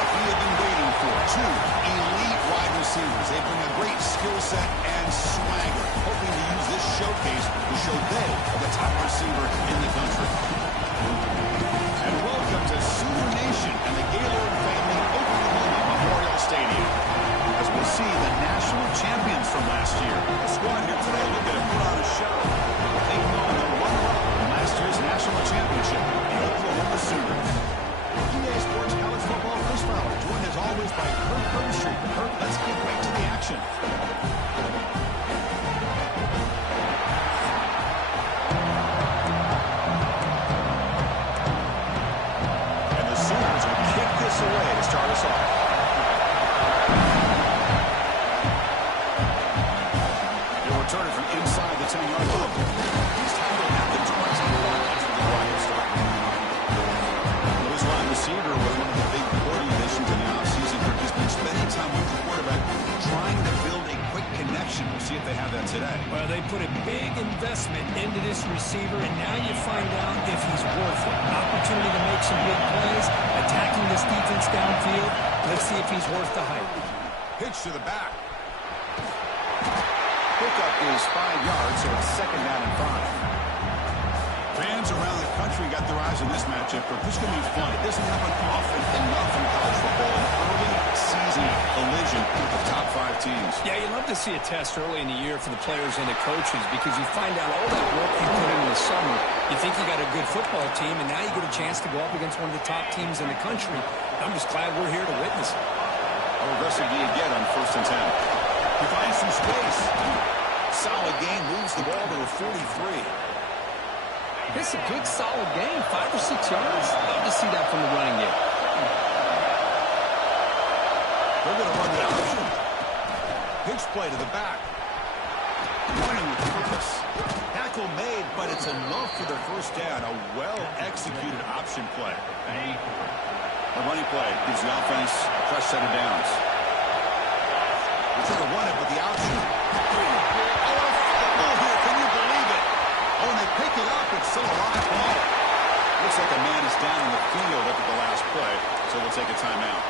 matchup we have been waiting for. Two elite wide receivers. They bring a great skill set and swagger, hoping to use this showcase to show they are the top receiver in the country. And welcome to Sooner Nation and the Gaylord family Oklahoma Memorial Stadium. As we see the national champions from last year. The squad here today looking to put on a show. Taking on the runner-up from last year's national championship, the Oklahoma Sooners. EA Sports College Football Chris Fowler, joined as always by Kirk Herbstreit. Kirk, let's get right to the action. And the Sooners will kick this away to start us off. They'll return it from inside the 10-yard line. He's tackled at the 21 after the drive start. This wide receiver was one of the big Cordy additions in the offseason. Kirk has been spending time with the quarterback trying to build a quick connection. We'll see if they have that today. Well, they put a big investment into this receiver, and now you find out if he's worth it. Opportunity to make some big plays, attacking this defense downfield. Let's see if he's worth the hype. Pitch to the back. Pickup is 5 yards, so it's second down and 5. Fans around the country got their eyes on this matchup, but this is going to be fun. It doesn't happen often enough in college football. An early season collision of top 5 teams. Yeah, you love to see a test early in the year for the players and the coaches because you find out all that work you put in the summer. You think you got a good football team, and now you get a chance to go up against one of the top teams in the country. I'm just glad we're here to witness it. How aggressive do you get on 1st and 10? He finds some space. Solid game, moves the ball to the 43. This is a good, solid game. 5 or 6 yards. Love to see that from the running game. They're going to run the option. Pitch play to the back. Running with purpose. Tackle made, but it's enough for the first down. A well-executed option play. The running play gives the offense a fresh set of downs. They're trying to run it with the option. Oh, a fumble here. Can you believe it? Oh, and they pick it up. It's still a live ball. Looks like a man is down in the field after the last play, so we'll take a timeout.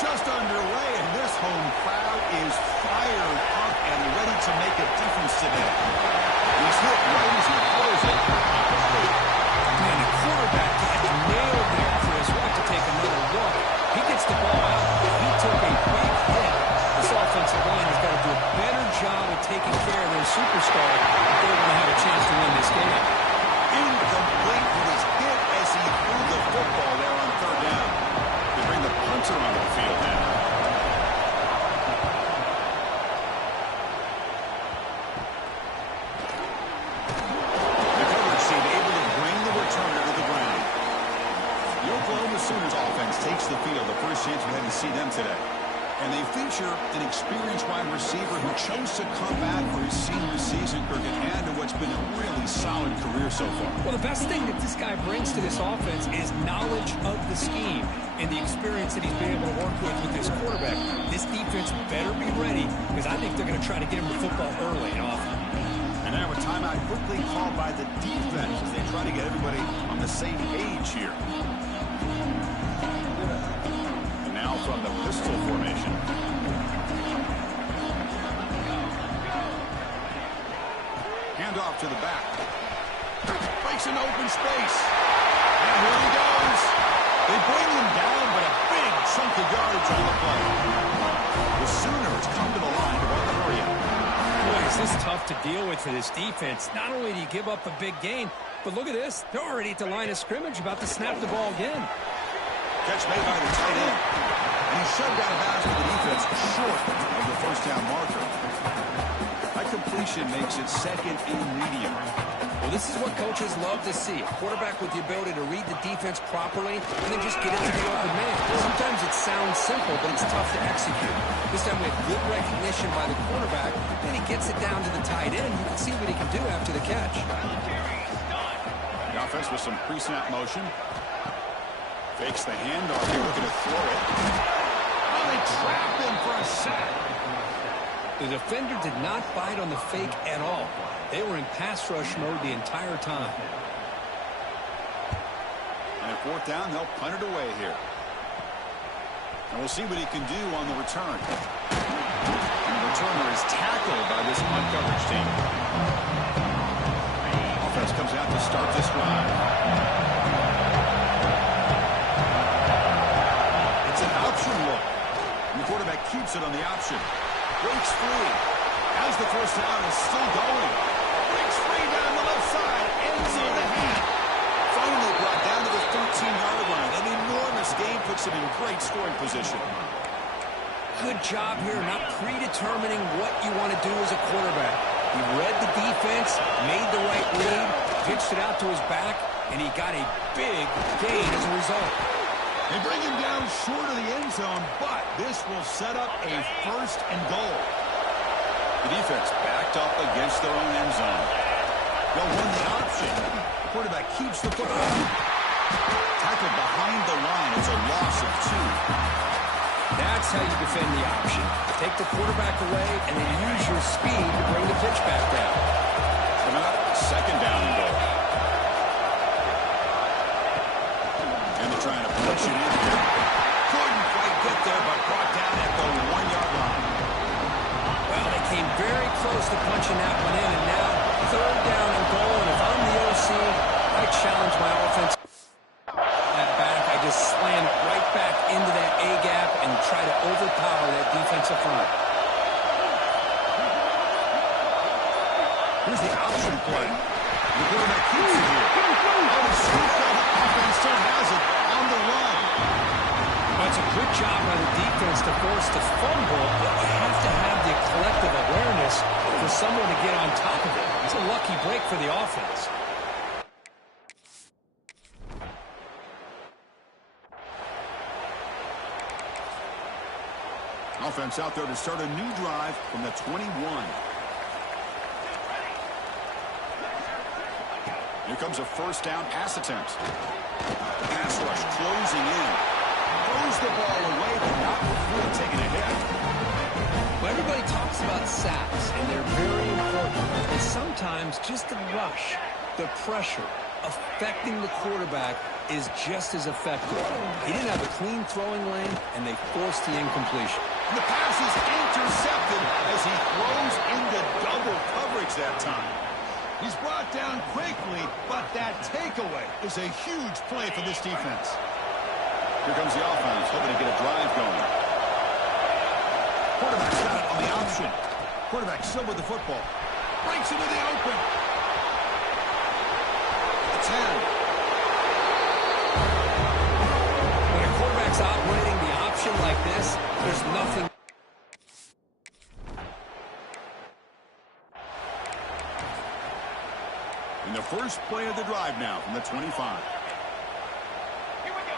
Just underway, and this home crowd is fired up and ready to make a difference today. He's hit right as he throws it. Man, the quarterback got nailed there, Chris. We'll have to take another look. He gets the ball out. He took a big hit. This offensive line has got to do a better job of taking care of their superstar if they're going to have a chance to win this game. Incomplete with his hit as he threw the football there on 3rd down. They bring the punter onto the field now. The coverage team able to bring the returner to the ground. The Oklahoma Sooners offense takes the field. The first chance we had to see them today. And they feature an experienced wide receiver who chose to come back for his senior season, Kirk, and add to what's been a really solid career so far. Well, the best thing that this guy brings to this offense is knowledge of the scheme and the experience that he's been able to work with this quarterback. This defense better be ready because I think they're going to try to get him the football early and often. And now a timeout quickly called by the defense as they try to get everybody on the same page here. From the pistol formation. Handoff to the back. Breaks an open space. And here he goes. They bring him down, but a big chunk of yardage on the play. The Sooners come to the line to run the hurry up. Boy, is this tough to deal with for this defense. Not only do you give up a big gain, but look at this. They're already at the line of scrimmage about to snap the ball again. Catch made by the tight end. And he shoved out of bounds with the defense short of the first down marker. That completion makes it 2nd and medium. Well, this is what coaches love to see. A quarterback with the ability to read the defense properly and then just get it to the open man. Sometimes it sounds simple, but it's tough to execute. This time we have good recognition by the quarterback, and he gets it down to the tight end. You can see what he can do after the catch. The offense with some pre-snap motion. Fakes the handoff here, looking to throw it. Oh, they trap him for a sack. The defender did not bite on the fake at all. They were in pass rush mode the entire time. And at 4th down, they'll punt it away here. And we'll see what he can do on the return. And the returner is tackled by this punt coverage team. Offense comes out to start this drive. It's an option look. And the quarterback keeps it on the option. Breaks free. As the first down is still going. Breaks free down the left side. Ends on the hand. Finally brought down to the 13-yard line. An enormous gain puts him in great scoring position. Good job here, not predetermining what you want to do as a quarterback. He read the defense, made the right read, pitched it out to his back, and he got a big gain as a result. They bring him down short of the end zone, but this will set up a first and goal. The defense backed up against their own end zone. They'll run the option. The quarterback keeps the football. Tackled behind the line. It's a loss of 2. That's how you defend the option. Take the quarterback away and then use your speed to bring the pitch back down. Come out, second down and goal. And they're trying to push it in here. Couldn't quite get there, but brought down at the 1-yard line. Well, they came very close to punching that one in, and now third down and goal. And if I'm the OC, I challenge my offense. That back, I just slam it right back into that A-gap and try to overpower that defensive front. Here's the option play. The quarterback keeps it here. Oh, the offense still has it on the run. Well, it's a good job by the defense to force the fumble, but you have to have the collective awareness for someone to get on top of it. It's a lucky break for the offense. Offense out there to start a new drive from the 21. Here comes a first down pass attempt. Pass rush closing in. Throws the ball away, but not before taking a hit. Well, everybody talks about sacks, and they're very important. And sometimes just the rush, the pressure, affecting the quarterback is just as effective. He didn't have a clean throwing lane, and they forced the incompletion. And the pass is intercepted as he throws into double coverage that time. He's brought down quickly, but that takeaway is a huge play for this defense. Here comes the offense, hoping to get a drive going. Quarterback's got it on the option. Quarterback still with the football. Breaks into the open. The 10. When a quarterback's operating the option like this, there's nothing. In the first play of the drive now from the 25. Here we go.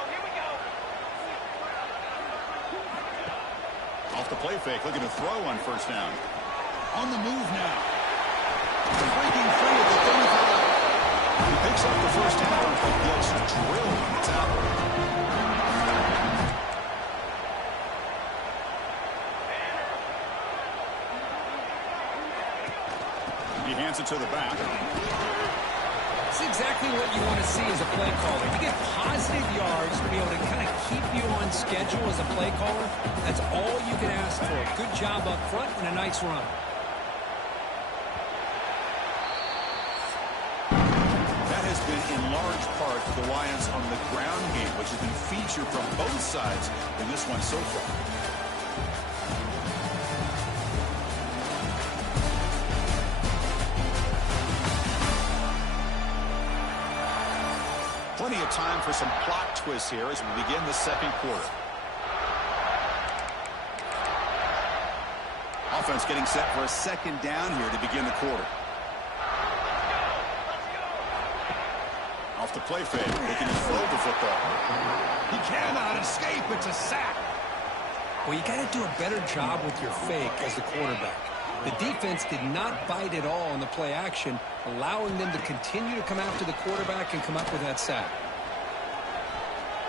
Off the play fake, looking to throw on first down. On the move now. Breaking free at the 35. He picks up the first down, but gets drilled on the tackle. He hands it to the back. It's exactly what you want to see as a play caller. You get positive yards to be able to kind of keep you on schedule as a play caller. That's all you can ask for. Good job up front and a nice run. That has been in large part the reliance on the ground game, which has been featured from both sides in this one so far. Plenty of time for some plot twists here as we begin the second quarter. Offense getting set for a second down here to begin the quarter. Off the play fake, looking to throw the football. He cannot escape. It's a sack. Well, you got to do a better job with your fake as the quarterback. The defense did not bite at all on the play action, allowing them to continue to come after the quarterback and come up with that sack.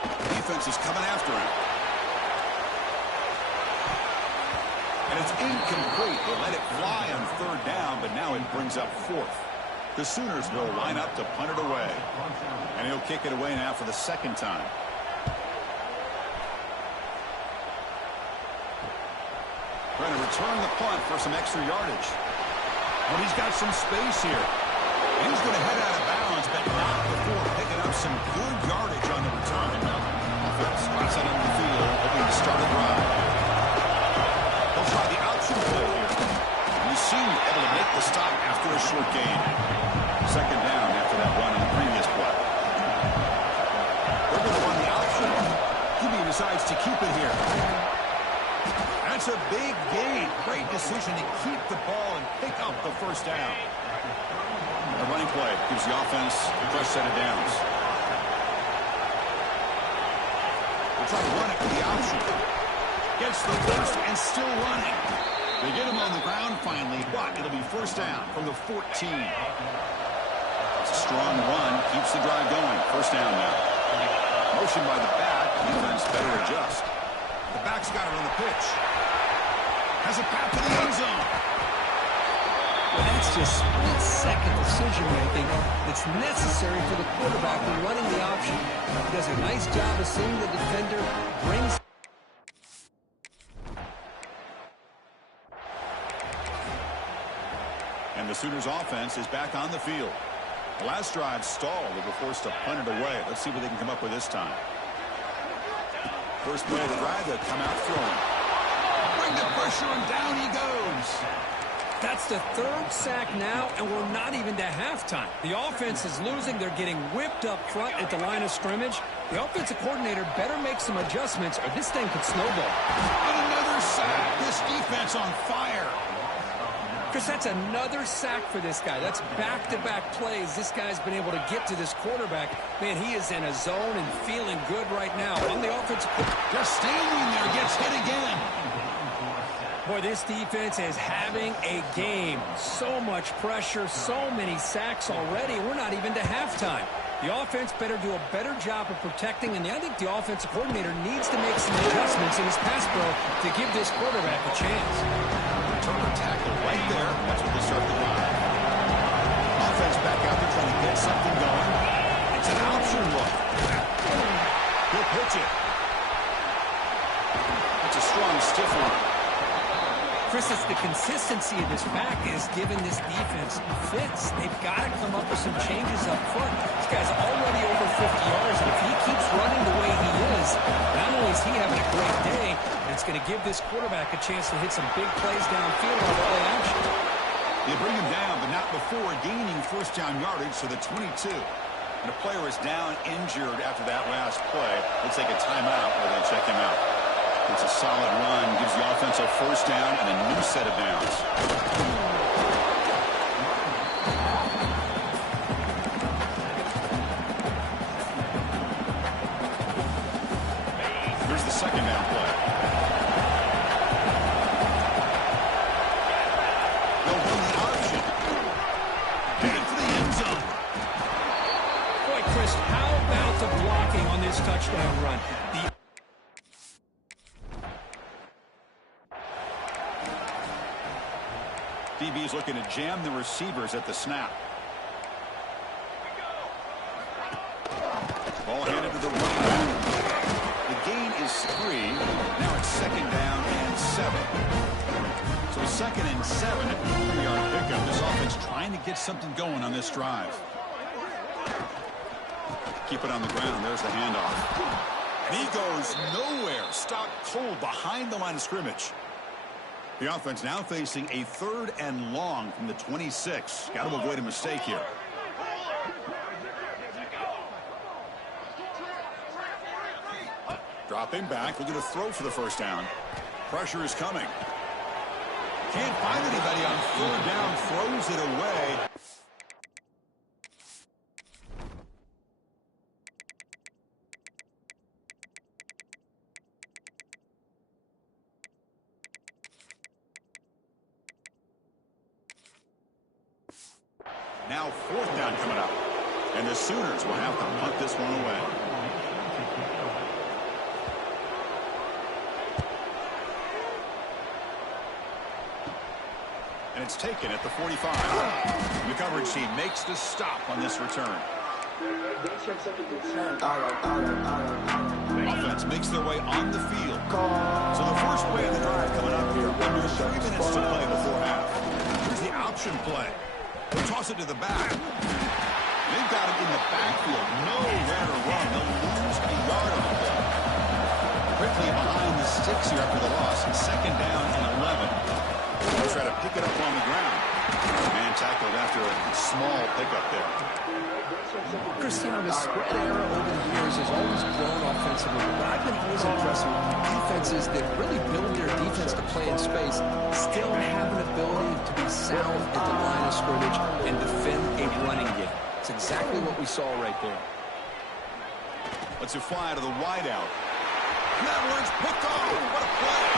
The defense is coming after him. And it's incomplete. They let it fly on third down, but now it brings up fourth. The Sooners will line up to punt it away. And he'll kick it away now for the second time. Going to return the punt for some extra yardage. But he's got some space here. He's going to head out of bounds, but not before picking up some good yardage on the return. Offense drops out on the field, hoping to start a drive. They'll try the option play here. We seem able to make the stop after a short gain. Second down after that run on the previous play. They're going to run the option. QB decides to keep it here. That's a big gain. Great decision to keep the ball and pick up the first down. The running play gives the offense a fresh set of downs. We'll try to run it with the option. Gets the first and still running. They get him on the ground finally, but it'll be first down from the 14. It's a strong run, keeps the drive going. First down now. Motion by the back, defense better adjust. The back's got it on the pitch. Has a path to the end zone. Well, that's just split-second decision-making that's necessary for the quarterback when running the option. He does a nice job of seeing the defender, brings... And the Sooners offense is back on the field. The last drive stalled. They were forced to punt it away. Let's see what they can come up with this time. First play of the drive, they'll come out throwing. Bring the pressure, and down he goes. That's the third sack now, and we're not even to halftime. The offense is losing. They're getting whipped up front at the line of scrimmage. The offensive coordinator better make some adjustments, or this thing could snowball. And another sack. This defense on fire. Chris, that's another sack for this guy. That's back-to-back plays. This guy's been able to get to this quarterback. Man, he is in a zone and feeling good right now. On the offensive... Just standing there, gets hit again. Boy, this defense is having a game. So much pressure, so many sacks already. We're not even to halftime. The offense better do a better job of protecting, and I think the offensive coordinator needs to make some adjustments in his pass pro to give this quarterback a chance. Turner tackle right there. That's where they start the drive. Offense back out there trying to get something going. It's an option look. He'll pitch it. It's a strong, stiff one. Chris, it's the consistency of this back is giving this defense fits. They've got to come up with some changes up front. This guy's already over 50 yards, and if he keeps running the way he is, not only is he having a great day, it's going to give this quarterback a chance to hit some big plays downfield on the play action. They bring him down, but not before gaining first down yardage to the 22. And a player is down injured after that last play. They'll take a timeout while they check him out. It's a solid run, gives the offense a first down and a new set of downs. Here's the second down play. They'll run the option. Headed for the end zone. Boy, Chris, how about the blocking on this touchdown run? DB's looking to jam the receivers at the snap. Ball handed to the running back. The gain is 3. Now it's second down and 7. So second and 7 at the 3-yard pickup. This offense trying to get something going on this drive. Keep it on the ground. There's the handoff. And he goes nowhere. Stopped cold behind the line of scrimmage. The offense now facing a 3rd and long from the 26. Got to avoid a mistake here. Dropping back, looking to throw for the first down. Pressure is coming. Can't find anybody on 3rd down, throws it away. Now 4th down coming up. And the Sooners will have to punt this one away. And it's taken at the 45. The coverage team makes the stop on this return. offense makes their way on the field. So the first play of the drive coming up here. Under 3 minutes to play before half. Here's the option play. They'll toss it to the back. They've got him in the backfield. Nowhere to run. They'll lose a yard on the play. Quickly behind the sticks here after the loss. Second down and 11. They'll try to pick it up on the ground. And tackled after a small pickup there. Cristiano, the spread era over the years has always grown offensively, but I've been always impressed with defenses that really build their defense to play in space, still have an ability to be sound at the line of scrimmage and defend a running game. It's exactly what we saw right there. Let's it fly to the wideout. That one's picked off. What a play.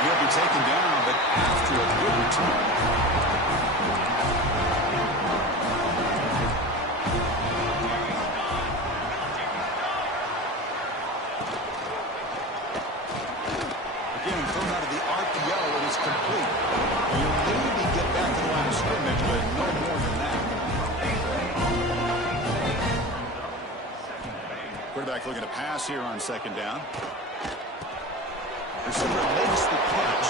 He'll be taken down, but after a good return. Complete. You'll maybe get back to the line of scrimmage, but no more than that. Quarterback looking to pass here on second down. Receiver makes the catch.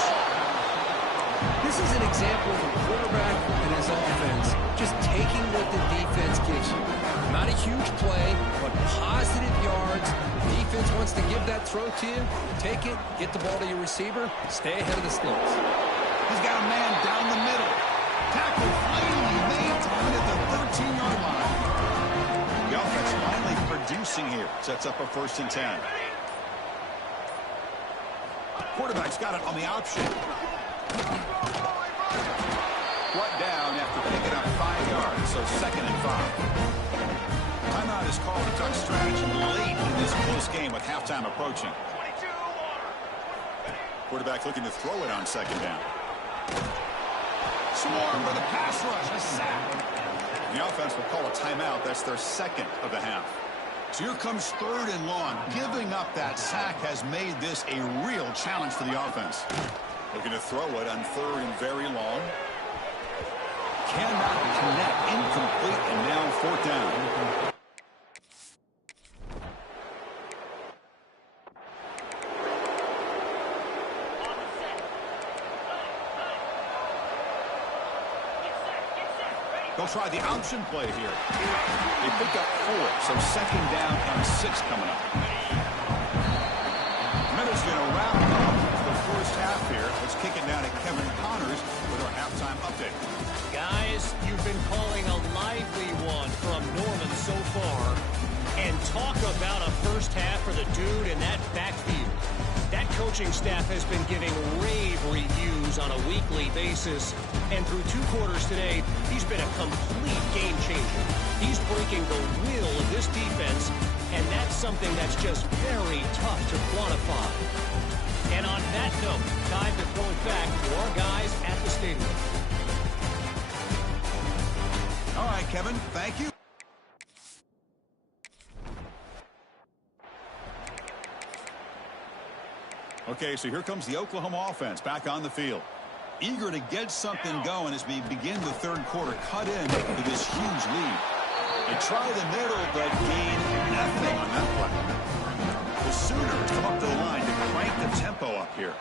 This is an example of a quarterback and his offense just taking what the defense gives you. Not a huge play, but positive yards. The defense wants to give that throw to you. Take it, get the ball to your receiver, stay ahead of the sticks. He's got a man down the middle. Tackle finally maintained at the 13-yard line. The offense finally producing here. Sets up a 1st and 10. Quarterback's got it on the option. Brought down after picking up 5 yards, so 2nd and 5. Timeout is called to talk strategy late in this close game with halftime approaching. Quarterback looking to throw it on second down. Swarm for the pass rush, a sack. The offense will call a timeout. That's their 2nd of the half. So here comes 3rd and long. Giving up that sack has made this a real challenge for the offense. Looking to throw it on 3rd and very long. Cannot connect, incomplete, and now 4th down. They'll try the option play here. They pick up 4, so 2nd down and 6 coming up. Minutes going to wrap up the first half here. Let's kick it down to Kevin Connors with our halftime update. Guys, you've been calling a lively one from Norman so far. And talk about a first half for the dude in that backfield. That coaching staff has been giving rave reviews on a weekly basis. And through 2 quarters today, he's been a complete game changer. He's breaking the will of this defense, and that's something that's just very tough to quantify. And on that note, time to throw it back to our guys at the stadium. All right, Kevin, thank you. Okay, so here comes the Oklahoma offense back on the field. Eager to get something going as we begin the 3rd quarter. Cut in to this huge lead. They try the middle, but gain nothing on that play. The Sooners come up to the line to crank the tempo up here.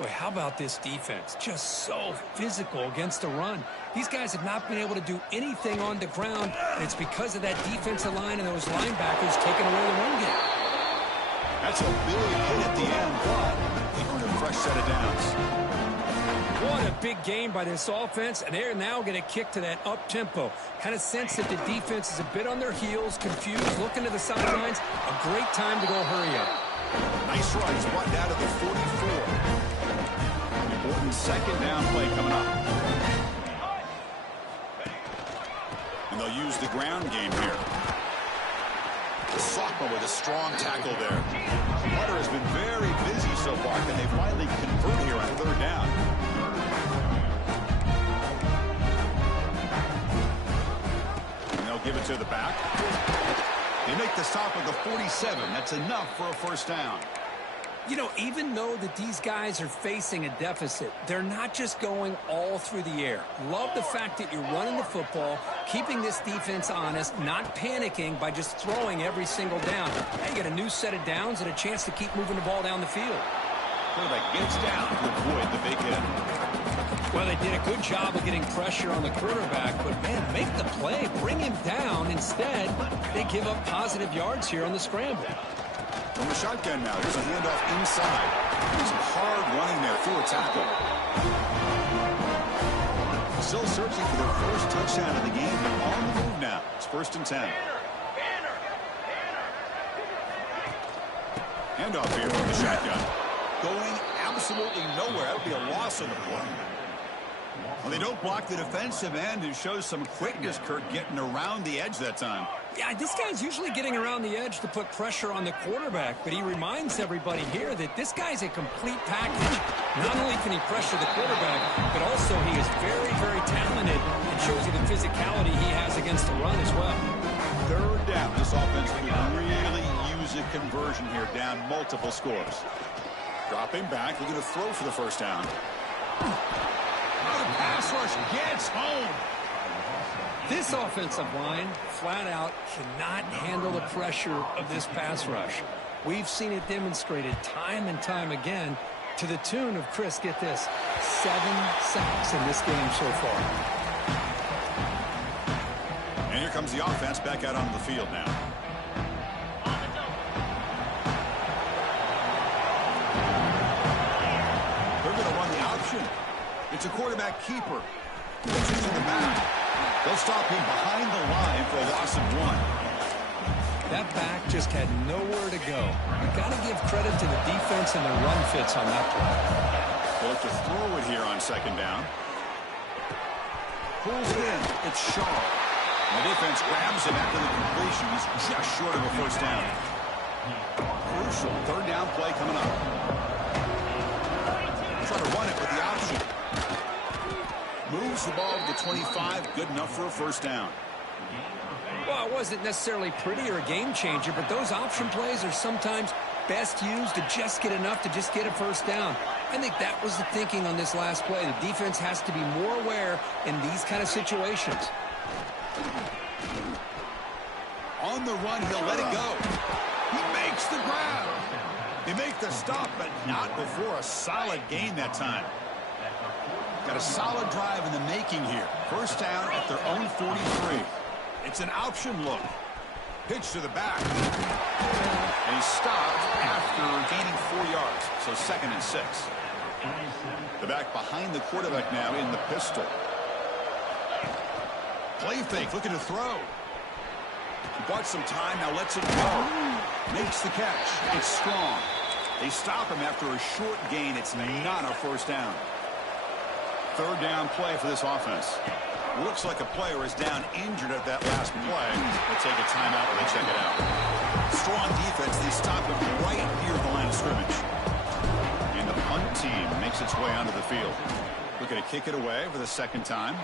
Boy, how about this defense? Just so physical against the run. These guys have not been able to do anything on the ground, and it's because of that defensive line and those linebackers taking away the run game. That's a big hit at the end, but they earned a fresh set of downs. What a big game by this offense, and they're now going to kick to that up-tempo. Kind of sense that the defense is a bit on their heels, confused, looking to the sidelines. A great time to go hurry up. Nice runs brought down to the 44. Important 2nd down play coming up. And they'll use the ground game here. Sophomore with a strong tackle there. Hunter has been very busy so far. Can they finally convert here on 3rd down? And they'll give it to the back. They make the stop at the 47. That's enough for a 1st down. You know, even though that these guys are facing a deficit, they're not just going all through the air. Love the fact that you're running the football, keeping this defense honest, not panicking by just throwing every single down. Now you get a new set of downs and a chance to keep moving the ball down the field. Quarterback gets down to avoid the big hit. Well, they did a good job of getting pressure on the quarterback, but, man, make the play. Bring him down. Instead, they give up positive yards here on the scramble. From the shotgun now, here's a handoff inside. Some hard running there through a tackle. Still searching for their first touchdown of the game. They're on the move now. It's 1st and 10. Handoff here from the shotgun. Going absolutely nowhere. That would be a loss on the play. Well, they don't block the defensive end, who shows some quickness, Kurt, getting around the edge that time. Yeah, this guy's usually getting around the edge to put pressure on the quarterback, but he reminds everybody here that this guy's a complete package. Not only can he pressure the quarterback, but also he is very, very talented and shows you the physicality he has against the run as well. 3rd down. This offense could really use a conversion here, down multiple scores. Dropping back, looking to throw for the 1st down. The pass rush gets home. This offensive line, flat out, cannot handle the pressure of this pass rush. We've seen it demonstrated time and time again to the tune of, Chris, get this, 7 sacks in this game so far. And here comes the offense back out onto the field now. They're going to run the option. It's a quarterback keeper. Puts it to the back. They'll stop him behind the line for a loss of 1. That back just had nowhere to go. You've got to give credit to the defense and the run fits on that play. They'll have to throw it here on 2nd down. Pulls it in. It's Shaw. The defense grabs him after the completion. He's just short of a 1st down. Crucial 3rd down play coming up. Try to run it with the option. Moves the ball to the 25. Good enough for a 1st down. Well, it wasn't necessarily pretty or a game changer, but those option plays are sometimes best used to just get enough to just get a 1st down. I think that was the thinking on this last play. The defense has to be more aware in these kind of situations. On the run, he'll let it go. He makes the grab. They make the stop, but not before a solid gain that time. Got a solid drive in the making here. 1st down at their own 43. It's an option look. Pitch to the back. And he stopped after gaining 4 yards. So 2nd and 6. The back behind the quarterback now in the pistol. Play fake, looking to throw. He bought some time, now lets it go. Makes the catch. It's strong. They stop him after a short gain. It's not a 1st down. 3rd down play for this offense. Looks like a player is down injured at that last play. They'll take a timeout when they check it out. Strong defense. They stop him right near the line of scrimmage. And the punt team makes its way onto the field. Looking to kick it away for the 2nd time.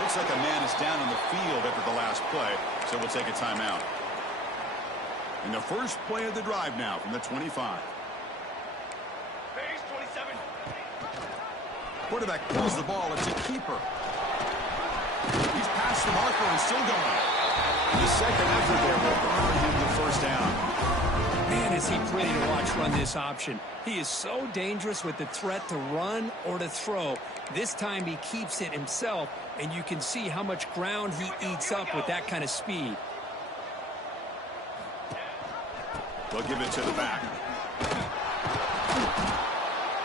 Looks like a man is down on the field after the last play, so we'll take a timeout. And the first play of the drive now from the 25. Base 27. Quarterback pulls the ball. It's a keeper. He's past the marker and still going. The 2nd effort there will earn him the 1st down. Man, is he pretty to watch run this option. He is so dangerous with the threat to run or to throw. This time he keeps it himself, and you can see how much ground he eats up with that kind of speed. They'll give it to the back.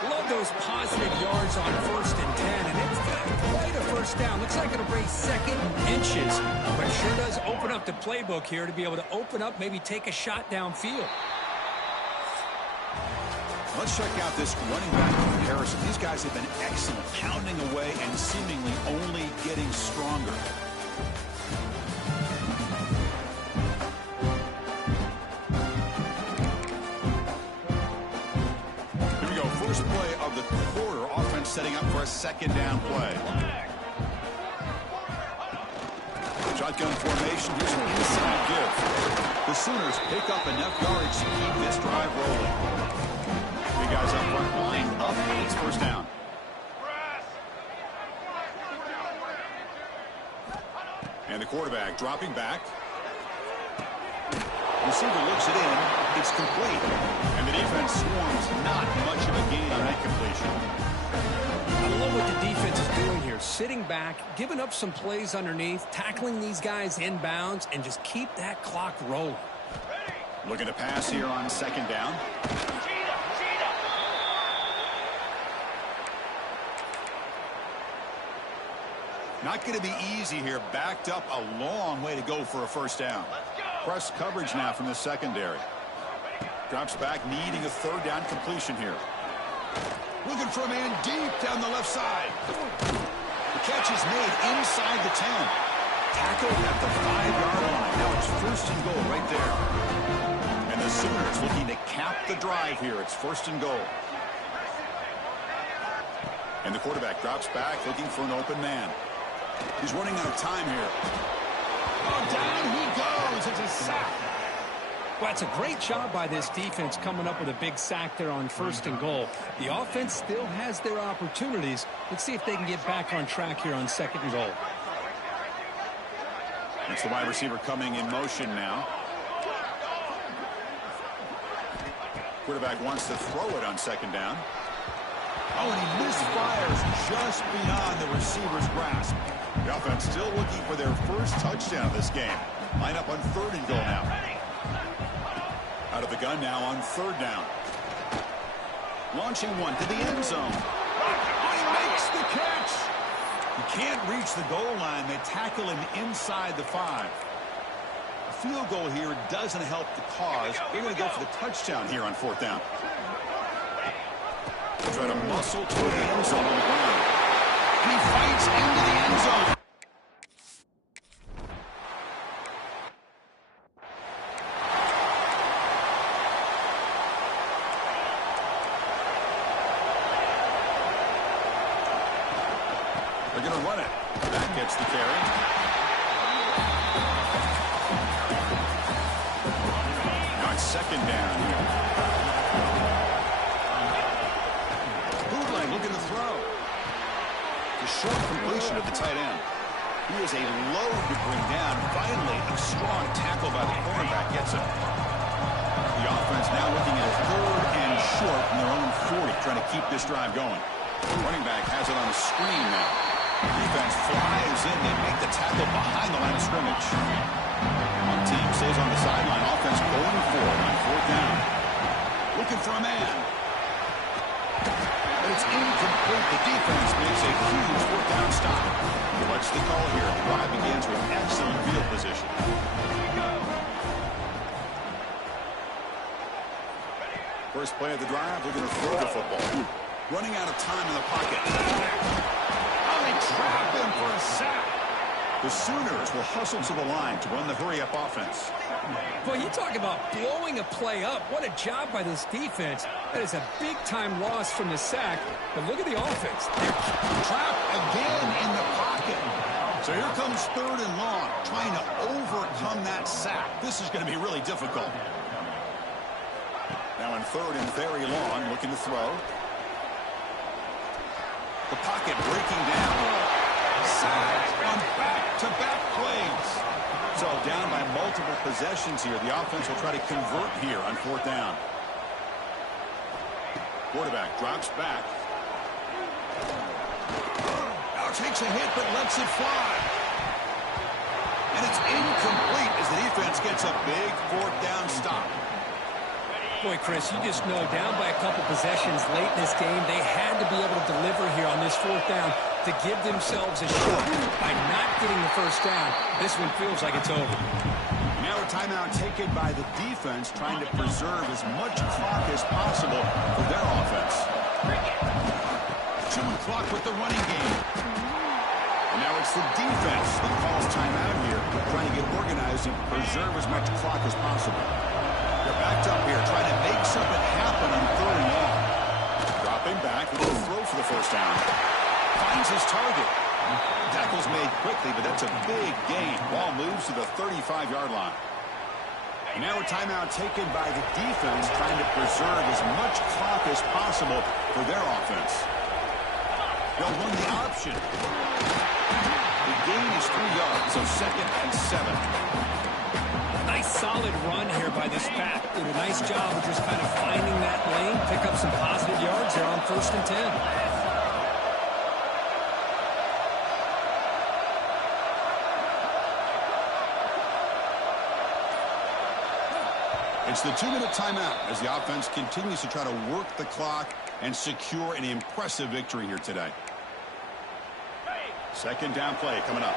Love those positive yards on 1st and 10, and it's quite a 1st down. Looks like it'll bring 2nd inches, but it sure does open up the playbook here to be able to open up, maybe take a shot downfield. Let's check out this running back comparison. These guys have been excellent, pounding away and seemingly only getting stronger. Here we go. First play of the quarter. Offense setting up for a 2nd down play. Shotgun formation. Here's an inside give. The Sooners pick up enough yards to keep this drive rolling. guys up front lined up, and it's first down. And the quarterback dropping back. Receiver looks it in. It's complete. And the defense swarms not much of a gain on that completion. I love what the defense is doing here. Sitting back, giving up some plays underneath, tackling these guys inbounds, and just keep that clock rolling. Looking to pass here on second down. Not going to be easy here. Backed up a long way to go for a first down. Press coverage now from the secondary. Drops back, needing a third down completion here. Looking for a man deep down the left side. The catch is made inside the 10. Tackled at the 5-yard line. Now it's first and goal right there. And the Sooners looking to cap the drive here. It's first and goal. And the quarterback drops back, looking for an open man. He's running out of time here. Oh, down he goes. It's a sack. Well, it's a great job by this defense coming up with a big sack there on first and goal. The offense still has their opportunities. Let's see if they can get back on track here on second and goal. It's the wide receiver coming in motion now. Quarterback wants to throw it on second down. Oh, and he misfires just beyond the receiver's grasp. The offense still looking for their first touchdown of this game. Line up on third and goal now. Out of the gun now on third down. Launching one to the end zone. He makes the catch. He can't reach the goal line. They tackle him inside the 5. A field goal here doesn't help the cause. They're going to go for the touchdown here on fourth down. Try to muscle toward the end zone on the ground. And he fights into the end zone. They're going to run it. That gets the carry. Now it's second down here. Looking to throw. The short completion of the tight end. He is a load to bring down. Finally, a strong tackle by the cornerback gets him. The offense now looking at a third and short from their own 40, trying to keep this drive going. The running back has it on a screen now. The defense flies in. They make the tackle behind the line of scrimmage. One team stays on the sideline. Offense going for it on fourth down. Looking for a man. But it's incomplete. The defense makes a huge fourth down stop. What's the call here? The drive begins with excellent field position. First play of the drive, they're going to throw the football. Running out of time in the pocket. Oh, they trap him for a sack. The Sooners will hustle to the line to run the hurry-up offense. Boy, you talk about blowing a play up. What a job by this defense. That is a big-time loss from the sack. But look at the offense. They're trapped again in the pocket. So here comes third and long, trying to overcome that sack. This is going to be really difficult. Now in third and very long, looking to throw. The pocket breaking down. Sacked on back-to-back plays. So down by multiple possessions here. The offense will try to convert here on fourth down. Quarterback drops back. Now takes a hit but lets it fly. And it's incomplete as the defense gets a big fourth down stop. Boy, Chris, you just know down by a couple possessions late in this game, they had to be able to deliver here on this fourth down to give themselves a shot. By not getting the first down, this one feels like it's over. Now a timeout taken by the defense, trying to preserve as much clock as possible for their offense. Chewing clock with the running game. And now it's the defense that calls timeout here, trying to get organized and preserve as much clock as possible. They're backed up here, trying to make something happen on third and long. Dropping back with a throw for the first down. Finds his target. Tackle's made quickly, but that's a big gain. Ball moves to the 35-yard line. Now a timeout taken by the defense, trying to preserve as much clock as possible for their offense. They'll run the option. The gain is 3 yards, so 2nd and 7. Nice solid run here by this back. Did a nice job of just kind of finding that lane, pick up some positive yards there on 1st and 10. It's the 2-minute timeout as the offense continues to try to work the clock and secure an impressive victory here today. 2nd down play coming up.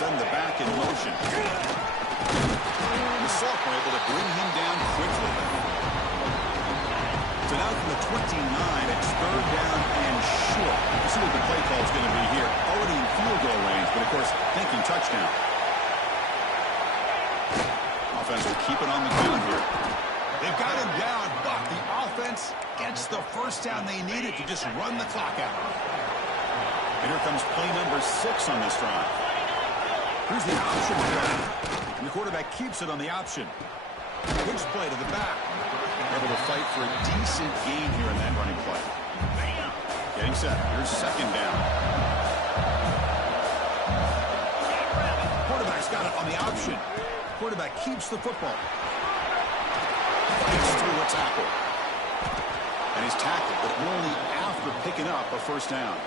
Send the back in motion. The Salk were able to bring him down quickly. So now from the 29, it's 3rd down and short. We'll see what the play call is going to be here. Already in field goal range, but of course thinking touchdown. Offense will keep it on the ground here. They've got him down, but the offense gets the 1st down they needed to just run the clock out. And here comes play number 6 on this drive. Here's the option play. And the quarterback keeps it on the option. Pitch play to the back. Able to fight for a decent gain here in that running play. Getting set. Here's 2nd down. Quarterback's got it on the option. Quarterback keeps the football. Gets through a tackle. And he's tackled, but only after picking up a 1st down.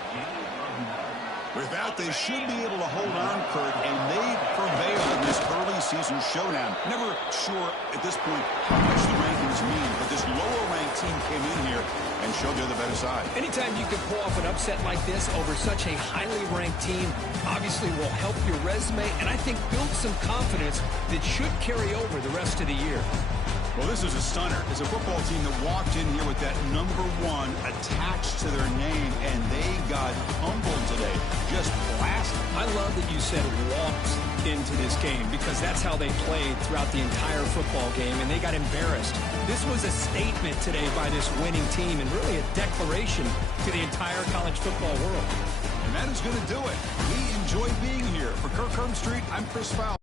With that, they should be able to hold on, Kurt, and they prevail in this early season showdown. Never sure at this point how much the rankings mean, but this lower-ranked team came in here and showed they're the better side. Anytime you can pull off an upset like this over such a highly ranked team, obviously will help your resume, and I think build some confidence that should carry over the rest of the year. Well, this is a stunner. It's a football team that walked in here with that number 1 attached to their name, and they got humbled today. Just blasted. I love that you said walked into this game because that's how they played throughout the entire football game, and they got embarrassed. This was a statement today by this winning team and really a declaration to the entire college football world. And that is going to do it. We enjoy being here. For Kirk Herbstreit, I'm Chris Fowler.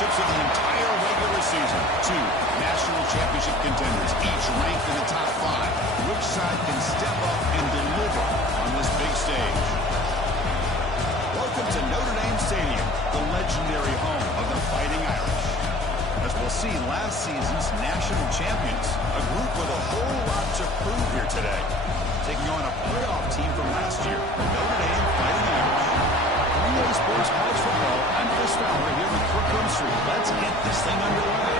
matchups of the entire regular season. Two national championship contenders, each ranked in the top 5. Which side can step up and deliver on this big stage? Welcome to Notre Dame Stadium, the legendary home of the Fighting Irish. As we'll see, last season's national champions, a group with a whole lot to prove here today. Taking on a playoff team from last year, the Notre Dame Fighting Irish. 3A Sports College Football, I'm Chris Fowler here with Kirk Herbstreit. Let's get this thing underway.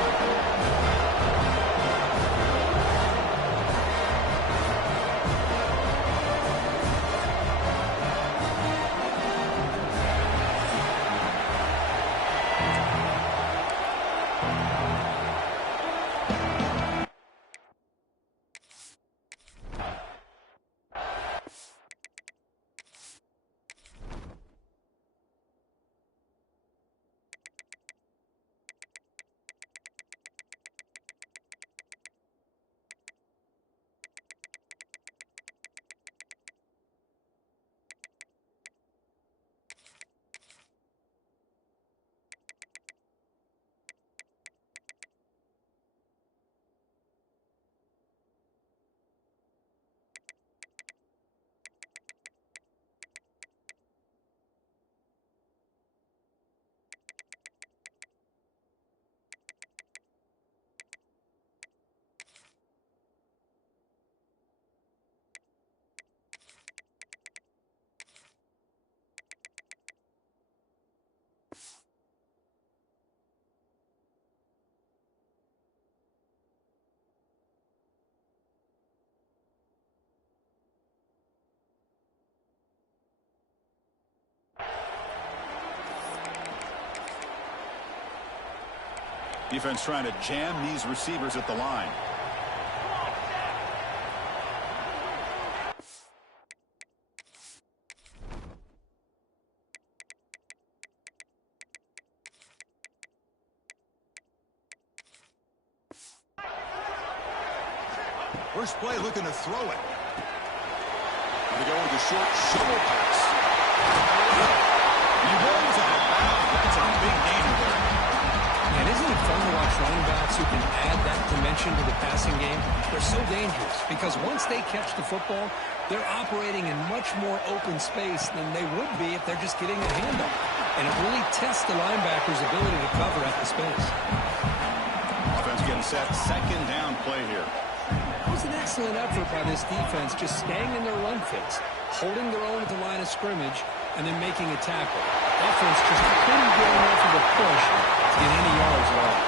Defense trying to jam these receivers at the line. First play looking to throw it. Going to go with a short shovel pass. He rolls out. Wow, that's a big gainer there. And isn't it fun to watch running backs who can add that dimension to the passing game? They're so dangerous because once they catch the football, they're operating in much more open space than they would be if they're just getting a handoff. And it really tests the linebacker's ability to cover at the space. Offense getting set. Second down play here. It was an excellent effort by this defense, just staying in their run fits, holding their own at the line of scrimmage, and then making a tackle. Offense just couldn't get enough of a push to get any yards at all.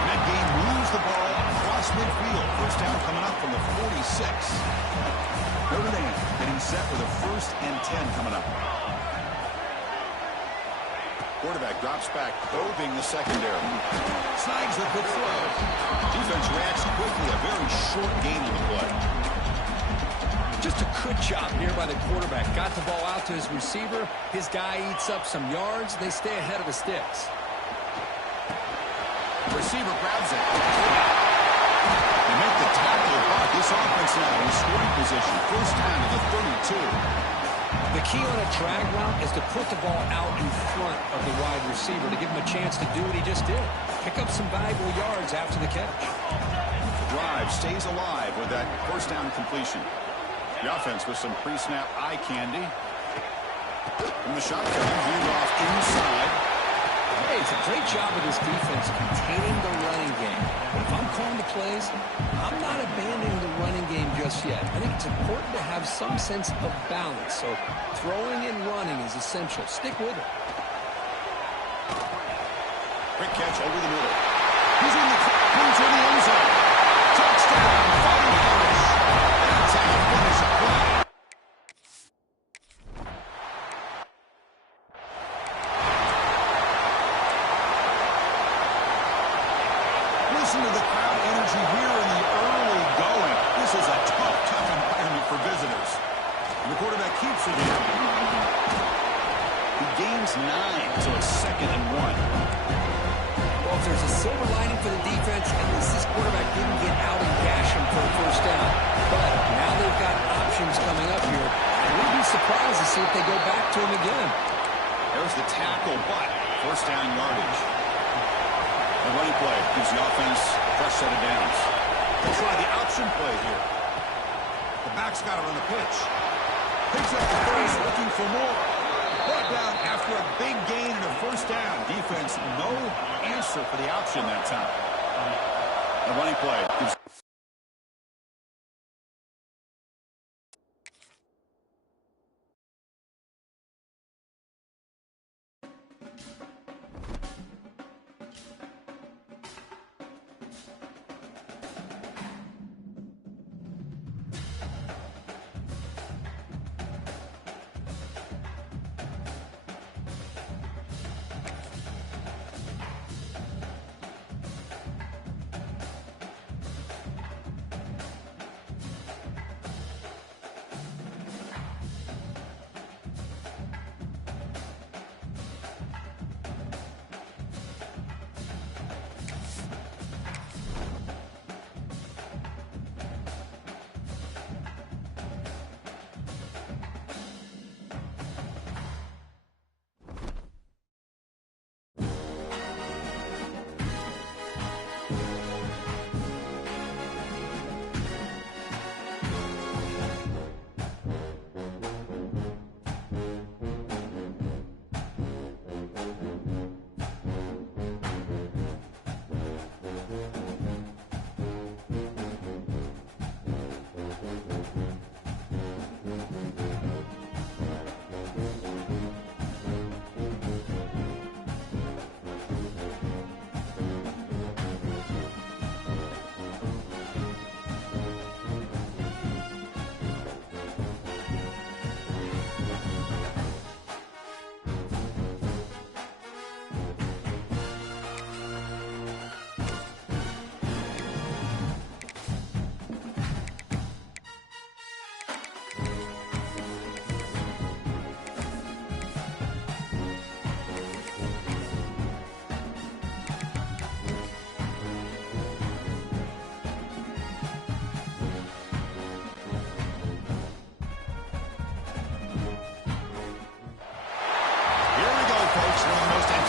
That game moves the ball across midfield. First down coming up from the 46. Notre Dame getting set with a 1st and 10 coming up. Quarterback drops back, probing the secondary. Snags the quick throw. Defense reacts quickly. A very short gain on the play. Just a good job here by the quarterback. Got the ball out to his receiver. His guy eats up some yards. They stay ahead of the sticks. Receiver grabs it. They make the tackle, but this offense now in scoring position. First down to the 32. The key on a drag route is to put the ball out in front of the wide receiver to give him a chance to do what he just did. Pick up some valuable yards after the catch. The drive stays alive with that first down completion. The offense with some pre-snap eye candy. From the shotgun, viewed off inside. Hey, it's a great job of this defense containing the running game. But if I'm calling the plays, I'm not abandoning the running game just yet. I think it's important to have some sense of balance. So throwing and running is essential. Stick with it. Quick catch over the middle. He's in the into the end zone. Touchdown, Fighting Irish. That's how you finish a play. Listen to the crowd energy here in the early going. This is a tough environment for visitors. And the quarterback keeps it here. He gains 9, so it's 2nd and 1. Well, if there's a silver lining for the defense, at least this quarterback didn't get out and gash him for a first down. But now they've got options coming up here. I wouldn't be surprised to see if they go back to him again. There's the tackle, but first down yardage. The running play gives the offense a fresh set of downs. They'll try the option play here. The back's got it on the pitch. Picks up the first, looking for more. Brought down after a big gain and a first down. Defense, no answer for the option that time. The running play gives...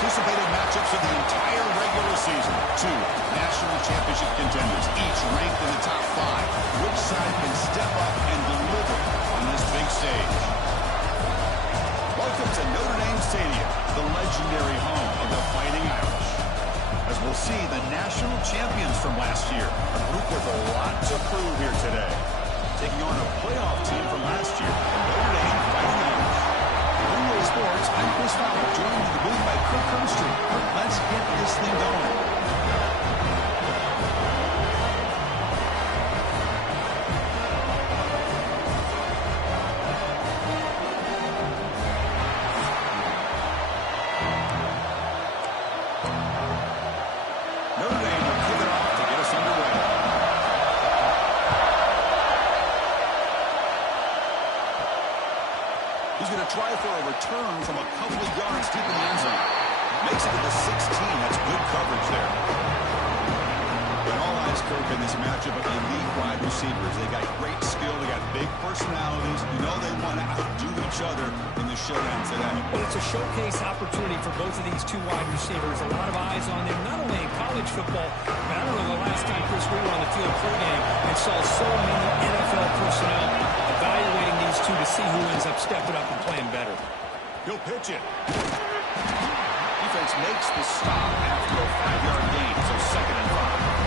Anticipated matchups of the entire regular season. Two national championship contenders, each ranked in the top 5. Which side can step up and deliver on this big stage? Welcome to Notre Dame Stadium, the legendary home of the Fighting Irish. As we'll see, the national champions from last year, a group with a lot to prove here today. Taking on a playoff team from last year, the Notre Dame Fighting Irish. Sports, I'm Chris Fowler, joined in the booth by Kirk Herbstreit. Let's get this thing going. Notre Dame will kick it off to get us underway. He's going to try for a return from a couple of yards deep in the end zone. Makes it to the 16. That's good coverage there. But all eyes, Kirk, in this matchup of elite wide receivers. They got great skill. They got big personalities. You know they want to outdo each other in the showdown today. Well, it's a showcase opportunity for both of these two wide receivers. A lot of eyes on them, not only in college football, but I don't know the last time, Chris, we were on the field pregame and saw so many NFL personnel evaluating these two to see who ends up stepping up and playing better. He'll pitch it. Defense makes the stop after a 5-yard gain, so 2nd and 5.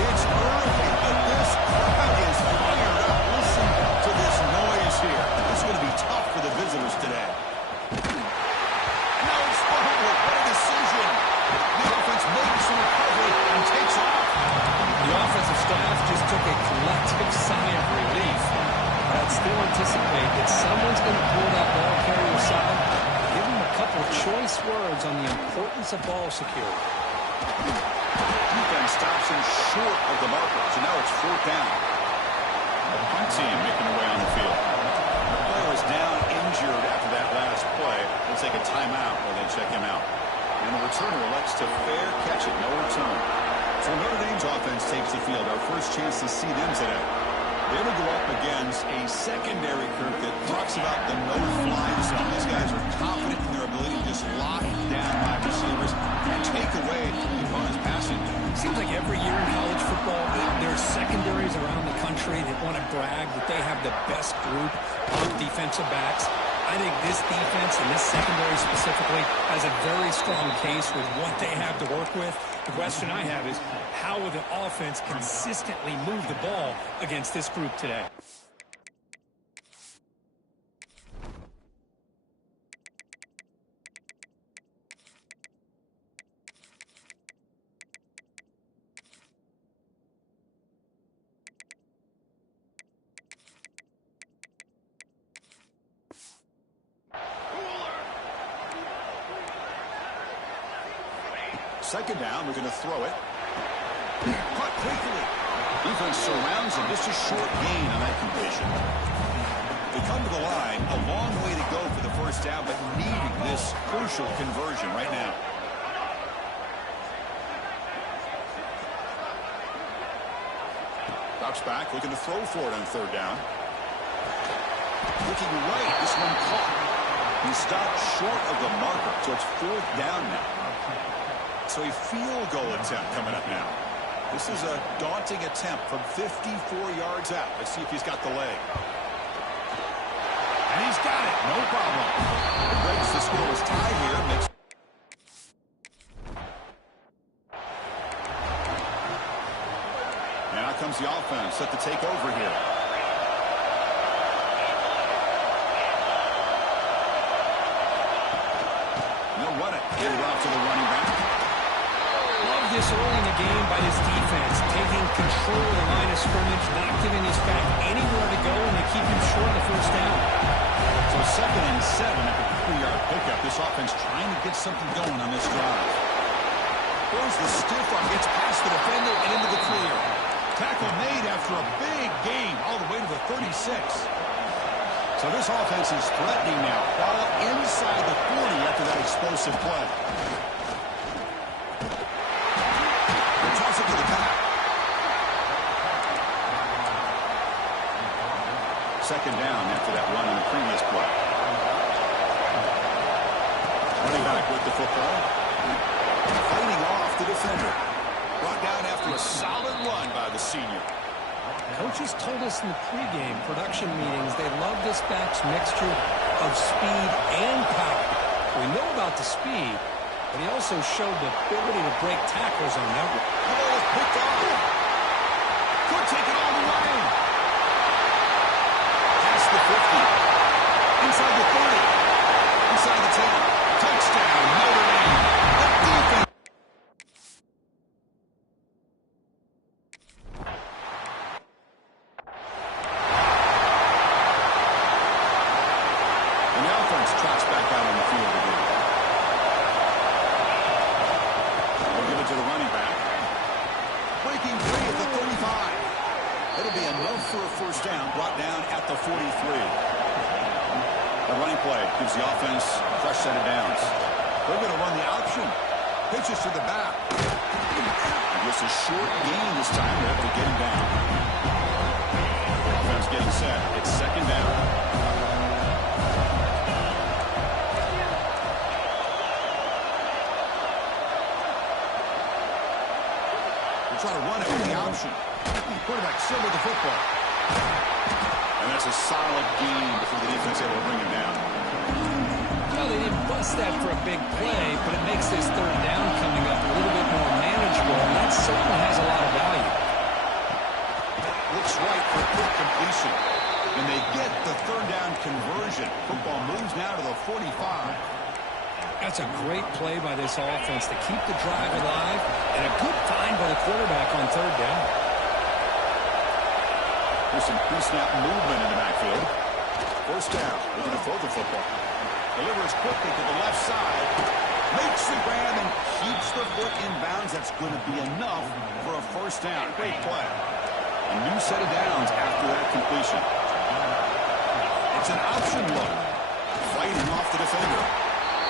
It's early, but this crowd is fired up. Listen to this noise here. It's going to be tough for the visitors today. No fumble. What a decision. The offense makes the recovery and takes off. The offensive staff just took a collective sigh of relief. But I'd still anticipate that someone's going to pull that ball carrier aside, give him a couple choice words on the importance of ball security. Defense stops him short of the marker, so now it's 4th down. The punt team making their way on the field. The player is down injured after that last play. They'll take a timeout while they check him out. And the returner elects to fair catch it, no return. So Notre Dame's offense takes the field. Our first chance to see them today. They're going to go up against a secondary, Kirk, that talks about the no-fly zone. These guys are confident in their ability to just lock down wide receivers and take away the opponent's passing. Seems like every year in college football, there's secondaries around the country that want to brag that they have the best group of defensive backs. I think this defense and this secondary specifically has a very strong case with what they have to work with. The question I have is, how will the offense consistently move the ball against this group today? Second down, we're going to throw it. Caught quickly. Defense surrounds him. Just a short gain on that completion. They come to the line. A long way to go for the first down, but needing this crucial conversion right now. Drops back, looking to throw for it on third down. Looking right. This one caught. He stopped short of the marker, so it's fourth down now. So a field goal attempt coming up now. This is a daunting attempt from 54 yards out. Let's see if he's got the leg. And he's got it. No problem. It breaks the scoreless tie here. And out comes the offense set to take over here. And they'll run it. Get it off to the running back. This early in the game by this defense, taking control of the line of scrimmage, not giving his back anywhere to go, and they keep him short of the first down. So 2nd and 7 after the 3-yard pickup. This offense trying to get something going on this drive. Here's the stiff arm, gets past the defender and into the clear. Tackle made after a big gain all the way to the 36. So this offense is threatening now, all inside the 40 after that explosive play. To the back. Second down after that run on the previous play. Running back with the football. Fighting off the defender. Brought down after a solid run by the senior. Coaches told us in the pregame production meetings they love this back's mixture of speed and power. We know about the speed, but he also showed the ability to break tackles on that one. The ball is picked off. Could take it all the way. Past the 50. Inside the 30. Inside the 10. Touchdown, Notre Dame. The defense. And the offense trots back out on the field again. To the running back. Breaking free at the 35. It'll be enough for a first down, brought down at the 43. The running play gives the offense a fresh set of downs. They're going to run the option. Pitches to the back. And just a short gain this time. They're able to get him down. Offense getting set. It's second down. Try to run it with the option. Quarterback still with the football. And that's a solid gain before the defense able to bring him down. Well, they didn't bust that for a big play, but it makes this third down coming up a little bit more manageable, and that certainly has a lot of value. Looks right for quick completion. And they get the third down conversion. Football moves now to the 45. That's a great play by this offense to keep the drive alive, and a good find by the quarterback on third down. There's some pre-snap movement in the backfield. First down, we're going to throw the football. Delivers quickly to the left side. Makes the grab and keeps the foot in bounds. That's going to be enough for a first down. Great play. A new set of downs after that completion. It's an option look. Fighting off the defender.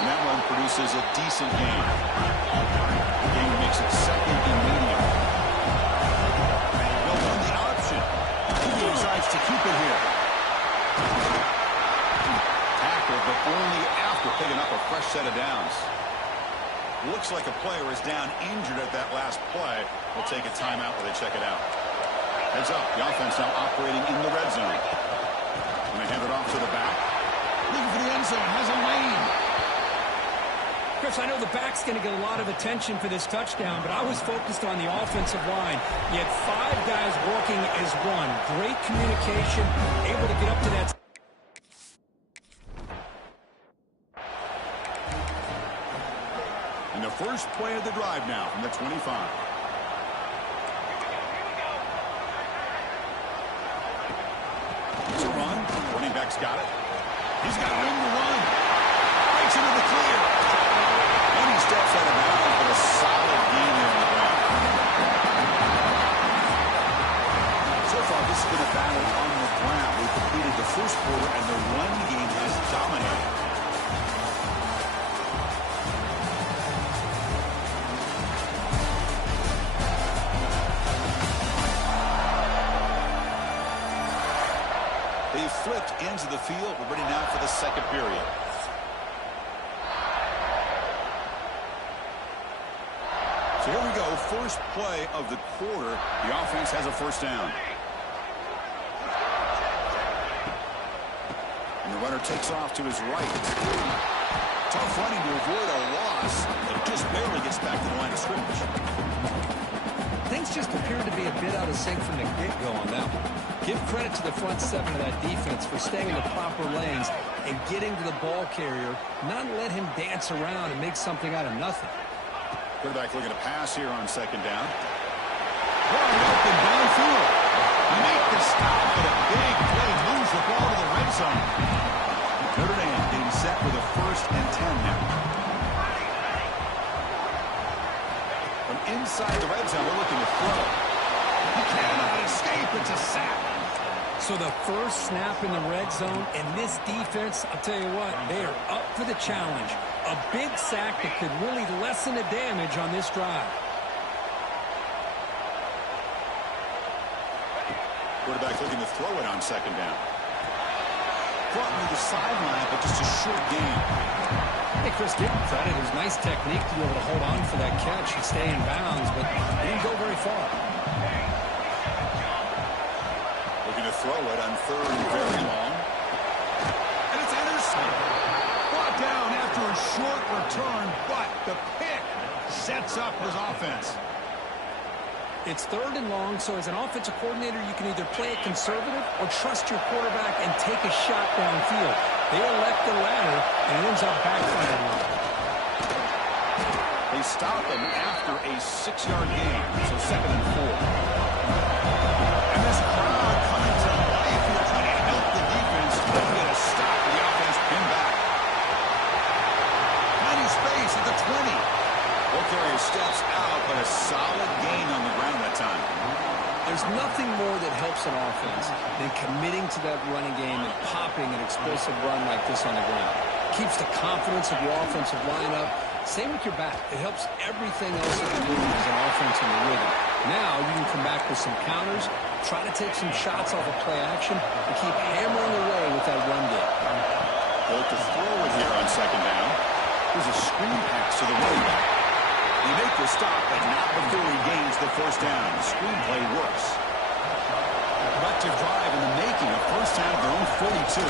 And that one produces a decent gain. The game makes it second and medium. They'll run the option. Inside to keep it here. Tackle, but only after picking up a fresh set of downs. Looks like a player is down injured at that last play. We'll take a timeout while they check it out. Heads up, the offense now operating in the red zone. Going to hand it off to the back. Looking for the end zone, has a lane. Chris, I know the back's going to get a lot of attention for this touchdown, but I was focused on the offensive line. You had 5 guys working as one. Great communication, able to get up to that. And the first play of the drive now from the 25. It's a run. Running back's got it. He's got room to run. Breaks into the clear. And he steps out of bounds with a solid gain there on the ground. So far, this has been a battle on the ground. We've completed the first quarter, and the run game has dominated. They've flipped into the field. We're ready now for the second period. So here we go. First play of the quarter. The offense has a first down. And the runner takes off to his right. Tough running to avoid a loss, but just barely gets back to the line of scrimmage. Things just appeared to be a bit out of sync from the get-go on that one. Give credit to the front 7 of that defense for staying in the proper lanes and getting to the ball carrier, not let him dance around and make something out of nothing. Quarterback looking to pass here on second down. Wide open downfield. Make the stop, but a big play moves the ball to the red zone. Notre Dame being set with a 1st and 10 now. From inside the red zone, we're looking to throw. He cannot escape. It's a sack. So the first snap in the red zone, and this defense, I'll tell you what, they are up for the challenge. A big sack that could really lessen the damage on this drive. Quarterback looking to throw it on second down. Brought to the sideline, but just a short game. Hey, Chris, give him credit. It was nice technique to be able to hold on for that catch and stay in bounds, but he didn't go very far. Looking to throw it on 3rd and very long. And it's intercepted. Brought down after a short return, but the pick sets up his offense. It's 3rd and long, so as an offensive coordinator, you can either play it conservative or trust your quarterback and take a shot downfield. They elect the latter, and it ends up backfiring. They stop him after a 6-yard gain, so 2nd and 4. And this crowd coming to life here, trying to help the defense to get a stop with the offense pinned back. Tiny space at the 20. Ball carrier steps out, but a solid gain on the ground that time. There's nothing more that helps an offense than committing to that running game and popping an explosive run like this on the ground. Keeps the confidence of your offensive lineup. Same with your back. It helps everything else that you're doing as an offense in the rhythm. Now you can come back with some counters, try to take some shots off of play action, and keep hammering away with that run game. Go to throw it here on second down. Here's a screen pass to the running back. They make the stop, but not before he gains the first down. The screenplay works. Productive drive in the making, a first down of their own 42.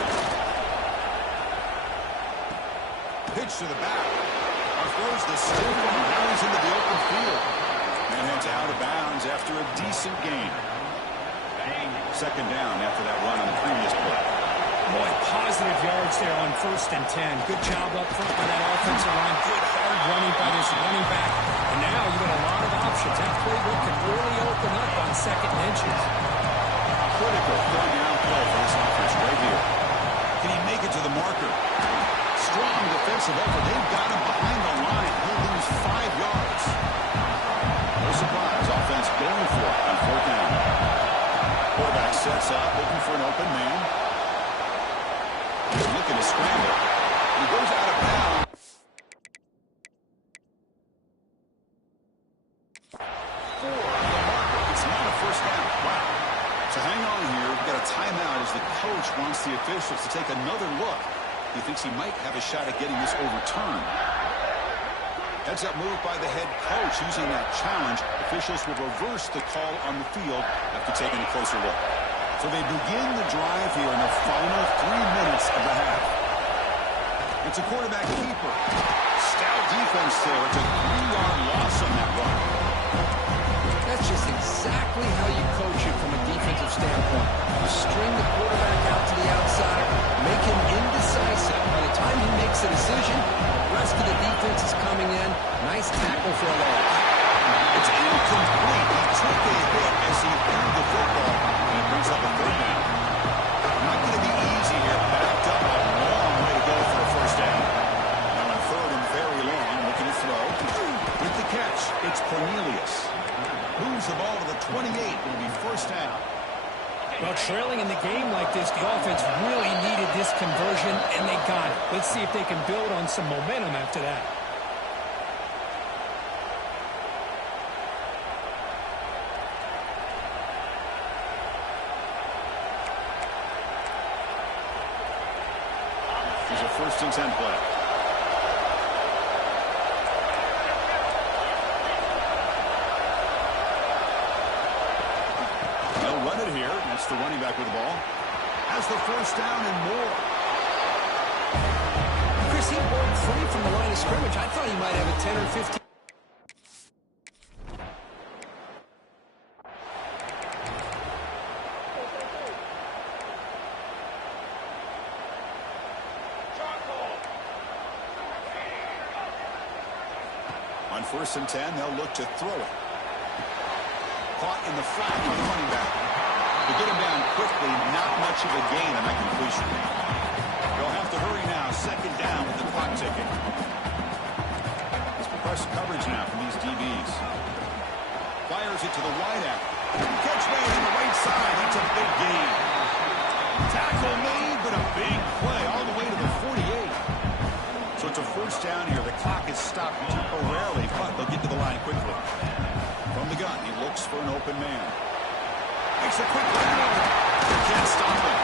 Pitch to the back. Throws the stick and rallies into the open field. And heads out of bounds after a decent gain. Second down after that run on the previous play. Boy, positive yards there on 1st and 10. Good job up front by that offensive line. Good hard running by this running back. And now you've got a lot of options. That playbook can really open up on 2nd and inches. Critical 3rd down play for this offense right here. Can he make it to the marker? Strong defensive effort. They've got him behind the line. He'll lose 5 yards. No surprise. Offense going for it on 4th down. Quarterback sets up, looking for an open man. He's looking to scramble. He goes out of bounds. It's not a first down. Wow. So hang on here. We've got a timeout. as the coach wants the officials to take another look. He thinks he might have a shot at getting this overturned. Heads-up move by the head coach using that challenge. Officials will reverse the call on the field after taking a closer look. So they begin the drive here in the final 3 minutes of the half. It's a quarterback keeper. Stout defense there. It's a 3-yard loss on that run. That's just exactly how you coach it from a defensive standpoint. You string the quarterback out to the outside, make him indecisive. By the time he makes a decision, the rest of the defense is coming in. Nice tackle for a loss. It's incomplete. He took a hit as he threw the football, and it brings up a third down. Not going to be easy here. Backed up a long way to go for a first down. Now on third and very long, looking to throw. With the catch, it's Cornelius. Moves the ball to the 28. Will be first down. Well, trailing in the game like this, the offense really needed this conversion, and they got it. Let's see if they can build on some momentum after that. Here's a 1st and 10 play. Here. That's the running back with the ball. Has the first down and more. Chris, he broke free from the line of scrimmage. I thought he might have a 10 or 15. On 1st and 10, they'll look to throw it. Caught in the flat by the running back. To get him down quickly, not much of a gain on that completion. They'll have to hurry now. 2nd down with the clock ticking. It's press coverage now from these DBs. Fires it to the wideout. Catch made on the right side. That's a big gain. Tackle made, but a big play all the way to the 48. So it's a first down here. The clock is stopped temporarily, but they'll get to the line quickly. From the gun, he looks for an open man. Makes a quick run. They can't stop him.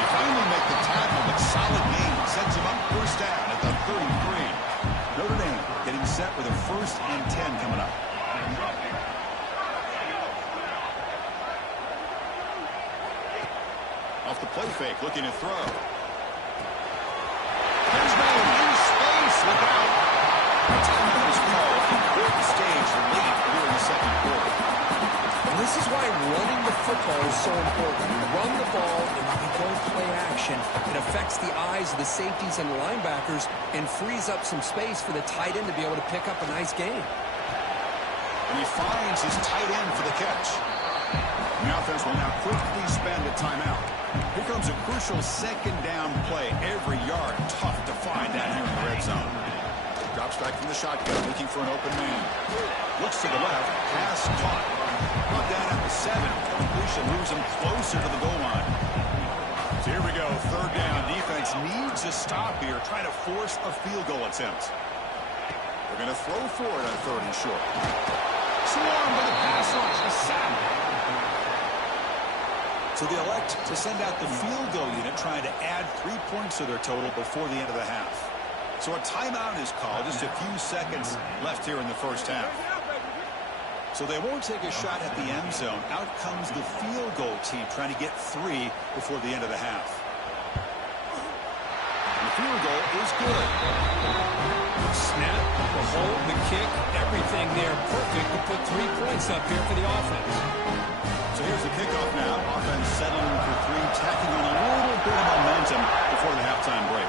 They finally make the tackle, but solid gain sends him up first down at the 33. Notre Dame getting set with a 1st and 10 coming up. Off the play fake, looking to throw. Catch made in space without. Timeout is called at the stage late here in the 2nd quarter. And this is why running the football is so important. You run the ball and you don't play action. It affects the eyes of the safeties and the linebackers and frees up some space for the tight end to be able to pick up a nice gain. And he finds his tight end for the catch. The offense will now quickly spend a timeout. Here comes a crucial 2nd down play. Every yard tough to find down here in the red zone. Drop strike from the shotgun, looking for an open man. Looks to the left, pass caught. Brought down at the 7. Completion moves him closer to the goal line. So here we go, 3rd down. Defense needs a stop here, trying to force a field goal attempt. They're going to throw for it on 3rd and short. Swarm with a pass rush, a sack. So they elect to send out the field goal unit, trying to add 3 points to their total before the end of the half. So a timeout is called, just a few seconds left here in the first half. So they won't take a shot at the end zone. Out comes the field goal team trying to get 3 before the end of the half. And the field goal is good. The snap, the hold, the kick, everything there perfect to put 3 points up here for the offense. So here's the kickoff now. Offense settling for 3, tacking on a little bit of momentum before the halftime break.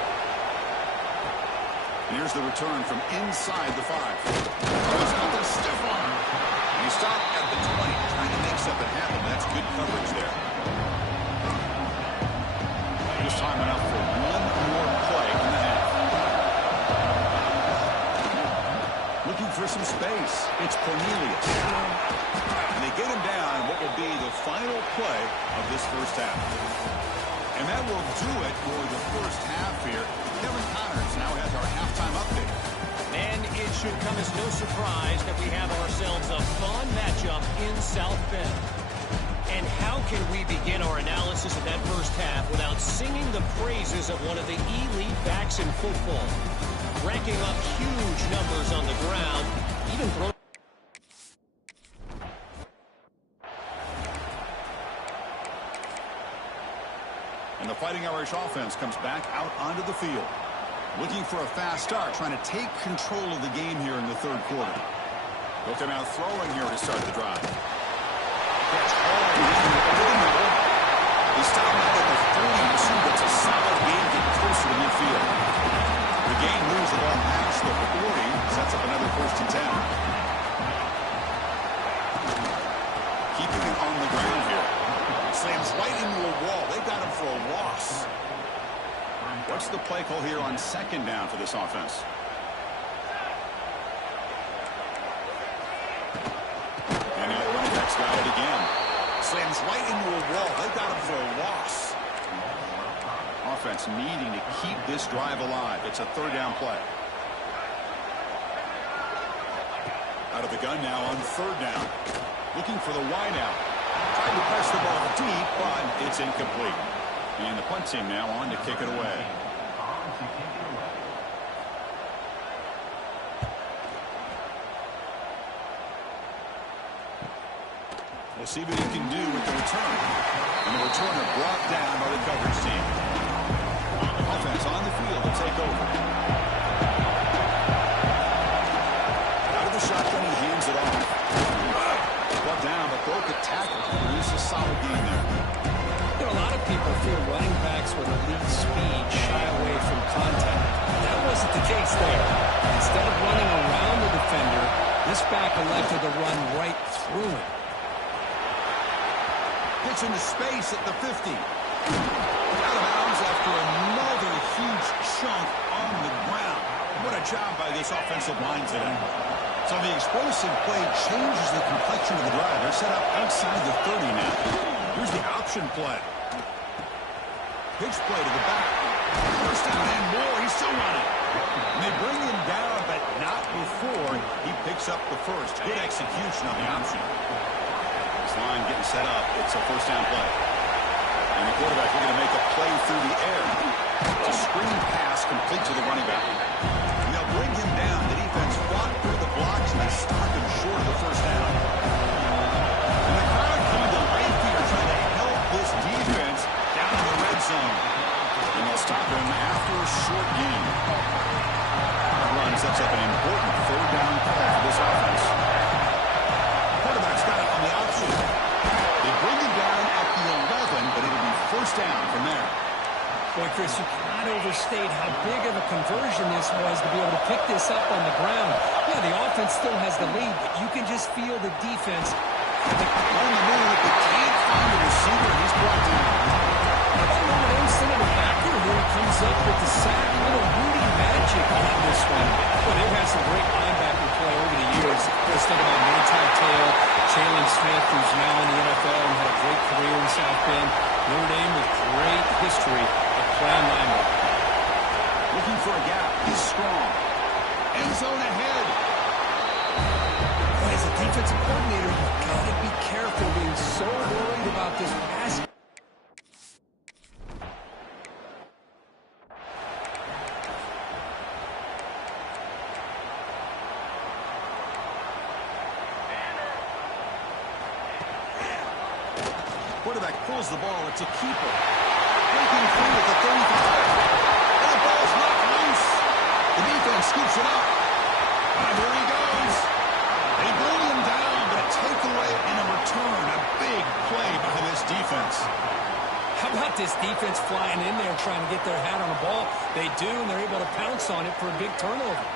And here's the return from inside the 5. He's got the stiff arm. And he stopped at the 20, trying to make something happen. That's good coverage there. Just time enough for one more play in the half. Looking for some space. It's Cornelius. And they get him down what will be the final play of this first half. And that will do it for the first half here. Kevin Connors now has our halftime update. And it should come as no surprise that we have ourselves a fun matchup in South Bend. And how can we begin our analysis of that first first half without singing the praises of one of the elite backs in football. Racking up huge numbers on the ground, even throwing. And the Fighting Irish offense comes back out onto the field. Looking for a fast start, trying to take control of the game here in the third quarter. They'll come out throwing here to start the drive. Catch hard into the middle. They stop out at the 32. That's a solid gain, getting closer to midfield. The game moves the ball past the 40, sets up another 1st and 10. Keeping it on the ground here. Slams right into a wall. They got him for a loss. What's the play call here on 2nd down for this offense? And now the running back's got it again. Slams right into a wall. They got him for a loss. Offense needing to keep this drive alive. It's a 3rd down play. Out of the gun now on 3rd down. Looking for the wide out. Trying to press the ball deep, but it's incomplete. And the punt team now on to kick it away. We'll see what he can do with the return. And the returner brought down by the coverage team. Offense on the field to take over. Out of the shotgun, he hands it off. Brought down, but broke a tackle. Produces a solid game there. You know, a lot of people feel running backs with elite speed shy away from contact. That wasn't the case there. Instead of running around the defender, this back elected to run right through him. Gets into space at the 50. Out of bounds after another huge chunk on the ground. What a job by this offensive line today. So the explosive play changes the complexion of the drive. They're set up outside the 30 now. Here's the option play. Pitch play to the back. 1st down and more. He's still running. And they bring him down, but not before he picks up the 1st. Good execution on the option. This line getting set up. It's a 1st down play. And the quarterback looking to make a play through the air. It's a screen pass complete to the running back. And they'll bring him down. The defense fought through the blocks and they stopped him short of the 1st down. And the crowd coming to life here trying to help this defense down in the red zone. And they'll stop him after a short gain. That run sets up an important 3rd down call for this offense. Quarterback's got it on the option. They bring him down at the 11, but it'll be 1st down from there. Boy, Chris, you cannot overstate how big of a conversion this was to be able to pick this up on the ground. Yeah, the offense still has the lead, but you can just feel the defense. On the move, but can't find the receiver, and he's brought down. How about Norman Emerson in the backer who comes up with the sack? Little Rudy magic on this one. Well, they've had some great linebacker play over the years. Let's think about Manti Te'o, Jalen Smith, who's now in the NFL and had a great career in South Bend. Notre Dame with great history of playing linebacker. Looking for a gap. He's strong. End zone ahead. Boy, as a defensive coordinator, you've got to be careful being so worried about this pass. Quarterback pulls the ball. It's a keeper. Breaking through at the 35. And the ball's knocked loose. The defense scoops it up. And here he goes. They bring him down, but a takeaway and a return. A big play by this defense. How about this defense flying in there trying to get their hat on the ball? They do, and they're able to pounce on it for a big turnover.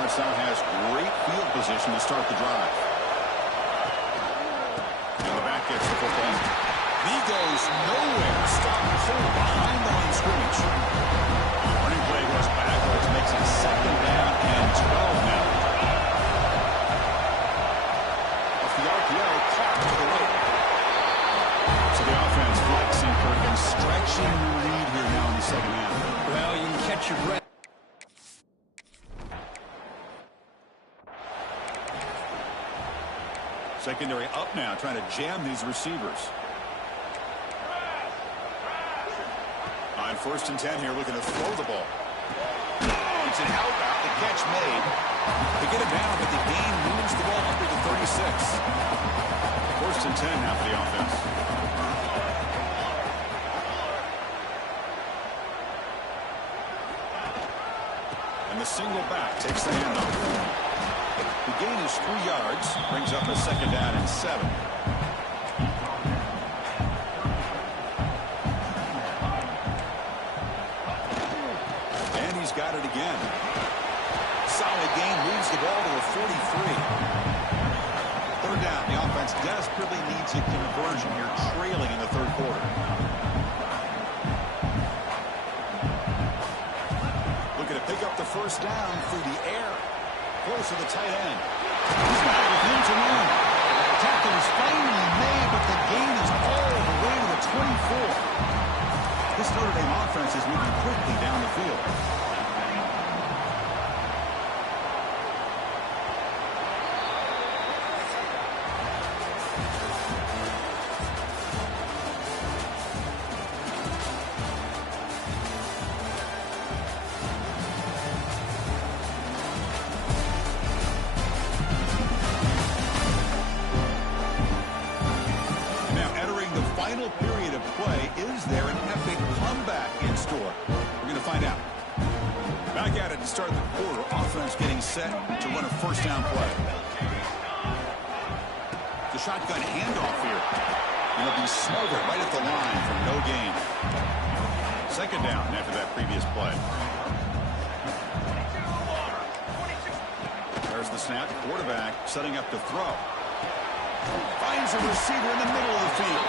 First down has great field position to start the drive. gets the football. He goes nowhere. Stopped full behind the line of scrimmage. Running play goes backwards. Makes it 2nd down and 12 now. Off the RPO, Clark to the right. So the offense flexing for and stretching your lead here now in the 2nd half. Well, you can catch your breath. Secondary up now, trying to jam these receivers. On 1st and 10 here, looking to throw the ball. It's an out route, the catch made. They get it down, but the gain moves the ball under the 36. 1st and 10 now for the offense. And the single back takes the handoff. The gain is 3 yards, brings up a 2nd down and 7. And he's got it again. Solid gain, moves the ball to the 43. 3rd down, the offense desperately needs a conversion here, trailing in the 3rd quarter. Looking to pick up the 1st down through the air. Close to the tight end. He's got it with him to run. Tackle is finally made, but the gain is all the way to the 24. This Notre Dame offense is moving quickly down the field. Period of play. Is there an epic comeback in store? We're going to find out. Back at it to start the quarter. Offense getting set to run a 1st down play. The shotgun handoff here. It'll be smothered right at the line for no gain. 2nd down after that previous play. There's the snap. Quarterback setting up to throw. Finds a receiver in the middle of the field.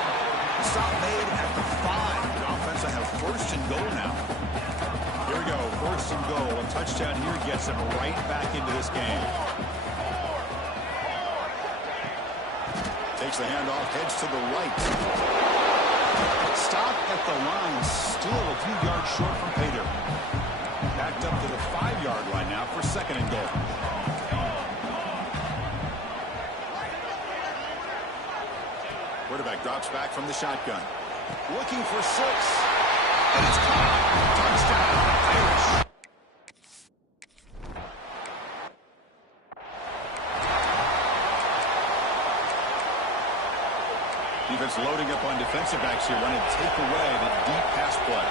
Stop made at the 5. The offense will have 1st and goal now. Here we go, 1st and goal. A touchdown here gets them right back into this game. Takes the handoff, heads to the right. Stop at the line, still a few yards short from pay dirt. Backed up to the 5-yard line now for 2nd and goal. Quarterback drops back from the shotgun. Looking for 6. And it's caught. Touchdown, Irish. Defense loading up on defensive backs here, wanting to take away the deep pass play.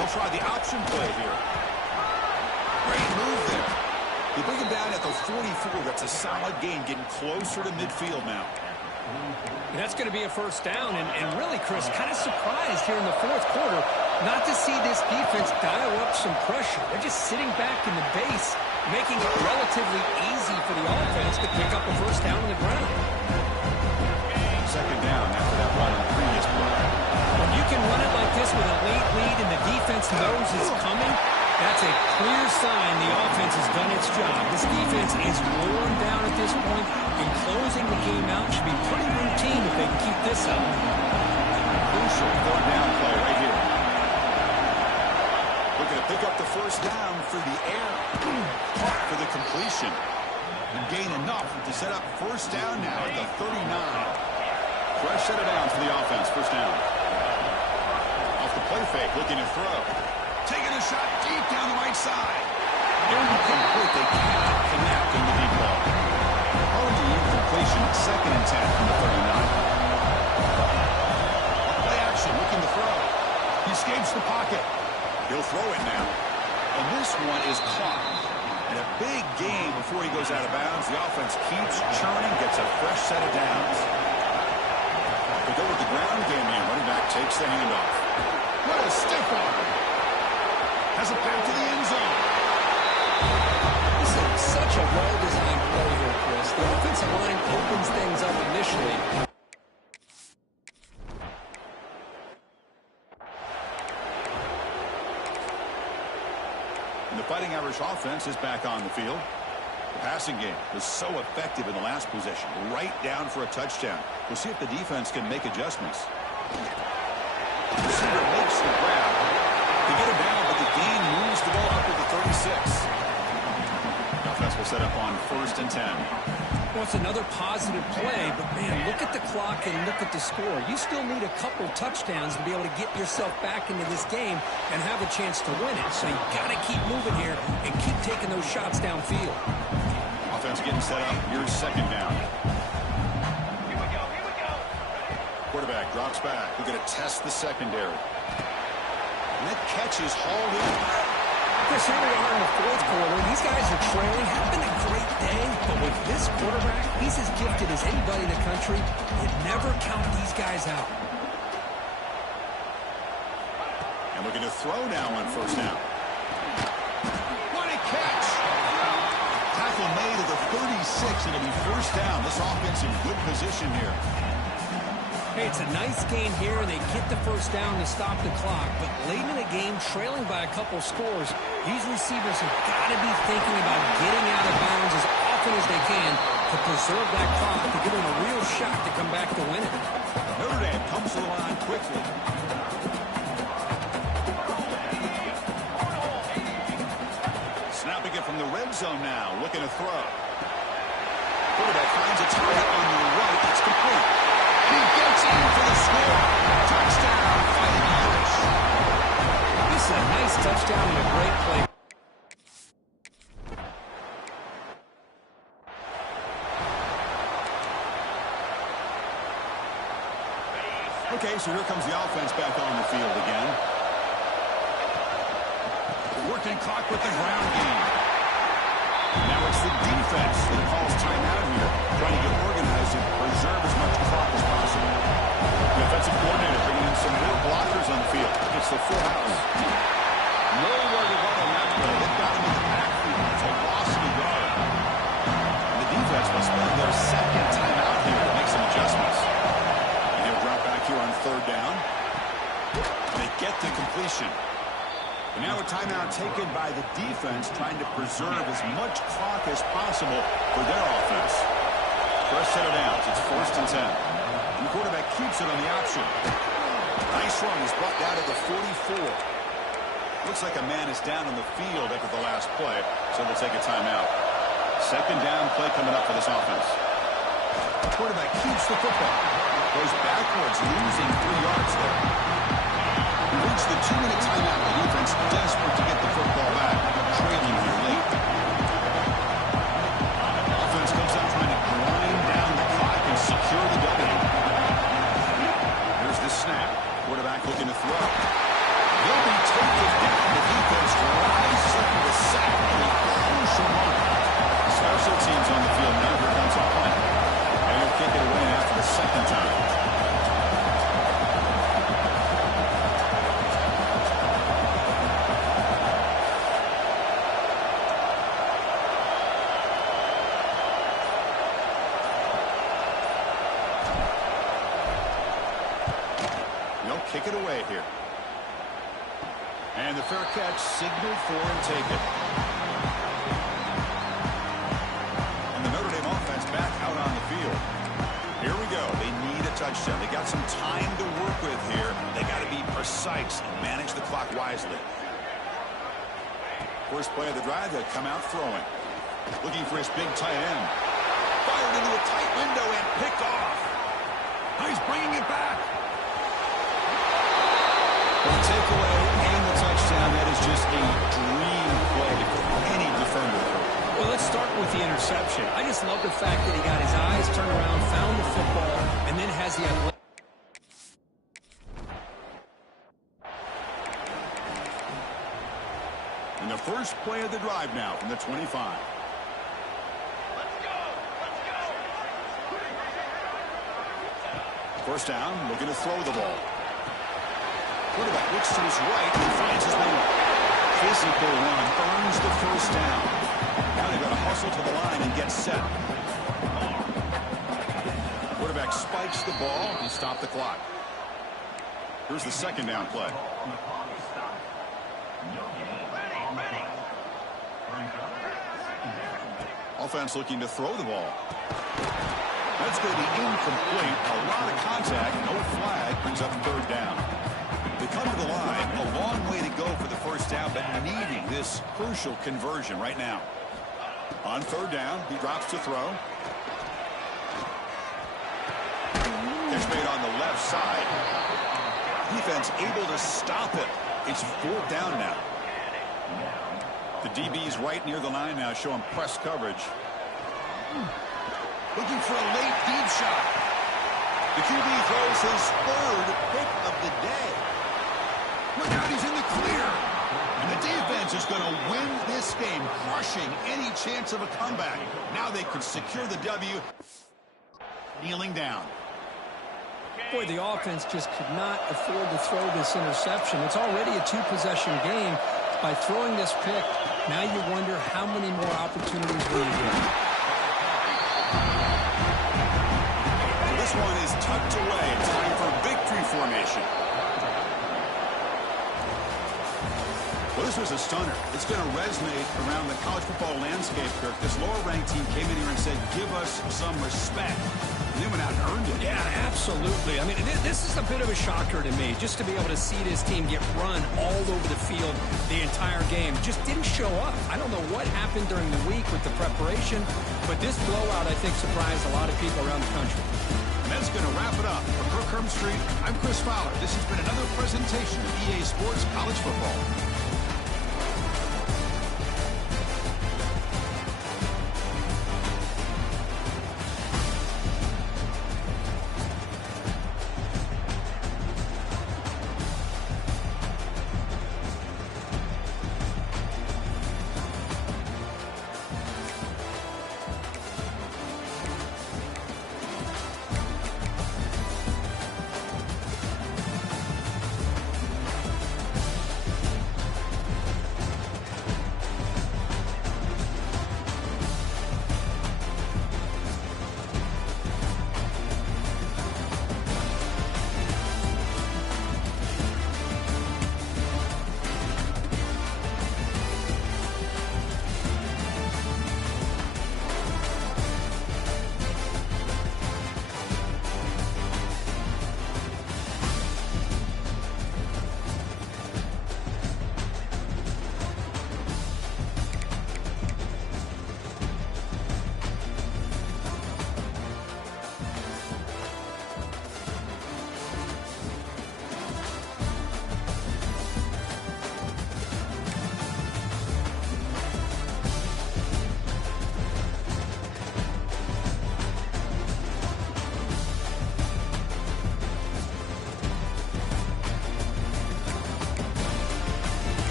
They'll try the option play here. Great move there. They bring him down at the 44. That's a solid gain, getting closer to midfield now. That's going to be a 1st down, and really, Chris, kind of surprised here in the 4th quarter not to see this defense dial up some pressure. They're just sitting back in the base, making it relatively easy for the offense to pick up a 1st down on the ground. 2nd down after that run in the previous play. When you can run it like this with a late lead and the defense knows it's coming, that's a clear sign the offense has done its job. This defense is worn down at this point, and closing the game out should be pretty routine if they can keep this up. Crucial 4th down play right here. Looking to pick up the 1st down through the air. Caught for the completion. And gain enough to set up 1st down now at the 39. Fresh set of downs for the offense. 1st down. Off the play fake, looking to throw. Taking a shot deep down the right side. Incomplete. They cannot connect in the deep ball. Only incompletion. 2nd and 10 from the 39. Play action, looking to throw. He escapes the pocket. He'll throw it now. And this one is caught. And a big game before he goes out of bounds. The offense keeps churning, gets a fresh set of downs. They go with the ground game here. Running back takes the handoff. What a stiff arm. Has it back to the end zone. This is such a well-designed play here, Chris. The offensive line opens things up initially, Fighting Irish offense is back on the field. The passing game was so effective in the last possession, right down for a touchdown. We'll see if the defense can make adjustments. The receiver makes the grab to get him down, but the gain moves the ball up to the 36. The offense will set up on 1st and 10. Well, it's another positive play, but, man, look at the clock and look at the score. You still need a couple touchdowns to be able to get yourself back into this game and have a chance to win it. So you got to keep moving here and keep taking those shots downfield. Offense getting set up. Here's 2nd down. Here we go. Quarterback drops back. We're going to test the secondary. And that catch is hauled in. Chris, here we are in the 4th quarter. These guys are trailing. Having a great day, but with this quarterback, he's as gifted as anybody in the country. You never count these guys out. And looking to throw now on 1st down. What a catch! Tackle made at the 36. It'll be 1st down. This offense in good position here. Hey, it's a nice gain here, and they get the 1st down to stop the clock. But late in the game, trailing by a couple scores, these receivers have got to be thinking about getting out of bounds as often as they can to preserve that clock to give them a real shot to come back to win it. Notre Dame comes to the line quickly. Snapping it from the red zone now, looking to throw. Quarterback finds a target on the right. It's complete. He gets in for the score. Touchdown, Fighting Irish. This is a nice touchdown and a great play. Okay, so here comes the offense back on the field again. Working clock with the ground game. Now it's the defense that calls timeout here, trying to get organized and preserve as much clock as possible. The offensive coordinator bringing in some more blockers on the field. It's the full house. Nowhere to run on that play. They've got him in the backfield. It's a loss of the yard. The defense will spend their 2nd timeout here to make some adjustments. And he'll drop back here on 3rd down. They get the completion. And now a timeout taken by the defense, trying to preserve as much clock as possible for their offense. First set of downs. It's 1st and 10. And the quarterback keeps it on the option. Nice run. He's brought down to the 44. Looks like a man is down on the field after the last play, so they'll take a timeout. 2nd down play coming up for this offense. The quarterback keeps the football. Goes backwards, losing 3 yards there. We reach the 2-minute timeout. The defense desperate to get the football back, trailing here late. Offense comes out trying to grind down the clock and secure the W. Here's the snap. Quarterback looking to throw. He'll be taken down. The defense rises up to the sack in a crucial moment. Special teams on the field now. Here comes a punt. And he'll kick it away after the 2nd time. Kick it away here. And the fair catch signaled for and taken. And the Notre Dame offense back out on the field. Here we go. They need a touchdown. They got some time to work with here. They got to be precise and manage the clock wisely. First play of the drive, they'll come out throwing. Looking for his big tight end. Fired into a tight window and picked off. He's bringing it back. The takeaway and the touchdown, that is just a dream play for any defender. Well, let's start with the interception. I just love the fact that he got his eyes turned around, found the football, and then has the athletic. And the first play of the drive now from the 25. Let's go! First down, looking to throw the ball. Quarterback looks to his right and finds his man. Physical run earns the 1st down. Now they've got to hustle to the line and get set. Quarterback spikes the ball and stop the clock. Here's the 2nd down play. Offense looking to throw the ball. That's going to be incomplete. A lot of contact. No flag. Brings up third down. They come to the line. A long way to go for the first down, but needing this crucial conversion right now. On third down, he drops to throw. Catch made on the left side. Defense able to stop it. It's fourth down now. The DB's right near the line now, showing press coverage. Looking for a late deep shot. The QB throws his third pick of the day. Look out, he's in the clear. And the defense is going to win this game, crushing any chance of a comeback. Now they can secure the W. Kneeling down. Boy, the offense just could not afford to throw this interception. It's already a two-possession game. By throwing this pick, now you wonder how many more opportunities will you get. This one is tucked away. Time for victory formation. Well, this was a stunner. It's going to resonate around the college football landscape, Kirk. This lower-ranked team came in here and said, give us some respect. And they went out and earned it. Yeah, absolutely. I mean, this is a bit of a shocker to me, just to be able to see this team get run all over the field the entire game. Just didn't show up. I don't know what happened during the week with the preparation, but this blowout, I think, surprised a lot of people around the country. And that's going to wrap it up. For Kirk Herbstreit, I'm Chris Fowler. This has been another presentation of EA Sports College Football.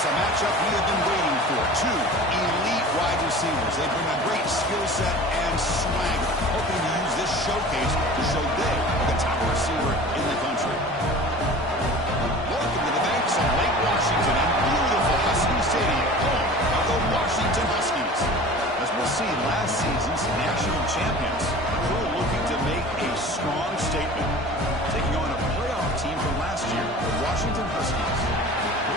is a matchup we have been waiting for. Two elite wide receivers. They bring a great skill set and swagger, hoping to use this showcase to show they are the top receiver in the country. Welcome to the banks of Lake Washington and beautiful Husky Stadium, home of the Washington Huskies. As we'll see, last season's national champions, a crew looking to make a strong statement, taking on a playoff team from last year, the Washington Huskies.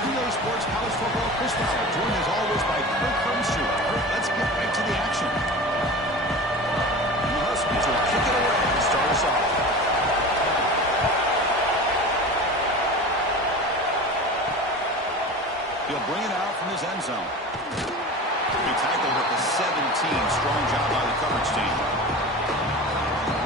EA Sports College Football, Chris Fowler, joined as always by Kirk Hermstreet. Let's get right to the action. And the Huskies will kick it away to start us off. He'll bring it out from his end zone. He tackled at the 17. Strong job by the coverage team.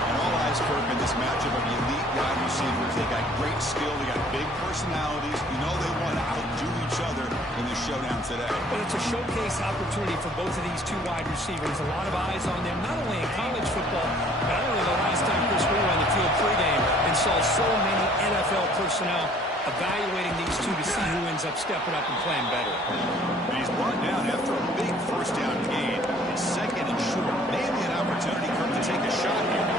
And all eyes, Kirk, in this matchup of elite wide receivers. They got great skill. They got big personalities. You know they want to outdo each other in this showdown today. But it's a showcase opportunity for both of these two wide receivers. A lot of eyes on them, not only in college football, but I don't know the last time, Chris, we were on the field pregame and saw so many NFL personnel evaluating these two to see who ends up stepping up and playing better. And he's brought down after a big first down gain. It's second and short. Maybe an opportunity for him to take a shot here.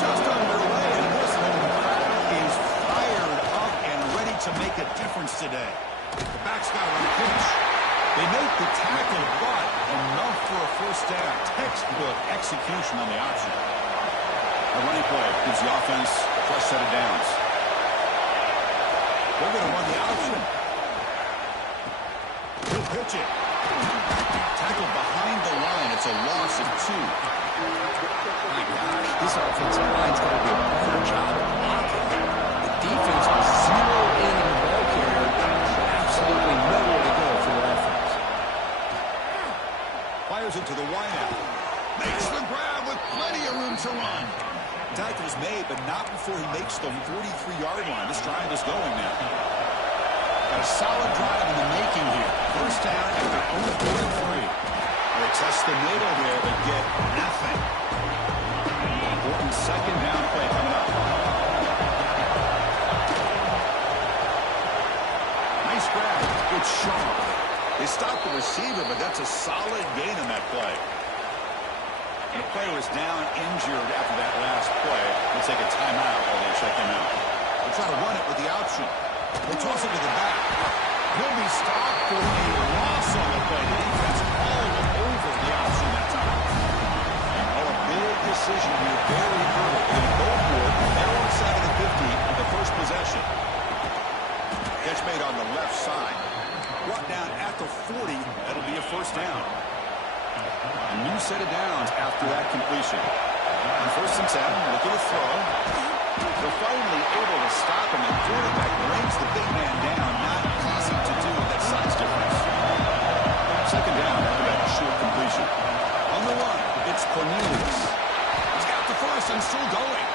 Just underway, and this home crowd is fired up and ready to make a difference today. The back's got to run a pitch. They make the tackle, but enough for a first down. Textbook execution on the option. A running play gives the offense a fresh set of downs. They're going to run the option. He'll pitch it. Tackled behind the line. It's a loss of 2. My gosh, this offensive line's got to do a better job of blocking. The defense was zeroed in on the ball carrier. Absolutely nowhere to go for the offense. Fires it to the wideout. Makes the grab with plenty of room to run. Tackle is made, but not before he makes the 43-yard line. This drive is going now. Got a solid drive in the making here. First down after only 43. They test the middle there, but get nothing. Important second down play coming up. Nice grab. Good shot. They stopped the receiver, but that's a solid gain in that play. And the player is down injured after that last play. We'll take a timeout while they check him out. They'll try to run it with the option. They'll toss it to the back. He'll be stopped for a loss on the play. The defense all over the option that time. Oh, a big decision here very early. They're going to go for it. They're inside of the 50 with the first possession. Catch made on the left side. Brought down at the 40. That'll be a first down. A new set of downs after that completion. On first and 10, look at the throw. They're finally able to stop him. The quarterback brings the big man down. Not easy to do with that size difference. Second down after that short completion. On the run, it's Cornelius. He's got the first and still going.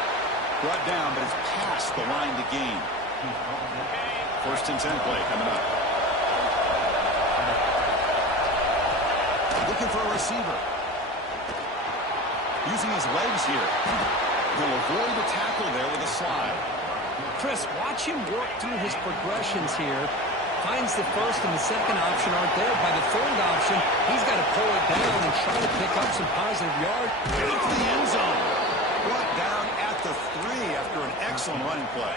Brought down, but it's past the line to gain. First and 10 play coming up. Looking for a receiver. Using his legs here. He'll avoid the tackle there with a slide. Chris, watch him work through his progressions here. Finds the first and the second option aren't there. By the third option, he's got to pull it down and try to pick up some positive yards. Into the end zone. Brought down at the 3 after an excellent running play.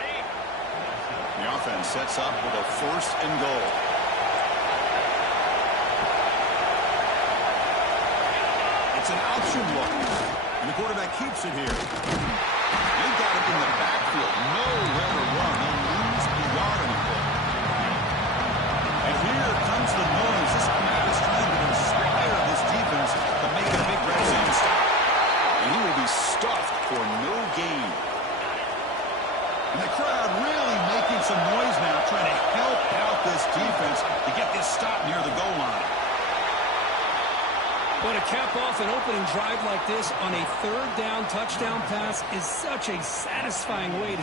The offense sets up with a first and goal. It's an option look. And the quarterback keeps it here. They've got it in the backfield. Nowhere to run. They'll lose a yard on the play. And here comes the noise. This crowd is trying to inspire this defense to make a big red zone stop. And he will be stuffed for no gain. And the crowd really making some noise now, trying to help out this defense to get this stop near the goal line. But to cap off an opening drive like this on a third down touchdown pass is such a satisfying way to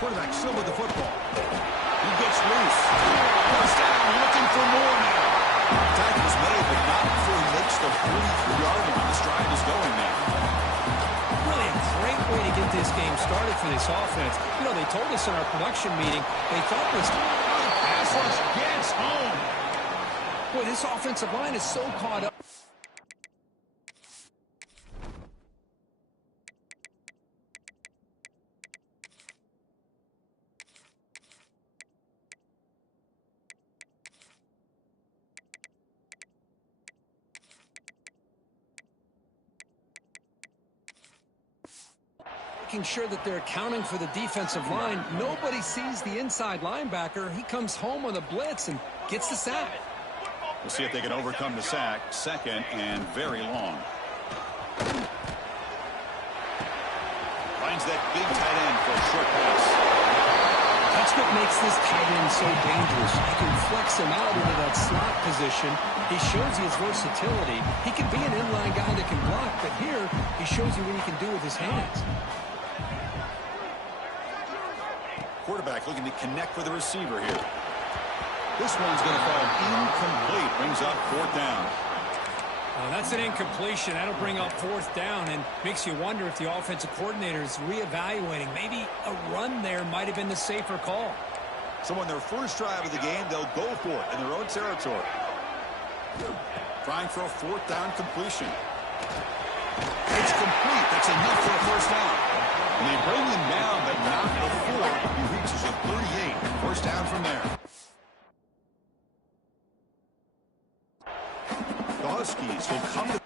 Quarterback still with the football. He gets loose. Goes down, looking for more now. Tackle's made, but not before he makes the 43-yard line. This drive is going now. Really a great way to get this game started for this offense. You know, they told us in our production meeting they thought this Pass rush gets home. Boy, this offensive line is so caught up. Making sure that they're accounting for the defensive line. Nobody sees the inside linebacker. He comes home on the blitz and gets the sack. We'll see if they can overcome the sack. Second and very long. Finds that big tight end for a short pass. That's what makes this tight end so dangerous. You can flex him out into that slot position. He shows you his versatility. He can be an inline guy that can block, but here he shows you what he can do with his hands. Quarterback looking to connect with the receiver here. This one's going to fall incomplete. Brings up fourth down. That's an incompletion. That'll bring up fourth down and makes you wonder if the offensive coordinator is reevaluating. Maybe a run there might have been the safer call. So on their first drive of the game, they'll go for it in their own territory. Trying for a fourth down completion. It's complete. That's enough for a first down. And they bring him down, but not before he reaches a 38. First down from there. The Huskies will come to...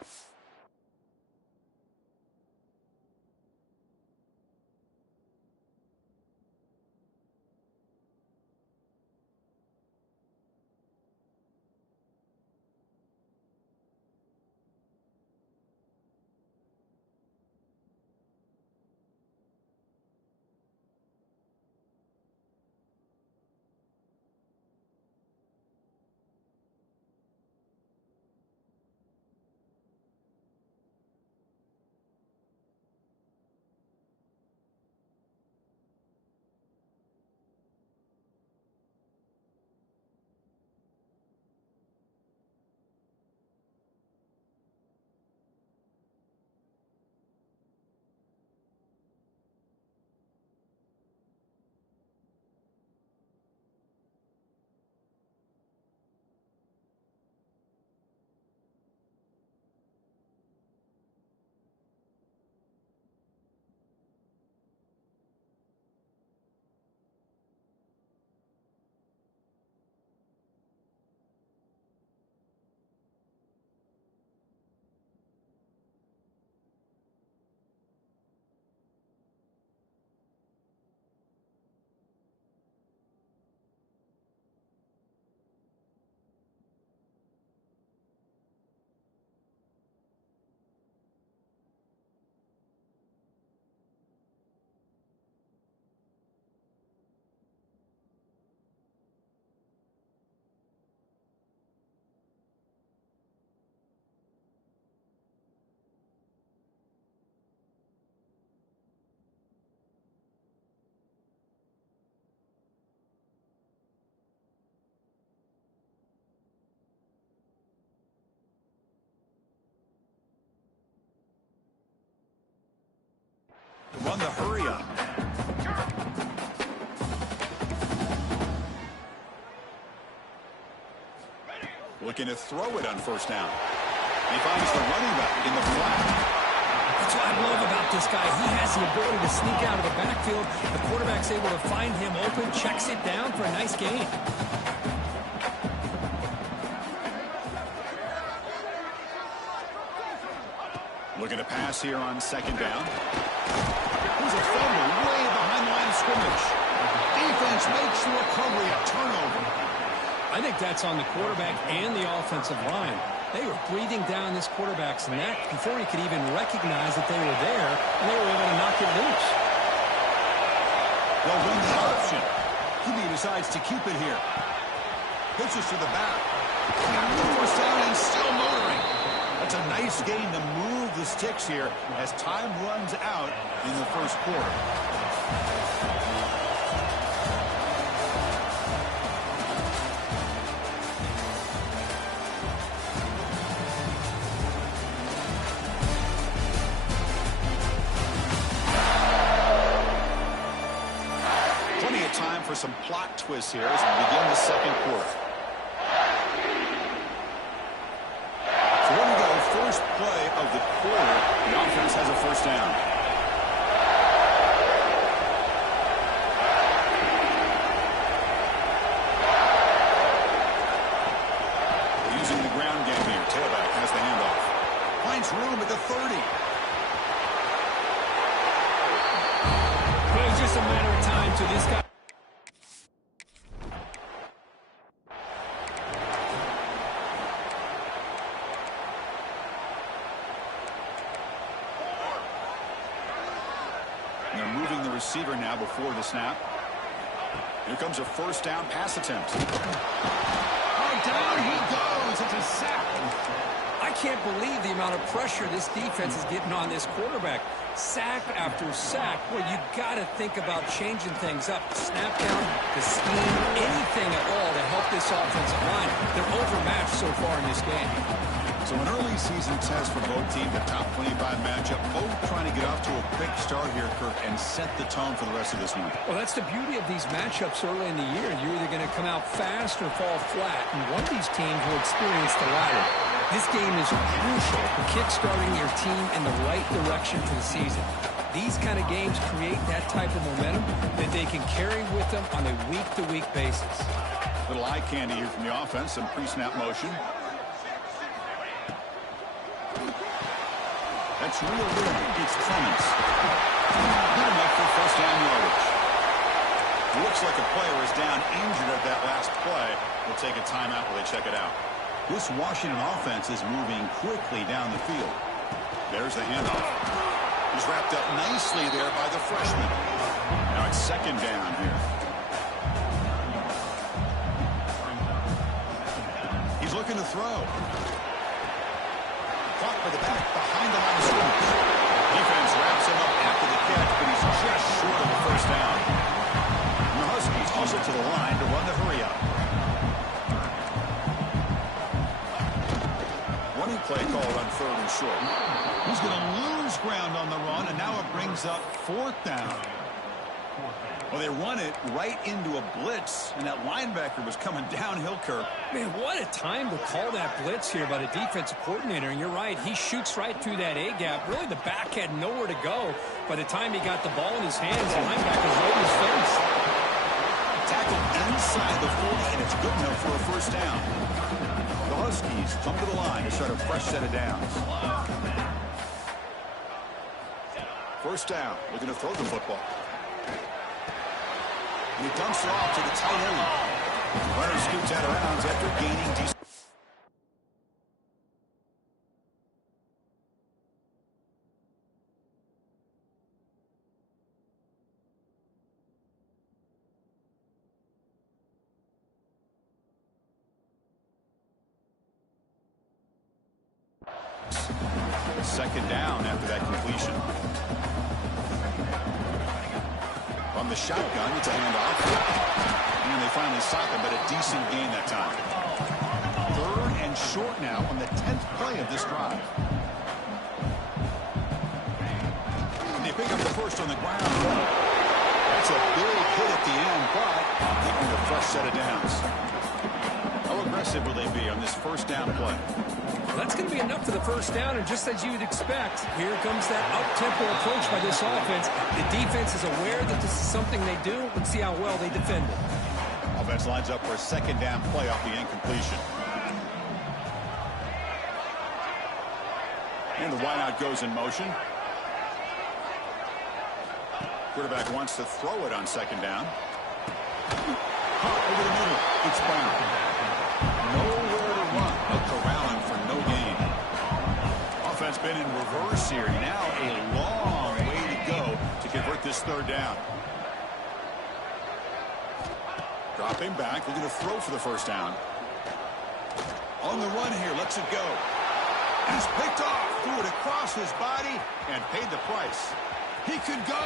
Run the hurry up. Looking to throw it on first down. He finds the running back in the flat. That's what I love about this guy. He has the ability to sneak out of the backfield. The quarterback's able to find him open, checks it down for a nice gain. Looking to pass here on second down. There's a fumble way behind the line of scrimmage. Defense makes the recovery a turnover. I think that's on the quarterback and the offensive line. They were breathing down this quarterback's neck before he could even recognize that they were there, and they were able to knock it loose. They'll run the option. QB decides to keep it here. Pitches to the back. Got the first down and still motoring. That's a nice gain to move the sticks here as time runs out in the first quarter. for some plot twists here as we begin the second quarter. So here we go. First play of the quarter. The offense has a first down. Using the ground game here. Tailback has the handoff. Finds room at the 30. Well, it's just a matter of time to this guy. They're moving the receiver now before the snap. Here comes a first down pass attempt. Oh, down he goes. It's a sack. I can't believe the amount of pressure this defense is getting on this quarterback. Sack after sack. Well, you got to think about changing things up. The snap count, the scheme, anything at all to help this offensive line. They're overmatched so far in this game. So an early season test for both teams, the top 25 matchup, both trying to get off to a quick start here, Kirk, and set the tone for the rest of this one. Well, that's the beauty of these matchups early in the year. You're either going to come out fast or fall flat, and one of these teams will experience the latter. This game is crucial for kick-starting your team in the right direction for the season. These kind of games create that type of momentum that they can carry with them on a week-to-week basis. Little eye candy here from the offense, some pre-snap motion. That's real good. It's Clemens. Good enough for first down yardage. Looks like a player is down injured at that last play. We'll take a timeout while they check it out. This Washington offense is moving quickly down the field. There's the handoff. He's wrapped up nicely there by the freshman. Now it's second down here. He's looking to throw. Caught by the back behind the line of scrimmage. Defense wraps him up after the catch, but he's just short of the first down. And the Huskies also to the line to run the hurry-up. Running play called on third and short. He's going to lose ground on the run, and now it brings up fourth down. Well, they run it right into a blitz, and that linebacker was coming downhill, Kirk. Man, what a time to call that blitz here by the defensive coordinator. And you're right, he shoots right through that A-gap. Really, the back had nowhere to go. By the time he got the ball in his hands, the linebacker's right in his face. Tackle inside the 40, and it's good enough for a first down. The Huskies come to the line to start a fresh set of downs. First down, looking to throw the football. And he dumps it off to the tight end. Runner scoots out of bounds after gaining decent. Second down after that completion. From the shotgun, it's a handoff. And they finally stop him, but a decent gain that time. Third and short now on the 10th play of this drive. And they pick up the first on the ground. That's a big hit at the end, but taking a fresh set of downs. How aggressive will they be on this first down play? Well, that's going to be enough for the first down, and just as you would expect, here comes that up-tempo approach by this offense. The defense is aware that this is something they do. Let's see how well they defend it. Offense lines up for a second down play off the incompletion. And the wideout goes in motion. Quarterback wants to throw it on second down. Over the middle. It's Brown. Nowhere to run. A corralling for no gain. Offense been in reverse here. Now a long way to go to convert this third down. Dropping back. Looking to throw for the first down. On the run here. Lets it go. He's picked off. Threw it across his body and paid the price. He could go.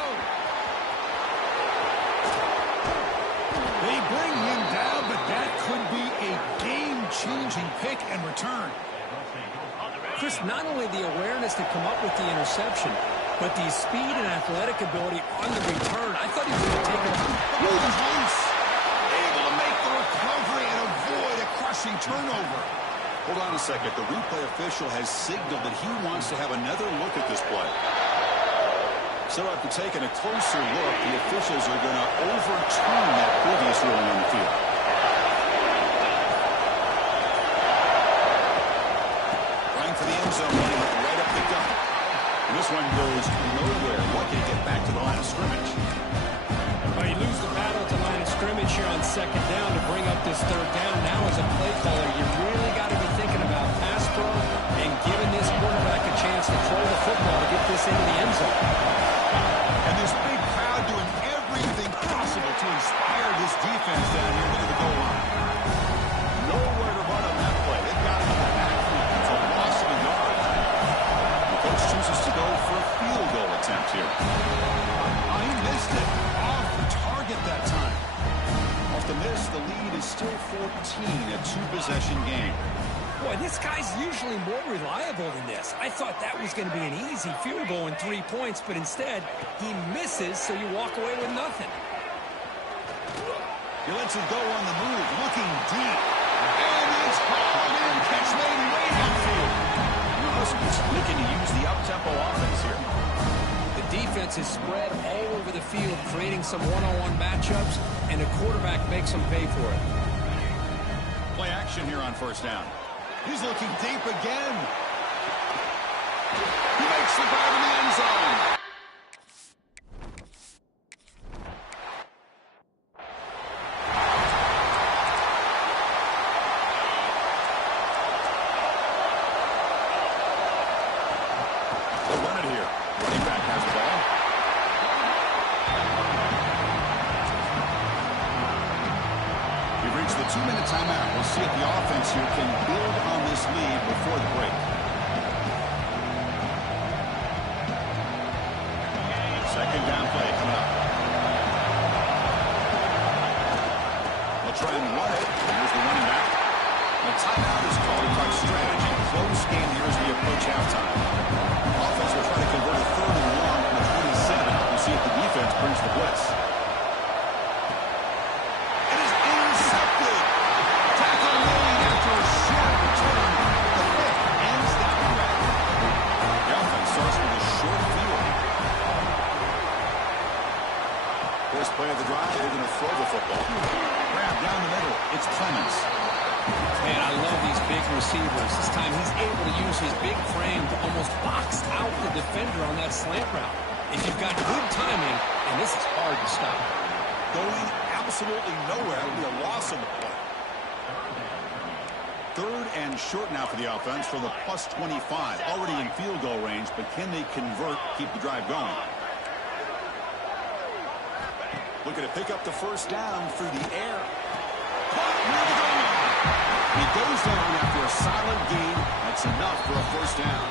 They bring him down, but that could be a game-changing pick and return. Chris, not only the awareness to come up with the interception, But the speed and athletic ability on the return, I thought he was going to take it. Move is loose. Able to make the recovery and avoid a crushing turnover. Hold on a second. The replay official has signaled that he wants to have another look at this play. So after taking a closer look, the officials are going to overturn that previous ruling on the field. Running for the end zone, running it right up the gut. And this one goes nowhere. Lucky to get back to the line of scrimmage. Well, you lose the battle to line of scrimmage here on second down to bring up this third down. Now as a play caller, you really got to be thinking about pass pro and giving this quarterback a chance to throw the football to get this into the end zone. And this big crowd doing everything possible to inspire this defense down here near the goal line. Nowhere to run on that play. They've got him in the backfield. It's a loss of a yard. The coach chooses to go for a field goal attempt here. Oh, he missed it. Off the target that time. Off the miss, the lead is still 14, a two-possession game. Boy, this guy's usually more reliable than this. I thought that was going to be an easy field goal and 3 points, but instead, he misses, so you walk away with nothing. He lets it go on the move, looking deep. And it's hauled in. Catch made way downfield. The Huskies looking to use the up-tempo offense here. The defense is spread all over the field, creating some one-on-one matchups, and the quarterback makes them pay for it. Play action here on first down. He's looking deep again. He makes the grab in the end zone. They'll run it here. Running back has the ball. We've reached the 2-minute timeout. We'll see if the offense here can build on this lead before the break. Second down play coming up. They'll try and run it. Here's the running back. The timeout is called by strategy. Close game here as we approach halftime. Offense will try to convert a 3rd and long from the 27. We'll see if the defense brings the blitz. Play of the drive, they're going to throw the football. Grab down the middle. It's Clemens. Man, I love these big receivers. This time he's able to use his big frame to almost box out the defender on that slant route. If you've got good timing, and this is hard to stop. Going absolutely nowhere. It'll be a loss on the play. 3rd and short now for the offense from the plus 25. Already in field goal range, but can they convert, keep the drive going? Looking to pick up the first down through the air. He goes down after a solid gain. That's enough for a first down.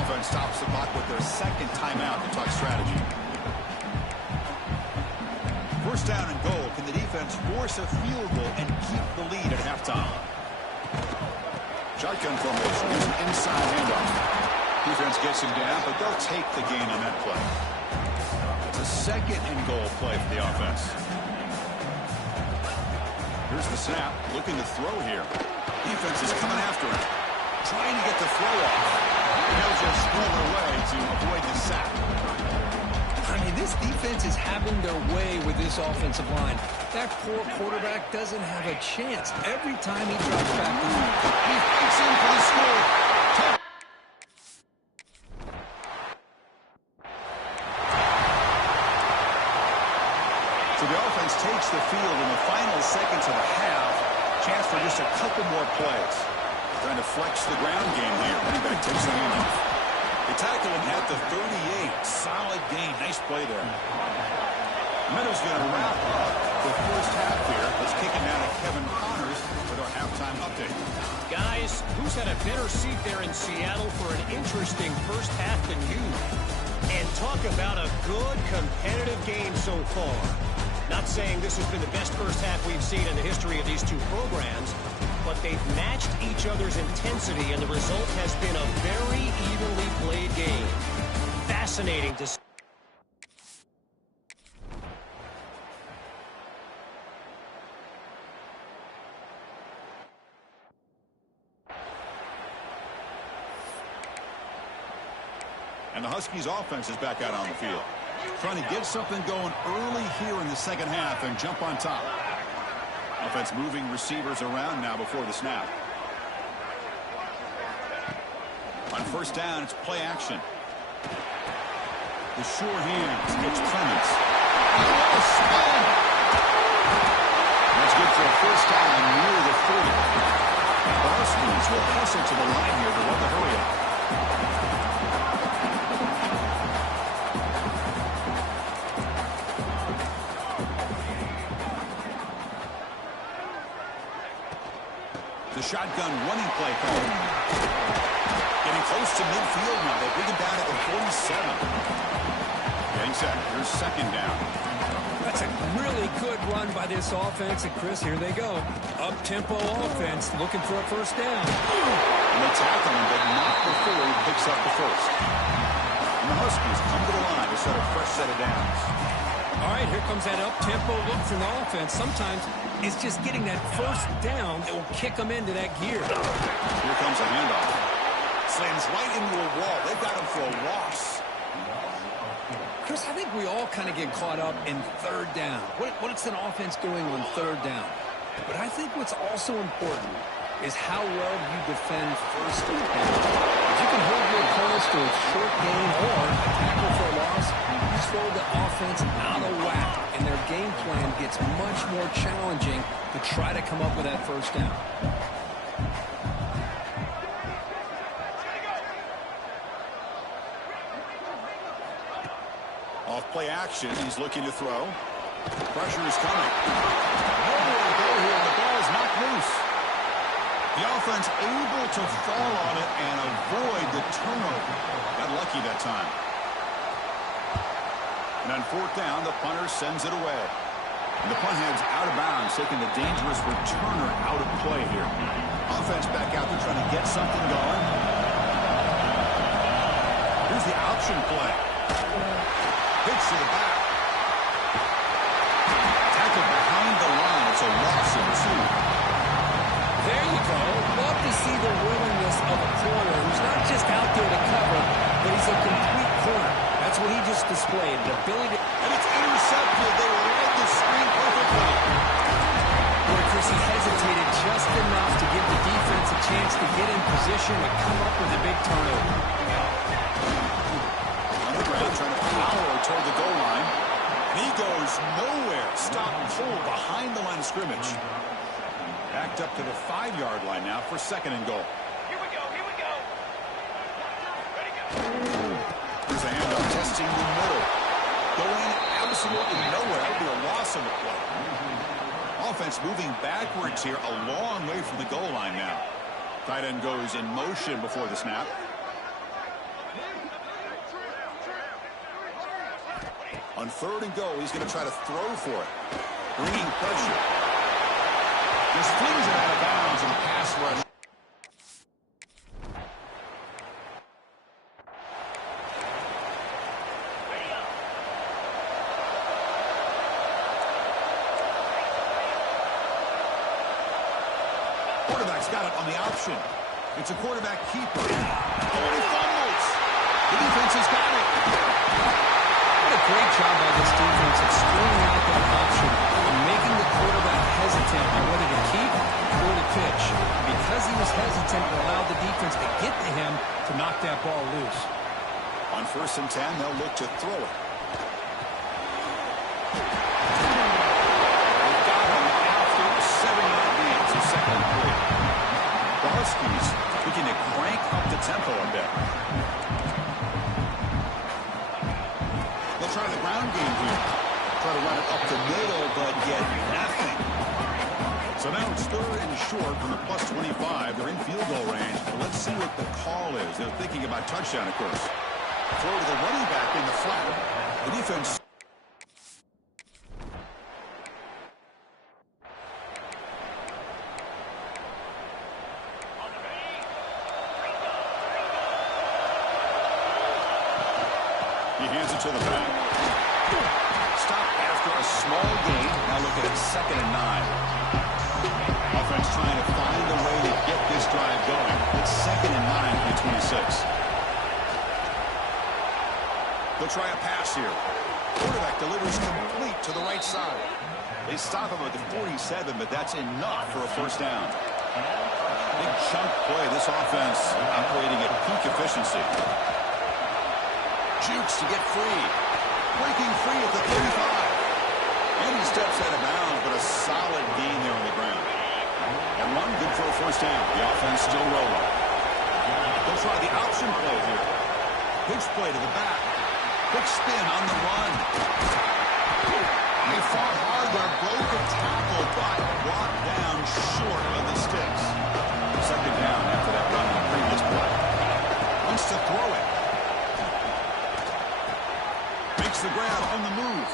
Offense stops the clock with their 2nd timeout to talk strategy. First down and goal. Can the defense force a field goal and keep the lead at halftime? Shotgun formation. Here's an inside handoff. Defense gets him down, but they'll take the gain on that play. It's a 2nd and goal play for the offense. Here's the snap, looking to throw here. Defense is coming after him, trying to get the throw off. They'll just throw their way to avoid the sack. I mean, this defense is having their way with this offensive line. That poor quarterback doesn't have a chance every time he drops back. He fights in for the score. So the offense takes the field in the final seconds of the half. Chance for just a couple more plays. Trying to flex the ground game here. Running back takes the handoff. They tackle him at the 38. Solid gain. Nice play there. Meadows going to wrap up the first half here. Let's kick it down to Kevin Connors with our halftime update. Guys, who's had a better seat there in Seattle for an interesting first half than you? And talk about a good competitive game so far. Not saying this has been the best first half we've seen in the history of these two programs, but they've matched each other's intensity, and the result has been a very evenly played game. fascinating to see. And the Huskies offense is back out on the field. Trying to get something going early here in the second half and jump on top. Offense moving receivers around now before the snap. On first down, it's play action. The sure hands gets Clements. That's good for a first down near the 40. The Huskies will hustle to the line here to run the hurry up. The shotgun running play call. Getting close to midfield now. They bring it down at the 47. Getting set. Here's second down. That's a really good run by this offense. And, Chris, here they go. Up-tempo offense looking for a first down. And they tackle him, but not before he picks up the first. And the Huskies come to the line to set a fresh set of downs. All right, here comes that up-tempo look from the offense. Sometimes it's just getting that first down that will kick them into that gear. Here comes a handoff. Slams right into a wall. They've got him for a loss. Chris, I think we all kind of get caught up in third down. What's an offense doing on third down? But I think what's also important is how well you defend first down. If you can hold your opponents to a short gain or a tackle for a loss, you throw the offense out of whack, and their game plan gets much more challenging to try to come up with that first down. Off play action, he's looking to throw. Pressure is coming. Nowhere to go here, and the ball is knocked loose. The offense able to fall on it and avoid the turnover. Got lucky that time. And on fourth down, the punter sends it away. And the punt heads out of bounds, taking the dangerous returner out of play here. Offense back out there trying to get something going. Here's the option play. Pitch to the back. Tackle behind the line. It's a loss of 2. There you go. Love to see the willingness of a corner who's not just out there to cover, but he's a complete corner. That's what he just displayed, the ability to... And it's intercepted. They read the screen perfectly. Where Chris, he hesitated just enough to give the defense a chance to get in position to come up with a big turnover. On the ground, trying to power toward the goal line. And he goes nowhere. Stop and pull behind the line of scrimmage. Backed up to the 5-yard line now for second and goal. Here we go. Here we go. Ready, go. Here's a handoff testing the middle. Going absolutely nowhere. That would be a loss on the play. Offense moving backwards here a long way from the goal line now. Tight end goes in motion before the snap. On third and goal, he's going to try to throw for it. Bringing pressure. Just flings it out of bounds in the pass rush. Quarterback's got it on the option. It's a quarterback keeper. Oh, and he fumbles. The defense has got it. What a great job by this defense of screening out that option and making the quarterback hesitant on whether to keep or to pitch. Because he was hesitant, it allowed the defense to get to him to knock that ball loose. On first and 10, they'll look to throw it. They've got him after 7-yard lead. It's a second and 3. The Huskies looking to crank up the tempo a bit. They'll try the ground game here. Try to run it up the middle, but get nothing. So now it's third and short from the plus 25. They're in field goal range. But let's see what the call is. They're thinking about touchdown, of course. Throw to the running back in the flat. The defense... Hands it to the back. Stop after a small gain. Now looking at 2nd and 9. Offense trying to find a way to get this drive going. It's 2nd and 9 from 26. They'll try a pass here. Quarterback delivers complete to the right side. They stop him at the 47, but that's enough for a first down. Big chunk play. This offense operating at peak efficiency. Jukes to get free. Breaking free at the 35. And he steps out of bounds, but a solid gain there on the ground. And one good for a first down. The offense still rolling. They'll try the option play here. Pitch play to the back. Quick spin on the run. They fought hard there. Broke a tackle, but brought down short of the sticks. 2nd down after that run on the previous play. Wants to throw it. Makes the grab on the move.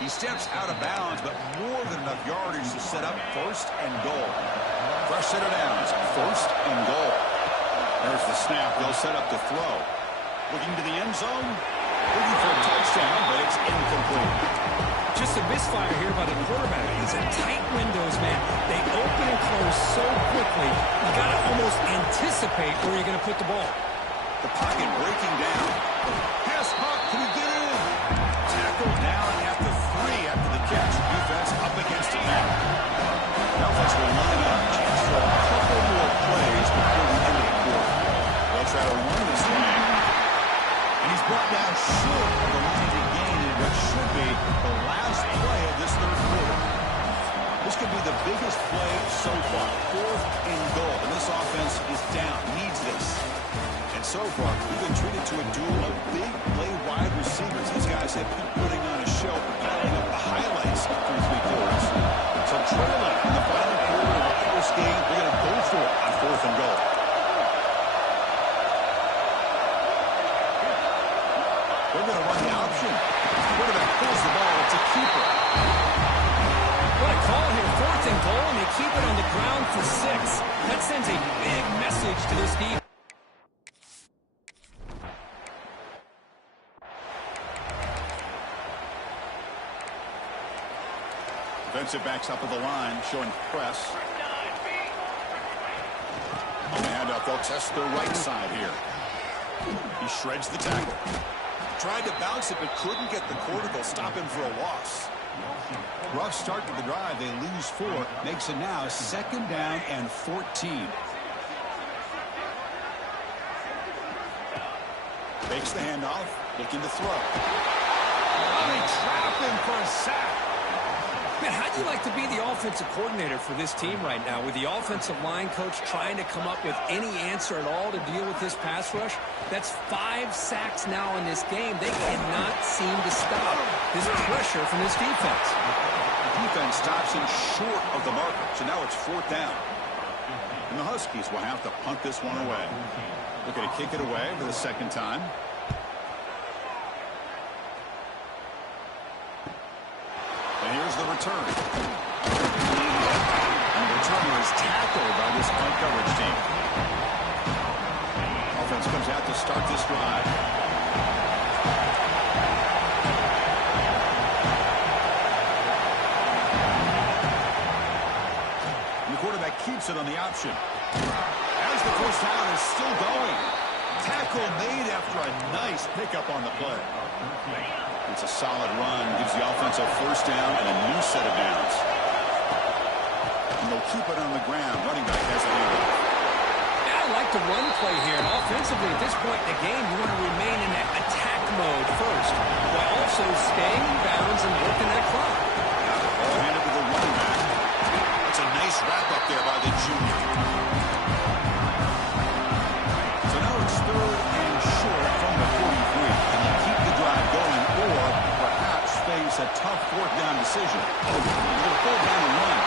He steps out of bounds, but more than enough yardage to set up 1st and goal. Fresh set of downs, 1st and goal. There's the snap. They'll set up the throw. Looking to the end zone. Looking for a touchdown, but it's incomplete. Just a misfire here by the quarterback. These are tight windows, man. They open and close so quickly. You got to almost anticipate where you're going to put the ball. The pocket breaking down. Pass hop. Can he get in? Tackled down at the 3 after the catch. Defense up against it now. The offense will line up. Chance for a couple more plays before the end of the quarter. They'll try to run this one. And he's brought down short of the line to gain in what should be the last play of this 3rd quarter. This could be the biggest play so far. 4th and goal. And this offense is down. Needs this. And so far, we've been treated to a duel of big play wide receivers. These guys have been putting on a show, piling up the highlights through 3 quarters. So trailing in the final quarter of the first game, they're going to go for it on 4th and goal. They're going to run the option. Quarterback pulls the ball. It's a keeper. What a call here. 4th and goal, and they keep it on the ground for 6. That sends a big message to this defense. Defensive backs up at the line, showing press. On the handoff, they'll test the right side here. He shreds the tackle. Tried to bounce it, but couldn't get the quarter. They'll stop him for a loss. Rough start to the drive. They lose 4. Makes it now 2nd down and 14. Fakes the handoff, looking to throw. They trap him for a sack. Man, how'd you like to be the offensive coordinator for this team right now with the offensive line coach trying to come up with any answer at all to deal with this pass rush? That's 5 sacks now in this game. They cannot seem to stop this pressure from this defense. Defense stops him short of the marker, so now it's 4th down. And the Huskies will have to punt this one away. Looking to kick it away for the 2nd time. And here's the return. And the returner is tackled by this punt coverage team. Offense comes out to start this drive. And the quarterback keeps it on the option. As the first down is still going. Tackle made after a nice pickup on the play. It's a solid run. Gives the offense a first down and a new set of downs. And they'll keep it on the ground. Running back has a handoff. Yeah, I like the run play here. And offensively, at this point in the game, you want to remain in that attack mode first, while also staying in bounds and working that clock. Ball handed to the running back. It's a nice wrap up there by the junior. So now it's 3rd and short from the 43. Can they keep the drive going or perhaps face a tough 4th down decision? They're going to pull down and run.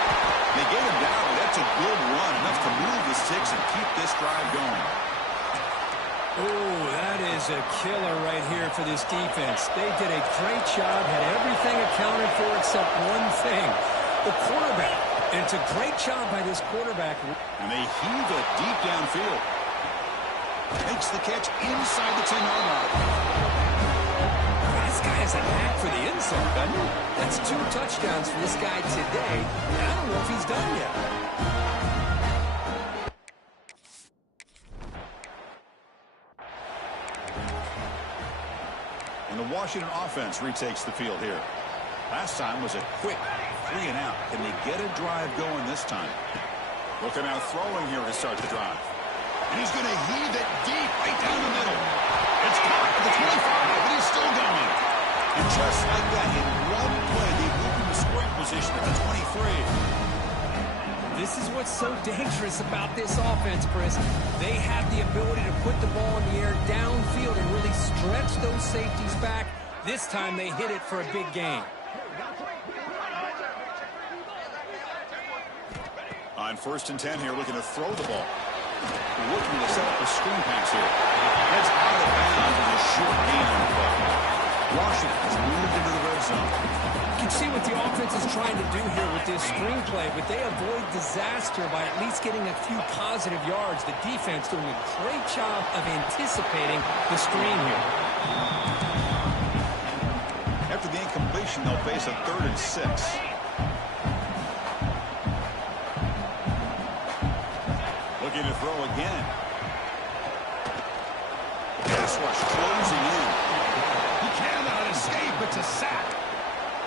They get him down, but that's a good run, enough to move the sticks and keep this drive going. Oh, that is a killer right here for this defense. They did a great job, had everything accounted for except one thing, the quarterback. And it's a great job by this quarterback. And they heave it deep downfield. Makes the catch inside the 10-yard line. has a knack for the end zone, doesn't he? That's 2 touchdowns for this guy today, and I don't know if he's done yet. And the Washington offense retakes the field here. Last time was a quick 3 and out. Can they get a drive going this time? Looking out throwing here to start the drive. And he's going to heave it deep right down the middle. It's caught at the 25, but he's still going. And just like that, in one play, they moved him to scoring position at the 23. This is what's so dangerous about this offense, Chris. They have the ability to put the ball in the air downfield and really stretch those safeties back. This time they hit it for a big gain. On 1st and 10 here, looking to throw the ball. Looking to set up a screen pass here. That's out of bounds in a short gain on the play. Washington has moved into the red zone. You can see what the offense is trying to do here with this screen play, but they avoid disaster by at least getting a few positive yards. The defense doing a great job of anticipating the screen here. After the incompletion, they'll face a 3rd and 6. Looking to throw again. Pass rush closing in. He cannot escape. It's a sack.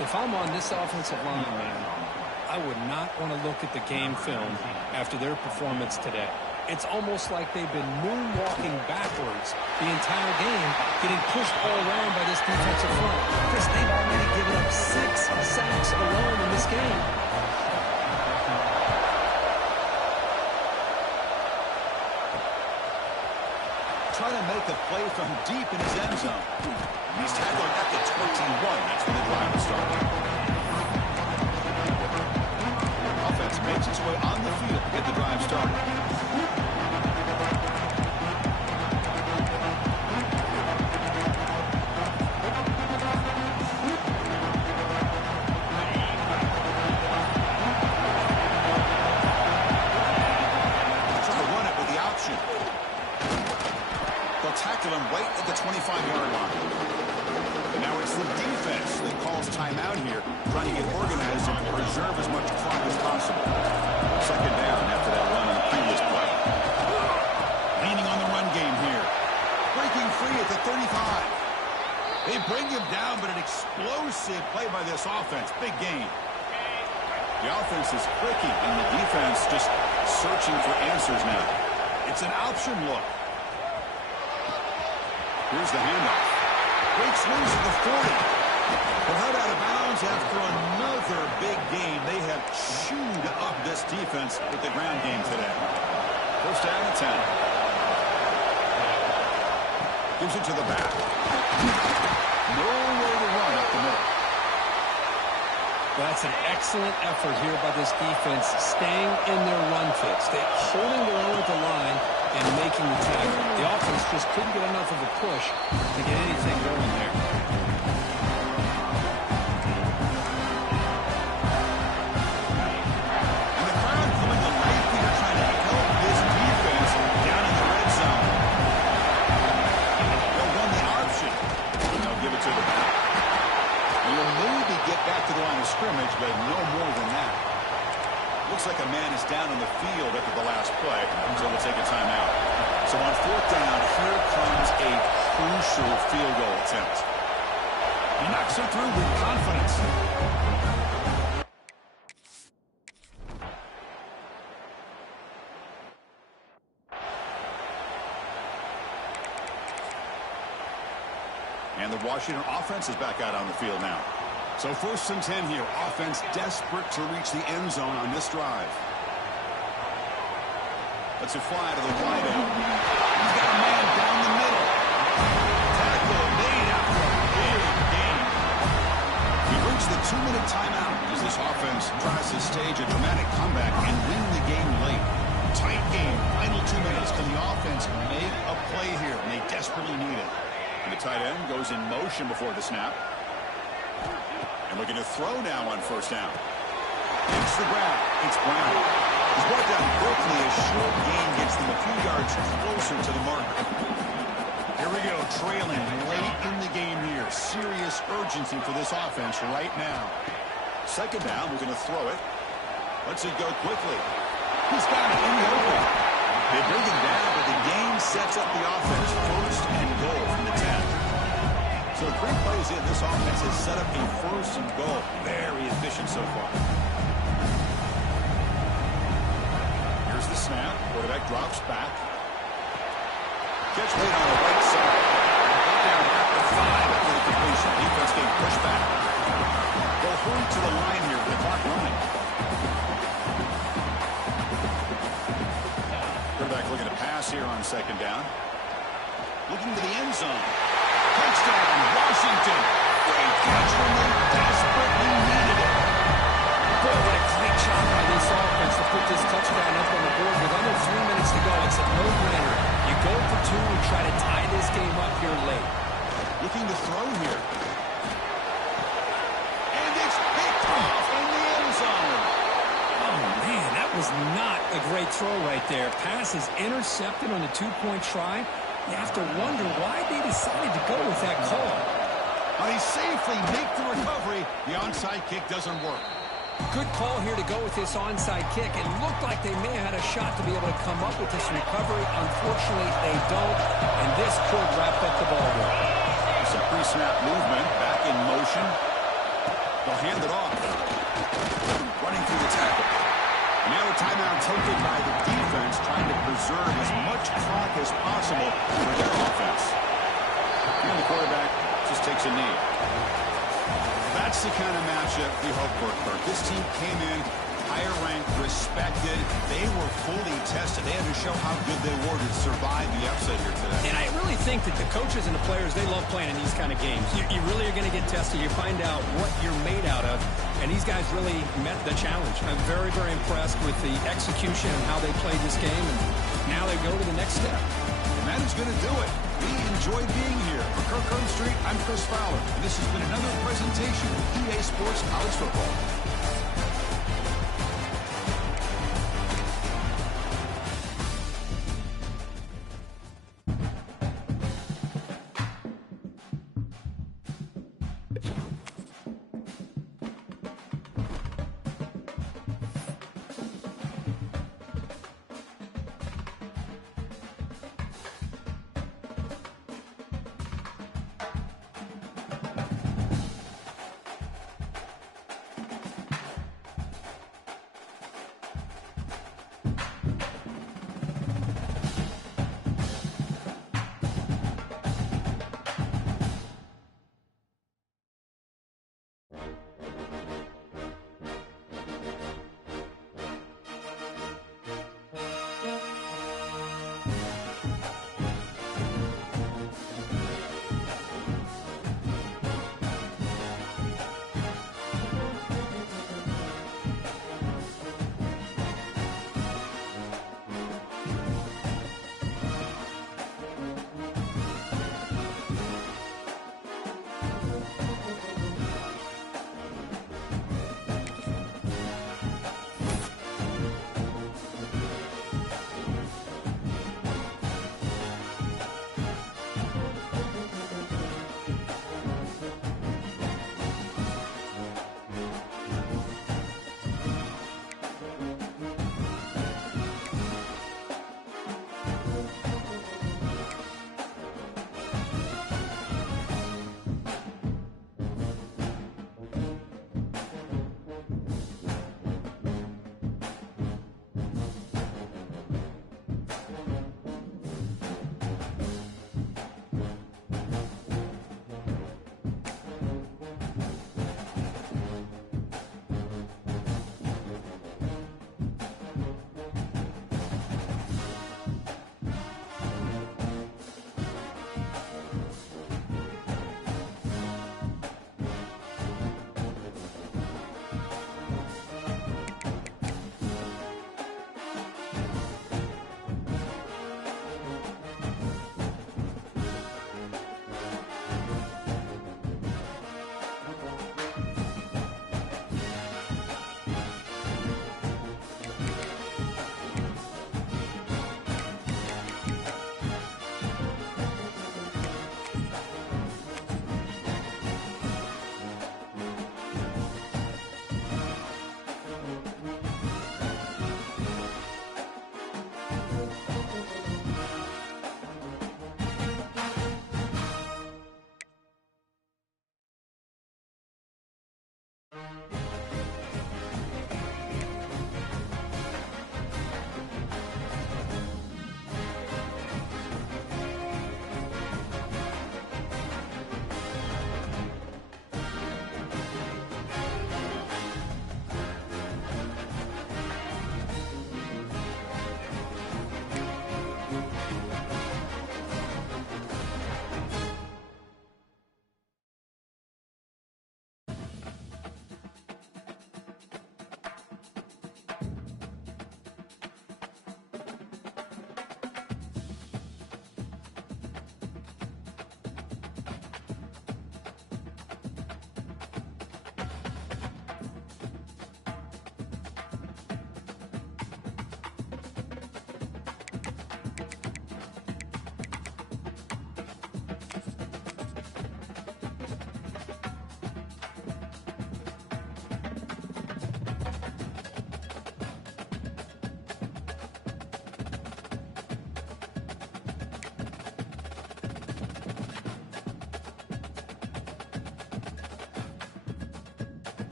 If I'm on this offensive line, man, I would not want to look at the game film after their performance today. It's almost like they've been moonwalking backwards the entire game, getting pushed all around by this defensive front. Chris, they've already given up 6 sacks alone in this game. Trying to make a play from deep in his end zone. He's tackled at the 21. That's when the drive will start. Offense makes its way on the field to get the drive started. Try to run it with the option. They'll tackle him right at the 25-yard line. And now it's the defense that calls timeout here, trying to get organized and preserve as much clock as possible. 2nd down after that run on the previous play. Leaning on the run game here. Breaking free at the 35. They bring him down, but an explosive play by this offense. Big gain. The offense is clicking, and the defense just searching for answers now. It's an option look. Here's the handoff. Breaks loose at the 40. They're held out of bounds after another big game. They have chewed up this defense with the ground game today. 1st down and 10. Gives it to the back. Nowhere to run up the middle. That's an excellent effort here by this defense, staying in their run fits. They're holding their own at the line and making the tackle. The offense just couldn't get enough of a push to get anything going there. And the crowd coming alive here trying to help this defense down in the red zone. They'll run the option. And they'll give it to the back. You'll maybe get back to the line of scrimmage, but no more than that. Looks like a man is down on the field after the last play, so we'll take a timeout. So on 4th down, here comes a crucial field goal attempt. He knocks it through with confidence. And the Washington offense is back out on the field now. So 1st and 10 here. Offense desperate to reach the end zone on this drive. Let's it fly to the wide out. He's got a man down the middle. Tackle made after a big game. We reach the 2-minute timeout as this offense tries to stage a dramatic comeback and win the game late. Tight game. Final 2 minutes. Can the offense make a play here? And they desperately need it. And the tight end goes in motion before the snap. And looking to throw now on 1st down. Hits the ground. It's Brown. He's brought down quickly. A short gain gets them a few yards closer to the marker. Here we go, trailing late in the game here. Serious urgency for this offense right now. Second down, we're going to throw it. Lets it go quickly. He's got it in the open. They bring him down, but the game sets up the offense. First and goal from the 10. So 3 plays in, this offense has set up a first and goal. Very efficient so far. Here's the snap. Quarterback drops back. Catch made on the right side. Got down at the 5 for the completion. Defense getting pushed back. They'll hurry to the line here with the clock running. Quarterback looking to pass here on second down. Looking to the end zone. Touchdown, Washington. Great catch when they desperately needed it. Boy, what a great job by this offense to put this touchdown up on the board with under 3 minutes to go. It's a no-brainer. You go for 2 and try to tie this game up here late. Looking to throw here. And it's picked off in the end zone. Oh, man, that was not a great throw right there. Pass is intercepted on the 2-point try. You have to wonder why they decided to go with that call. But he safely makes the recovery. The onside kick doesn't work. Good call here to go with this onside kick. It looked like they may have had a shot to be able to come up with this recovery. Unfortunately, they don't, and this could wrap up the ball game. Some pre-snap movement, back in motion. They'll hand it off. Running through the tackle. Now a timeout taken by the defense, trying to preserve as much clock as possible for their offense. And the quarterback just takes a knee. That's the kind of matchup we hope for, Kirk. This team came in higher ranked, respected. They were fully tested. They had to show how good they were to survive the upset here today. And I really think that the coaches and the players, they love playing in these kind of games. You really are going to get tested. You find out what you're made out of. And these guys really met the challenge. I'm very, very impressed with the execution and how they played this game. And now they go to the next step. And that is going to do it. We enjoyed being here. For Kirk Herbstreit, I'm Chris Fowler. And this has been another presentation of EA Sports College Football.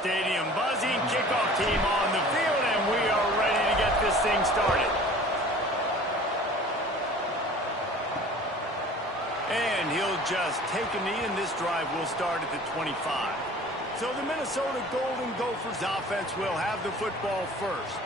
Stadium buzzing, kickoff team on the field, and we are ready to get this thing started. And he'll just take a knee, and this drive will start at the 25. So the Minnesota Golden Gophers offense will have the football first.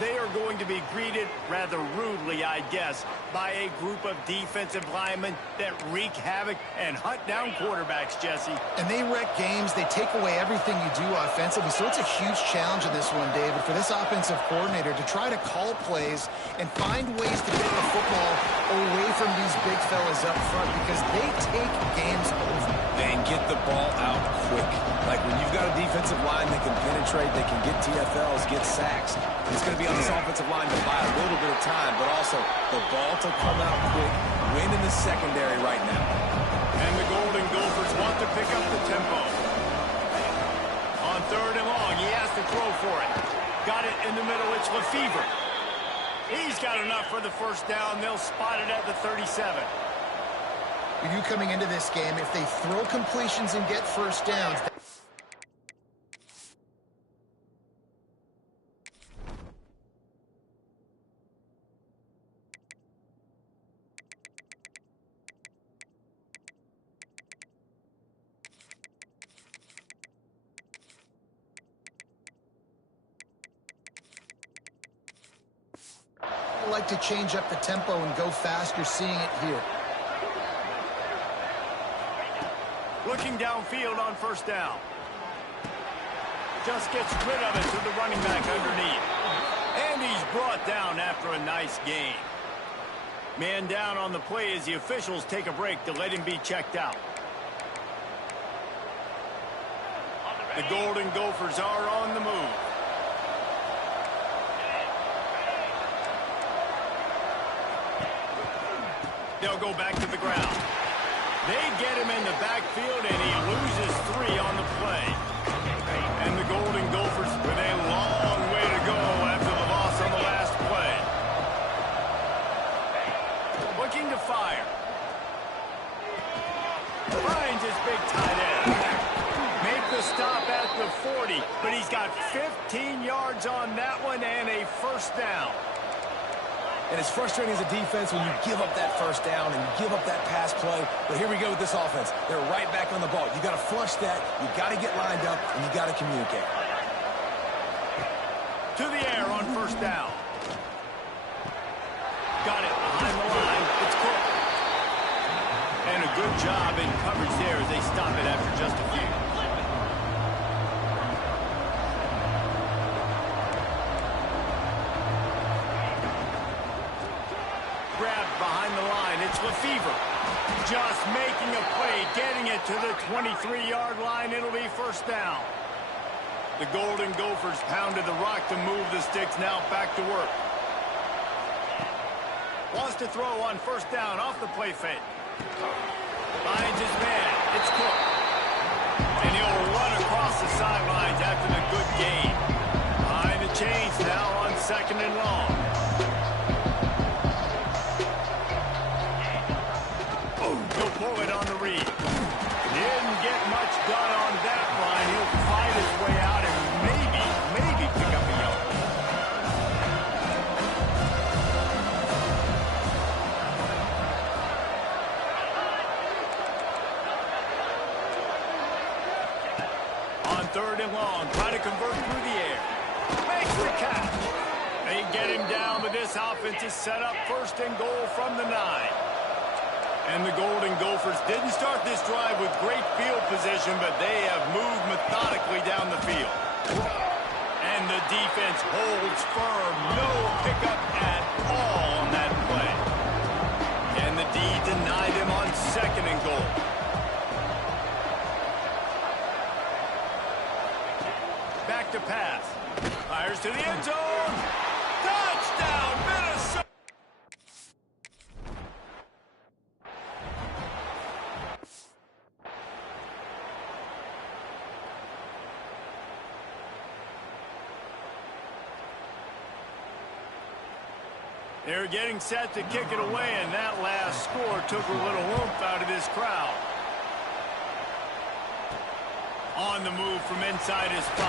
They are going to be greeted rather rudely, I guess, by a group of defensive linemen that wreak havoc and hunt down quarterbacks, Jesse. And they wreck games. They take away everything you do offensively. So it's a huge challenge in this one, David, for this offensive coordinator to try to call plays and find ways to get the football away from these big fellas up front because they take games over. And get the ball out quick. Like when you've got a defensive line that can penetrate, they can get TFLs, get sacks. It's going to be on this offensive line to buy a little bit of time, but also the ball to come out quick, win in the secondary right now. And the Golden Gophers want to pick up the tempo. On 3rd and long, he has to throw for it. Got it in the middle, it's Lefevre. He's got enough for the first down. They'll spot it at the 37. You coming into this game, if they throw completions and get first downs, I like to change up the tempo and go fast. You're seeing it here. Looking downfield on first down. Just gets rid of it to the running back underneath. And he's brought down after a nice gain. Man down on the play as the officials take a break to let him be checked out. The Golden Gophers are on the move. They'll go back to the ground. They get him in the backfield, and he loses 3 on the play. And the Golden Gophers with a long way to go after the loss on the last play. Looking to fire. Finds his big tight end. Make the stop at the 40, but he's got 15 yards on that one and a first down. And it's frustrating as a defense when you give up that first down and you give up that pass play. But here we go with this offense. They're right back on the ball. You got to flush that. You got to get lined up, and you got to communicate. To the air on first down. Got it behind the line. It's Cook. And a good job in coverage there as they stop it after just a few. It's Lefevre just making a play, getting it to the 23-yard line. It'll be first down. The Golden Gophers pounded the rock to move the sticks. Now back to work. Wants to throw on first down off the play fake. Finds his man. It's Cook. And he'll run across the sidelines after the good gain. Behind the chains now on 2nd and long. Pull it on the read. Didn't get much done on that line. He'll fight his way out and maybe pick up a yard. On 3rd and long, trying to convert through the air. Makes the catch. They get him down, but this offense is set up 1st and goal from the 9. And the Golden Gophers didn't start this drive with great field position, but they have moved methodically down the field. And the defense holds firm. No pickup at all on that play. And the D denied him on 2nd and goal. Back to pass. Fires to the end zone. Touchdown, Minnesota! They're getting set to kick it away, and that last score took a little oomph out of this crowd. On the move from inside his 5.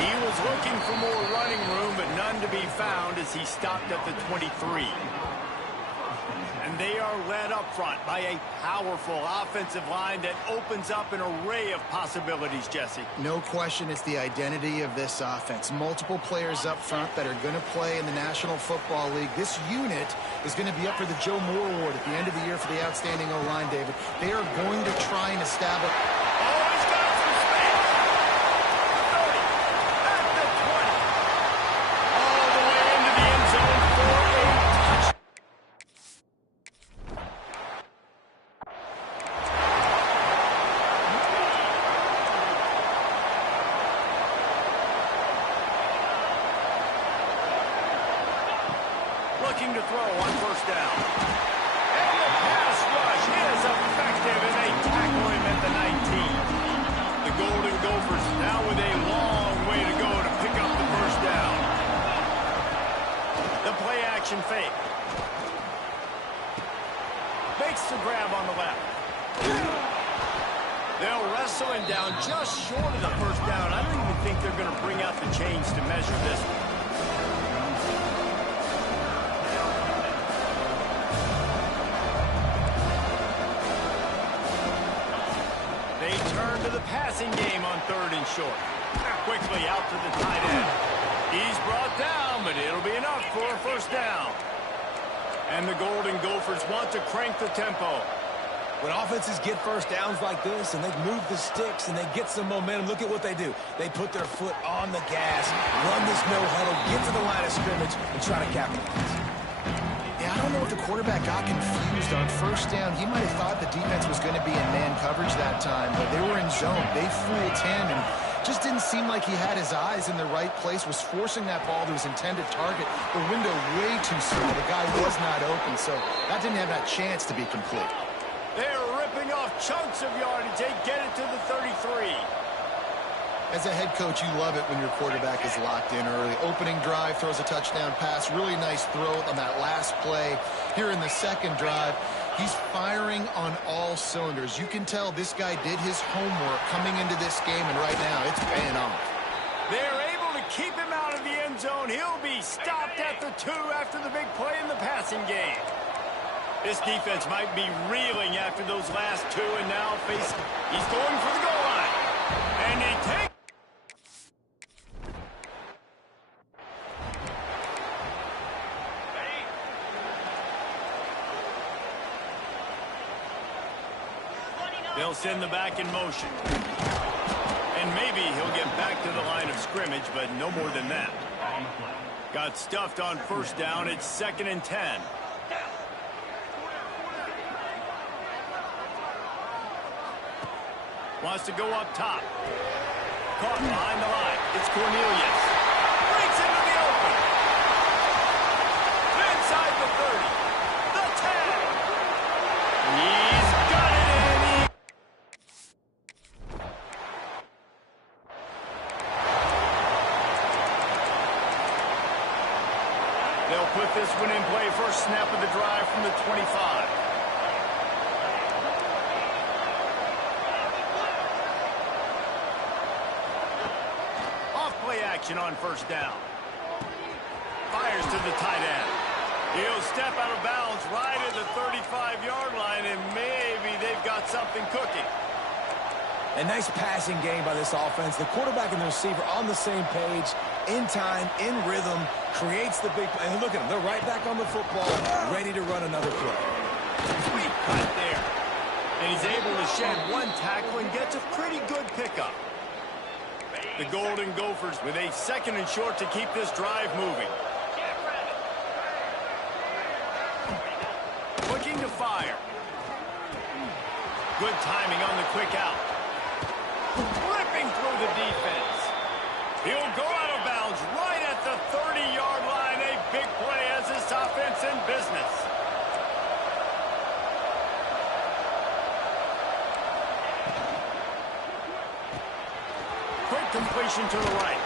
He was looking for more running room, but none to be found as he stopped at the 23. And they are led up front by a powerful offensive line that opens up an array of possibilities, Jesse. No question, it's the identity of this offense. Multiple players up front that are going to play in the National Football League. This unit is going to be up for the Joe Moore Award at the end of the year for the outstanding O-line, David. They are going to try and establish... Oh, he's got some space. 30, at the 20. All the way into the end zone for a touch. Looking to throw on first down. And the pass rush is effective, and they tackle him at the 19. The Golden Gophers now with a long way to go to pick up the first down. The play action fake. Makes the grab on the left. They'll wrestle him down just short of the first down. I don't even think they're going to bring out the chains to measure this one. They turn to the passing game on 3rd and short. Quickly out to the tight end. He's brought down, but it'll be enough for a first down. And the Golden Gophers want to crank the tempo. When offenses get first downs like this and they move the sticks and they get some momentum, look at what they do. They put their foot on the gas, run this no-huddle, get to the line of scrimmage, and try to capitalize. Yeah, I don't know if the quarterback got confused on first down. He might have thought the defense was going to be in man coverage that time, but they were in zone. They fooled him and just didn't seem like he had his eyes in the right place, was forcing that ball to his intended target. The window way too small. The guy was not open, so that didn't have that chance to be complete. They're ripping off chunks of yardage. They get it to the 33. As a head coach, you love it when your quarterback is locked in early. Opening drive, throws a touchdown pass. Really nice throw on that last play. Here in the second drive, he's firing on all cylinders. You can tell this guy did his homework coming into this game, and right now it's paying off. They're able to keep him out of the end zone. He'll be stopped at the 2 after the big play in the passing game. This defense might be reeling after those last 2, and now he's going for the goal line. And he takes... They'll send the back in motion. And maybe he'll get back to the line of scrimmage, but no more than that. Got stuffed on first down. It's 2nd and 10. Wants to go up top. Caught behind the line. It's Cornelius. Breaks into the open. Inside the 30. The 10. He's got it in. They'll put this one in play. First snap of the drive from the 25. Action on first down. Fires to the tight end. He'll step out of bounds right at the 35-yard line, and maybe they've got something cooking. A nice passing game by this offense. The quarterback and the receiver on the same page, in time, in rhythm, creates the big play. And look at them. They're right back on the football, ready to run another play. Sweet cut there. And he's able to shed one tackle and gets a pretty good pickup. The Golden Gophers with a 2nd and short to keep this drive moving. Looking to fire. Good timing on the quick out. Ripping through the defense. He'll go out of bounds right at the 30-yard line. A big play as this offense in business. Quick completion to the right.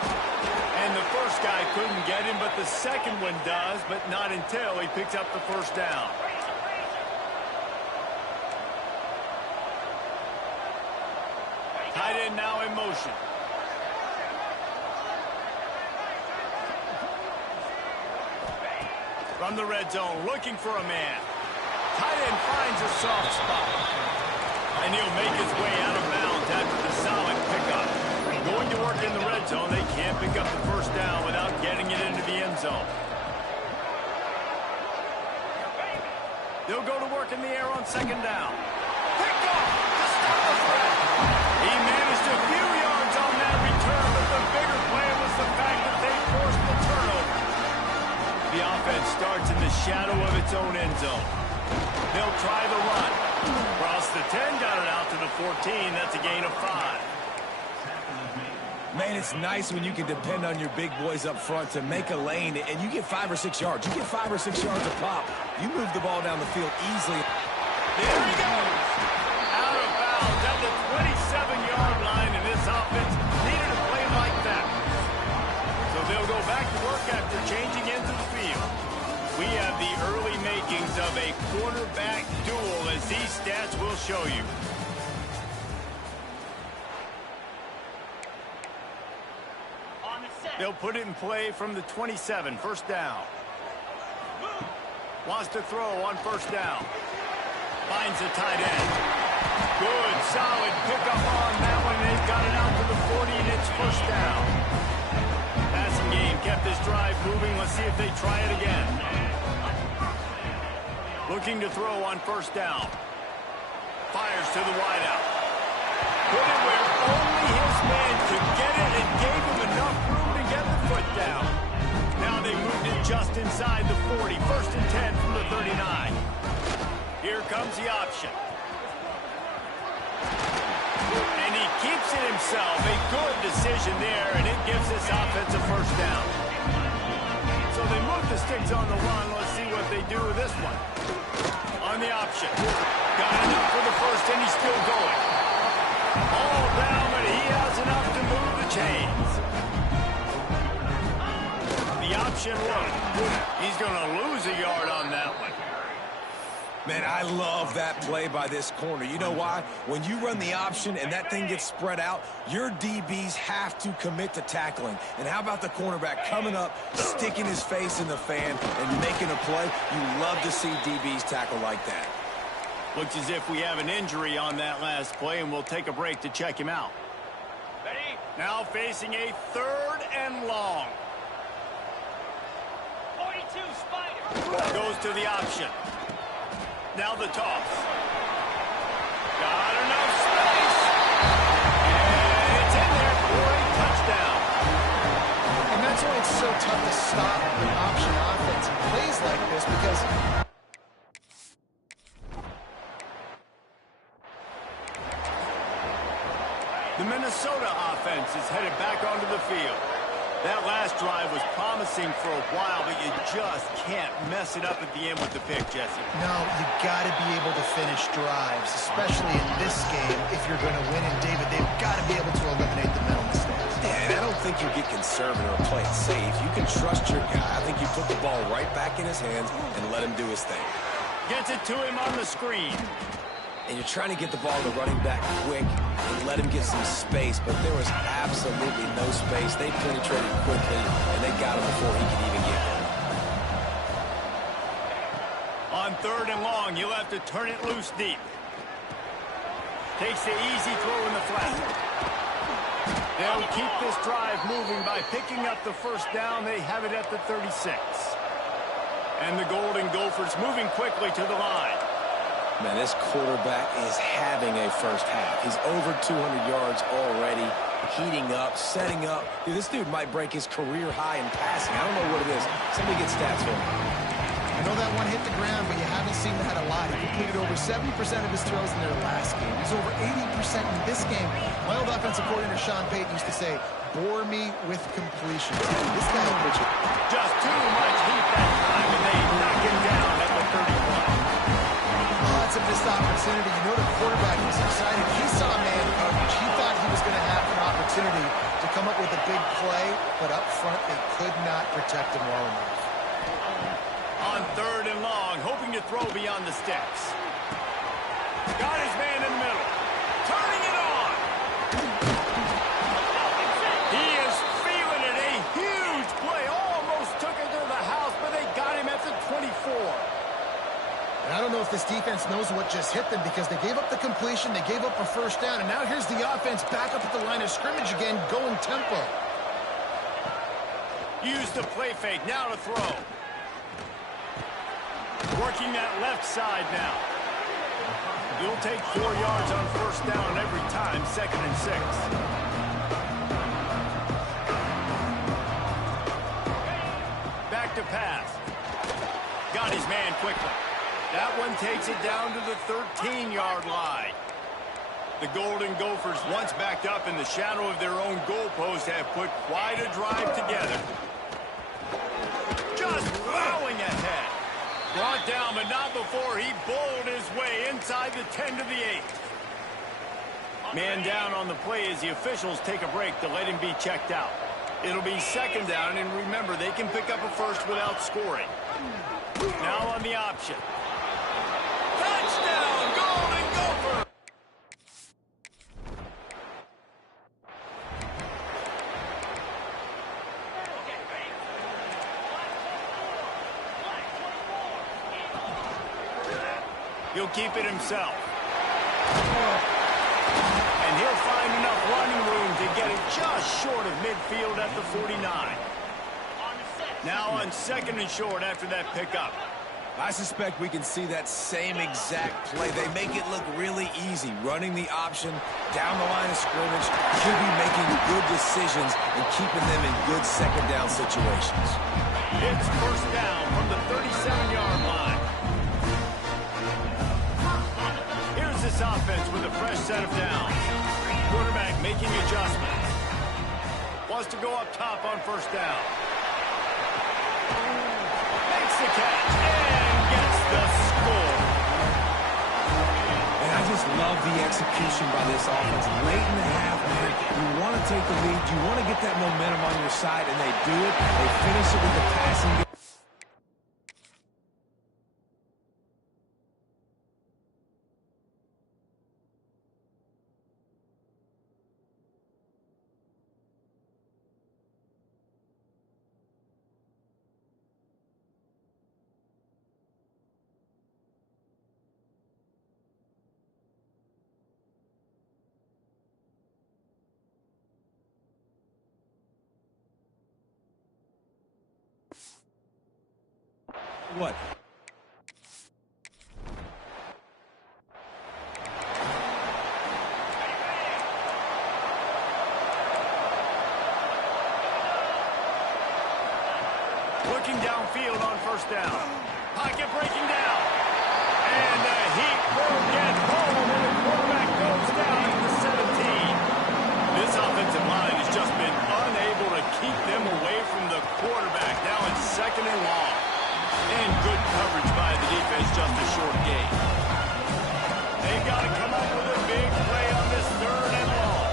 And the first guy couldn't get him, but the second one does, but not until he picks up the first down. Tight end now in motion. From the red zone, looking for a man. Tight end finds a soft spot. And he'll make his way out of bounds after the solid pickup. Going to work in the red zone, they can't pick up the first down without getting it into the end zone. They'll go to work in the air on second down. Pick off to stop the threat. He managed a few yards on that return, but the bigger play was the fact that they forced the turnover. The offense starts in the shadow of its own end zone. They'll try the run. Across the 10, got it out to the 14. That's a gain of 5. Man, it's nice when you can depend on your big boys up front to make a lane, and you get 5 or 6 yards. You get 5 or 6 yards a pop. You move the ball down the field easily. There he goes. Out of bounds at the 27-yard line, and this offense needed a play like that. So they'll go back to work after changing into the field. We have the early makings of a quarterback duel, as these stats will show you. They'll put it in play from the 27, first down. Wants to throw on first down. Finds a tight end. Good, solid pickup on that one. They've got it out to the 40, and it's first down. Passing game kept this drive moving. Let's see if they try it again. Looking to throw on first down. Fires to the wideout. Put it where only his man could get it and gave him enough room to get the foot down. Now they moved it just inside the 40. First and 10 from the 39. Here comes the option. And he keeps it himself. A good decision there, and it gives this offense a first down. So they move the sticks on the run. Let's see what they do with this one. On the option. Got enough for the first, and he's still going. All down, but he has enough to move the chains. The option look. He's going to lose a yard on that one. Man, I love that play by this corner. You know why? When you run the option and that thing gets spread out, your DBs have to commit to tackling. And how about the cornerback coming up, sticking his face in the fan, and making a play? You love to see DBs tackle like that. Looks as if we have an injury on that last play, and we'll take a break to check him out. Ready? Now facing a 3rd and long. 42, Spider. Goes to the option. Now the toss. Got enough space. And it's in there for a touchdown. And that's why it's so tough to stop an option offense and plays like this, because the Minnesota offense is headed back onto the field. That last drive was promising for a while, but you just can't mess it up at the end with the pick, Jesse. no, you got to be able to finish drives, especially in this game if you're going to win. And David, they've got to be able to eliminate the mental mistakes. And I don't think you get conservative or play it safe. You can trust your guy. I think you put the ball right back in his hands and let him do his thing. Gets it to him on the screen. And you're trying to get the ball to running back quick and let him get some space, but there was absolutely no space. They penetrated quickly, and they got him before he could even get there. On 3rd and long, you'll have to turn it loose deep. Takes the easy throw in the flat. They'll keep this drive moving by picking up the first down. They have it at the 36. And the Golden Gophers moving quickly to the line. Man, this quarterback is having a first half. He's over 200 yards already, heating up, setting up. Dude, this dude might break his career high in passing. I don't know what it is. Somebody get stats for him. I know that one hit the ground, but you haven't seen that a lot. He completed over 70% of his throws in their last game. He's over 80% in this game. My old offensive coordinator, Sean Payton, used to say, bore me with completions. This guy, Richard. Just too much heat that time, and they knock him down at the 31. Lots of missed opportunity. You know the quarterback was excited. He saw man coverage. He thought he was going to have an opportunity to come up with a big play, but up front they could not protect him well enough. On 3rd and long, hoping to throw beyond the sticks. Got his man in the middle. Turning it on. And I don't know if this defense knows what just hit them because they gave up the completion, they gave up a first down, and now here's the offense back up at the line of scrimmage again, going tempo. Use the play fake, now to throw. Working that left side now. You'll take 4 yards on first down every time, 2nd and 6. Back to pass. Got his man quickly. That one takes it down to the 13-yard line. The Golden Gophers, once backed up in the shadow of their own goalpost, have put quite a drive together. Just plowing ahead. Brought down, but not before he bowled his way inside the 10 to the 8. Man down on the play as the officials take a break to let him be checked out. It'll be 2nd down, and remember, they can pick up a first without scoring. Now on the option. Touchdown, Golden Gopher! He'll keep it himself. And he'll find enough running room to get it just short of midfield at the 49. Now on 2nd and short after that pickup. I suspect we can see that same exact play. They make it look really easy, running the option down the line of scrimmage, QB making good decisions and keeping them in good 2nd down situations. It's first down from the 37-yard line. Here's this offense with a fresh set of downs. Quarterback making adjustments. Wants to go up top on first down. Makes the catch and gets the score. And I just love the execution by this offense. Late in the half, man, you want to take the lead. You want to get that momentum on your side, and they do it. They finish it with the passing game. What? Looking downfield on first down. Pocket breaking down. And the heat will get home, and the quarterback goes down at the 17. This offensive line has just been unable to keep them away from the quarterback. Now it's 2nd and long. And good coverage by the defense, just a short gain. They've got to come up with a big play on this 3rd and long.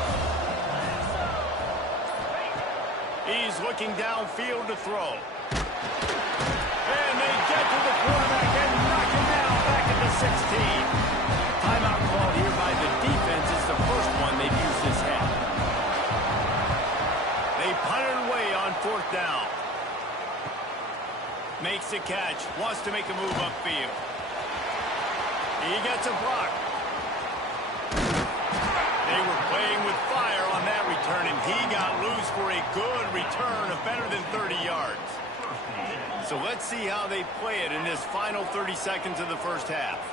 He's looking downfield to throw. And they get to the quarterback and knock him down back at the 16. Timeout called here by the defense. It's the first one they've used this half. They punt it away on 4th down. Makes the catch. Wants to make a move upfield. He gets a block. They were playing with fire on that return, and he got loose for a good return of better than 30 yards. So let's see how they play it in this final 30 seconds of the first half.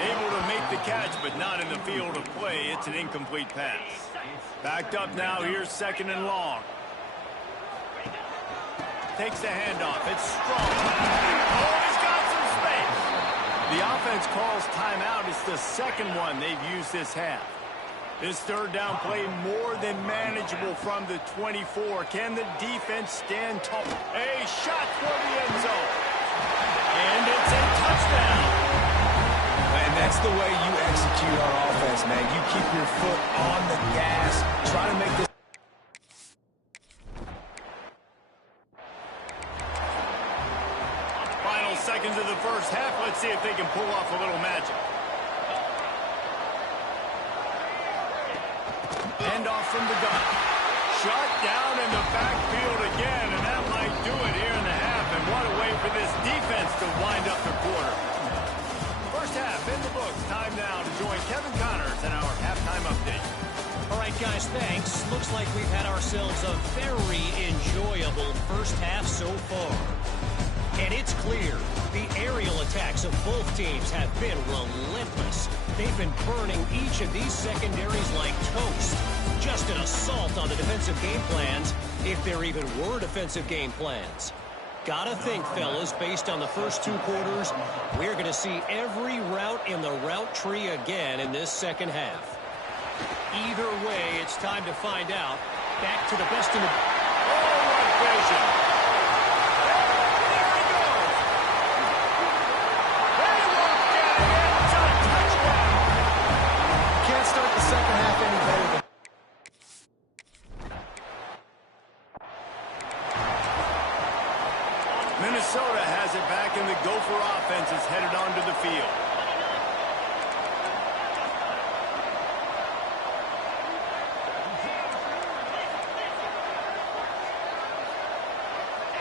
Able to make the catch, but not in the field of play. It's an incomplete pass. Backed up now. Here's 2nd and long. Takes the handoff. It's strong. Oh, he's got some space. The offense calls timeout. It's the 2nd one they've used this half. This 3rd down play more than manageable from the 24. Can the defense stand tall? A shot for the end zone. And it's a touchdown. And that's the way you execute on offense, man. You keep your foot on the gas. Try to make this. Final seconds of the first half. Let's see if they can pull off a little magic. Handoff from the gun. Shut down in the backfield again, and that might do it here in the half. And And what a way for this defense to wind up the quarter. First half in the books. Time now to join Kevin Connors in our halftime update. All right, guys, thanks. Looks like we've had ourselves a very enjoyable first half so far. And it's clear the aerial attacks of both teams have been relentless. They've been burning each of these secondaries like toast. Just an assault on the defensive game plans, if there even were defensive game plans. Gotta think, fellas, based on the first 2 quarters, we're going to see every route in the route tree again in this second half. Either way, it's time to find out. Back to the best in the... Oh, what vision! There he goes! They won't get it! It's a touchdown! Can't start the second half any better than... Minnesota has it back, and the Gopher offense is headed onto the field.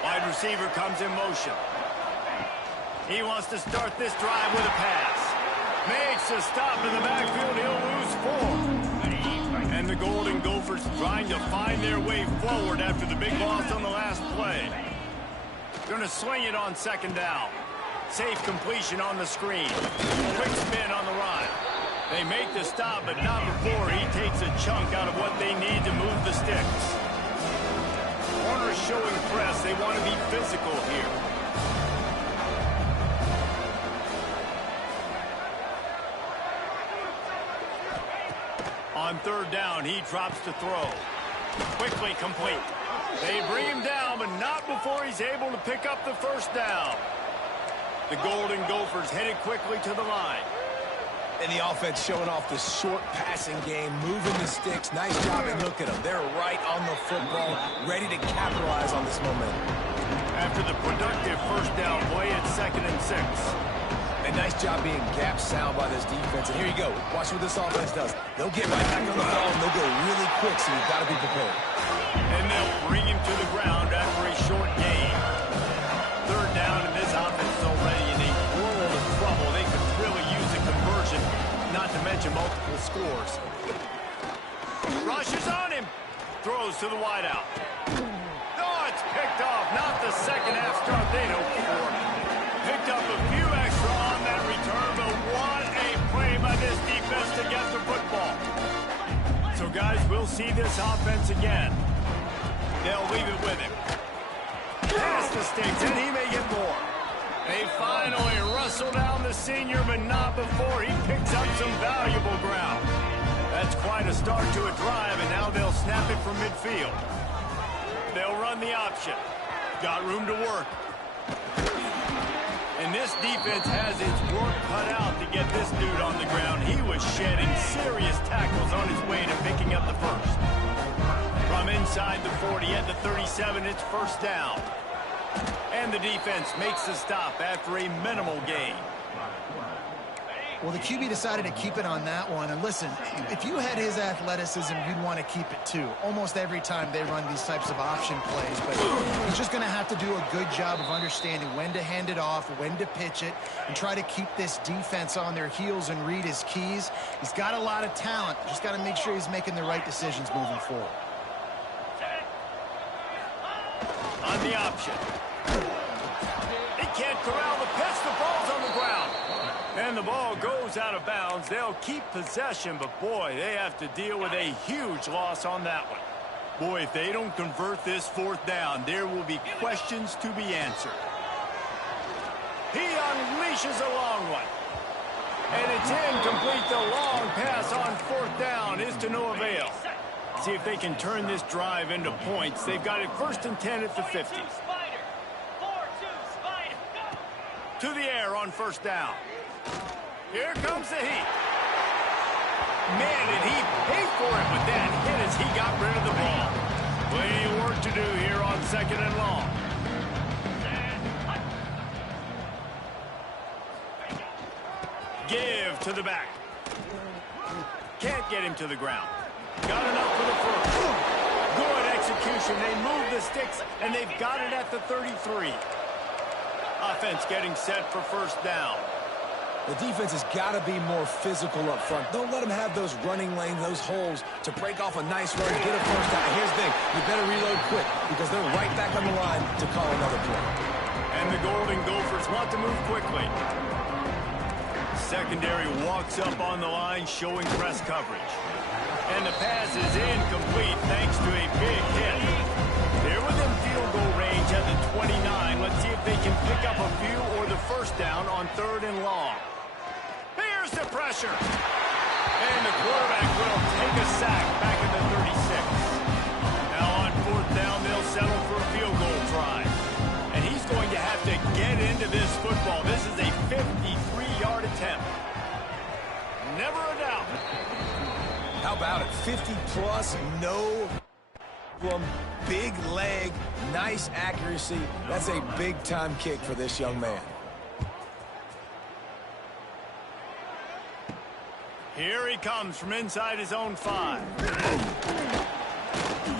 Wide receiver comes in motion. He wants to start this drive with a pass. Makes a stop in the backfield. He'll lose 4. And the Golden Gophers trying to find their way forward after the big loss on the last play. Going to swing it on second down. Safe completion on the screen. Quick spin on the run. They make the stop, but not before he takes a chunk out of what they need to move the sticks. Corners showing press. They want to be physical here. On third down, he drops to throw. Quickly complete. They bring him down, but not before he's able to pick up the first down. The Golden Gophers headed quickly to the line. And the offense showing off the short passing game, moving the sticks. Nice job, and look at them. They're right on the football, ready to capitalize on this momentum. After the productive first down play, it's 2nd and 6. A nice job being gap sound by this defense. And here you go. Watch what this offense does. They'll get right back on the ball, and they'll go really quick, so you've got to be prepared. And they'll bring him to the ground after a short gain. Third down, and this offense is already in a world of trouble. They could really use a conversion, not to mention multiple scores. Rushes on him. Throws to the wideout. Oh, it's picked off. Not the second half start they'd hoped for. Picked up a few extra on that return, but what a play by this defense to get the football. So, guys, we'll see this offense again. They'll leave it with him. Past the sticks, and he may get more. They finally wrestle down the senior, but not before he picks up some valuable ground. That's quite a start to a drive, and now they'll snap it from midfield. They'll run the option. Got room to work. And this defense has its work cut out to get this dude on the ground. He was shedding serious tackles on his way to picking up the first. From inside the 40 at the 37, it's first down. And the defense makes the stop after a minimal gain. Well, the QB decided to keep it on that one. And listen, if you had his athleticism, you'd want to keep it too. Almost every time they run these types of option plays. But he's just going to have to do a good job of understanding when to hand it off, when to pitch it, and try to keep this defense on their heels and read his keys. He's got a lot of talent. Just got to make sure he's making the right decisions moving forward. On the option. He can't corral the pitch. The ball's on the ground. And the ball goes out of bounds. They'll keep possession, but boy, they have to deal with a huge loss on that one. Boy, if they don't convert this fourth down, there will be questions to be answered. He unleashes a long one. And it's incomplete. The long pass on fourth down is to no avail. See if they can turn this drive into points. They've got it 1st and 10 at the 50. To the air on first down. Here comes the heat. Man, did he pay for it with that hit as he got rid of the ball. Plenty of work to do here on 2nd and long. Give to the back. Can't get him to the ground. Got enough for the first. Good execution. They move the sticks, and they've got it at the 33. Offense getting set for first down. The defense has got to be more physical up front. Don't let them have those running lanes, those holes to break off a nice run, get a first down. Here's the thing. You better reload quick because they're right back on the line to call another play. And the Golden Gophers want to move quickly. Secondary walks up on the line, showing press coverage. And the pass is incomplete thanks to a big hit. They're within field goal range at the 29. Let's see if they can pick up a few or the first down on 3rd and long. Here's the pressure. And the quarterback will take a sack back in the 36. Now on 4th down, they'll settle for a field goal try. And he's going to have to get into this football. This is a 53-yard attempt. Never a doubt. How about it? 50-plus, no problem. Big leg, nice accuracy. That's a big-time kick for this young man. Here he comes from inside his own 5.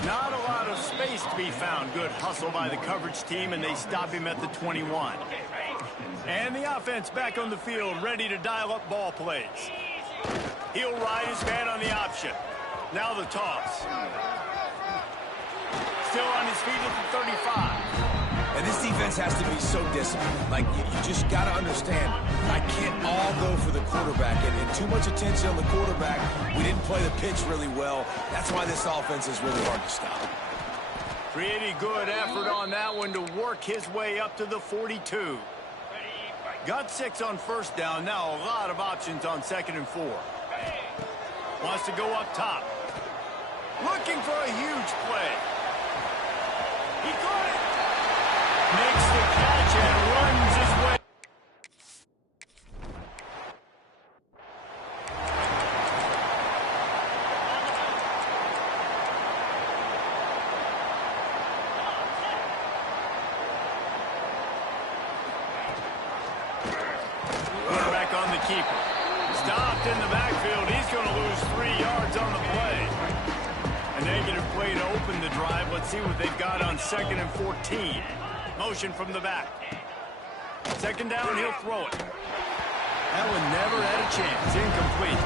Not a lot of space to be found. Good hustle by the coverage team, and they stop him at the 21. And the offense back on the field, ready to dial up ball plays. He'll ride his man on the option. Now the toss. Still on his feet at the 35. And this defense has to be so disciplined. Like, you just got to understand, I can't all go for the quarterback. And too much attention on the quarterback. We didn't play the pitch really well. That's why this offense is really hard to stop. Pretty good effort on that one to work his way up to the 42. Got 6 on first down. Now a lot of options on 2nd and 4. Wants to go up top. Looking for a huge play. He got it. Makes the catch and runs his way. Quarterback on the keeper. Stopped in the backfield. He's going to lose 3 yards on the play. A negative play to open the drive. Let's see what they've got on 2nd and 14. Motion from the back. 2nd down, he'll throw it. That one never had a chance. Incomplete.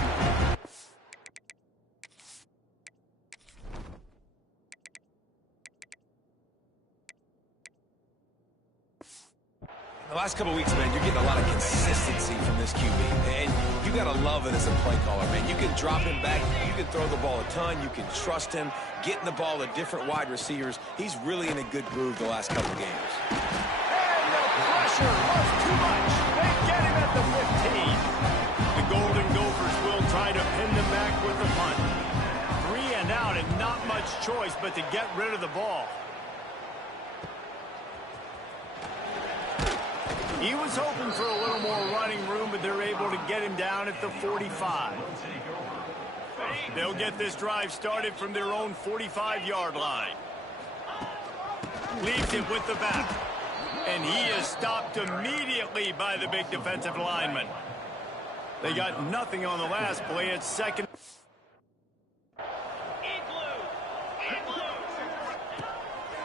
The last couple of weeks, man, you're getting a lot of consistency from this QB. And you got to love it as a play caller, man. You can drop him back. You can throw the ball a ton. You can trust him. Getting the ball to different wide receivers. He's really in a good groove the last couple of games. And the pressure was too much. They get him at the 15. The Golden Gophers will try to pin them back with the punt. 3 and out and not much choice but to get rid of the ball. He was hoping for a little more running room, but they're able to get him down at the 45. They'll get this drive started from their own 45-yard line. Leaves it with the back. And he is stopped immediately by the big defensive lineman. They got nothing on the last play. It's 2nd.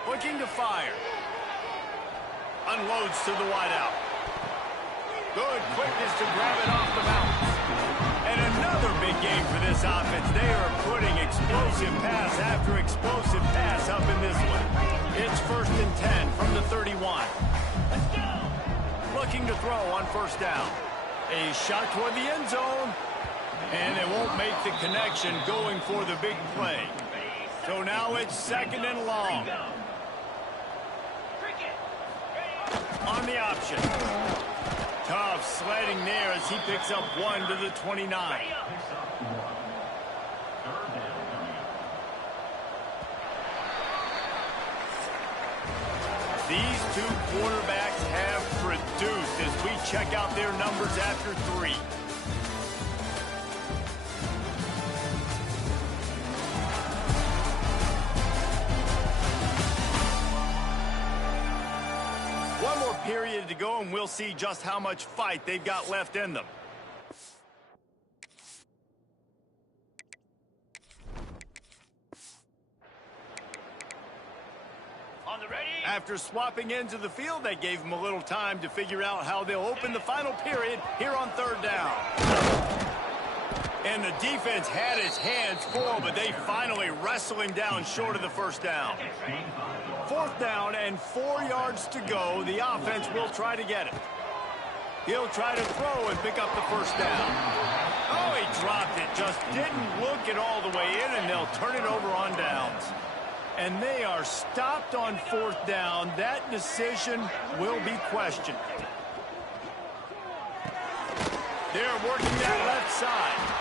Looking to fire. Unloads to the wideout. Good quickness to grab it off the mountains. And another big game for this offense. They are putting explosive pass after explosive pass up in this one. It's 1st and 10 from the 31. Looking to throw on 1st down. A shot toward the end zone. And it won't make the connection going for the big play. So now it's 2nd and long. On the option. Tough sledding there as he picks up 1 to the 29. These two quarterbacks have produced as we check out their numbers after 3. One more period to go, and we'll see just how much fight they've got left in them. On After swapping ends of the field, they gave him a little time to figure out how they'll open the final period here on third down. And the defense had its hands full, but they finally wrestle him down short of the first down. Fourth down and 4 yards to go. The offense will try to get it. He'll try to throw and pick up the first down. Oh, he dropped it. Just didn't look it all the way in, and they'll turn it over on downs. And they are stopped on fourth down. That decision will be questioned. They're working that left side.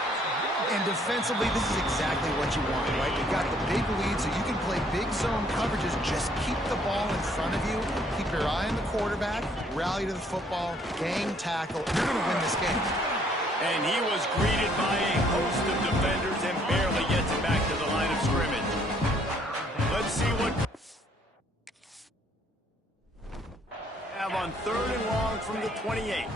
And defensively, this is exactly what you want, right? You've got the big lead, so you can play big zone coverages. Just keep the ball in front of you. Keep your eye on the quarterback. Rally to the football. Gang tackle. You're going to win this game. And he was greeted by a host of defenders and barely gets it back to the line of scrimmage. Let's see what have on third and long from the 28.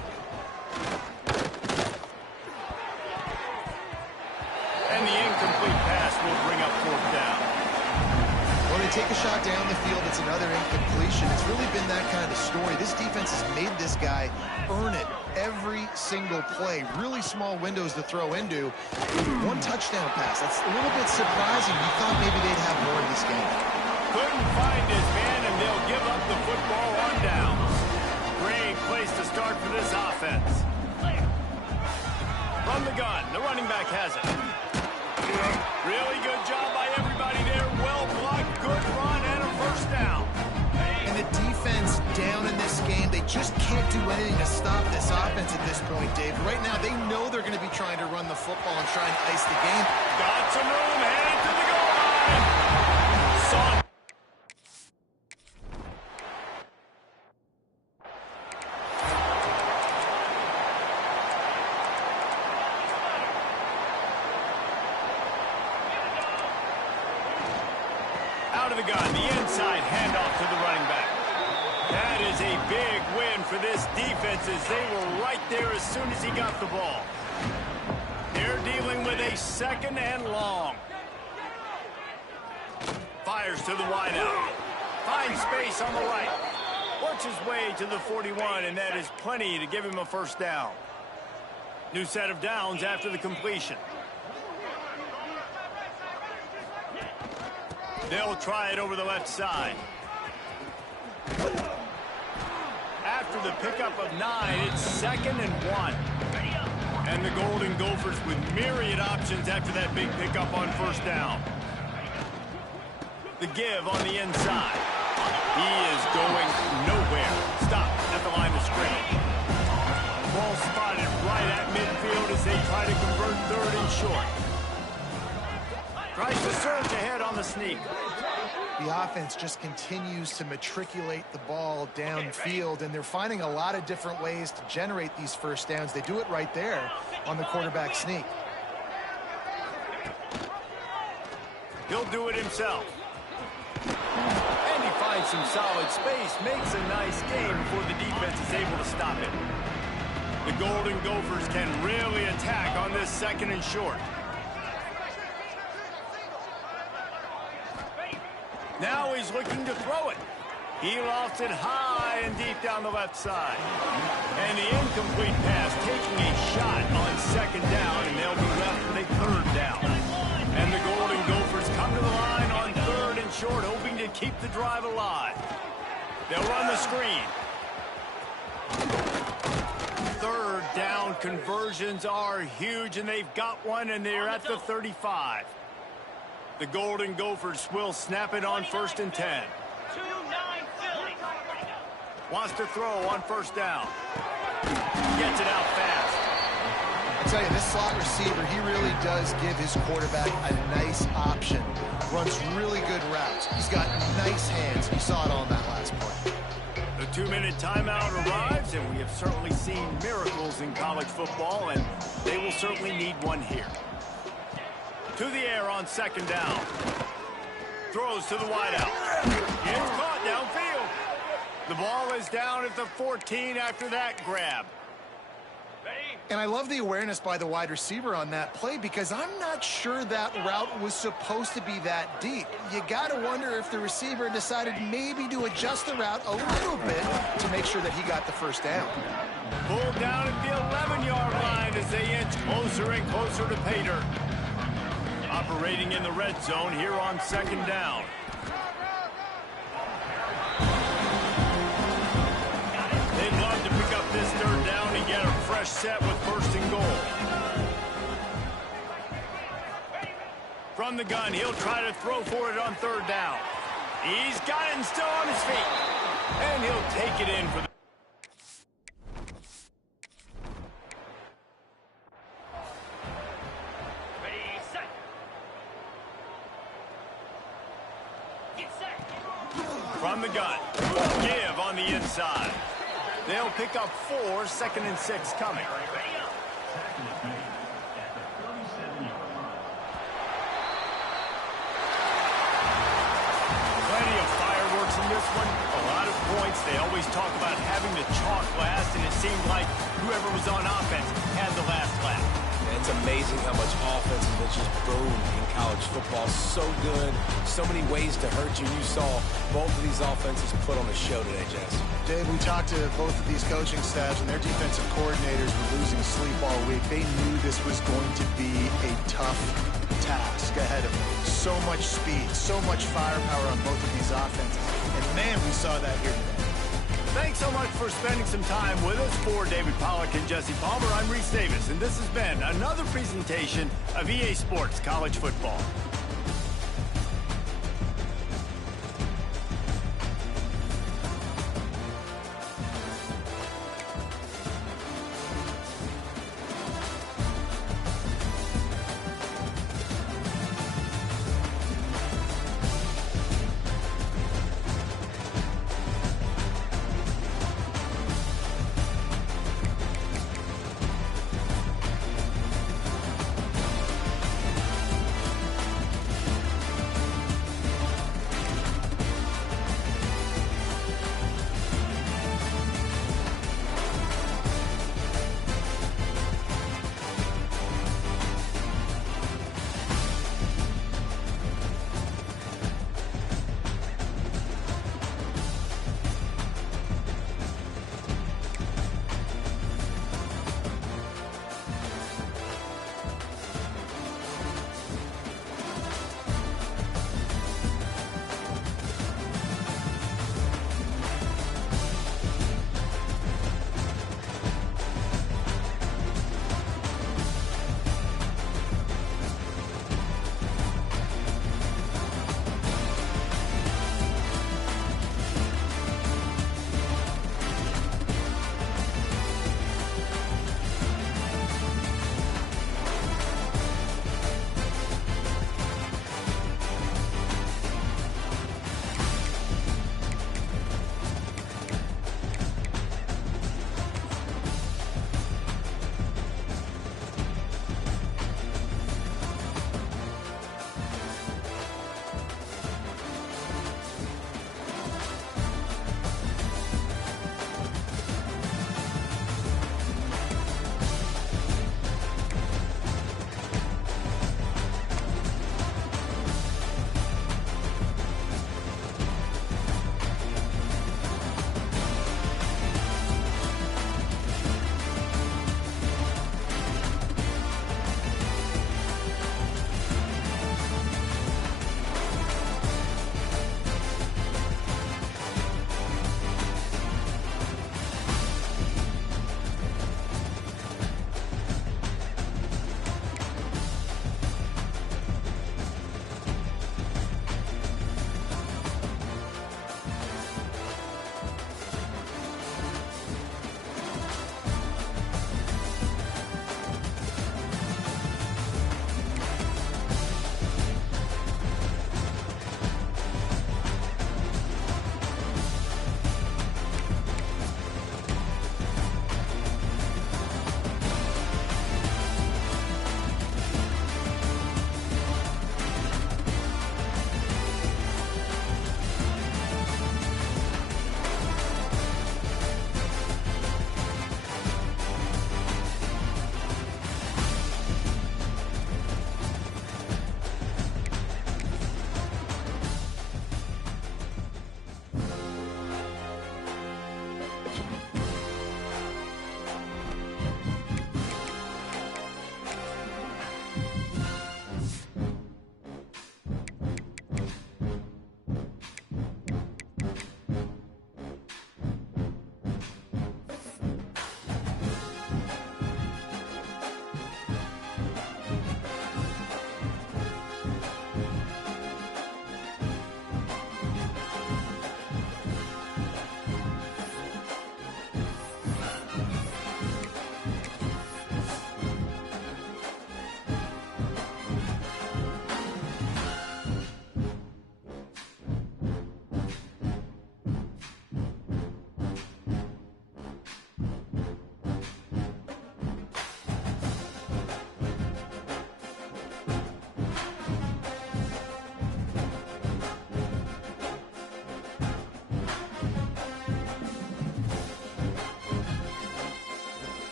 And the incomplete pass will bring up fourth down. Well, they take a shot down the field. It's another incompletion. It's really been that kind of story. This defense has made this guy earn it every single play. Really small windows to throw into. One touchdown pass. That's a little bit surprising. You thought maybe they'd have more in this game. Couldn't find his man, and they'll give up the football on downs. Great place to start for this offense. From the gun, the running back has it. Really good job by everybody there. Well blocked, good run, and a first down. And the defense down in this game, they just can't do anything to stop this offense at this point, Dave. Right now, they know they're going to be trying to run the football and try and ice the game. Got some room, heading to the goal line. Saw out of the gun, the inside handoff to the running back. That is a big win for this defense as they were right there as soon as he got the ball. They're dealing with a second and long. Fires to the wideout. Finds space on the right. Works his way to the 41, and that is plenty to give him a first down. New set of downs after the completion. They'll try it over the left side. After the pickup of 9, it's 2nd and 1. And the Golden Gophers with myriad options after that big pickup on first down. The give on the inside. He is going nowhere. Stop at the line of scrimmage. Ball spotted right at midfield as they try to convert third and short. Tries to surge ahead on the sneak. The offense just continues to matriculate the ball downfield, and they're finding a lot of different ways to generate these first downs. They do it right there on the quarterback sneak. He'll do it himself. And he finds some solid space, makes a nice game before the defense is able to stop it. The Golden Gophers can really attack on this 2nd and short. Now he's looking to throw it. He lofts it high and deep down the left side. And the incomplete pass taking a shot on 2nd down, and they'll be left with a 3rd down. And the Golden Gophers come to the line on 3rd and short, hoping to keep the drive alive. They'll run the screen. 3rd down conversions are huge, and they've got one, and they're at the 35. The Golden Gophers will snap it on 1st and 10. Wants to throw on first down. Gets it out fast. I tell you, this slot receiver, he really does give his quarterback a nice option. Runs really good routes. He's got nice hands. You saw it on that last play. The 2-minute timeout arrives, and we have certainly seen miracles in college football, and they will certainly need one here. To the air on 2nd down. Throws to the wideout. It's caught downfield. The ball is down at the 14 after that grab. And I love the awareness by the wide receiver on that play because I'm not sure that route was supposed to be that deep. You got to wonder if the receiver decided maybe to adjust the route a little bit to make sure that he got the first down. Pulled down at the 11-yard line as they inch closer and closer to pay dirt. Operating in the red zone here on second down. They'd love to pick up this third down and get a fresh set with first and goal. From the gun, he'll try to throw for it on third down. He's got it and still on his feet. And he'll take it in for the... From the gun, give on the inside. They'll pick up 4, 2nd and 6 coming. Plenty of fireworks in this one. A lot of points. They always talk about having the chalk last, and it seemed like whoever was on offense had the last lap. It's amazing how much offense has just boomed in college football. So good, so many ways to hurt you. You saw both of these offenses put on a show today, Jess. Dave, we talked to both of these coaching staffs, and their defensive coordinators were losing sleep all week. They knew this was going to be a tough task ahead of them. So much speed, so much firepower on both of these offenses. And, man, we saw that here today. Thanks so much for spending some time with us. For David Pollack and Jesse Palmer, I'm Reese Davis, and this has been another presentation of EA Sports College Football.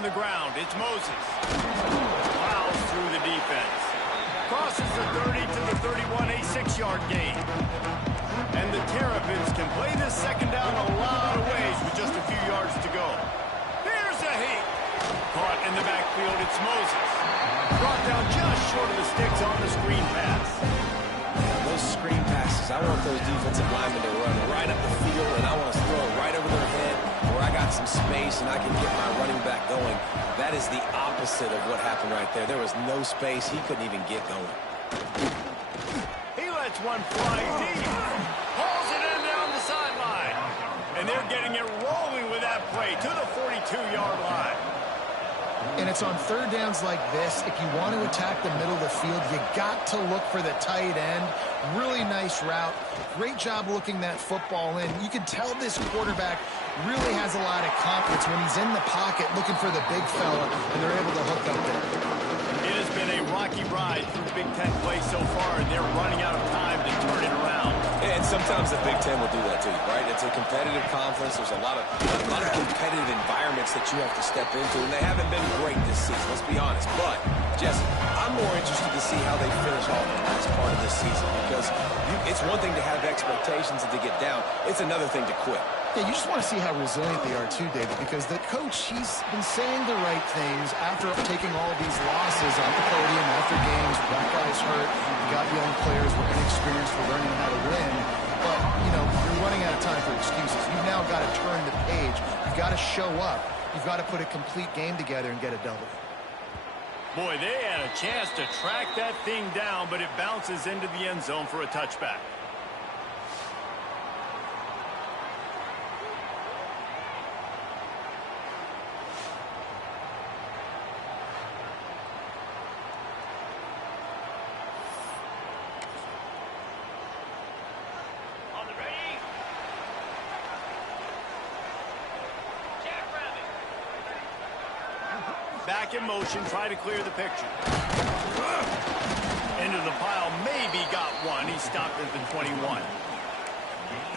On the ground, it's Moses. Plows through the defense. Crosses the 30 to the 31, a 6-yard gain. And the Terrapins can play this second down a lot of ways with just a few yards to go. Here's a heat. Caught in the backfield, it's Moses. Brought down just short of the sticks on the screen pass. Yeah, those screen passes, I want those defensive linemen to run right up the field, and I want to throw it right over their head where I got some space and I can get my running back going. That is the opposite of what happened right there. There was no space. He couldn't even get going. He lets one fly deep. Hauls it in down the sideline. And they're getting it rolling with that play to the 42-yard line. And it's on third downs like this. If you want to attack the middle of the field, you got to look for the tight end. Really nice route. Great job looking that football in. You can tell this quarterback really has a lot of confidence when he's in the pocket looking for the big fella, and they're able to hook up there. It has been a rocky ride through Big Ten play so far, and they're running out of time to turn it around. And sometimes the Big Ten will do that to you, right? It's a competitive conference. There's a lot of competitive environments that you have to step into, and they haven't been great this season, let's be honest. But, Jesse, I'm more interested to see how they finish off the last part of this season, because it's one thing to have expectations and to get down. It's another thing to quit. Yeah, you just want to see how resilient they are too, David, because the coach, he's been saying the right things after taking all these losses on the podium after games. That guy's hurt. You got young players. We're inexperienced. We're learning how to win. But, you know, you're running out of time for excuses. You've now got to turn the page. You've got to show up. You've got to put a complete game together and get a double. Boy, they had a chance to track that thing down, but it bounces into the end zone for a touchback. Back in motion, try to clear the picture. Into the pile, maybe got one. He stopped at the 21.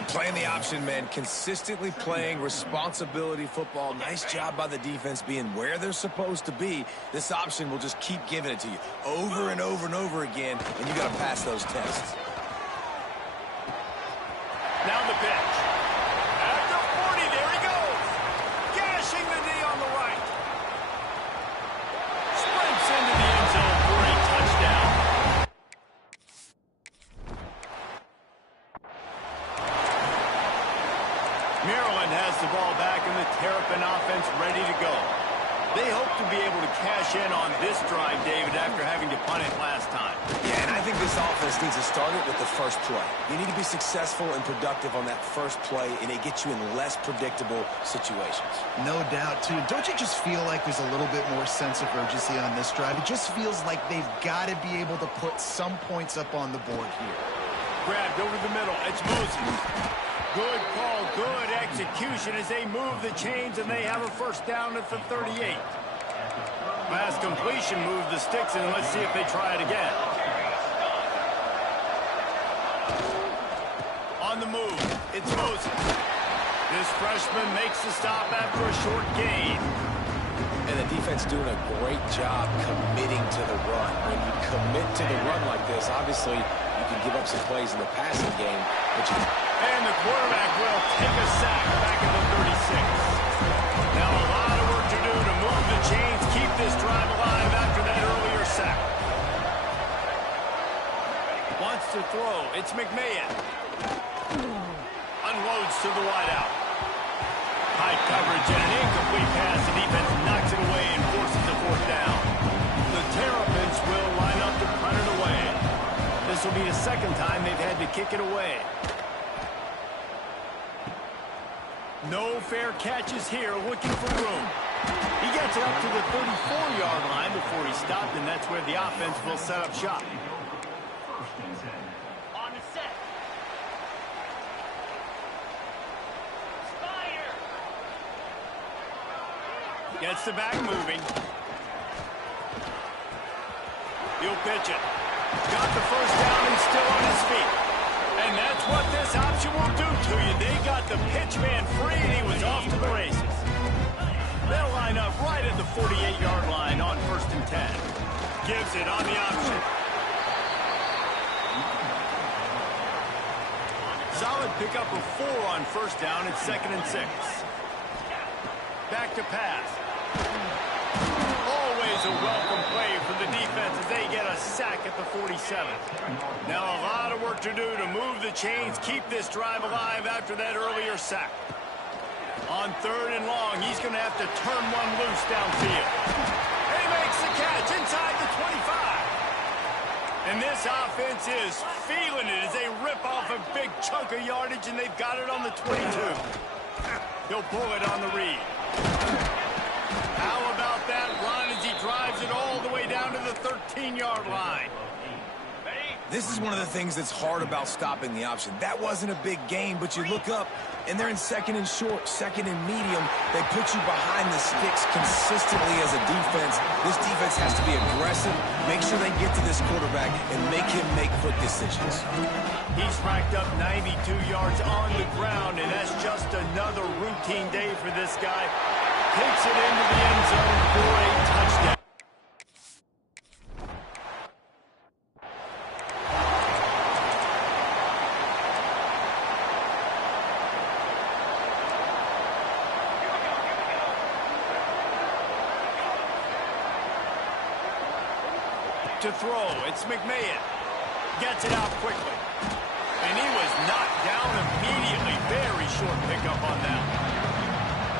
Playing the option, man, consistently playing responsibility football. Nice job by the defense being where they're supposed to be. This option will just keep giving it to you over and over and over again, and you got to pass those tests. Now the pitch. At the 40, there he goes. Gashing the knee on the right. Sprints into the end zone for a touchdown. Maryland has the ball back and the Terrapin offense ready to go. They hope to be able to cash in on this drive, David, after having to punt it last time. Yeah, and I think this offense needs to start it with the first play. You need to be successful and productive on that first play, and it gets you in less predictable situations. No doubt, too. Don't you just feel like there's a little bit more sense of urgency on this drive? It just feels like they've got to be able to put some points up on the board here. Grabbed over the middle. It's Moses. Good call, good execution as they move the chains, and they have a first down at the 38. Pass completion, move the sticks, and let's see if they try it again. On the move, it's Moses. This freshman makes the stop after a short gain. And the defense doing a great job committing to the run. When you commit to the run like this, obviously you can give up some plays in the passing game, but you... And the quarterback will take a sack back at the 36. Now a lot of work to do to move the chains, keep this drive alive after that earlier sack. Wants to throw. It's McMahon. Unloads to the wideout. High coverage and an incomplete pass. The defense knocks it away and forces the fourth down. The Terrapins will line up to punt it away. This will be the second time they've had to kick it away. No fair catches here, looking for room. He gets it up to the 34-yard line before he stopped, and that's where the offense will set up shop. On the set. Spider. Gets the back moving. He'll pitch it. Got the first down and still on his feet. And that's what this option will do to you. They got the pitch man free, and he was off to the races. They'll line up right at the 48-yard line on 1st and 10. Gives it on the option. Solid pickup of 4 on 1st down. It's 2nd and 6. Back to pass. Always a welcome play for the defense as they get a sack at the 47. Now a lot of work to do to move the chains, keep this drive alive after that earlier sack. On 3rd and long, he's going to have to turn one loose downfield. And he makes the catch inside the 25. And this offense is feeling it as they rip off a big chunk of yardage, and they've got it on the 22. He'll pull it on the read. How about that run as he drives it all the way down to the 13-yard line? This is one of the things that's hard about stopping the option. That wasn't a big gain, but you look up, and they're in 2nd and short, 2nd and medium. They put you behind the sticks consistently as a defense. This defense has to be aggressive, make sure they get to this quarterback, and make him make quick decisions. He's racked up 92 yards on the ground, and that's just another routine day for this guy. Takes it into the end zone for a touchdown. To throw, it's McMahon. Gets it out quickly. And he was knocked down immediately. Very short pickup on that.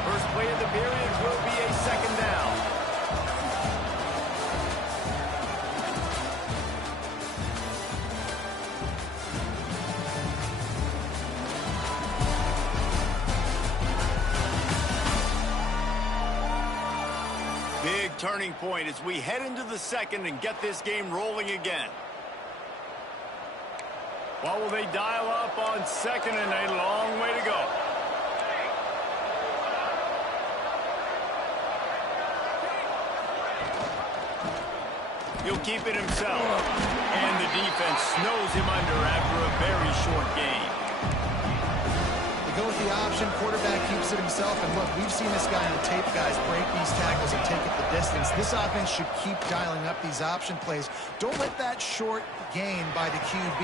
First play of the period will be a 2nd down. Big turning point as we head into the 2nd and get this game rolling again. What will they dial up on 2nd and a long way to go? He'll keep it himself. And the defense snows him under after a very short game. They go with the option. Quarterback keeps it himself. And look, we've seen this guy on tape, guys, break these tackles and take it the distance. This offense should keep dialing up these option plays. Don't let that short gain by the QB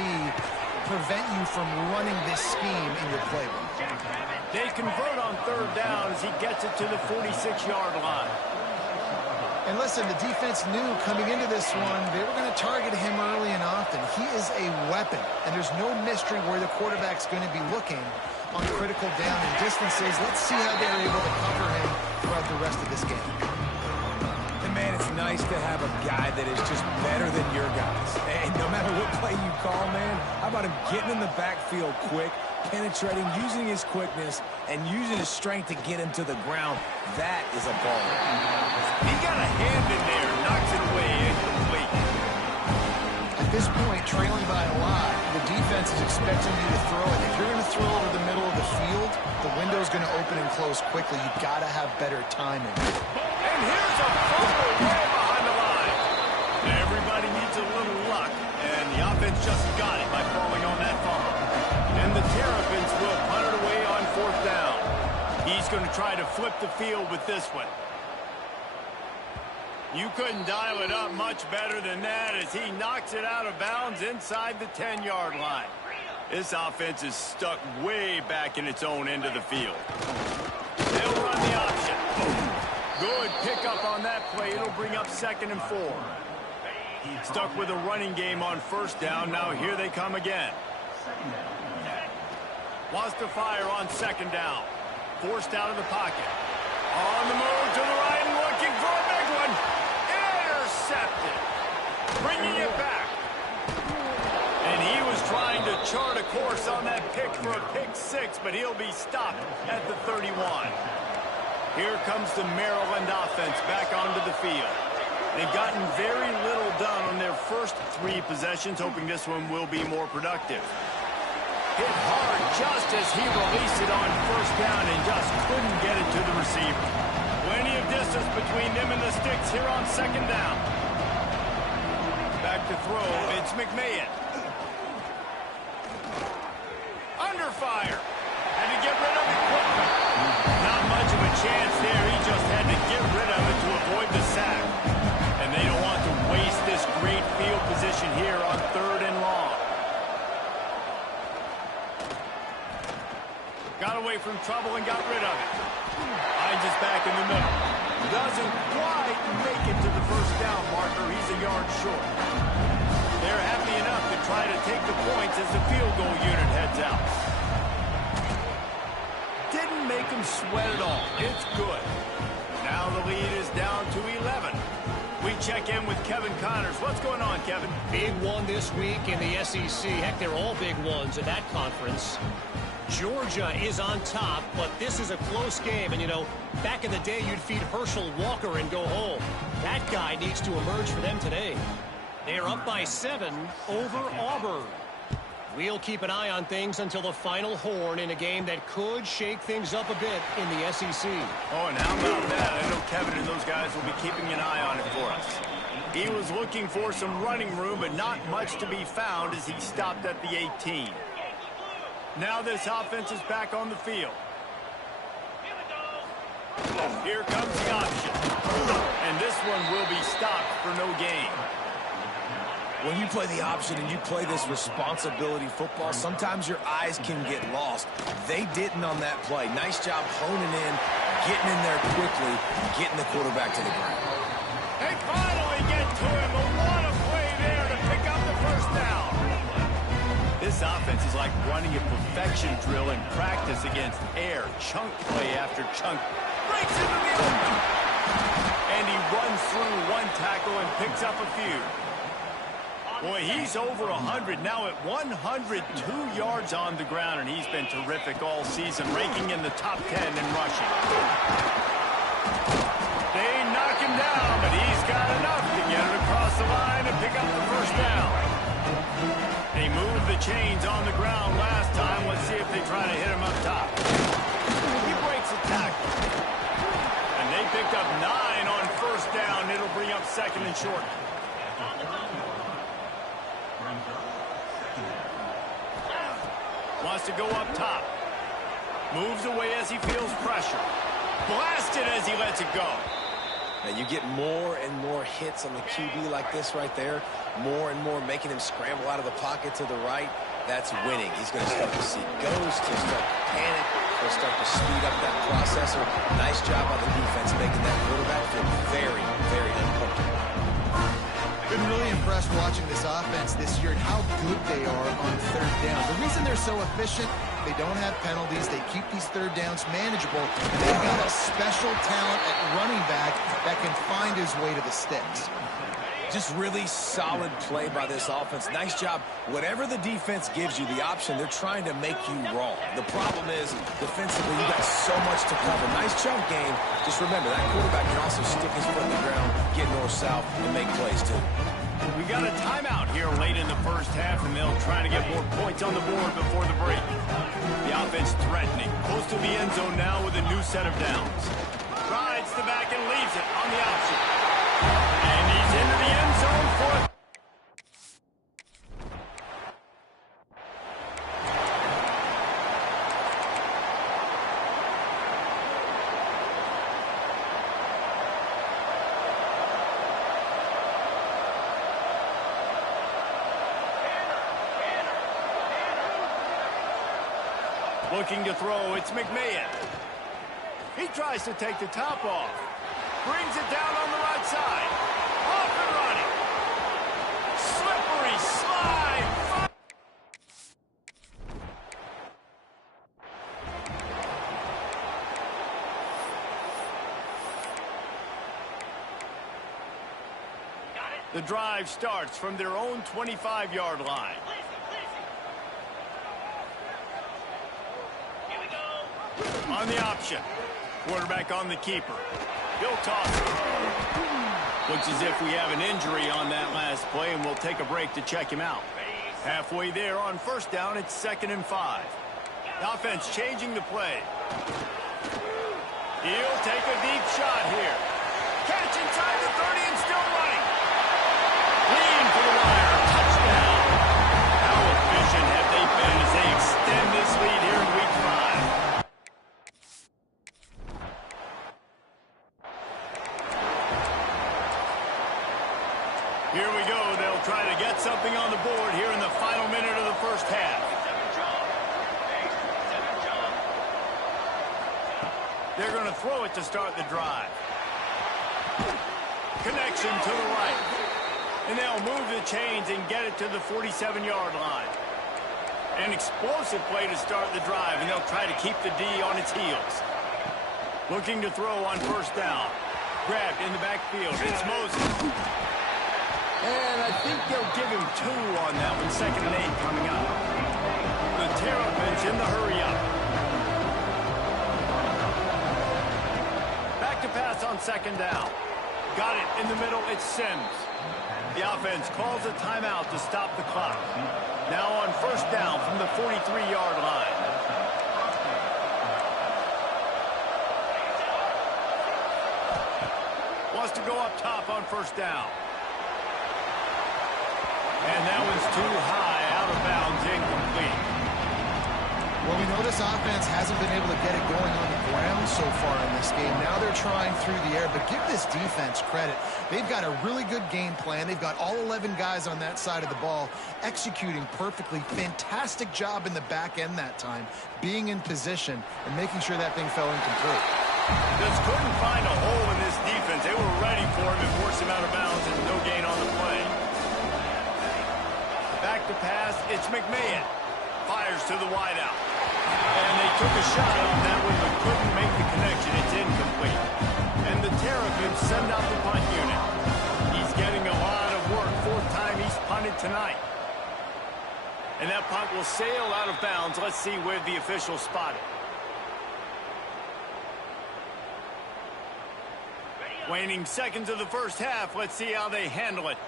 prevent you from running this scheme in your playbook. They convert on 3rd down as he gets it to the 46-yard line. And listen, the defense knew coming into this one, they were going to target him early and often. He is a weapon, and there's no mystery where the quarterback's going to be looking on critical down and distances. Let's see how they're able to cover him throughout the rest of this game. And man, it's nice to have a guy that is just better than your guys. And no matter what play you call, man, how about him getting in the backfield quick, penetrating, using his quickness, and using his strength to get him to the ground. That is a ball. He got a hand in there, knocks it away, incomplete. At this point, trailing by a lot, the defense is expecting you to throw it. If you're going to throw over the middle of the field, the window's going to open and close quickly. You've got to have better timing. And here's a fumble way behind the line. Everybody needs a little luck, and the offense just got it by falling on that fumble. And the Terrapins will punt it away on 4th down. He's going to try to flip the field with this one. You couldn't dial it up much better than that as he knocks it out of bounds inside the 10-yard line. This offense is stuck way back in its own end of the field. They'll run the option. Good pickup on that play. It'll bring up 2nd and 4. Stuck with a running game on 1st down. Now here they come again. Wants to fire on 2nd down. Forced out of the pocket. On the move to the right and looking for a big one. Intercepted. Bringing it back. And he was trying to chart a course on that pick for a pick 6, but he'll be stopped at the 31. Here comes the Maryland offense back onto the field. They've gotten very little done on their first 3 possessions, hoping this one will be more productive. Hit hard just as he released it on 1st down and just couldn't get it to the receiver. Plenty of distance between them and the sticks here on 2nd down. Back to throw, it's McMahon. Under fire. Had to get rid of it quickly. Not much of a chance there. He just had to get rid of it situation here on 3rd and long. Got away from trouble and got rid of it. Hines is back in the middle. Doesn't quite make it to the first down marker. He's a yard short. They're happy enough to try to take the points as the field goal unit heads out. Didn't make them sweat at all. It's good. Now the lead is down to 11. We check in with Kevin Connors. What's going on, Kevin? Big one this week in the SEC. Heck, they're all big ones in that conference. Georgia is on top, but this is a close game. And, you know, back in the day, you'd feed Herschel Walker and go home. That guy needs to emerge for them today. They are up by 7 over Auburn. We'll keep an eye on things until the final horn in a game that could shake things up a bit in the SEC. Oh, and how about that? I know Kevin and those guys will be keeping an eye on it for us. He was looking for some running room, but not much to be found as he stopped at the 18. Now this offense is back on the field. Here comes the option. And this one will be stopped for no gain. When you play the option and you play this responsibility football, sometimes your eyes can get lost. They didn't on that play. Nice job honing in, getting in there quickly, getting the quarterback to the ground. They finally get to him. A lot of play there to pick up the first down. This offense is like running a perfection drill in practice against air. Chunk play after chunk. Breaks into the open. And he runs through one tackle and picks up a few. Boy, he's over 100 now at 102 yards on the ground, and he's been terrific all season, ranking in the top 10 in rushing. They knock him down, but he's got enough to get it across the line and pick up the first down. They moved the chains on the ground last time. Let's see if they try to hit him up top. He breaks a tackle. And they picked up 9 on first down. It'll bring up 2nd and short. Wants to go up top. Moves away as he feels pressure. Blasted as he lets it go. Now you get more and more hits on the QB like this right there. More and more making him scramble out of the pocket to the right. That's winning. He's going to start to see ghosts. He'll start to panic. He'll start to speed up that processor. Nice job on the defense making that quarterback feel very, very uncomfortable. Been really impressed watching this offense this year and how good they are on 3rd down. The reason they're so efficient, they don't have penalties. They keep these 3rd downs manageable. And they've got a special talent at running back that can find his way to the sticks. Just really solid play by this offense. Nice job. Whatever the defense gives you, the option, they're trying to make you wrong. The problem is, defensively, you got so much to cover. Nice jump game. Just remember, that quarterback can also stick his foot in the ground, get north-south, and make plays, too. We got a timeout here late in the first half, and they'll try to get more points on the board before the break. The offense threatening. Close to the end zone now with a new set of downs. Rides the back and leaves it on the option. And he's into the end zone for it. Looking to throw, it's McMahon. He tries to take the top off. Brings it down on the right side. Off and running. Slippery slide. The drive starts from their own 25-yard line. On the option. Quarterback on the keeper. He'll toss it. Looks as if we have an injury on that last play, and we'll take a break to check him out. Halfway there on first down, it's 2nd and 5. The offense changing the play. He'll take a deep shot here. Catch inside the 30 and still running. Lean for the wire. Touchdown. How efficient have they been as they extend this lead here in week 5? Here we go. They'll try to get something They're going to throw it to start the drive. Connection to the right. And they'll move the chains and get it to the 47-yard line. An explosive play to start the drive, and they'll try to keep the D on its heels. Looking to throw on first down. Grabbed in the backfield. It's Moses. And I think they'll give him 2 on that one. 2nd and 8 coming up. The Terrapins in the hurry-up. Back to pass on 2nd down. Got it in the middle. It's Sims. The offense calls a timeout to stop the clock. Now on first down from the 43-yard line. Wants to go up top on first down. And that one's too high, out of bounds, incomplete. Well, we know this offense hasn't been able to get it going on the ground so far in this game. Now they're trying through the air, but give this defense credit. They've got a really good game plan. They've got all 11 guys on that side of the ball executing perfectly. Fantastic job in the back end that time, being in position and making sure that thing fell incomplete. Just couldn't find a hole in this defense. They were ready for him and forced him out of bounds, and no gain on the play. Back to pass, it's McMahon. Fires to the wideout. And they took a shot on that one, but couldn't make the connection. It's incomplete. And the Terrapins send out the punt unit. He's getting a lot of work. 4th time he's punted tonight. And that punt will sail out of bounds. Let's see where the officials spot it. Waning seconds of the first half. Let's see how they handle it.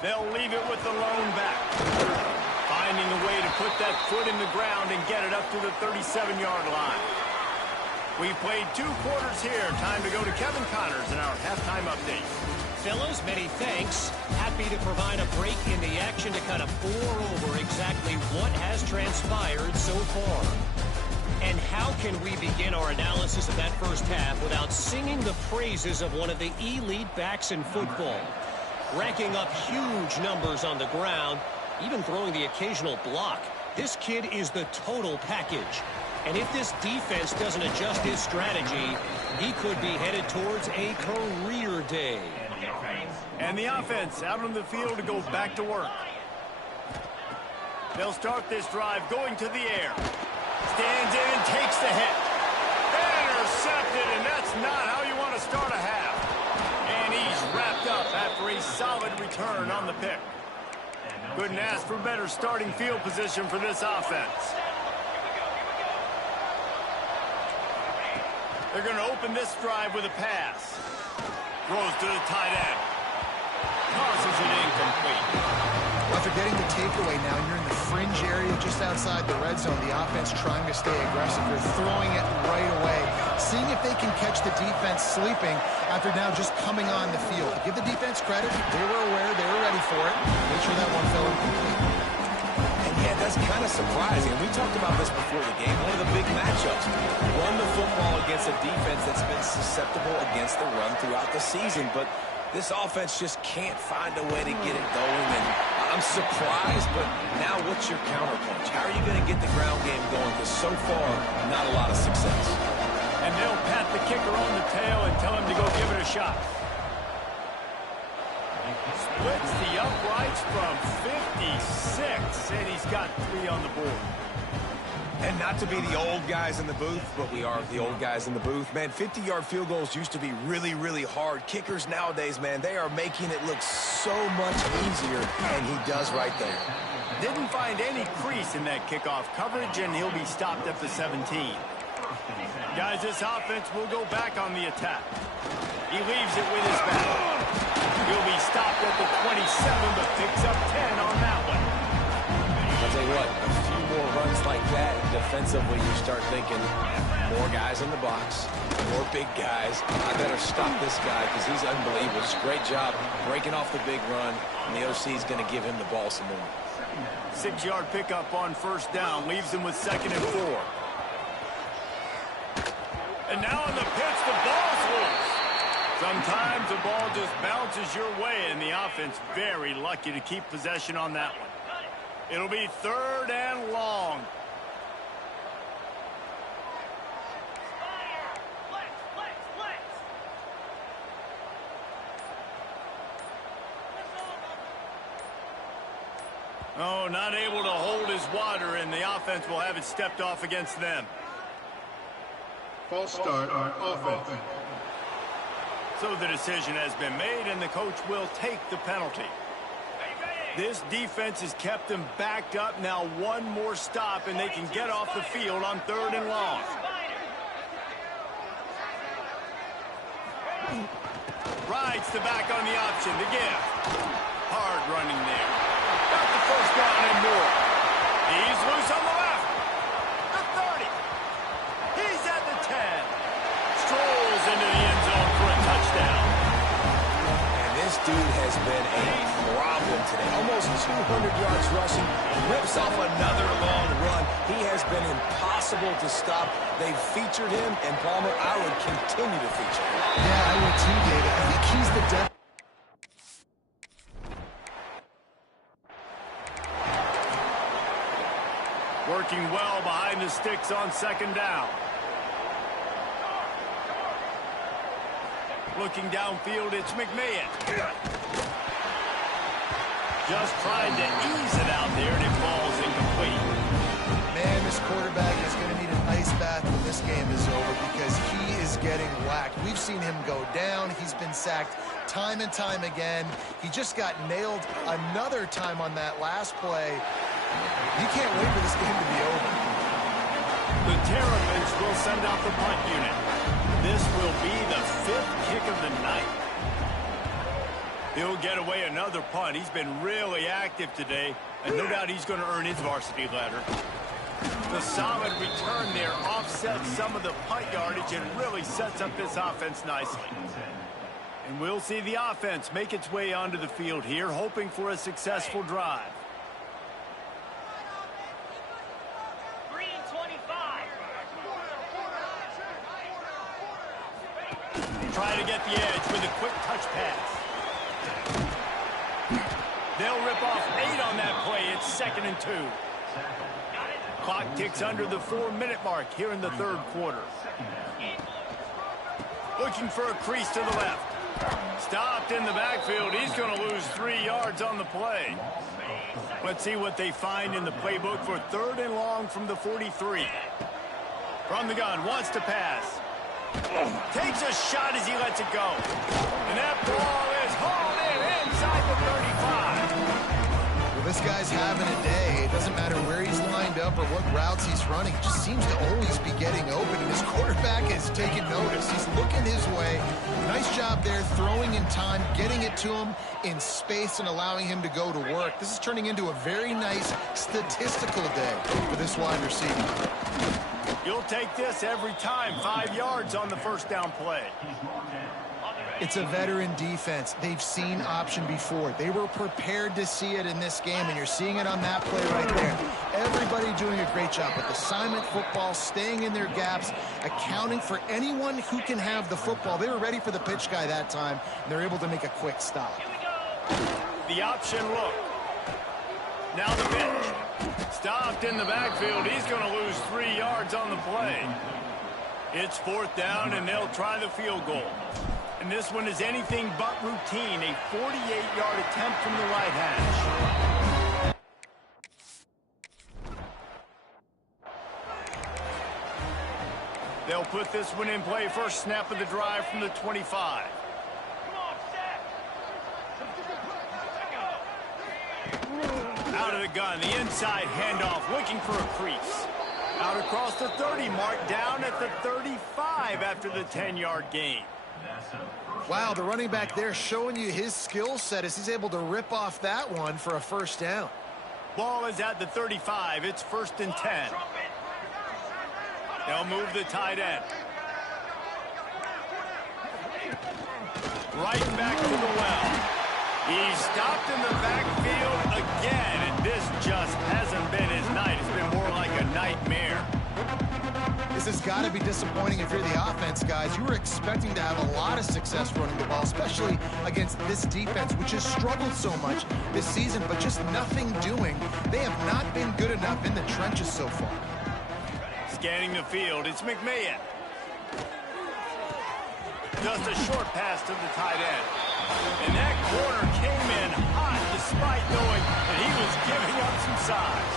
They'll leave it with the lone back. Finding a way to put that foot in the ground and get it up to the 37-yard line. We played 2 quarters here. Time to go to Kevin Connors in our halftime update. Fellas, many thanks. Happy to provide a break in the action to kind of bore over exactly what has transpired so far. And how can we begin our analysis of that first half without singing the praises of one of the elite backs in football? Racking up huge numbers on the ground, even throwing the occasional block. This kid is the total package. And if this defense doesn't adjust his strategy, he could be headed towards a career day. And the offense out on the field to go back to work. They'll start this drive going to the air. Stands in, takes the hit. Intercepted, and that's not how you want to start a half. And he's wrapped up after a solid return on the pick. Couldn't ask for better starting field position for this offense. They're going to open this drive with a pass. Throws to the tight end. Tosses it incomplete. After getting the takeaway now, you're in the fringe area just outside the red zone. The offense trying to stay aggressive. They're throwing it right away, seeing if they can catch the defense sleeping after now just coming on the field. Give the defense credit. They were aware. They were ready for it. Make sure that one fell incomplete. And yeah, that's kind of surprising. We talked about this before the game. One of the big matchups. Run the football against a defense that's been susceptible against the run throughout the season. But this offense just can't find a way to get it going. And I'm surprised, but now what's your counterpunch? How are you going to get the ground game going? Because so far, not a lot of success. And they'll pat the kicker on the tail and tell him to go give it a shot. Splits the uprights from 56, and he's got 3 on the board. And not to be the old guys in the booth, but we are the old guys in the booth. Man, 50-yard field goals used to be really, really hard. Kickers nowadays, man, they are making it look so much easier, and he does right there. Didn't find any crease in that kickoff coverage, and he'll be stopped at the 17. Guys, this offense will go back on the attack. He leaves it with his back. He'll be stopped at the 27, but picks up 10 on that one. I'll tell you what, a few more runs like that, defensively you start thinking, more guys in the box, more big guys. I better stop this guy because he's unbelievable. It's a great job breaking off the big run, and the OC is going to give him the ball some more. 6-yard pickup on first down, leaves him with 2nd and 4. And now on the pitch, the ball's loose. Sometimes the ball just bounces your way, and the offense very lucky to keep possession on that one. It'll be 3rd and long. Oh, not able to hold his water, and the offense will have it stepped off against them. False start on offense. So the decision has been made, and the coach will take the penalty. This defense has kept them backed up. Now one more stop, and they can get off the field on 3rd and long. Rides the back on the option. The gift. Hard running there. Got the first down and more. He's loose on the left. The 30. He's at the 10. Strolls into the end zone for a touchdown. And this dude has been a problem today. Almost 200 yards rushing. Rips off another long run. He has been impossible to stop. They've featured him, and Palmer, I would continue to feature him. Yeah, I would too, David. I think he's the depth. Working well behind the sticks on 2nd down. Looking downfield, it's McMahon. Just trying to ease it out there, and it falls incomplete. Man, this quarterback is going to need an ice bath when this game is over because he is getting whacked. We've seen him go down. He's been sacked time and time again. He just got nailed another time on that last play. You can't wait for this game to be over. The Terrapins will send out the punt unit. This will be the 5th kick of the night. He'll get away another punt. He's been really active today, and no doubt he's going to earn his varsity ladder. The solid return there offsets some of the punt yardage and really sets up this offense nicely. And we'll see the offense make its way onto the field here, hoping for a successful drive. 3-25. Try to get the edge with a quick touch pass. They'll rip off 8 on that play. It's 2nd and 2. Clock ticks under the 4-minute mark here in the 3rd quarter. Looking for a crease to the left. Stopped in the backfield. He's going to lose 3 yards on the play. Let's see what they find in the playbook for 3rd and long from the 43. From the gun, wants to pass. Takes a shot as he lets it go. And that ball is hauled in inside the 35. Well, this guy's having a day. It doesn't matter where he's lined up or what routes he's running. He just seems to always be getting open, and his quarterback is taking notice. He's looking his way. Nice job there, throwing in time, getting it to him in space and allowing him to go to work. This is turning into a very nice statistical day for this wide receiver. You'll take this every time. 5 yards on the first down play. It's a veteran defense. They've seen option before. They were prepared to see it in this game, and you're seeing it on that play right there. Everybody doing a great job with assignment football, staying in their gaps, accounting for anyone who can have the football. They were ready for the pitch guy that time, and they're able to make a quick stop. The option look. Now the pitch. Stopped in the backfield. He's going to lose 3 yards on the play. It's 4th down, and they'll try the field goal. And this one is anything but routine. A 48-yard attempt from the right hash. They'll put this one in play. First snap of the drive from the 25. Out of the gun, the inside handoff, looking for a crease. Out across the 30, marked down at the 35 after the 10-yard gain. Wow, the running back there showing you his skill set as he's able to rip off that one for a first down. Ball is at the 35. It's 1st and 10. They'll move the tight end. Right back to the well. He's stopped in the backfield again, and this just hasn't been his night. It's been more like a nightmare. This has got to be disappointing if you're the offense, guys. You were expecting to have a lot of success running the ball, especially against this defense, which has struggled so much this season, but just nothing doing. They have not been good enough in the trenches so far. Scanning the field, it's McMahon. Just a short pass to the tight end. And that corner came in hot despite knowing that he was giving up size.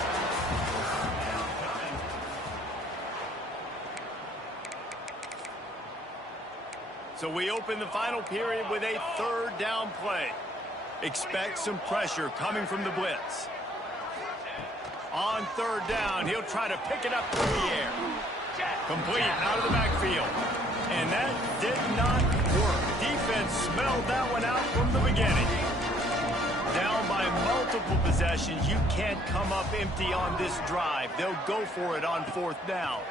So we open the final period with a third down play. Expect some pressure coming from the blitz. On third down, he'll try to pick it up through the air. Complete out of the backfield. And that did not work. Defense smelled that one out from the beginning. Down by multiple possessions, you can't come up empty on this drive. They'll go for it on fourth down.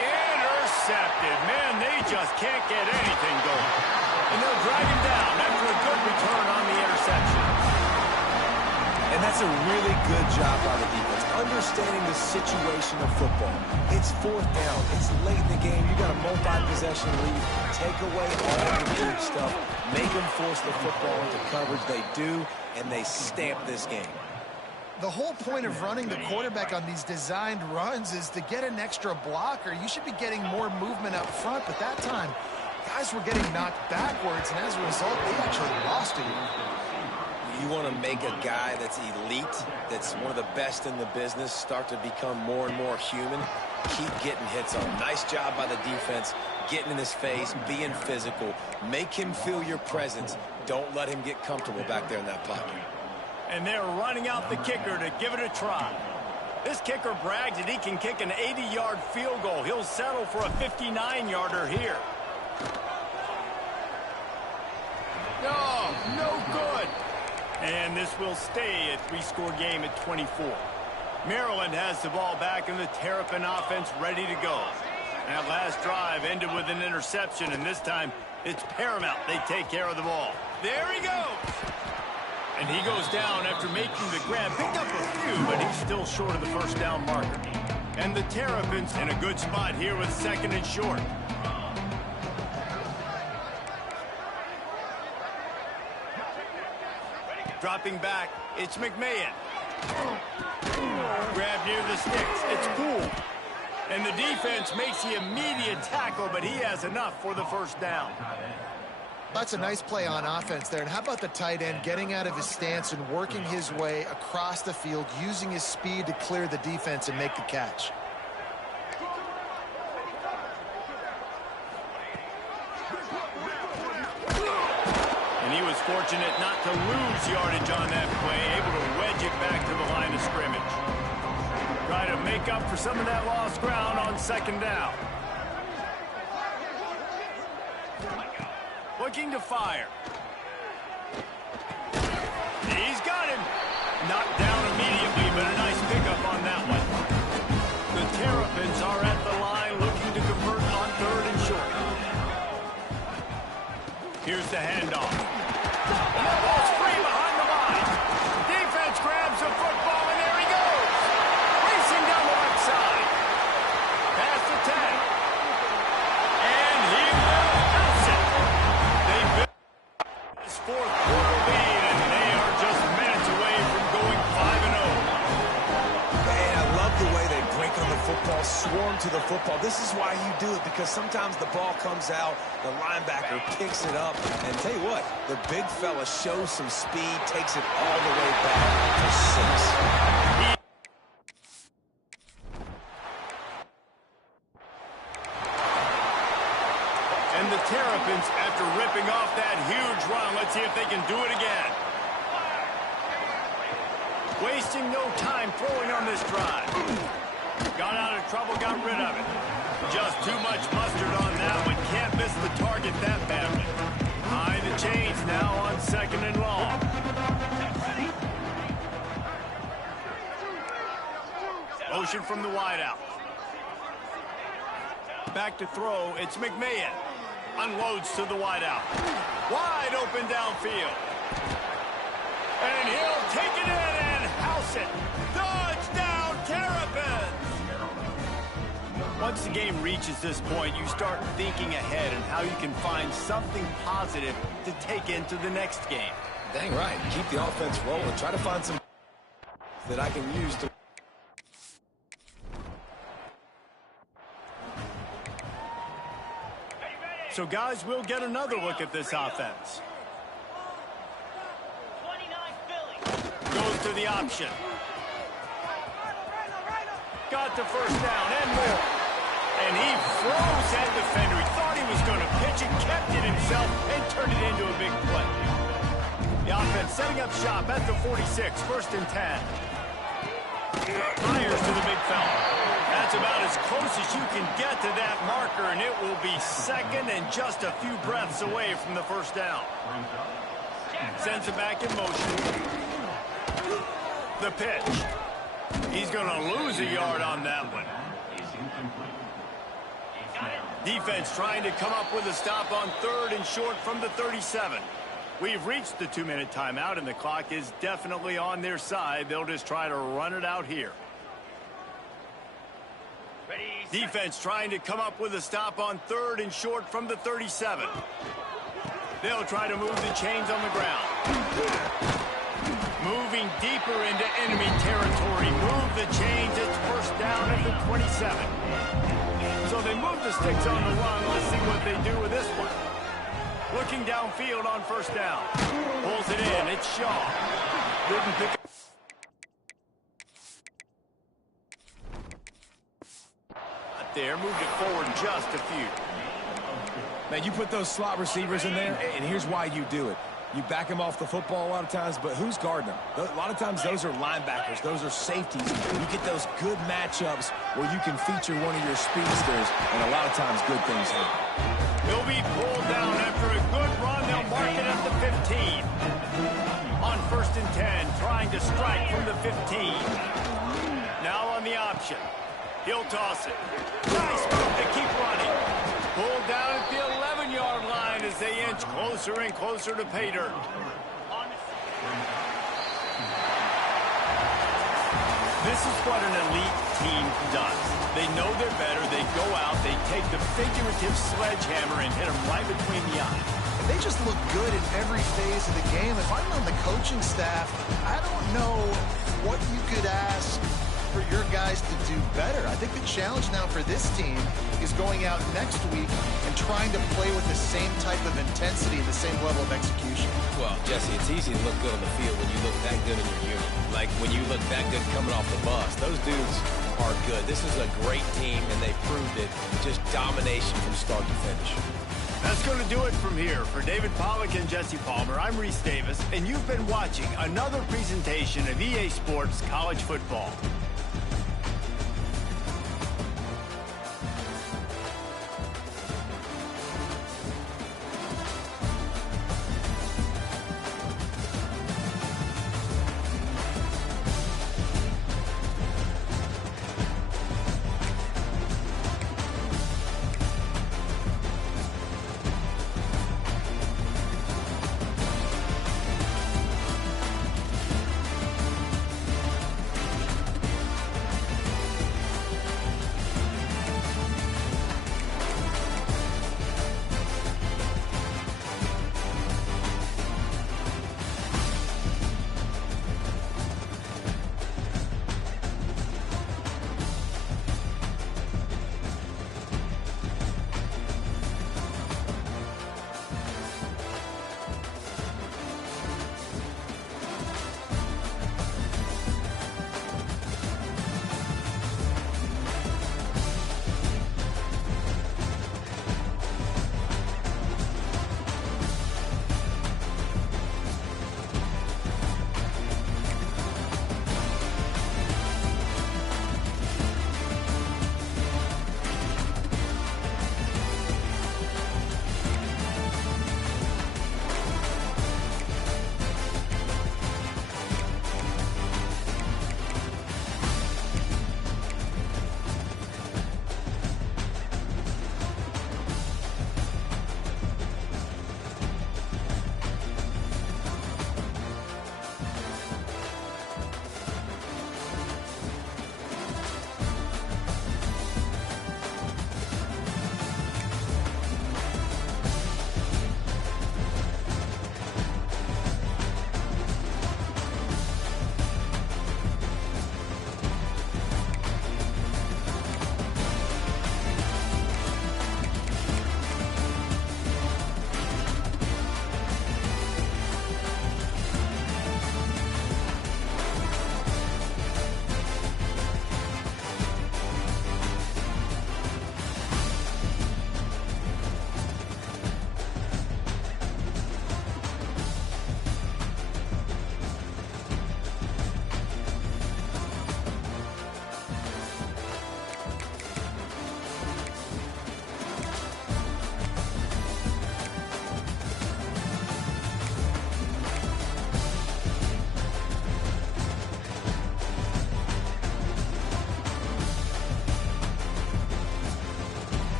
Intercepted. Man, they just can't get anything going. And they'll drag him down after a good return on the interception. And that's a really good job by the defense, understanding the situation of football. It's fourth down. It's late in the game. You got a multi-possession lead. Take away all the big stuff. Make them force the football into coverage. They do, and they stamp this game. The whole point of running the quarterback on these designed runs is to get an extra blocker. You should be getting more movement up front, but that time, guys were getting knocked backwards, and as a result, they actually lost it. You want to make a guy that's elite, that's one of the best in the business, start to become more and more human. Keep getting hits on him. Nice job by the defense, getting in his face, being physical. Make him feel your presence. Don't let him get comfortable back there in that pocket. And they're running out the kicker to give it a try. This kicker brags that he can kick an 80-yard field goal. He'll settle for a 59-yarder here. No good. And this will stay a three-score game at 24. Maryland has the ball back in the Terrapin offense ready to go. That last drive ended with an interception, and this time it's paramount they take care of the ball. There he goes. And he goes down after making the grab. Picked up a few, but he's still short of the first down marker. And the Terrapins in a good spot here with second and short. Dropping back, it's McMahon. Grab near the sticks, it's Poole. And the defense makes the immediate tackle, but he has enough for the first down. That's a nice play on offense there. And how about the tight end getting out of his stance and working his way across the field, using his speed to clear the defense and make the catch. And he was fortunate not to lose yardage on that play, able to wedge it back to the line of scrimmage. Try to make up for some of that lost ground on second down. Looking to fire. He's got him. Knocked down immediately, but a nice pickup on that one. The Terrapins are at the line looking to convert on third and short. Here's the handoff. And that ball's free behind the line. Defense grabs the football, and there he goes. Racing down the left side. Past the 10. And he will house it. This fourth quarter lead, and they are just minutes away from going 5-0. Man, I love the way they break on the football, swarm to the football. This is why you do it, because sometimes the ball comes out, the linebacker picks it up, and tell you what, the big fella shows some speed, takes it all the way back to 6. And the Terrapins, after ripping off that huge run, let's see if they can do it again. Wasting no time throwing on this drive. Got out of trouble, got rid of it. Just too much mustard on that one. Can't miss the target that badly. Behind the chains now on second and long. Motion from the wideout. Back to throw, it's McMahon. Unloads to the wideout. Wide open downfield. And he'll take it in and house it. Touchdown, Terrapins! Once the game reaches this point, you start thinking ahead and how you can find something positive to take into the next game. Dang right. Keep the offense rolling. Try to find some that I can use to... So, guys, we'll get another look at this offense. 29 Philly. Goes to the option. Got the first down and more. And he froze that defender. He thought he was going to pitch it, kept it himself, and turned it into a big play. The offense setting up shop at the 46, 1st and 10. Fires to the big fella. That's about as close as you can get to that marker, and it will be second and just a few breaths away from the first down. Sends it back in motion. The pitch. He's going to lose a yard on that one. Defense trying to come up with a stop on 3rd and short from the 37. We've reached the 2-minute timeout, and the clock is definitely on their side. They'll just try to run it out here. Defense trying to come up with a stop on 3rd and short from the 37. They'll try to move the chains on the ground. Moving deeper into enemy territory. Move the chains. It's first down at the 27. So they move the sticks on the run. Let's see what they do with this one. Looking downfield on first down. Pulls it in. It's Shaw. Didn't pick up. There, moved it forward just a few. Man, you put those slot receivers in there, and here's why you do it. You back them off the football a lot of times, but who's guarding them? A lot of times those are linebackers. Those are safeties. You get those good matchups where you can feature one of your speedsters, and a lot of times good things happen. He'll be pulled down after a good run. They'll mark it at the 15. On 1st and 10, trying to strike from the 15. Now on the option. He'll toss it. Nice move to keep running. Pulled down at the 11-yard line as they inch closer and closer to pay dirt. This is what an elite team does. They know they're better. They go out. They take the figurative sledgehammer and hit them right between the eyes. They just look good in every phase of the game. If I'm on the coaching staff, I don't know what you could ask for your guys to do better. I think the challenge now for this team is going out next week and trying to play with the same type of intensity and the same level of execution. Well, Jesse, it's easy to look good on the field when you look that good in your unit. Like when you look that good coming off the bus. Those dudes are good. This is a great team, and they proved it. Just domination from start to finish. That's going to do it from here. For David Pollack and Jesse Palmer, I'm Reese Davis, and you've been watching another presentation of EA Sports College Football.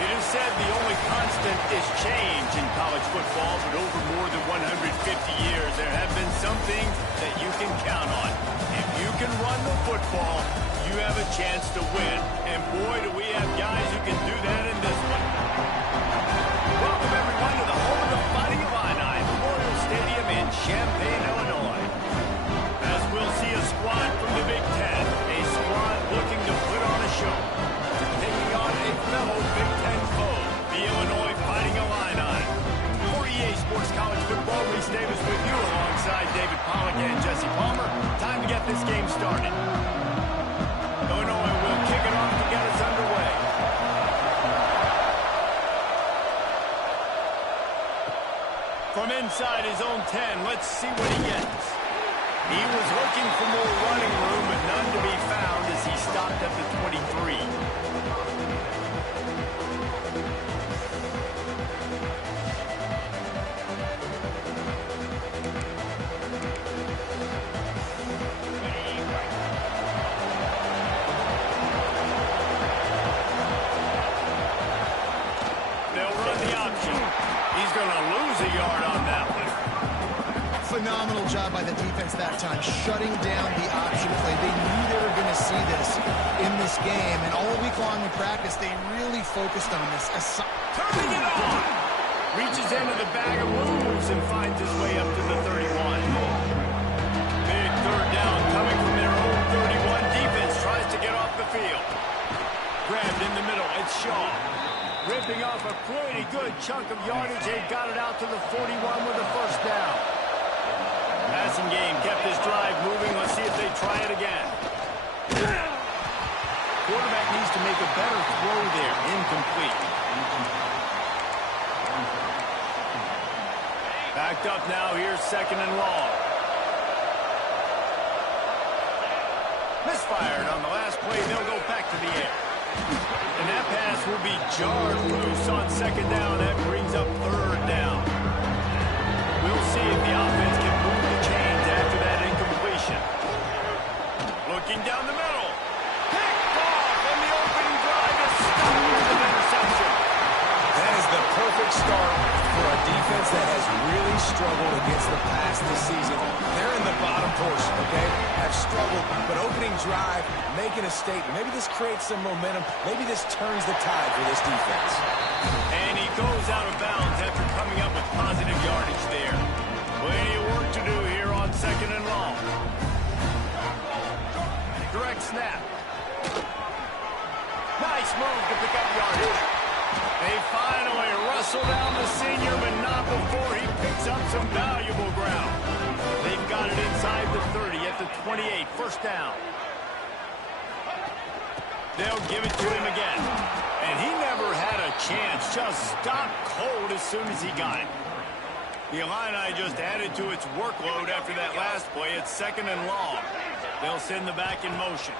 It is said the only constant is change in college football, but over more than 150 years, there have been some things that you can count on. If you can run the football, you have a chance to win, and boy, do we have guys who can do that in this one. Welcome, everyone, to the home of the Fighting Illini, Memorial Stadium in Champaign, Illinois. As we'll see a squad from the Big Ten, a squad looking to put on a show, taking on a fellow Big Ten foe, the Illinois Fighting Illini. For EA Sports College Football, Reese Davis with you alongside David Pollack and Jesse Palmer. Time to get this game started. Illinois will kick it off to get us underway. From inside his own 10, let's see what he gets. He was looking for more running room, but none to be found as he stopped at the 23. They'll run the option. He's going to lose a yard on that one. Phenomenal job by the defense that time, shutting down the option play. They knew they were going to see this in this game, and all week long in practice, they really focused on this. Turning it on! Reaches into the bag of moves and finds his way up to the 31. Big third down coming from their own 31. Defense tries to get off the field. Grabbed in the middle, it's Shaw. Ripping off a pretty good chunk of yardage. They got it out to the 41 with a first down. Passing game kept his drive moving. Let's see if they try it again. Quarterback needs to make a better throw there. Incomplete. Backed up now. Here's second and long. Misfired on the last play. They'll go back to the air. And that pass will be jarred loose on second down. That brings up third down. We'll see if the offense can move the chains after that incompletion. Looking down the middle. Picked off, and the opening drive is stopped with an interception. That is the perfect start for a defense that has really struggled against the pass this season. They're in the bottom portion, okay? Have struggled, but opening drive, making a statement. Maybe this creates some momentum. Maybe this turns the tide for this defense. And he goes out of bounds after coming up with positive yardage there. Plenty of work to do here on second and long. Direct snap. Nice move to pick up yardage. They finally wrestle down the senior, but not before he picks up some valuable ground. They've got it inside the 30 at the 28. First down. They'll give it to him again. And he never had a chance. Just stopped cold as soon as he got it. The Illini just added to its workload after that last play. It's second and long. They'll send the back in motion.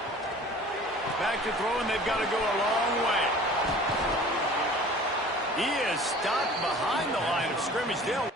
Back to throw, and they've got to go a long way. He is stopped behind the line of scrimmage. They'll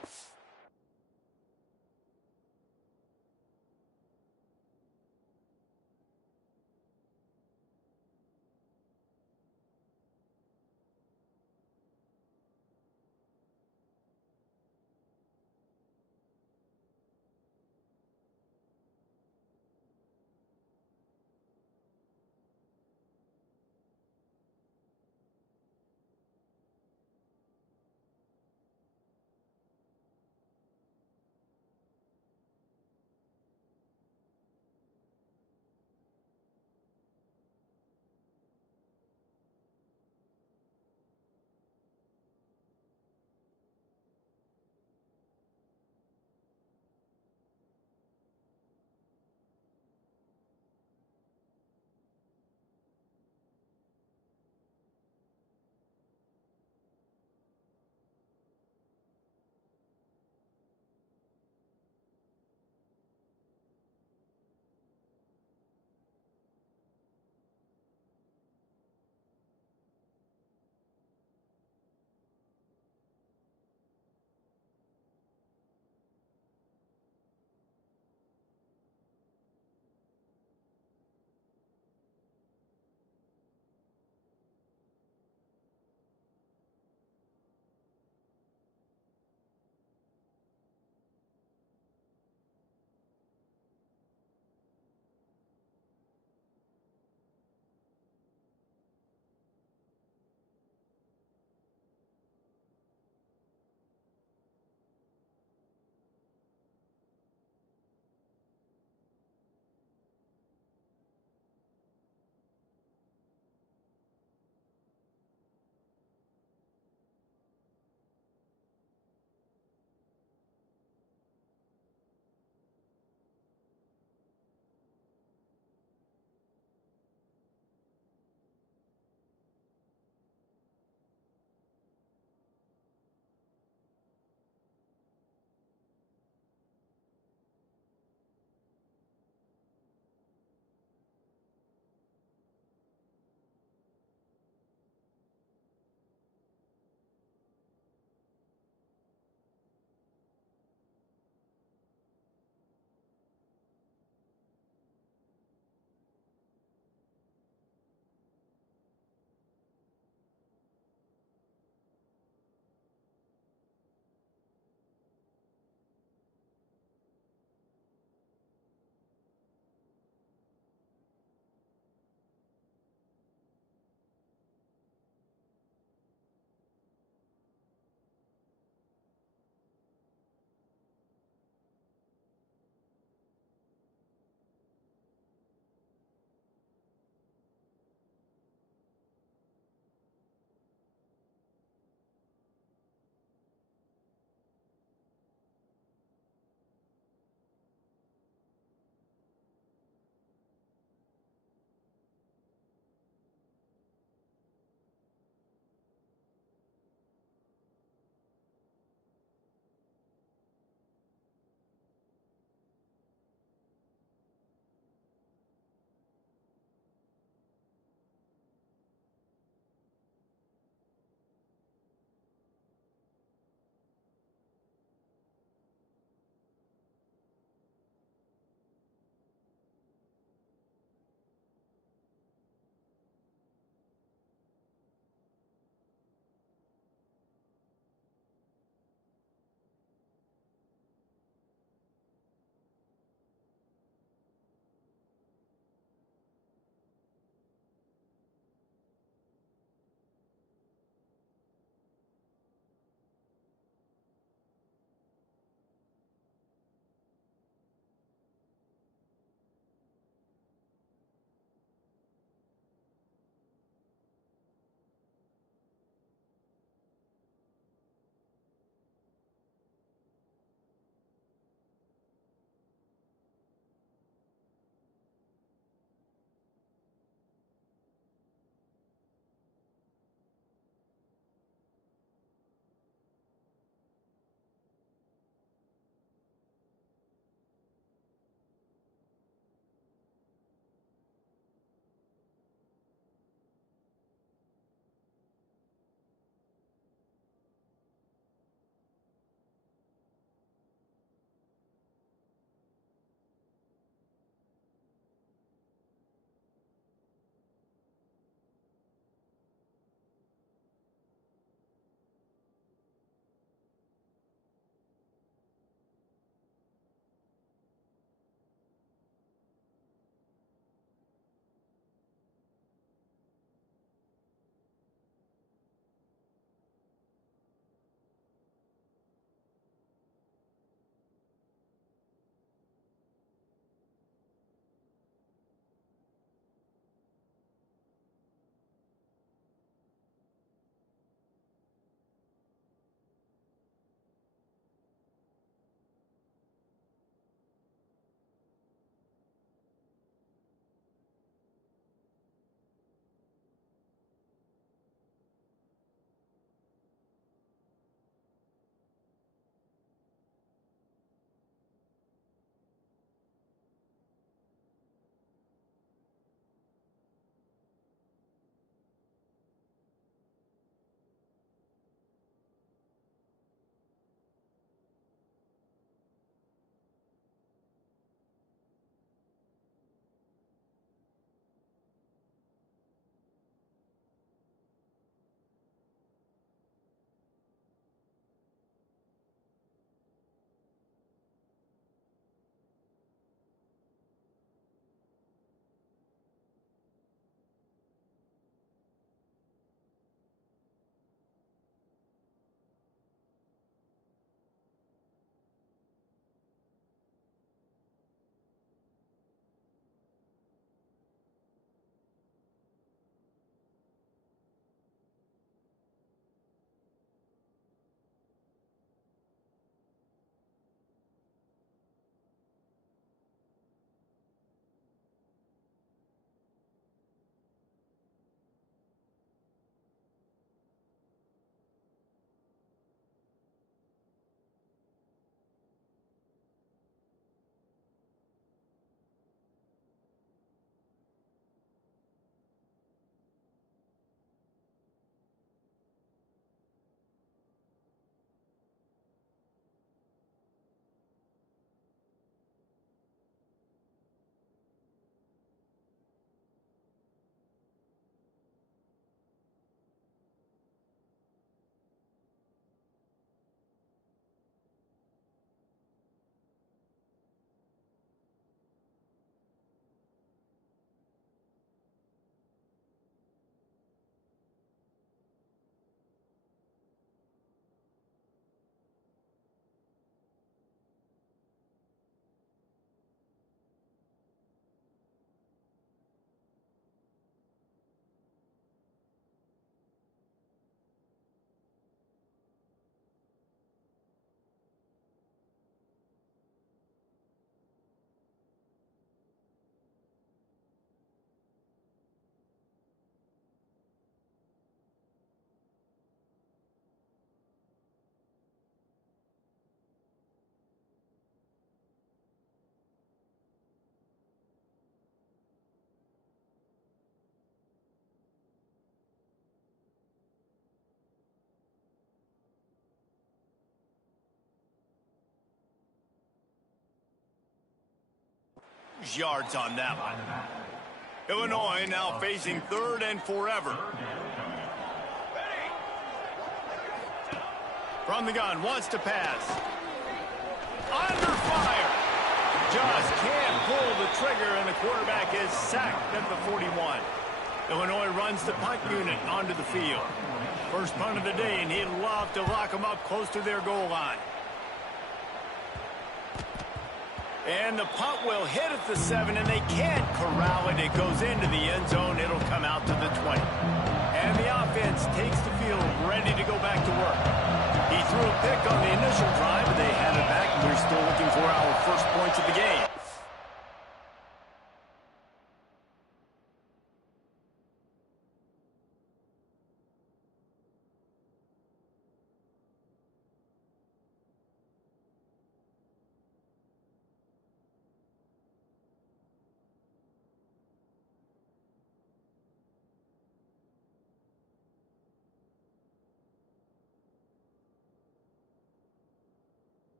huge yards on that one. Illinois now facing 3rd and forever. From the gun, wants to pass. Under fire. Just can't pull the trigger, and the quarterback is sacked at the 41. Illinois runs the punt unit onto the field. First punt of the day, and he'd love to lock them up close to their goal line. And the punt will hit at the 7, and they can't corral it. It goes into the end zone. It'll come out to the 20. And the offense takes the field, ready to go back to work. He threw a pick on the initial drive, but they had it back, and we're still looking for our first points of the game.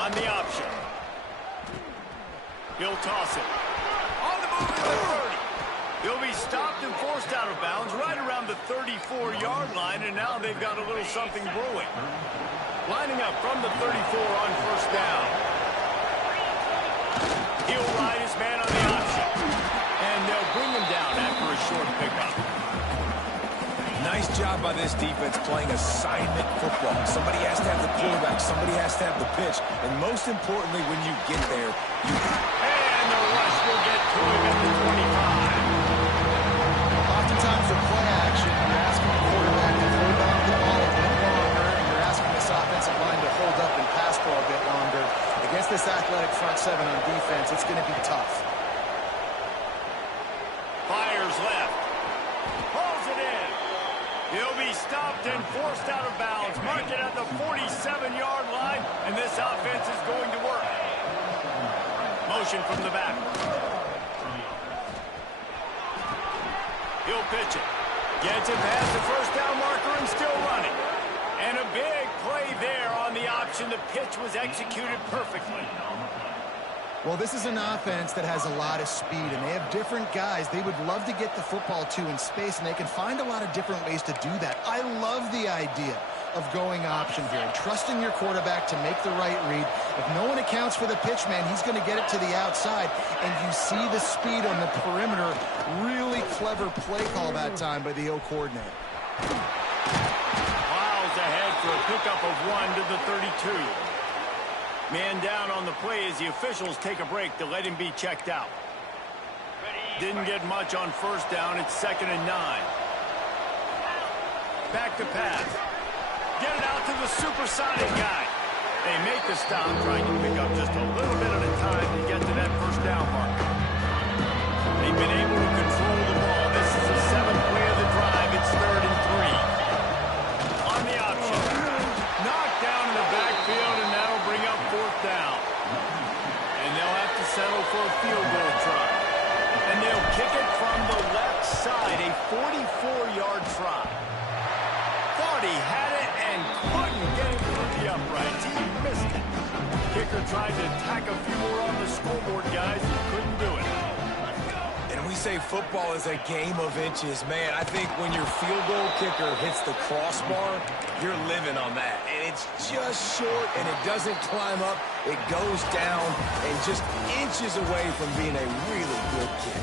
On the option. He'll toss it. On the move to the 30. He'll be stopped and forced out of bounds right around the 34-yard line, and now they've got a little something brewing. Lining up from the 34 on first down. He'll ride his man on the option. And they'll bring him down after a short pickup. Nice job by this defense playing assignment football. Somebody has to have the quarterback. Somebody has to have the pitch. And most importantly, when you get there, you... And the rush will get to him at the 25. Oftentimes with play action, you're asking the quarterback to hold on to the ball a bit longer, and you're asking this offensive line to hold up and pass ball a bit longer. Against this athletic front 7 on defense, it's going to be tough. Fires left. Pulls it in. He'll be stopped and forced out of bounds. Mark it at the 47-yard line, and this offense is going to work. Motion from the back. He'll pitch it. Gets it past the first down marker and still running. And a big play there on the option. The pitch was executed perfectly. Well, this is an offense that has a lot of speed, and they have different guys they would love to get the football to in space, and they can find a lot of different ways to do that. I love the idea of going option here, trusting your quarterback to make the right read. If no one accounts for the pitch, man, he's going to get it to the outside, and you see the speed on the perimeter. Really clever play call that time by the O coordinator. Miles ahead for a pickup of 1 to the 32. Man down on the play as the officials take a break to let him be checked out. Didn't get much on first down. It's 2nd and 9. Back to pass. Get it out to the supersonic guy. They make the stop, trying to pick up just a little bit at a time to get to that first down mark. They've been able to control the ball. This is the 7th play of the drive. It's 3rd and 3. On the option. Knocked down in the backfield, and that'll bring up 4th down. And they'll have to settle for a field goal try. And they'll kick it from the left side, a 44-yard try. Thought he had it and couldn't get it through the uprights. He missed it. Kicker tried to tack a few more on the scoreboard, guys, and couldn't do it. And we say football is a game of inches. Man, I think when your field goal kicker hits the crossbar, you're living on that. And it's just short, and it doesn't climb up. It goes down and just inches away from being a really good kick.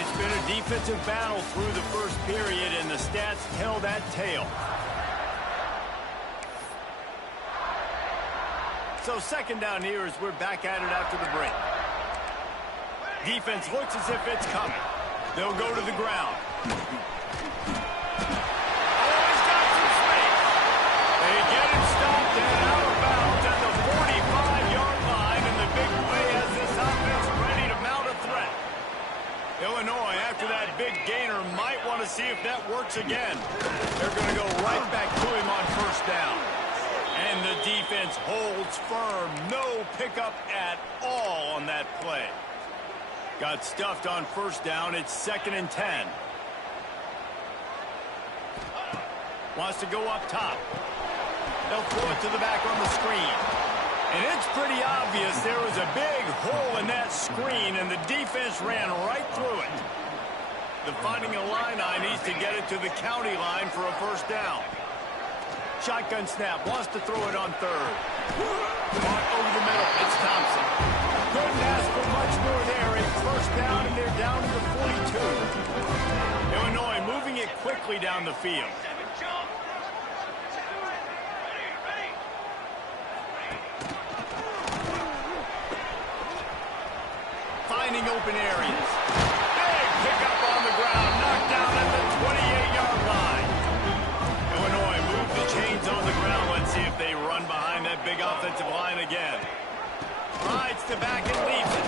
It's been a defensive battle through the first period, and the stats tell that tale. So 2nd down here as we're back at it after the break. Defense looks as if it's coming. They'll go to the ground. Oh, he's got some space. They get him stopped and out of bounds at the 45-yard line, and the big play has this offense ready to mount a threat. Illinois, after that big gainer, might want to see if that works again. They're going to go right back to him on first down. And the defense holds firm. No pickup at all on that play. Got stuffed on first down. It's 2nd and 10. Wants to go up top. They'll throw it to the back on the screen. And it's pretty obvious there was a big hole in that screen, and the defense ran right through it. The Fighting Illini needs to get it to the county line for a first down. Shotgun snap, wants to throw it on third. Over the middle, it's Thompson. Couldn't ask for much more there. A first down, and they're down to the 42. Illinois moving it quickly down the field. Finding open areas. Big pickup on the ground, knocked down at the 28-yard line. Illinois move the chains on the ground. Let's see if they run behind that big offensive line again. Rides to back and leaves it.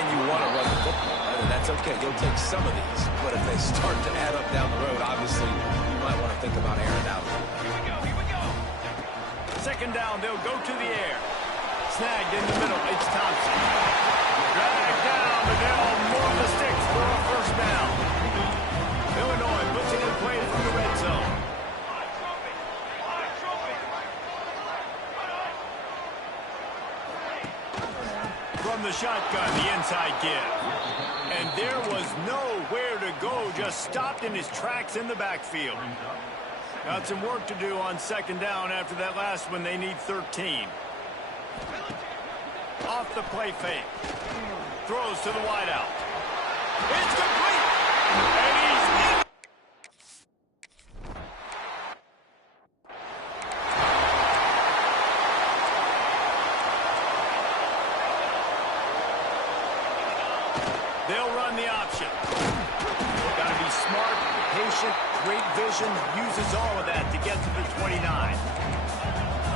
And you want to run the football, and that's okay. You'll take some of these, but if they start to add up down the road, obviously you might want to think about airing out. Here we go, here we go. 2nd down, they'll go to the air. Snagged in the middle, it's Thompson. Dragged down, but they'll move the sticks for a first down. Illinois puts it in play from the red zone. From the shotgun, the inside give. And there was nowhere to go, just stopped in his tracks in the backfield. Got some work to do on 2nd down after that last one. They need 13. Off the play fake. Throws to the wideout. It's complete. And he's in. They'll run the option. Got to be smart, patient, great vision. Uses all of that to get to the 29.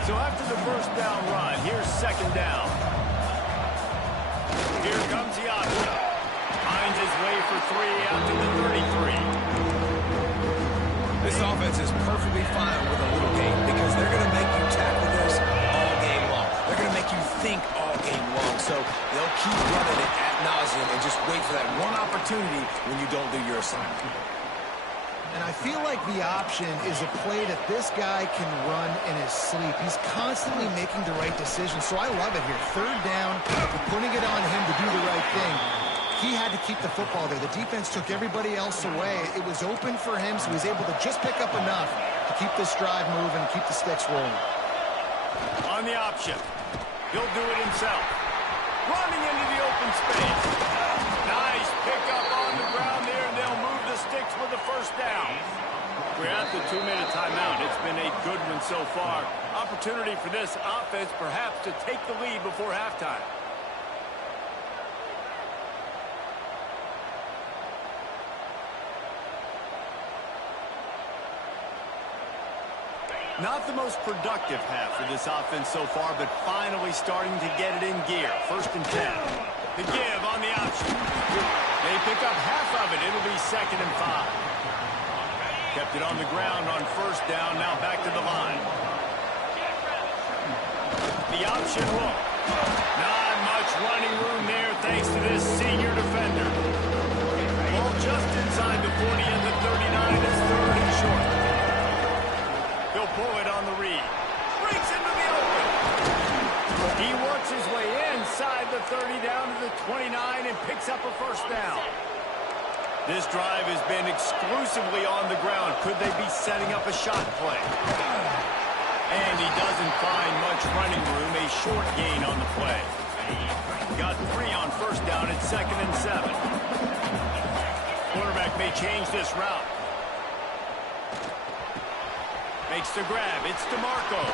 So after the first down run, here's 2nd down. Here comes the option. Finds his way for 3 out to the 33. This offense is perfectly fine with a little game because they're going to make you tackle this all game long. They're going to make you think all game long. So they'll keep running it ad nauseum and just wait for that one opportunity when you don't do your assignment. And I feel like the option is a play that this guy can run in his sleep. He's constantly making the right decision, so I love it here. 3rd down, we're putting it on him to do the right thing. He had to keep the football there. The defense took everybody else away. It was open for him, so he was able to just pick up enough to keep this drive moving, keep the sticks rolling. On the option, he'll do it himself. Running into the open space. Nice pickup on the ground there, and they'll move the sticks with the first down. We're at the 2-minute timeout. It's been a good one so far. Opportunity for this offense perhaps to take the lead before halftime. Not the most productive half for this offense so far, but finally starting to get it in gear. 1st and 10. The give on the option. They pick up half of it. It'll be 2nd and 5. Kept it on the ground on first down. Now back to the line. The option look. Not much running room there thanks to this senior defender. Ball just inside the 40 and the 39 is 3rd and short. He'll pull it on the read. Breaks into the open. He works his way inside the 30 down to the 29 and picks up a first down. This drive has been exclusively on the ground. Could they be setting up a shot play? And he doesn't find much running room. A short gain on the play. Got 3 on first down at 2nd and 7. Quarterback may change this route. Makes the grab. It's DeMarco.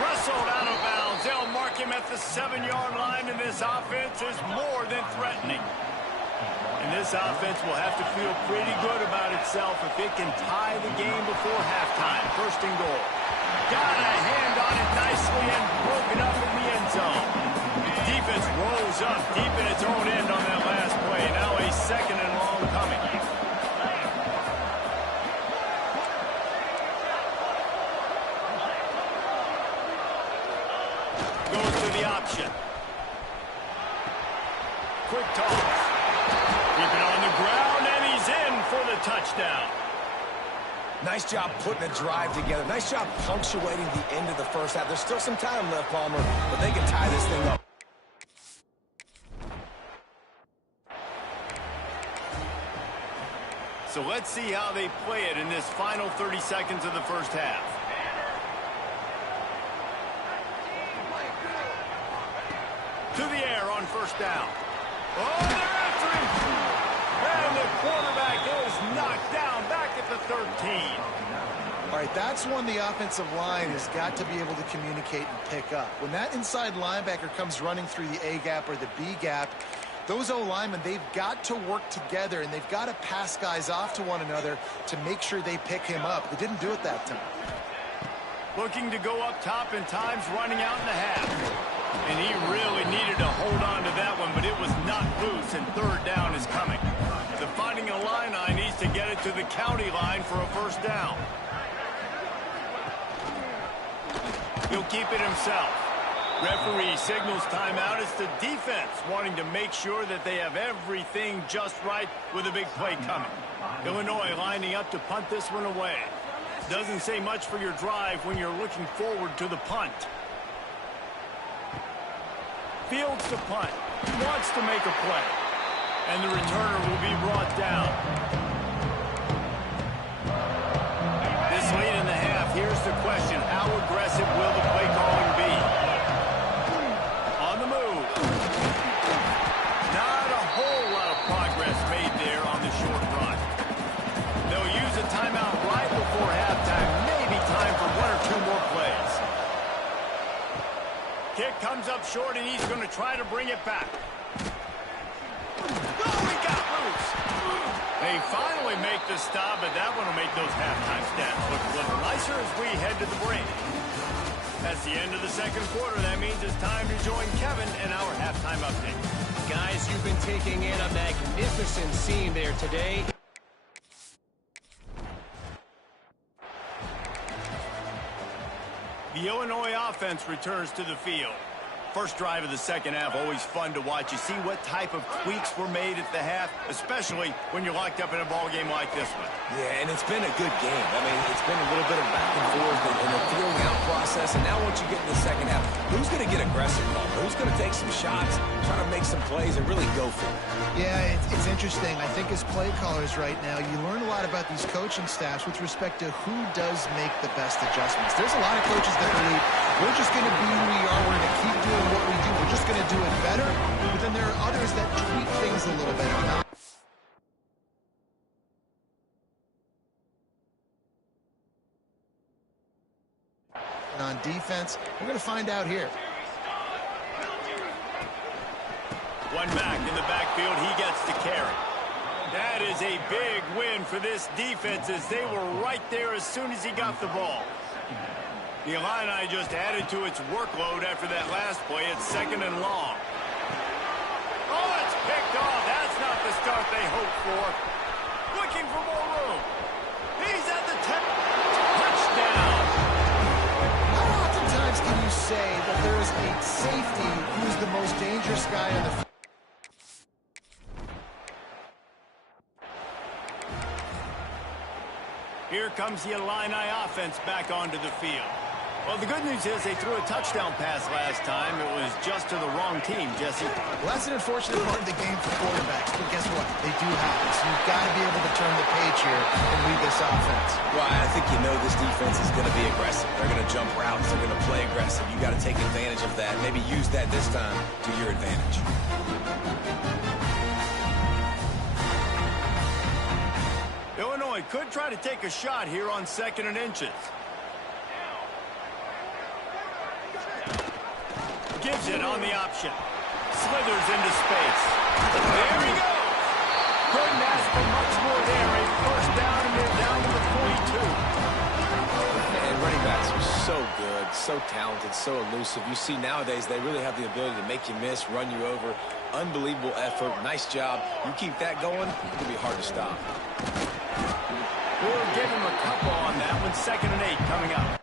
Wrestled out of bounds. They'll mark him at the 7-yard line, and this offense is more than threatening. And this offense will have to feel pretty good about itself if it can tie the game before halftime. 1st and goal. Got a hand on it nicely and broken up in the end zone. Defense rolls up deep in its own end on that last play. Now a 2nd and long coming. Goes to the option. Quick toss. touchdown. Nice job putting a drive together. Nice job punctuating the end of the first half. There's still some time left, Palmer, but they can tie this thing up. So let's see how they play it in this final 30 seconds of the first half. To the air on first down. Oh, they're after him. And the quarterback is knocked down back at the 13. All right, that's one the offensive line has got to be able to communicate and pick up. When that inside linebacker comes running through the A gap or the B gap, those O-linemen, they've got to work together, and they've got to pass guys off to one another to make sure they pick him up. They didn't do it that time. Looking to go up top in times, running out in the half. And he really needed to hold on to that one, but it was not loose, and third down is coming. The Fighting Illini needs to get it to the county line for a first down. He'll keep it himself. Referee signals timeout. It's the defense wanting to make sure that they have everything just right with a big play coming. Illinois lining up to punt this one away. Doesn't say much for your drive when you're looking forward to the punt. Fields to punt. Wants to make a play. And the returner will be brought down. This late in the half, here's the question. How aggressive will the play calling be? On the move. Not a whole lot of progress made there on the short run. They'll use a timeout right before halftime. Maybe time for one or two more plays. Kick comes up short, and he's going to try to bring it back. Oh, he got loose. They finally make the stop, but that one will make those halftime stats look a little nicer as we head to the break. That's the end of the second quarter. That means it's time to join Kevin in our halftime update. Guys, you've been taking in a magnificent scene there today. The Illinois offense returns to the field. First drive of the second half, always fun to watch. You see what type of tweaks were made at the half, especially when you're locked up in a ball game like this one. Yeah, and it's been a good game. I mean, it's been a little bit of back and forth and a feeling out process. And now once you get in the second half, who's going to get aggressive, Paul? Who's going to take some shots, try to make some plays, and really go for it? Yeah, it's interesting. I think as play callers right now, you learn a lot about these coaching staffs with respect to who does make the best adjustments. There's a lot of coaches that believe we're just going to be who we are. We're going to keep doing what we do. We're just going to do it better. But then there are others that tweak things a little bit. And on defense, we're going to find out here. One back in the backfield. He gets to carry. That is a big win for this defense as they were right there as soon as he got the ball. The Illini just added to its workload after that last play. It's second and long. Oh, it's picked off. That's not the start they hoped for. Looking for more room. He's at the 10. Touchdown. How oftentimes can you say that there is a safety who's the most dangerous guy on the field? Here comes the Illini offense back onto the field. Well, the good news is they threw a touchdown pass last time. It was just to the wrong team, Jesse. Well, that's an unfortunate part of the game for quarterbacks, but guess what? They do happen, so you've got to be able to turn the page here and lead this offense. Well, I think you know this defense is going to be aggressive. They're going to jump routes. They're going to play aggressive. You got to take advantage of that. Maybe use that this time to your advantage. Illinois could try to take a shot here on 2nd and inches. Gives it on the option. Slithers into space. There he goes. Couldn't ask for much more there. A first down, and they're down to the 42. And running backs are so good, so talented, so elusive. You see nowadays they really have the ability to make you miss, run you over. Unbelievable effort. Nice job. You keep that going, it'll be hard to stop. We'll give him a couple on that one. 2nd and 8 coming up.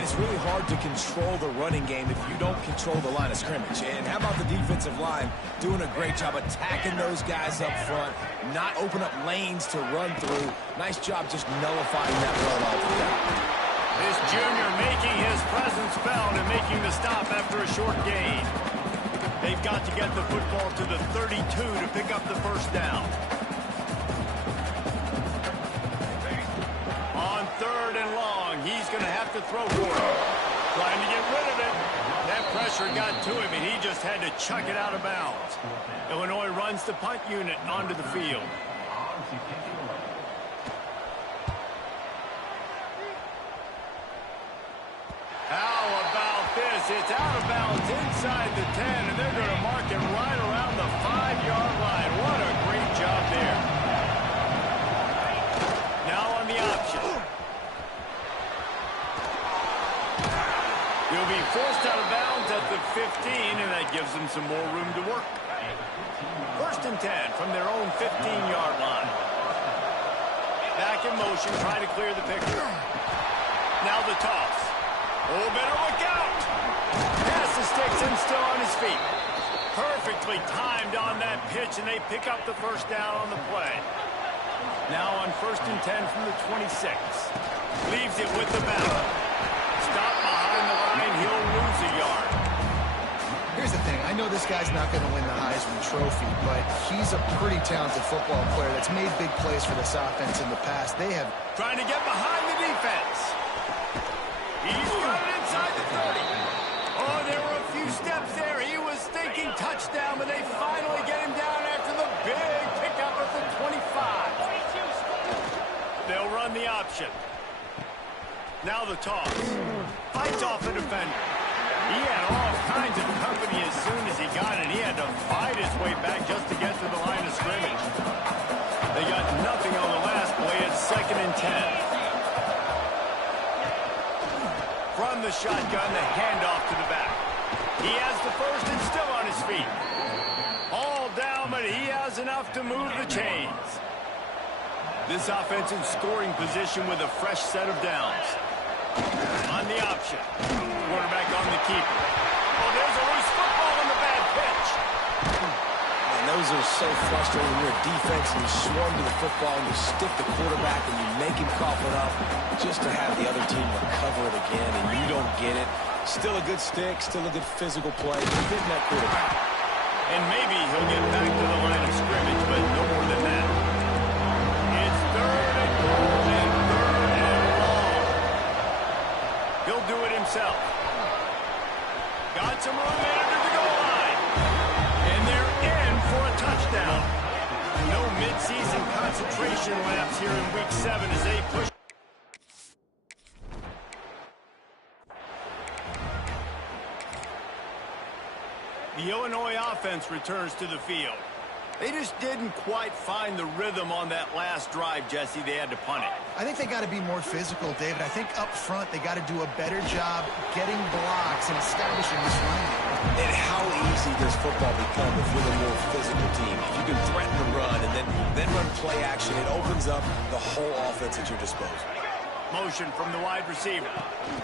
And it's really hard to control the running game if you don't control the line of scrimmage. And how about the defensive line doing a great job attacking those guys up front, not open up lanes to run through. Nice job just nullifying that run altogether. This junior making his presence felt and making the stop after a short gain. They've got to get the football to the 32 to pick up the first down. On 3rd and long, he's going to have to throw for it. Trying to get rid of it. That pressure got to him, and he just had to chuck it out of bounds. Illinois runs the punt unit onto the field. How about this? It's out of bounds inside the 10, and they're going to mark it right around the 5-yard line. What a great job there. Now on the option. He'll be forced out of bounds at the 15, and that gives them some more room to work. 1st and 10 from their own 15-yard line. Back in motion, trying to clear the picture. Now the toss. Oh, better look out. Pass the sticks and still on his feet. Perfectly timed on that pitch, and they pick up the first down on the play. Now on 1st and 10 from the 26. Leaves it with the batter. Stop behind the line, he'll lose a yard. Here's the thing. I know this guy's not going to win the Heisman Trophy, but he's a pretty talented football player that's made big plays for this offense in the past. They have... Trying to get behind the defense. He's got it inside the 30. Oh, there were a few steps there. He was thinking touchdown, but they finally get him down after the big pickup at the 25. They'll run the option. Now the toss. Fights off the defender. He had all kinds of company as soon as he got it. He had to fight his way back just to get to the line of scrimmage. They got nothing on the last play. It's 2nd and 10. From the shotgun, the handoff to the back. He has the first and still on his feet. All down, but he has enough to move the chains. This offense in scoring position with a fresh set of downs. On the option. Quarterback on the keeper. Oh, there's a loose football on the bad pitch. And those are so frustrating when you're a defense and you swarm to the football and you stick the quarterback and you make him cough it up just to have the other team recover it again and you don't get it. Still a good stick, still a good physical play. You're hitting that quarterback. And maybe he'll get back to the line of scrimmage, but no more than that. It's 3rd and goal and 3rd and long. He'll do it himself. Got some room there to the goal line. And they're in for a touchdown. No midseason concentration laps here in Week 7 as they push. The Illinois offense returns to the field. They just didn't quite find the rhythm on that last drive, Jesse. They had to punt it. I think they got to be more physical, David. I think up front they got to do a better job getting blocks and establishing this run. And how easy does football become if you're the more physical team? If you can threaten the run and then run play action, it opens up the whole offense at your disposal. Motion from the wide receiver.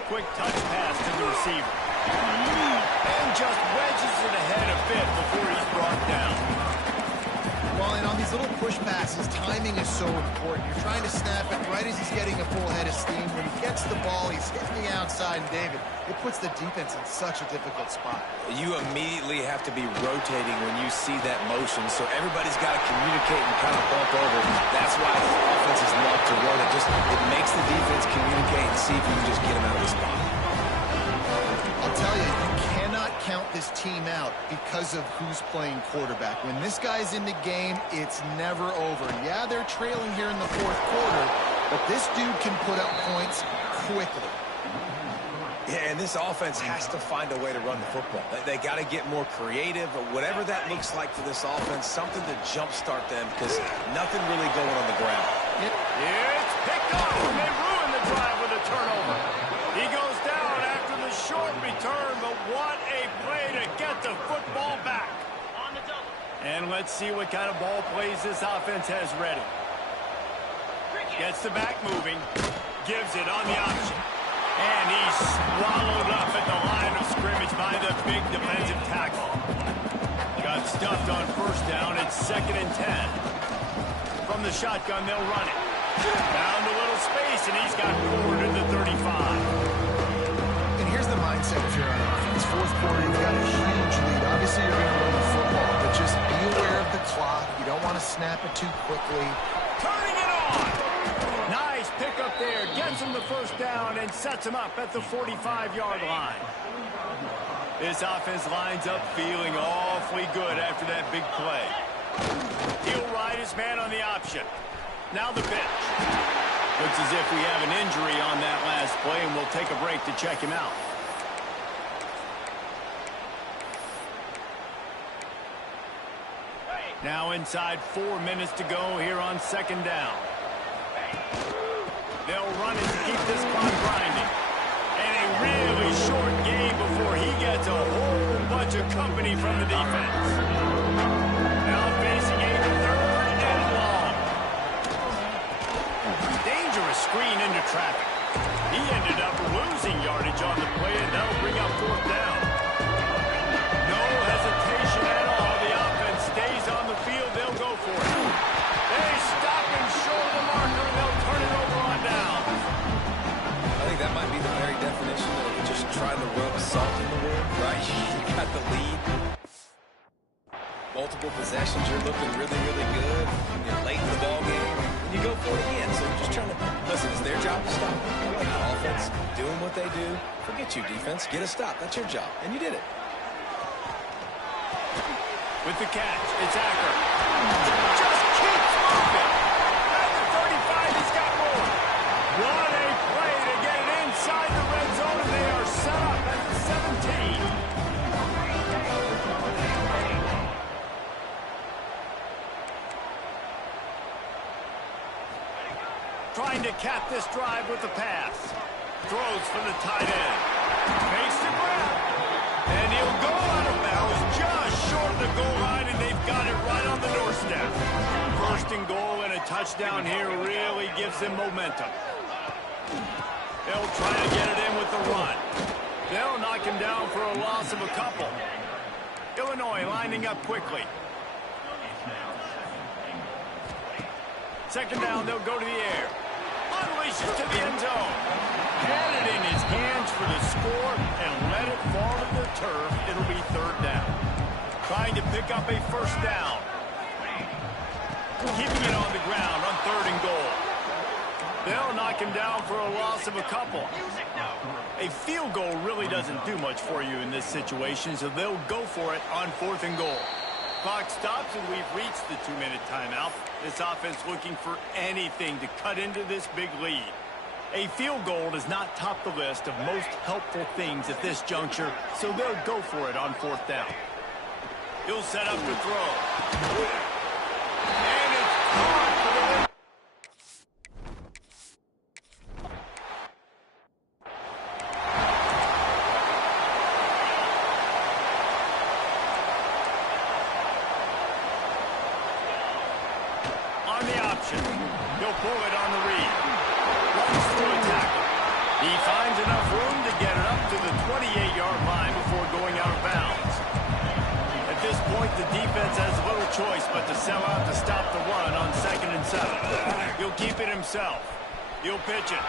Quick touch pass to the receiver. And just wedges it ahead a bit before he's brought down. Well, and on these little push passes, timing is so important. You're trying to snap it right as he's getting a full head of steam. When he gets the ball, he's hitting the outside, and David, it puts the defense in such a difficult spot. You immediately have to be rotating when you see that motion, so everybody's got to communicate and kind of bump over. That's why the offenses love to run it. It makes the defense communicate and see if you can just get them out of the spot. I'll tell you, you cannot count this team out because of who's playing quarterback. When this guy's in the game, it's never over. Yeah, they're trailing here in the 4th quarter, but this dude can put up points quickly. Yeah, and this offense has to find a way to run the football. They got to get more creative, but whatever that looks like for this offense, something to jumpstart them because nothing really going on the ground. It's picked off, and they ruin the drive with a turnover. He goes down after the short return, but what a play to get the football back. And let's see what kind of ball plays this offense has ready. Gets the back moving, gives it on the option. And he's swallowed up at the line of scrimmage by the big defensive tackle. Got stuffed on first down. It's 2nd and 10. From the shotgun, they'll run it. Found a little space, and he's got forward to the 35. And here's the mindset if you're on offense. Fourth quarter, you've got a huge lead. Obviously, you're going to run the football, but just be aware of the clock. You don't want to snap it too quickly. Turning it on. Nice pickup there. Gets him the first down and sets him up at the 45-yard line. This offense lines up feeling awfully good after that big play. He'll ride his man on the option. Now the pitch. Looks as if we have an injury on that last play, and we'll take a break to check him out. Now inside 4 minutes to go here on 2nd down. They'll run it to keep this clock grinding. And a really short game before he gets a whole bunch of company from the defense. Now facing a 3rd and long. Dangerous screen into traffic. He ended up losing yardage on the play, and that'll bring up 4th down. No hesitation at all. The offense stays on the field. They'll go for it. They stop him short of the marker, and they'll turn it over on down. I think that might be the very definition of just trying to rub salt in the wound, right? You got the lead. Multiple possessions, you're looking really, really good. You're late in the ball game, and you go for it again. So you're just trying to, listen, it's their job to stop. Offense doing what they do. Forget you, defense. Get a stop. That's your job, and you did it. With the catch, it's Acker. Just keeps moving. At the 35, he's got more. What a play to get it inside the red zone, and they are set up at the 17. Trying to cap this drive with the pass. Throws for the tight end. Makes the grab. And he'll go out of bounds just short of the goal line, and they've got it right on the doorstep. 1st and goal, and a touchdown here really gives them momentum. They'll try to get it in with the run. They'll knock him down for a loss of a couple. Illinois lining up quickly. 2nd down, they'll go to the air. Unleashes to the end zone. Had it in his hands for the score and let it fall to the turf. It'll be 3rd down. Trying to pick up a 1st down. Keeping it on the ground on 3rd and goal. They'll knock him down for a loss of a couple. A field goal really doesn't do much for you in this situation, so they'll go for it on 4th and goal. Clock stops, and we've reached the 2-minute timeout. This offense looking for anything to cut into this big lead. A field goal does not top the list of most helpful things at this juncture, so they'll go for it on 4th down. He'll set up to throw. And it's caught for the win. On the option. He'll pull it on the read. Runs through a tackle. He finds enough room to get it up to the 28-yard line before going out of bounds. At this point, the defense has little choice but to sell out to stop the run on 2nd and 7. He'll keep it himself. He'll pitch it.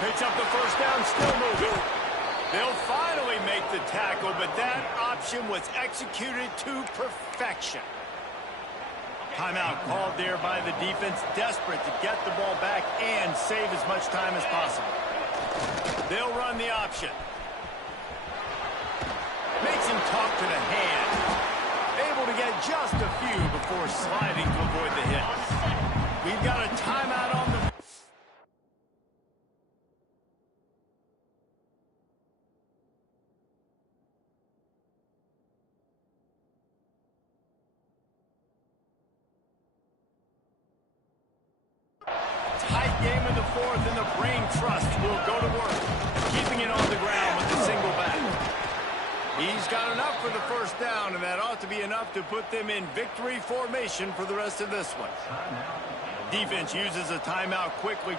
Picks up the 1st down, still moving. They'll finally make the tackle, but that option was executed to perfection. Timeout called there by the defense, desperate to get the ball back and save as much time as possible. They'll run the option. Makes him talk to the hand. Able to get just a few before sliding to avoid the hit. We've got a timeout on the... Tight game in the 4th, and the Brain Trust will go to work, keeping it on the ground with a single back. He's got enough for the 1st down, and that ought to be enough to put them in victory formation for the rest of this one. Defense uses a timeout quickly.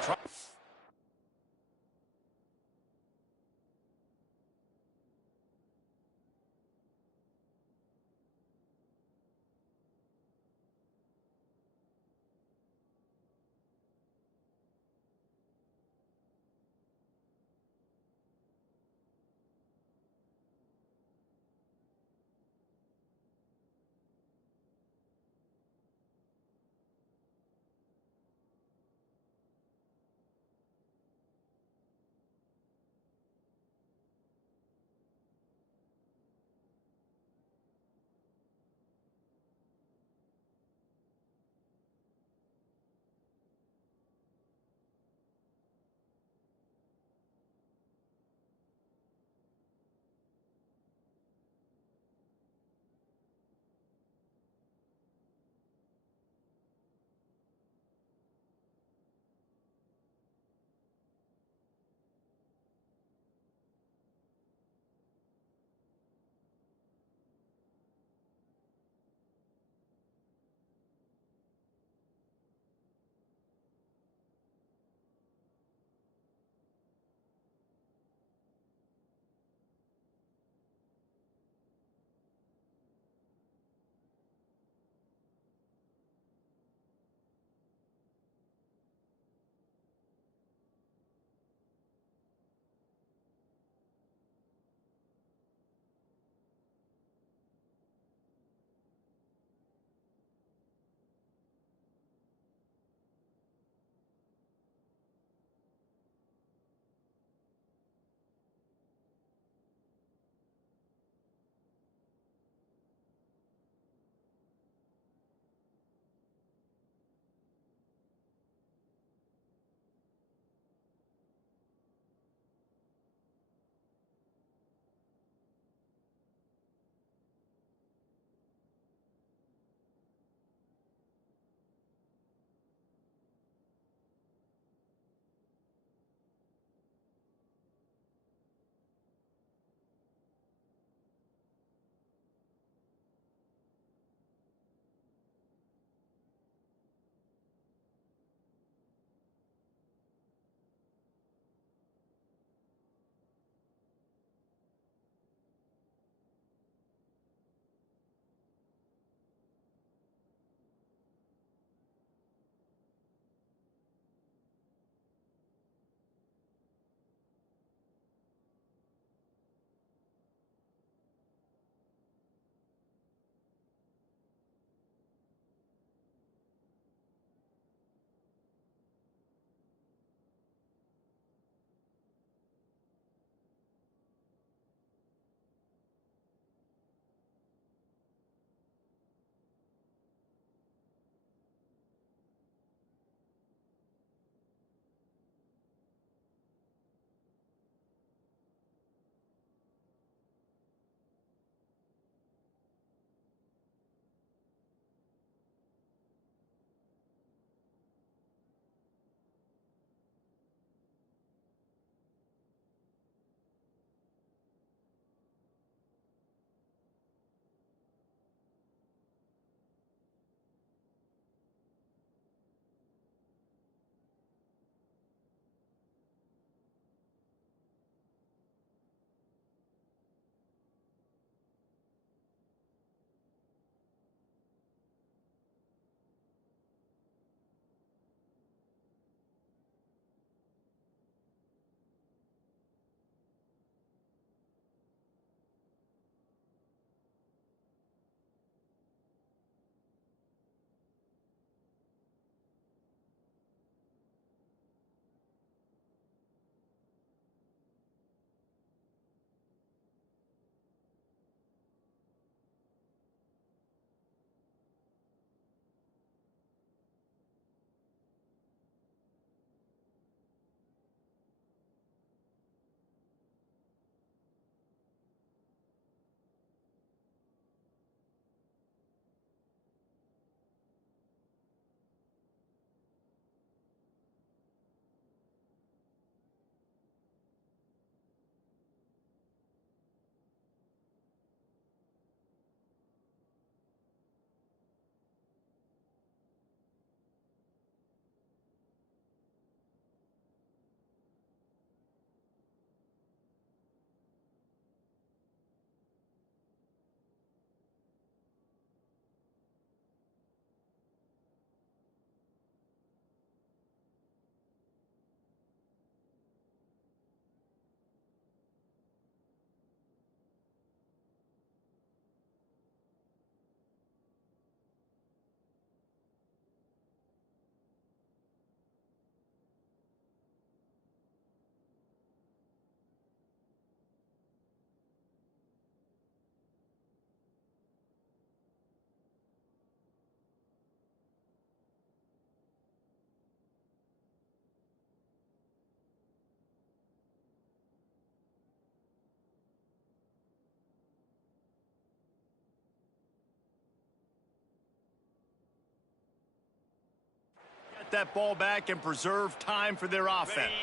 get that ball back and preserve time for their offense.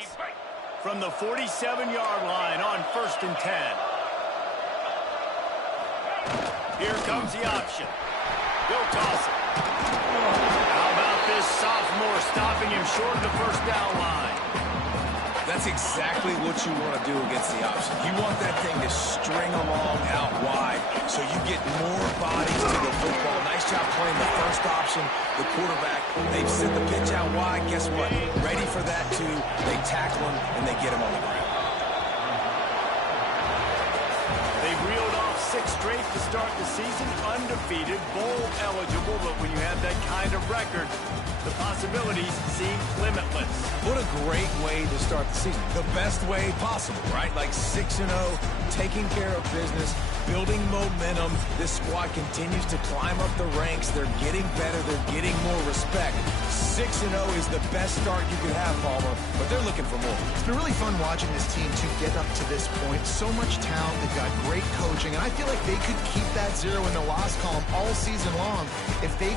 From the 47-yard line on 1st and 10. Here comes the option. He'll toss it. How about this sophomore stopping him short of the first down line? That's exactly what you want to do against the option. You want that thing to string along out wide so you get more bodies to the football. Nice job playing the first option, the quarterback. They've sent the pitch out wide. Guess what? Ready for that, too. They tackle him, and they get him on the ground. They've reeled off 6 straight to start the season, undefeated, bowl eligible, but when you have that kind of record, the possibilities seem limitless. What a great way to start the season. The best way possible, right? Like 6-0, taking care of business, building momentum. This squad continues to climb up the ranks. They're getting better. They're getting more respect. 6-0 is the best start you could have, Palmer, but they're looking for more. It's been really fun watching this team to get up to this point. So much talent. They've got great coaching, and I feel like they could keep that 0 in the loss column all season long if they...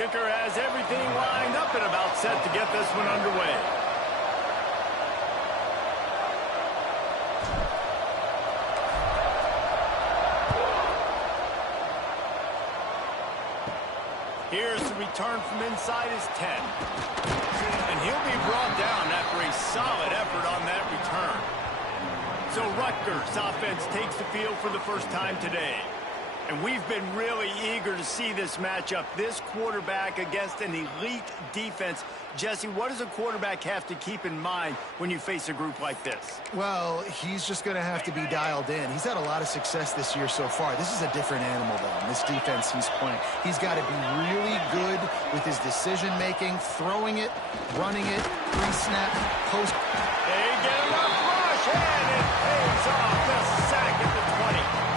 Kicker has everything lined up and about set to get this one underway. Here's the return from inside his 10. And he'll be brought down after a solid effort on that return. So Rutgers offense takes the field for the first time today. And we've been really eager to see this matchup, this quarterback against an elite defense. Jesse, what does a quarterback have to keep in mind when you face a group like this? Well, he's just going to have to be dialed in. He's had a lot of success this year so far. This is a different animal, though, in this defense he's playing. He's got to be really good with his decision-making, throwing it, running it, pre-snap, post. They get him up rush, and it pays off the sack at the 20.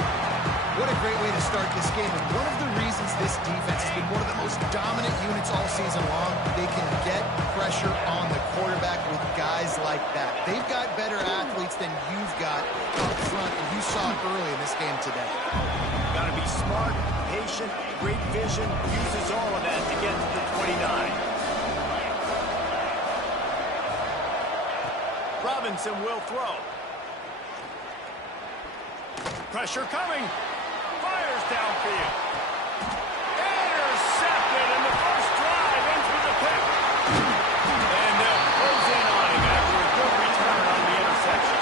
What a great way to start this game. And one of the reasons this defense has been one of the most dominant units all season long, they can get pressure on the quarterback with guys like that. They've got better athletes than you've got up front, and you saw it early in this game today. Got to be smart, patient, great vision, uses all of that to get to the 29. Robinson will throw. Pressure coming. Fires downfield. Intercepted, and the first drive ends with a pick. And they'll close in on him after a good return on the interception.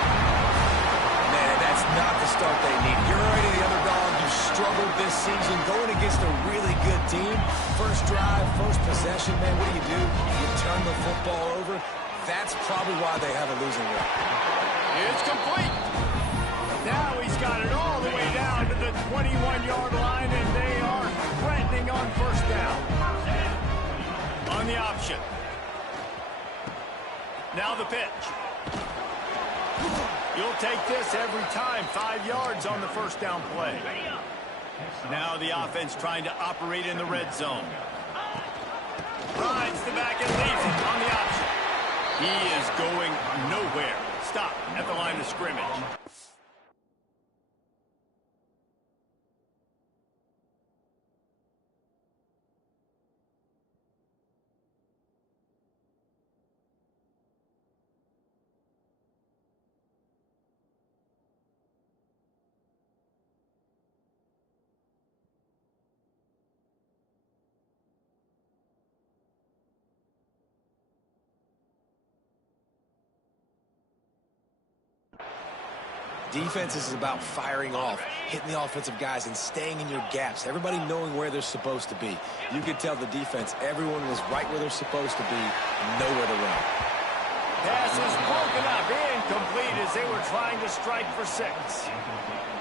Man, that's not the start they need. You're already the underdog. You struggled this season going against a really good team. First drive, first possession, man, what do? You turn the football over. That's probably why they have a losing record. It's complete. Now he's got it all the way down to the 21-yard line, and they are threatening on first down. On the option. Now the pitch. You'll take this every time. 5 yards on the first down play. Now the offense trying to operate in the red zone. Rides the back and leaves it on the option. He is going nowhere. Stop at the line of scrimmage. Defense is about firing off, hitting the offensive guys, and staying in your gaps. Everybody knowing where they're supposed to be. You could tell the defense, everyone was right where they're supposed to be, nowhere to run. Pass is broken up, incomplete as they were trying to strike for 6.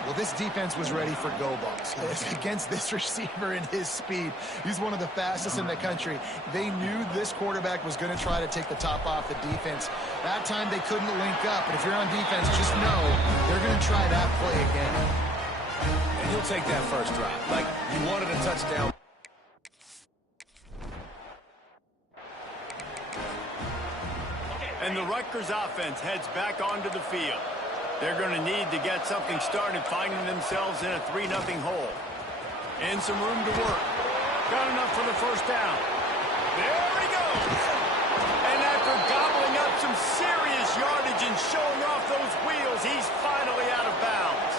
Well, this defense was ready for go balls. Against this receiver and his speed, he's one of the fastest in the country. They knew this quarterback was going to try to take the top off the defense. That time they couldn't link up, but if you're on defense, just know they're going to try that play again. And he'll take that first drive. Like, you wanted a touchdown. And the Rutgers offense heads back onto the field. They're going to need to get something started, finding themselves in a 3-0 hole. And some room to work. Got enough for the first down. There he goes. And after gobbling up some serious yardage and showing off those wheels, he's finally out of bounds.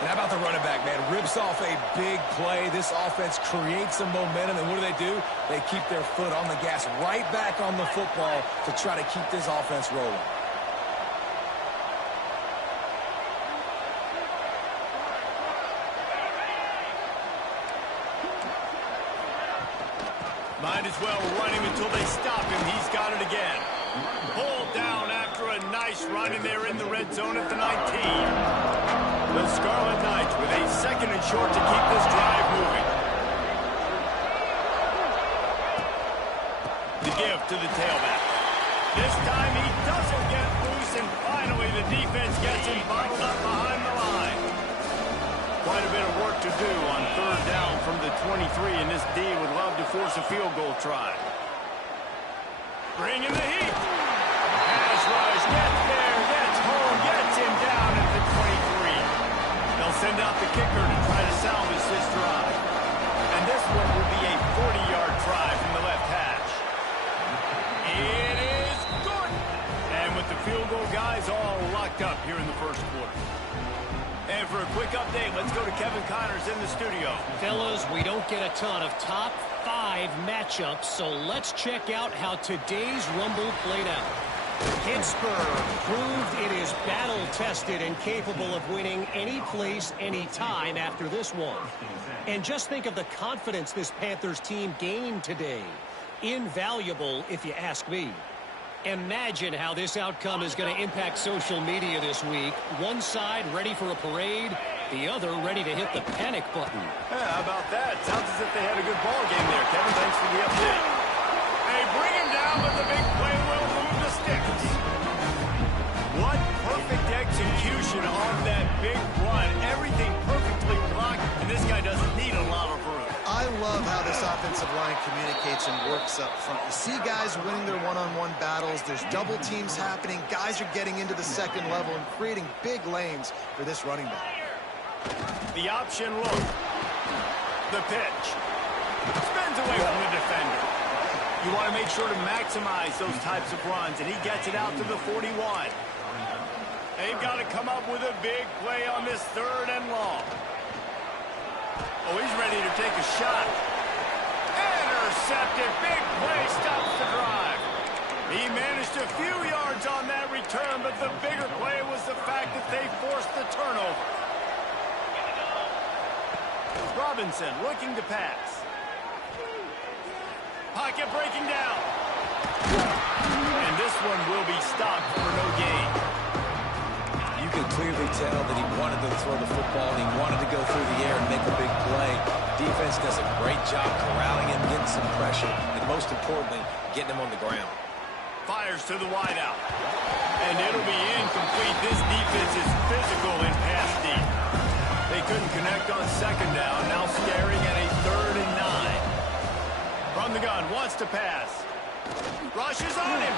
And how about the running back, man? Rips off a big play. This offense creates some momentum, and what do? They keep their foot on the gas, right back on the football to try to keep this offense rolling. Might as well run him until they stop him. He's got it again. Pulled down after a nice run, and they're in the red zone at the 19. The Scarlet Knights with a 2nd and short to keep this drive moving. The give to the tailback. This time he doesn't get loose, and finally the defense gets him bottled up behind the line. Quite a bit of work to do on 3rd down from the 23, and this D would love to force a field goal try. Bring in the heat. Pass rush, gets there, gets home, gets him down at the 23. They'll send out the kicker to try to salvage this drive. And this one will be a 40-yard try from the left hash. It is good. And with the field goal guys all locked up here in the first quarter. And for a quick update, let's go to Kevin Connors in the studio. Fellas, we don't get a ton of top 5 matchups, so let's check out how today's Rumble played out. Pittsburgh proved it is battle-tested and capable of winning any place, any time after this one. And just think of the confidence this Panthers team gained today. Invaluable, if you ask me. Imagine how this outcome is going to impact social media this week. One side ready for a parade, the other ready to hit the panic button. Yeah, how about that? Sounds as if they had a good ball game there, Kevin. Thanks for the update. They bring him down, but the big play will move the sticks. What perfect execution on that big run. Everything perfectly blocked, and this guy doesn't need a lot of room. I love how this offensive line communicates and works up front. You see guys winning their one-on-one battles. There's double teams happening. Guys are getting into the second level and creating big lanes for this running back. The option look. The pitch. Spins away from the defender. You want to make sure to maximize those types of runs, and he gets it out to the 41. They've got to come up with a big play on this 3rd and long. Oh, he's ready to take a shot. Intercepted. Big play stops the drive. He managed a few yards on that return, but the bigger play was the fact that they forced the turnover. Robinson looking to pass. Pocket breaking down. And this one will be stopped for no gain. You can clearly tell that he wanted to throw the football and he wanted to go through the air and make a big play. Defense does a great job corralling him, getting some pressure, and most importantly, getting him on the ground. Fires to the wideout. And it'll be incomplete. This defense is physical in pass deep. They couldn't connect on 2nd down. Now staring at a 3rd and 9. From the gun, wants to pass. Rushes on him.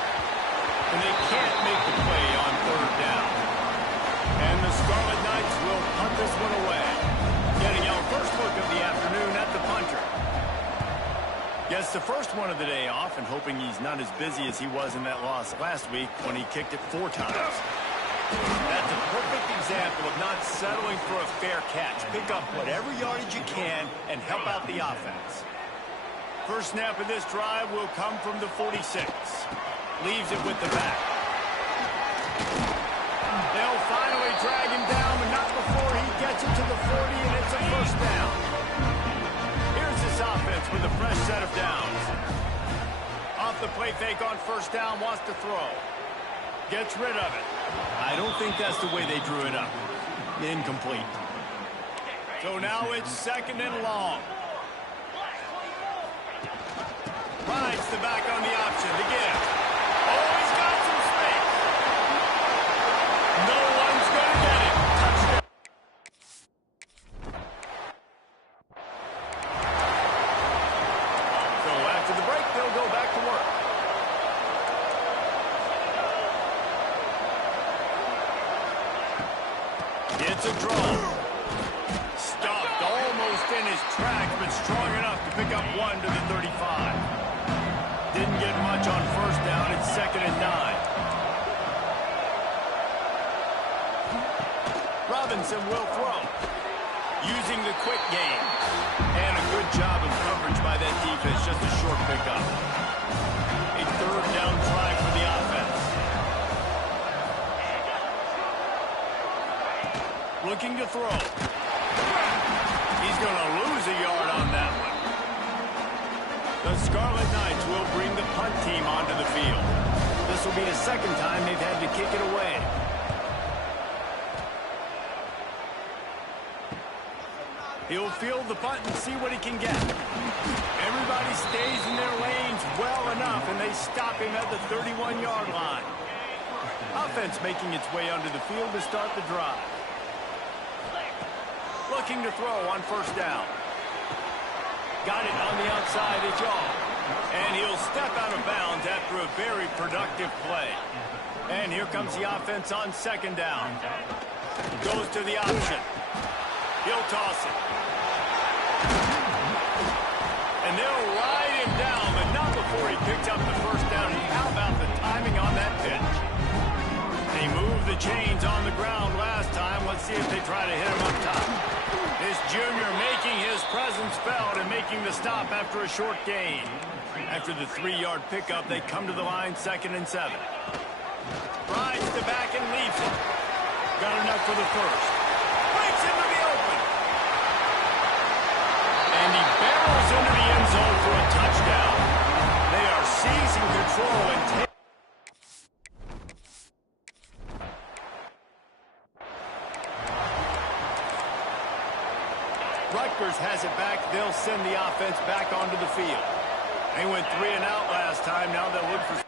And they can't make the play on 3rd down. And the Scarlet Knights will punt this one away. Getting our first look of the afternoon at the punter. Gets the first one of the day off and hoping he's not as busy as he was in that loss last week when he kicked it 4 times. That's a perfect example of not settling for a fair catch. Pick up whatever yardage you can and help out the offense. First snap of this drive will come from the 46. Leaves it with the back. They'll finally drag him down, but not before he gets it to the 40, and it's a first down. Here's this offense with a fresh set of downs. Off the play fake on 1st down, wants to throw. Gets rid of it. I don't think that's the way they drew it up. Incomplete. So now it's 2nd and long. Rides the back on the option to give. Oh, he's got some space. No one's going to get it. Touchdown. So after the break, they'll go back to work. It's a draw. Stopped almost in his tracks, but strong enough to pick up 1 to the 35. Didn't get much on 1st down. It's 2nd and 9. Robinson will throw. Using the quick game. And a good job of coverage by that defense. Just a short pickup. A 3rd down try for the offense. Looking to throw. He's going to lose a yard on that one. The Scarlet Knights will bring the punt team onto the field. This will be the 2nd time they've had to kick it away. He'll field the punt and see what he can get. Everybody stays in their lanes well enough, and they stop him at the 31-yard line. Offense making its way onto the field to start the drive. Looking to throw on 1st down. Got it on the outside, it's all. And he'll step out of bounds after a very productive play. And here comes the offense on 2nd down. Goes to the option. He'll toss it. And they'll ride him down, but not before he picks up the 1st down. And how about the timing on that pitch? They moved the chains on the ground last time. Let's see if they try to hit him up top. This junior making his presence felt and making the stop after a short gain. After the 3-yard pickup, they come to the line 2nd and 7. Rides the back and leaves it. Got enough for the 1st. Breaks into the open. And he barrels into the end zone for a touchdown. They are seizing control and taking. Rutgers has it back. They'll send the offense back onto the field. They went 3 and out last time. Now they'll look for...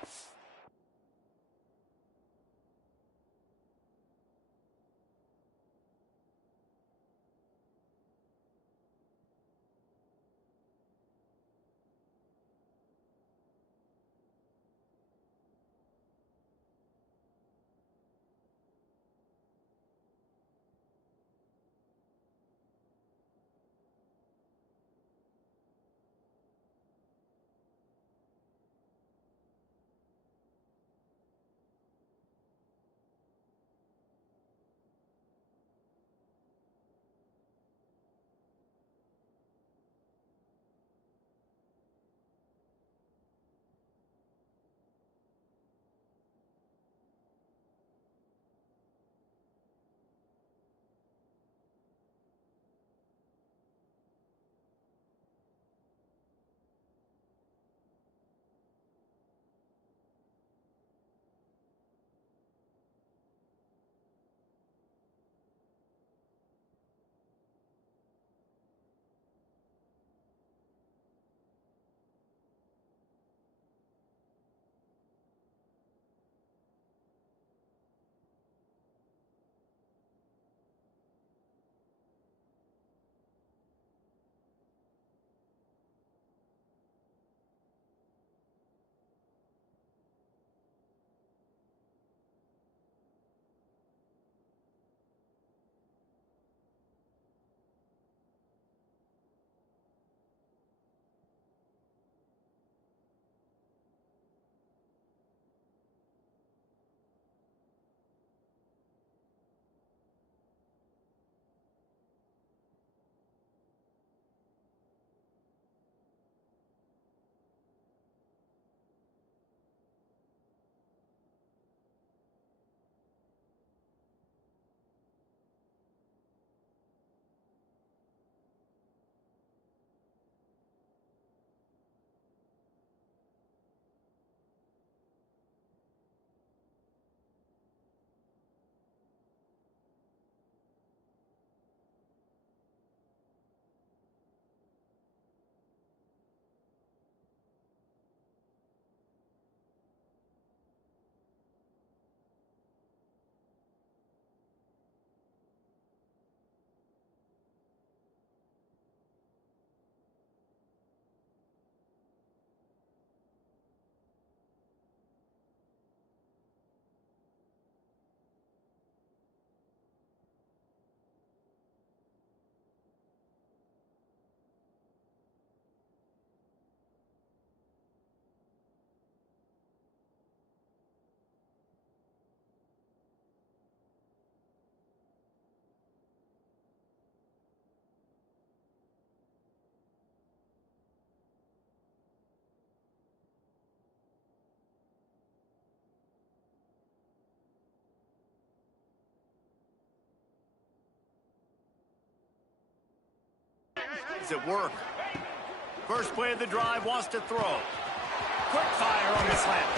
Is it work? First play of the drive, wants to throw. Quick fire on the slant.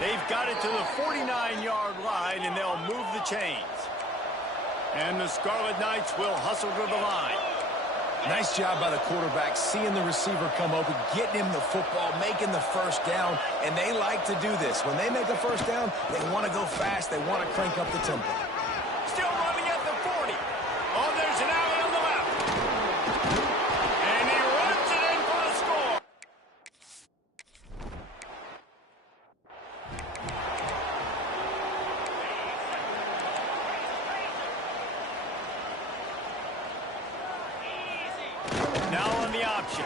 They've got it to the 49-yard line, and they'll move the chains. And the Scarlet Knights will hustle to the line. Nice job by the quarterback, seeing the receiver come open, getting him the football, making the first down, and they like to do this. When they make a first down, they want to go fast. They want to crank up the tempo. Still running at the 40. Oh, there's an alley on the left. And he runs it in for the score. Now on the option.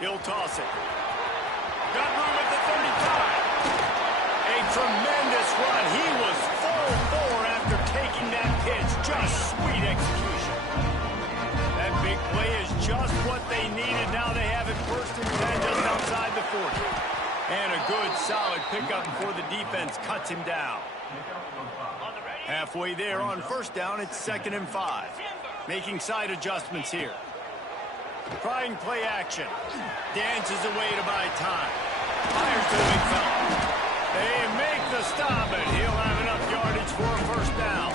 He'll toss it. Got room at the 35. A tremendous run. He was full bore after taking that pitch. Just sweet execution. That big play is just what they needed. Now they have it first and 10 just outside the 40. And a good, solid pickup before the defense cuts him down. Halfway there on first down, it's 2nd and 5. Making side adjustments here. Trying play action. Dances away to buy time. Fires to the big fella. They make the stop, and he'll have enough yardage for a first down.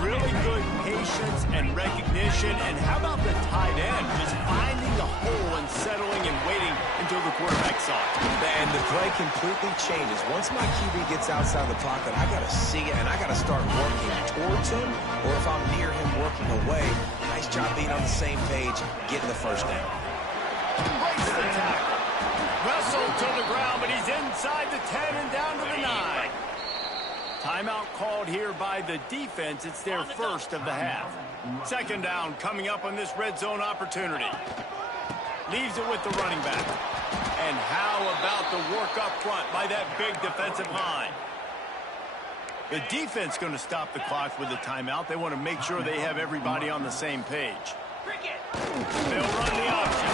Really good patience and recognition. And how about the tight end? Just finding the hole and settling and waiting until the quarterback saw it. And the play completely changes. Once my QB gets outside the pocket, I got to see it, and I got to start working towards him, or if I'm near him working away. Nice job being on the same page, getting the first down. Breaks the tackle. Wrestled to the ground, but he's inside the 10 and down to the 9. Timeout called here by the defense. It's their first of the half. 2nd down coming up on this red zone opportunity. Leaves it with the running back. And how about the work up front by that big defensive line? The defense going to stop the clock with a timeout. They want to make sure they have everybody on the same page. They'll run the option.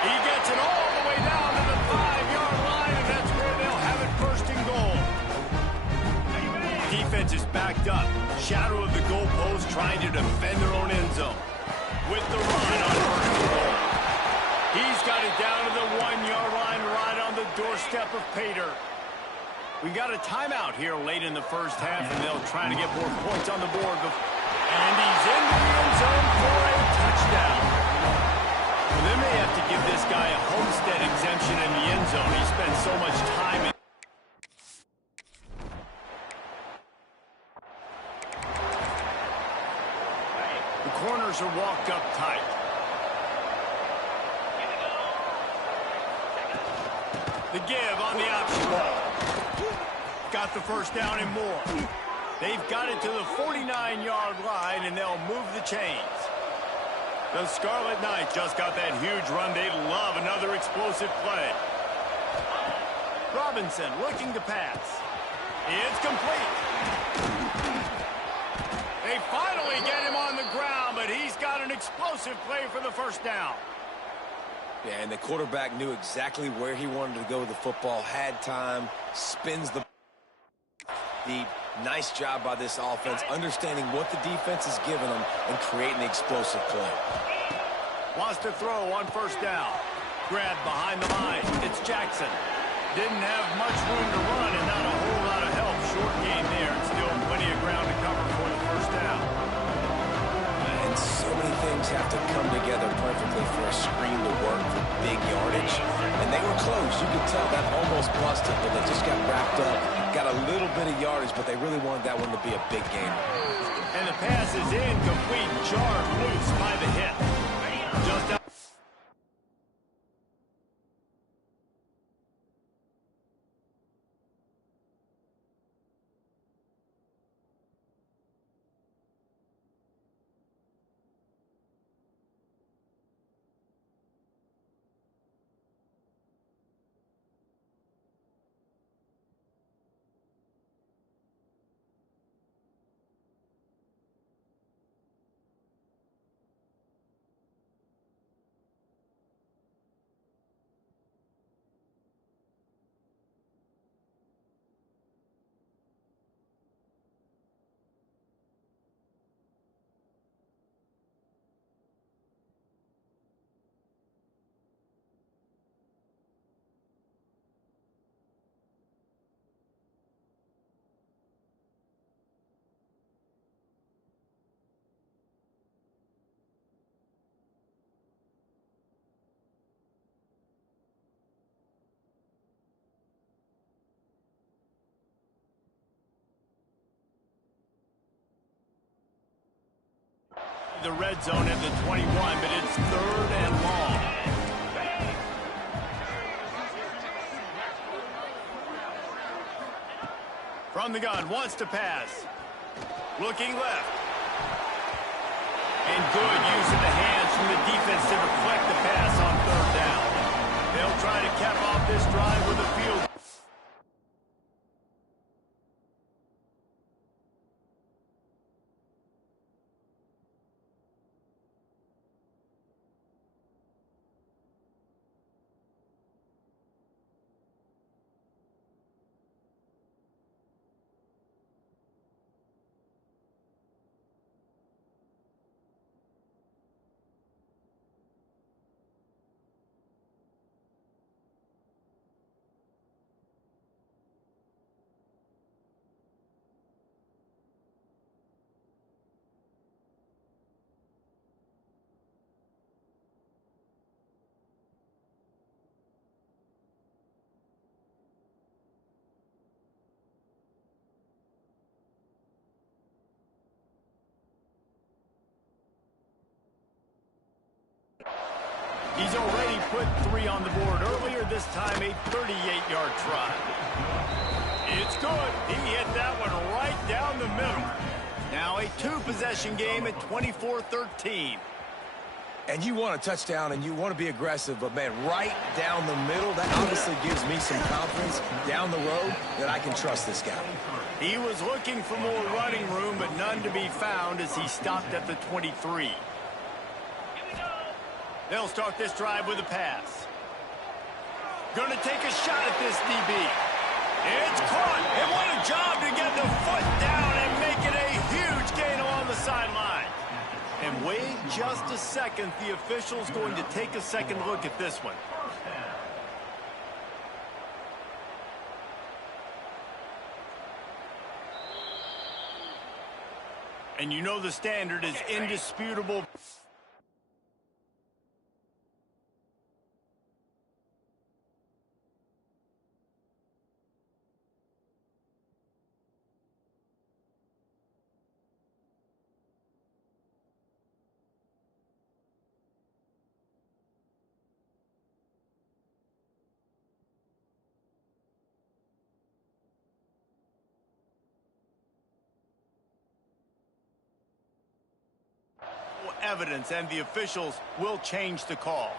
He gets it all the way down to the 5-yard line, and that's where they'll have it first and goal. Defense is backed up. Shadow of the goalpost trying to defend their own end zone. With the run on first and goal. He's got it down to the 1-yard line right on the doorstep of Pater. We got a timeout here late in the first half, and they'll try to get more points on the board. And he's into the end zone for a touchdown. Well, they may have to give this guy a homestead exemption in the end zone. He spends so much time in. The corners are walked up tight. The give on the option ball. Got the first down and more. They've got it to the 49-yard line, and they'll move the chains. The Scarlet Knights just got that huge run. They love another explosive play. Robinson looking to pass. It's complete. They finally get him on the ground, but he's got an explosive play for the first down. Yeah, and the quarterback knew exactly where he wanted to go with the football, had time, spins the nice job by this offense, understanding what the defense is giving them and creating the explosive play. Wants to throw on first down. Grabbed behind the line. It's Jackson. Didn't have much room to run and not a whole lot of help. Short game there and still plenty of ground to cover for the first down. And so many things have to come together perfectly for a screen to work for big yardage. And they were close. You could tell that almost busted, but they just got wrapped up. Got a little bit of yardage, but they really wanted that one to be a big game. And the pass is incomplete, jarred loose by the hit. Just out. The red zone at the 21, but it's 3rd and long. From the gun, wants to pass. Looking left. And good use of the hands from the defense to deflect the pass on 3rd down. They'll try to cap off this drive with a field. He's already put 3 on the board earlier, this time a 38-yard try. It's good. He hit that one right down the middle. Now a 2-possession game at 24-13. And you want a touchdown and you want to be aggressive, but, man, right down the middle, that obviously gives me some confidence down the road that I can trust this guy. He was looking for more running room, but none to be found as he stopped at the 23. They'll start this drive with a pass. Going to take a shot at this DB. It's caught. And what a job to get the foot down and make it a huge gain along the sideline. And wait just a second. The official's going to take a second look at this one. And you know the standard is indisputable. Evidence, and the officials will change the call.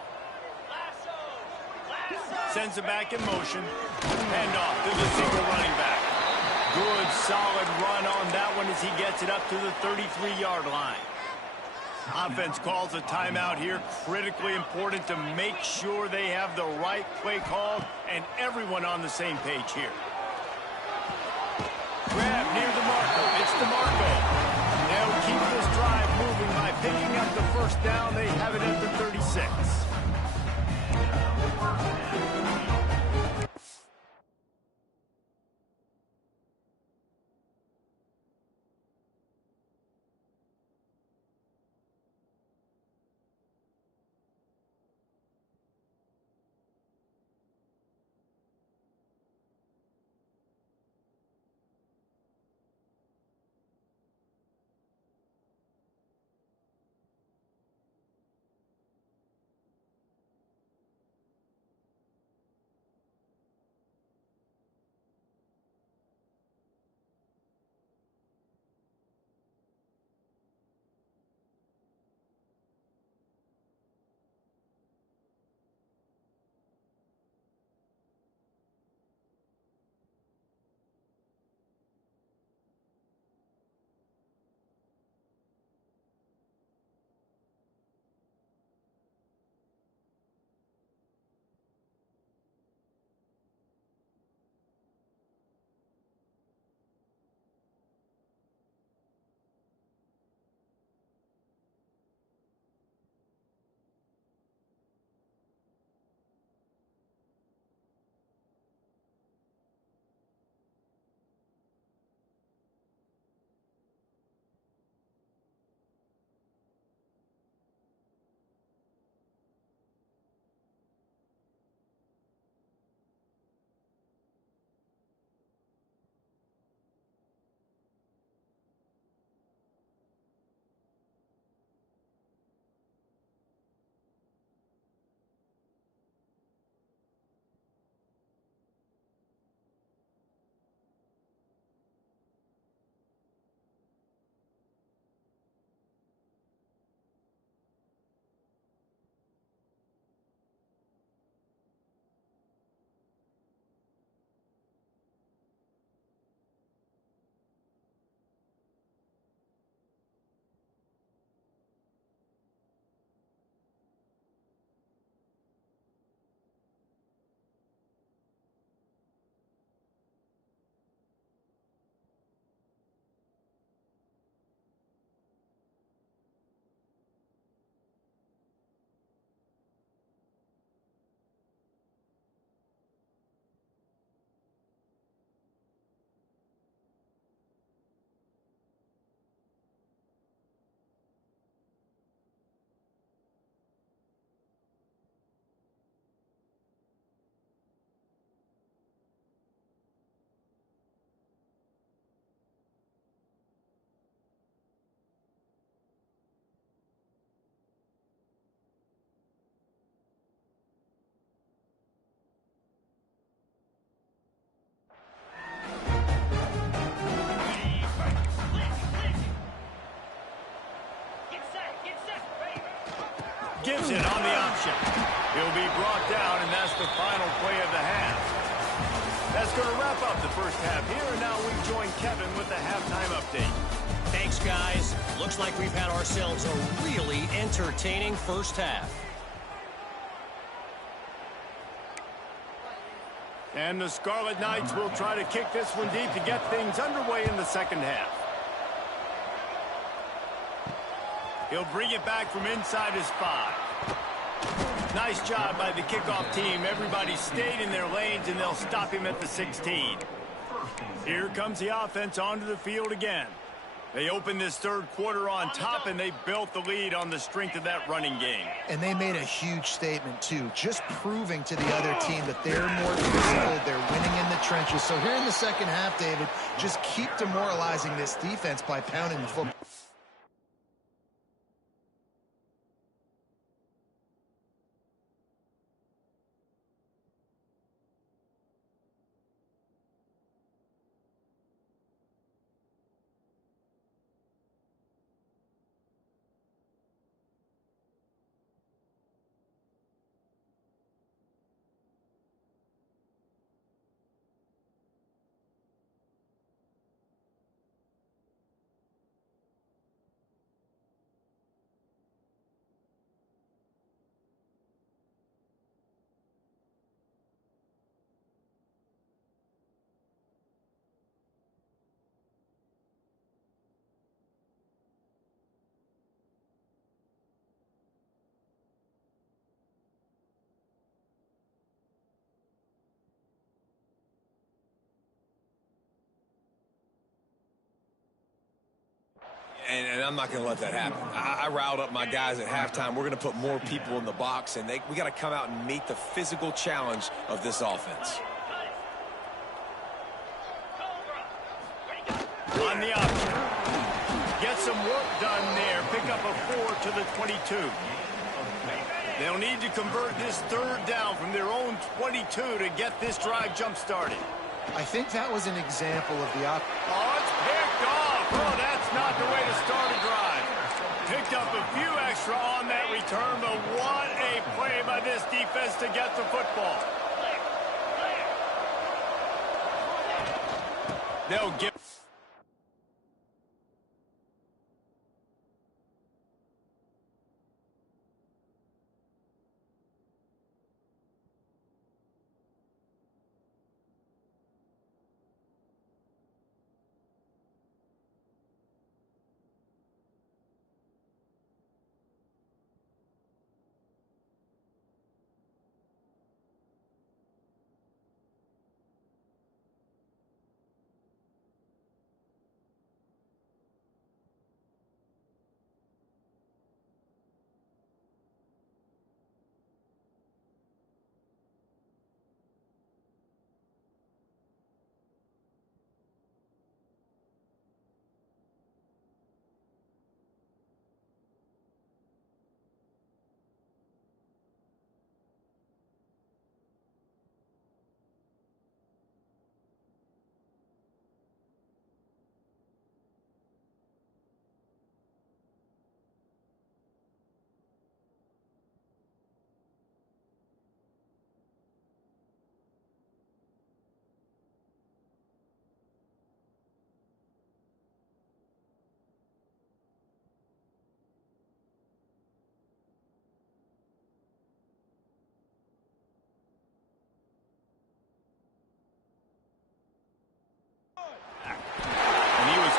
Sends it back in motion. Hand off to the single running back. Good, solid run on that one as he gets it up to the 33-yard line. Offense calls a timeout here. Critically important to make sure they have the right play called and everyone on the same page here. Grab near the Marco. It's DeMarco. They'll keep this drive moving by picking up the first down. They have it at the 36. Gives it on the option. He'll be brought down, and that's the final play of the half. That's going to wrap up the first half here, and now we join Kevin with the halftime update. Thanks, guys. Looks like we've had ourselves a really entertaining first half. And the Scarlet Knights will try to kick this one deep to get things underway in the second half. He'll bring it back from inside his 5. Nice job by the kickoff team. Everybody stayed in their lanes, and they'll stop him at the 16. Here comes the offense onto the field again. They opened this third quarter on top, and they built the lead on the strength of that running game. And they made a huge statement, too, just proving to the other team that they're more physical, they're winning in the trenches. So here in the second half, David, just keep demoralizing this defense by pounding the football. And I'm not going to let that happen. I riled up my guys at halftime. We're going to put more people in the box, and we got to come out and meet the physical challenge of this offense. On the option. Get some work done there. Pick up a 4 to the 22. They'll need to convert this third down from their own 22 to get this drive jump-started. I think that was an example of the Oh, it's picked off. Oh, that's not the way to start a drive. Picked up a few extra on that return, but what a play by this defense to get the football. They'll get...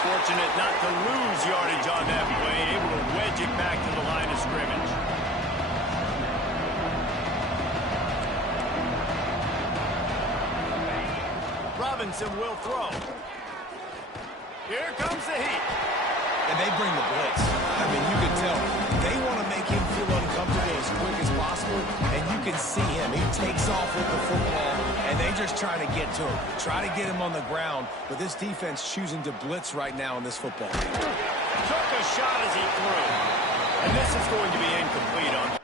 Fortunate not to lose yardage on that play, able to wedge it back to the line of scrimmage. Robinson will throw. Here comes the heat. And they bring the blitz. I mean, you can tell. They want to make him feel uncomfortable as quick as possible, and you can see him. He takes off with the football, and they just try to get to him. Try to get him on the ground, but this defense choosing to blitz right now in this football game. Took a shot as he threw. And this is going to be incomplete on...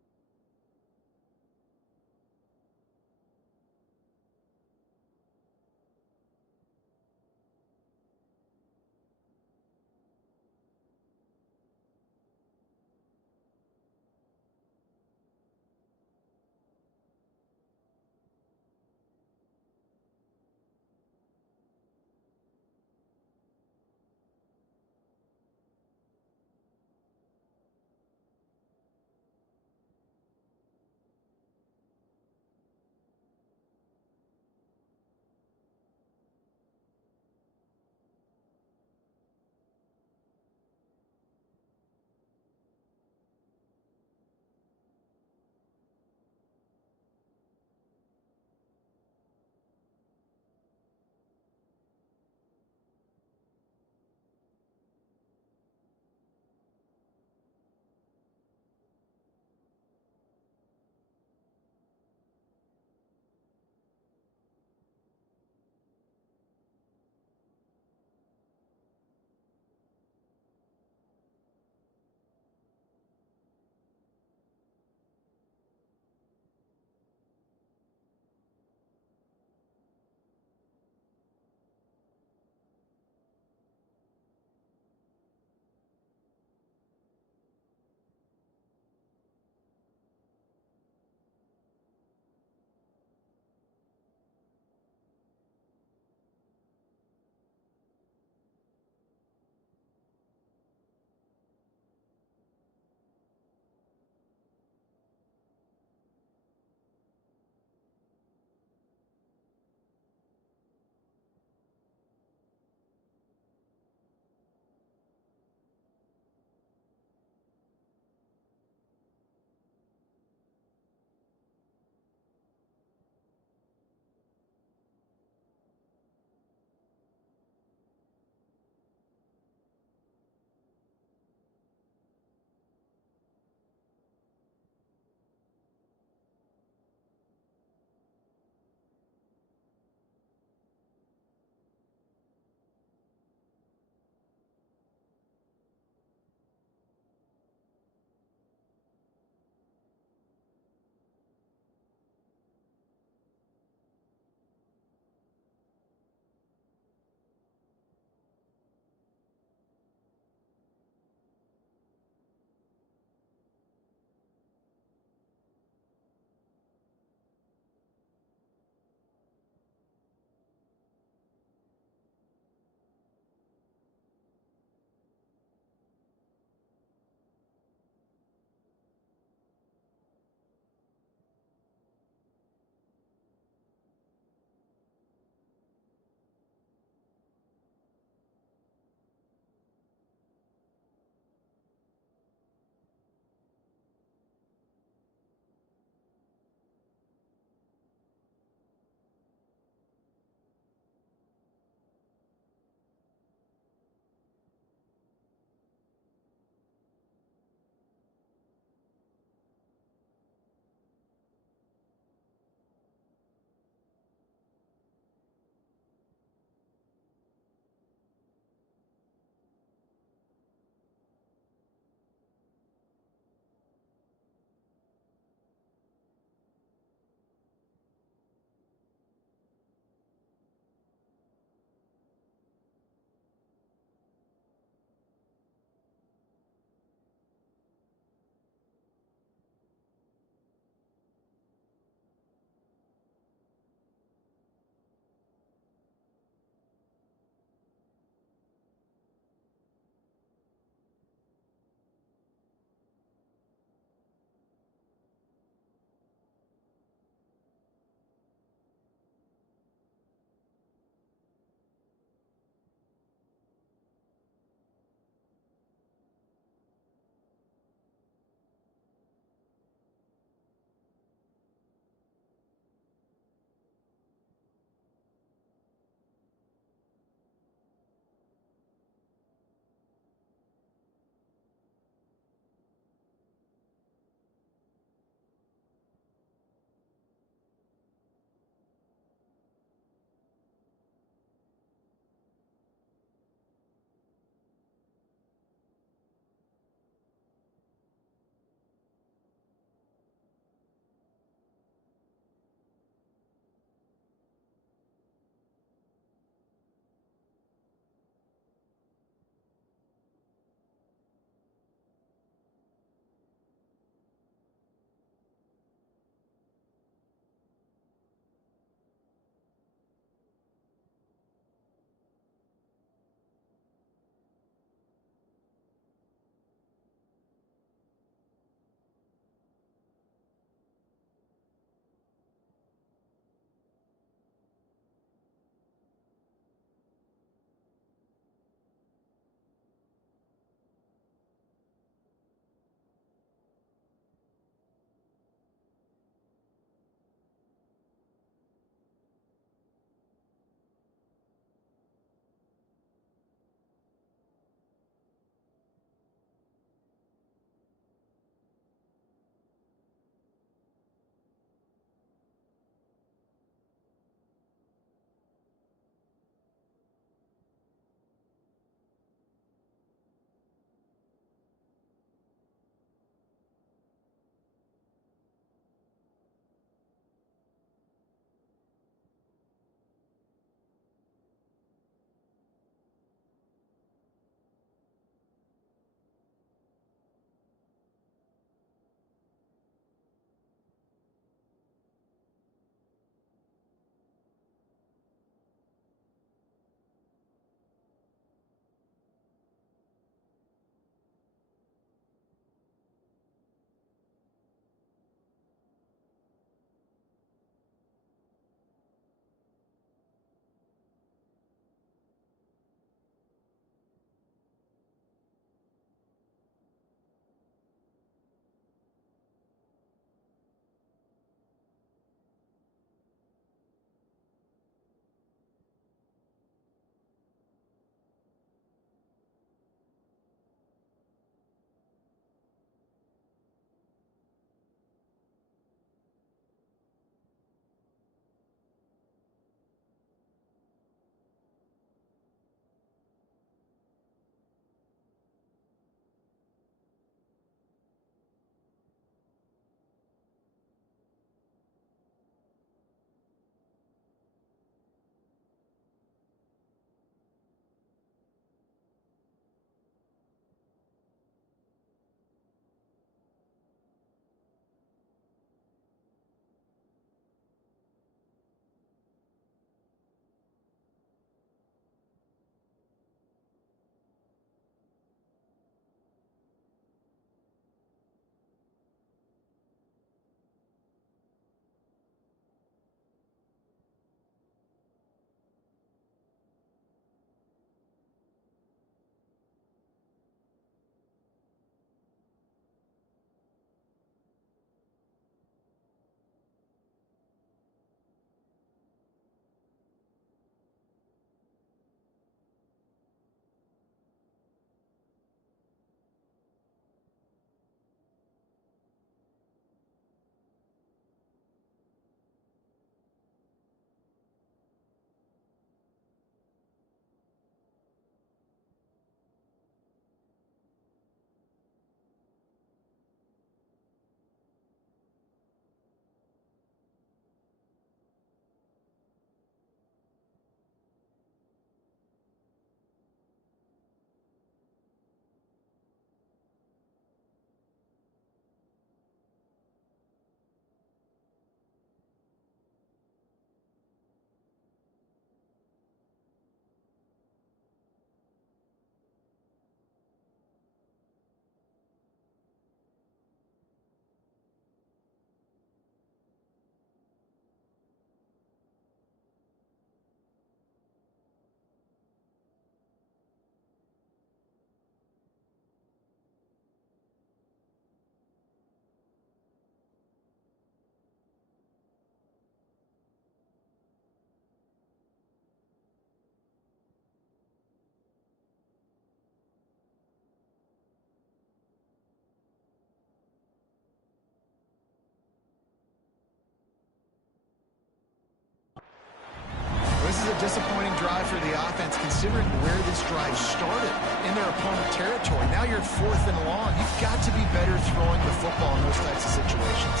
disappointing drive for the offense considering where this drive started, in their opponent territory. Now you're at 4th and long. You've got to be better throwing the football in those types of situations.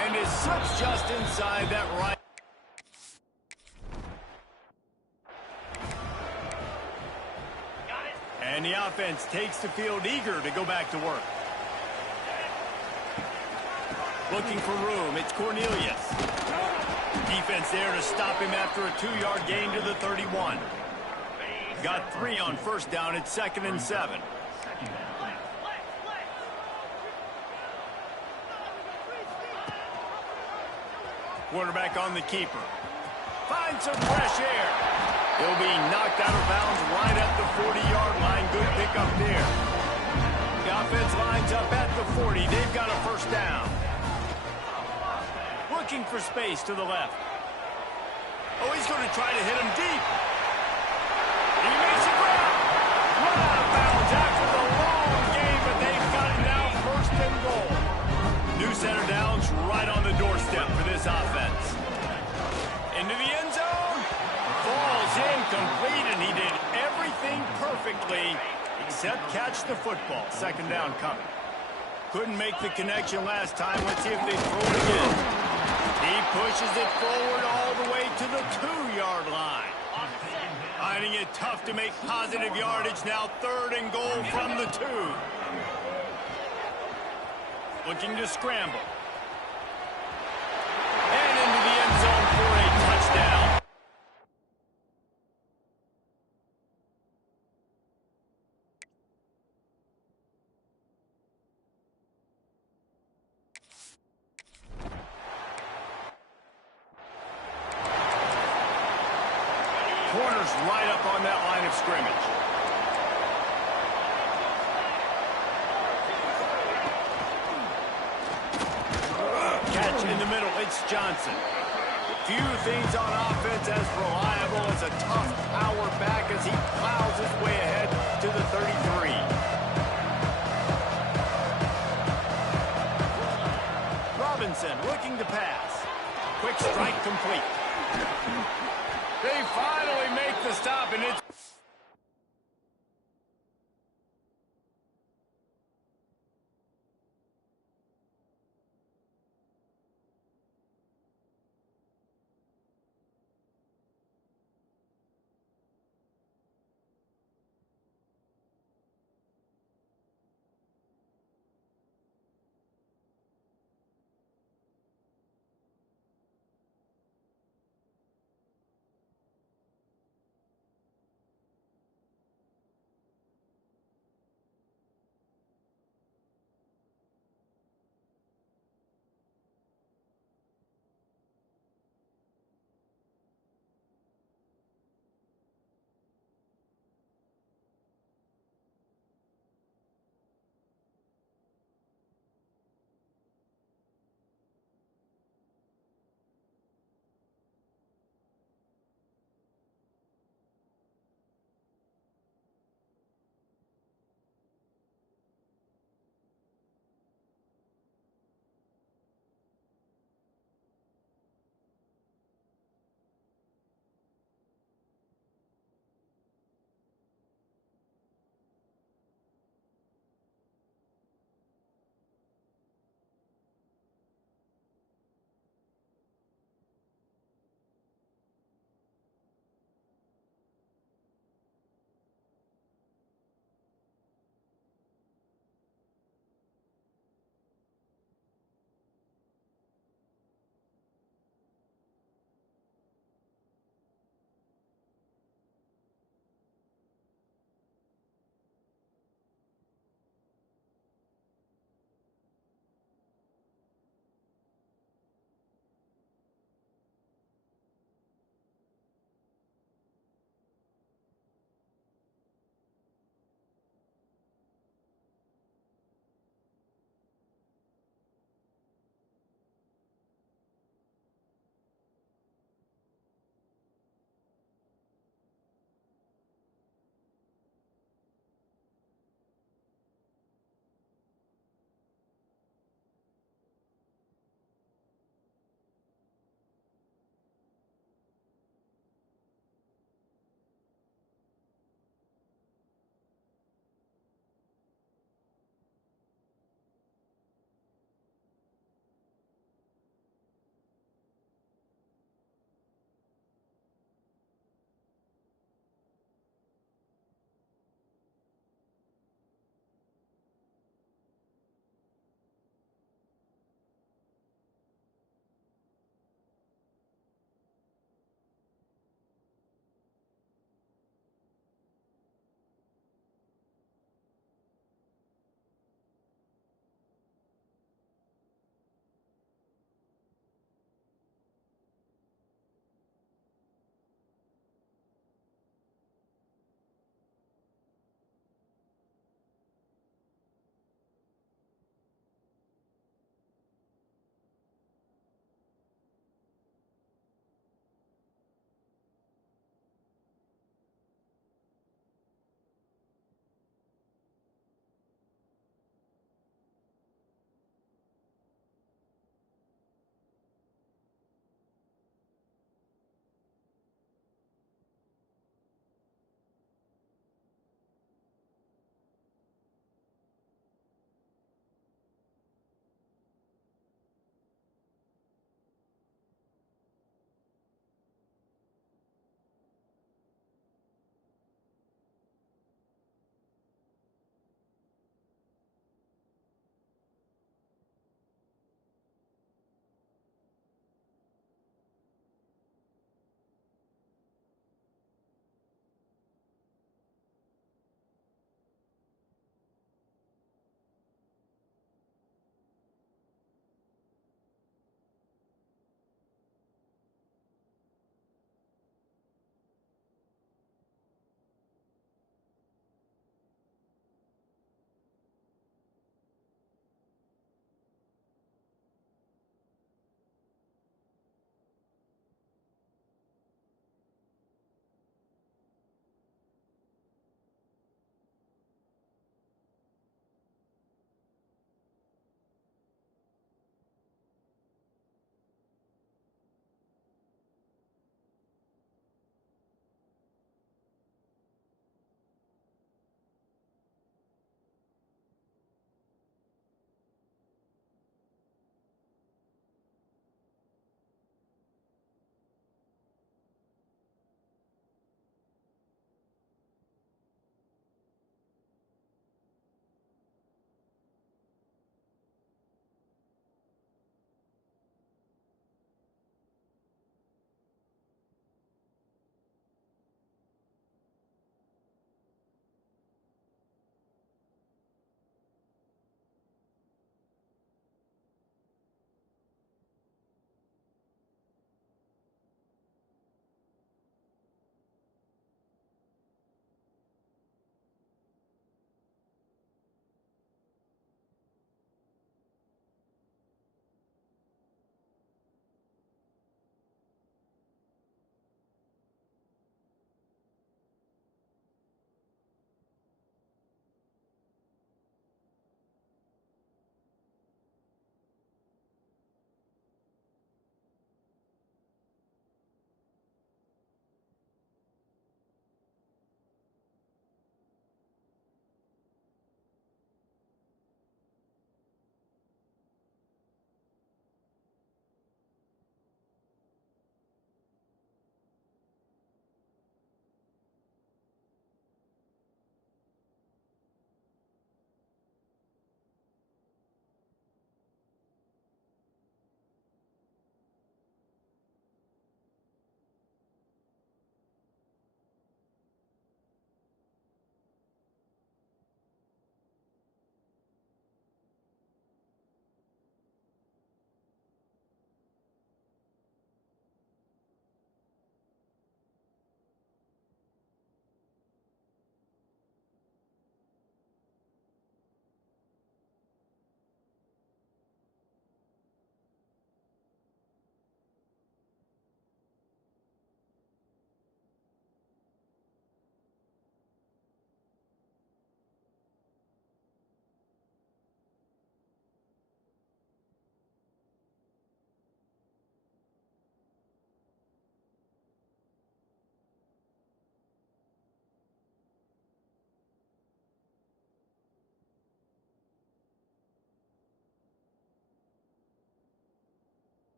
And it slips just inside that right. And the offense takes the field eager to go back to work. Looking for room, it's Cornelius. Defense there to stop him after a 2-yard gain to the 31. Got 3 on first down, it's 2nd and 7. Quarterback on the keeper. Finds some fresh air. He'll be knocked out of bounds right at the 40-yard line. Good pickup there. The offense lines up at the 40. They've got a first down. Looking for space to the left. Oh, he's going to try to hit him deep. He makes the grab. Run out of bounds after the long game, but they've got it now 1st and goal. New center downs right on the doorstep for this offense. Into the end zone. Falls incomplete, and he did everything perfectly except catch the football. 2nd down coming. Couldn't make the connection last time. Let's see if they throw it again. He pushes it forward all the way to the 2-yard line. Finding it tough to make positive yardage. Now 3rd and goal from the 2. Looking to scramble. And into the end zone for a touchdown. Corners right up on that line of scrimmage. Catch in the middle, it's Johnson. Few things on offense as reliable as a tough power back as he plows his way ahead to the 33. Robinson looking to pass. Quick strike complete. They finally make the stop, and it's...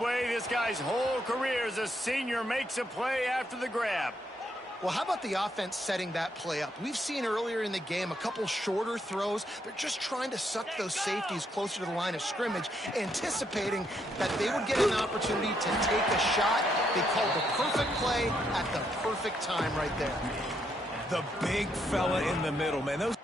way this guy's whole career as a senior makes a play after the grab. Well, how about the offense setting that play up? We've seen earlier in the game a couple shorter throws. They're just trying to suck those safeties closer to the line of scrimmage, anticipating that they would get an opportunity to take a shot. They called the perfect play at the perfect time right there. The big fella in the middle, man. Those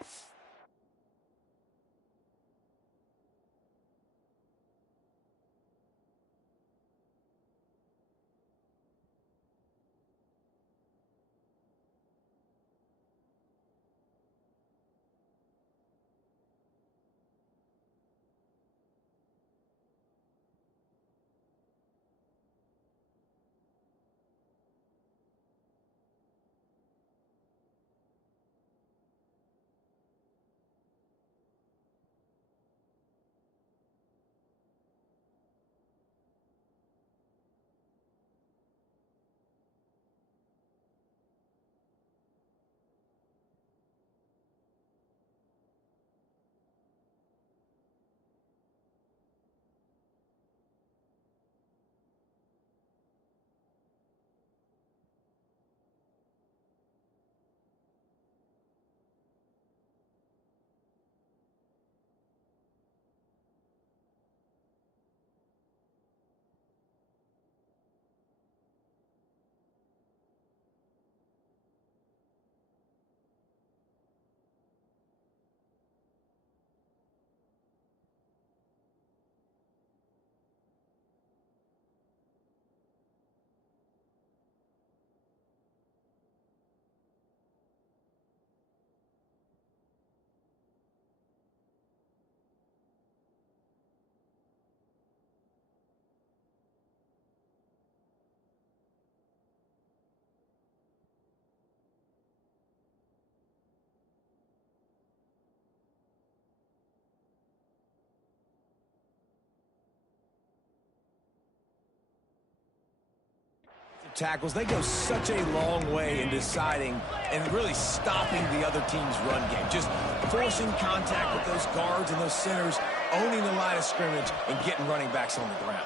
tackles, they go such a long way in deciding and really stopping the other team's run game. Just forcing contact with those guards and those centers, owning the line of scrimmage, and getting running backs on the ground.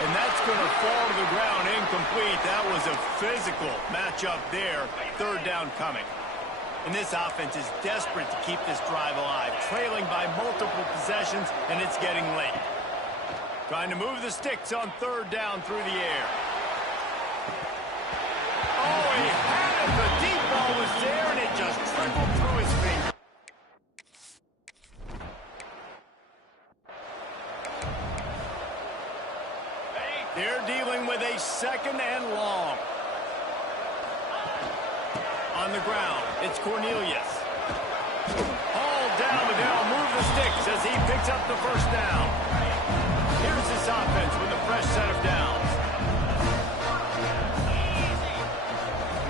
And that's going to fall to the ground incomplete. That was a physical matchup there. Third down coming. And this offense is desperate to keep this drive alive, trailing by multiple possessions, and it's getting late. Trying to move the sticks on third down through the air. Oh, he had it. The deep ball was there, and it just trickled through his fingers. They're dealing with a second and long. On the ground, it's Cornelius. All down, but they'll move the sticks as he picks up the first down. Here's this offense with a fresh set of downs.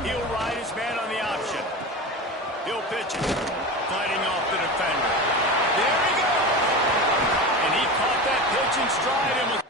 He'll ride his man on the option. He'll pitch it, fighting off the defender. There he goes! And he caught that pitch in stride and was...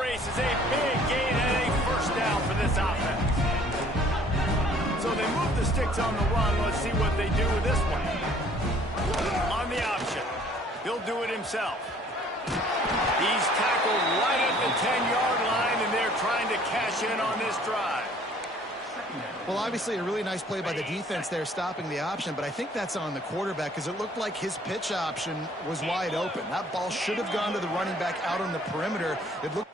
Race is a big gain and a first down for this offense. So they move the sticks on the run. Let's see what they do with this one. On the option. He'll do it himself. He's tackled right at the 10-yard line, and they're trying to cash in on this drive. Well, obviously a really nice play by the defense there, stopping the option, but I think that's on the quarterback because it looked like his pitch option was wide open. That ball should have gone to the running back out on the perimeter. It looked...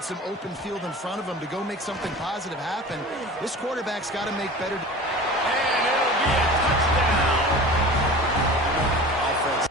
got some open field in front of him to go make something positive happen. This quarterback's got to make better. And it'll be a touchdown. Offense.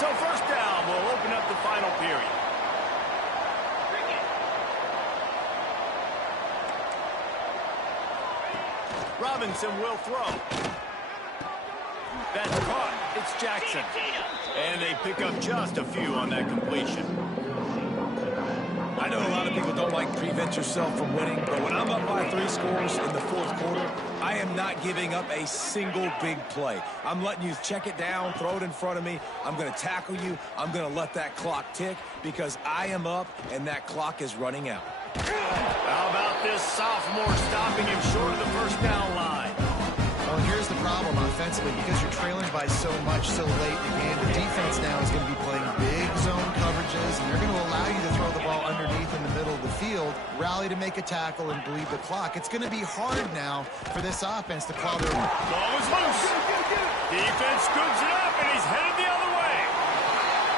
So first down will open up the final period. Robinson will throw. That's caught. It's Jackson. And they pick up just a few on that completion. I know a lot of people don't like prevent yourself from winning, but when I'm up by 3 scores in the fourth quarter, I am not giving up a single big play. I'm letting you check it down, throw it in front of me. I'm going to tackle you. I'm going to let that clock tick because I am up and that clock is running out. How about this sophomore stopping him short of the first down line? Well, here's the problem offensively. Because you're trailing by so much so late in the game, the defense now is going to be playing big zone coverages, and they're going to allow you to throw the ball underneath in the middle of the field, rally to make a tackle, and bleed the clock. It's going to be hard now for this offense to claw their... Ball is loose. Defense scoops it up, and he's headed the other way.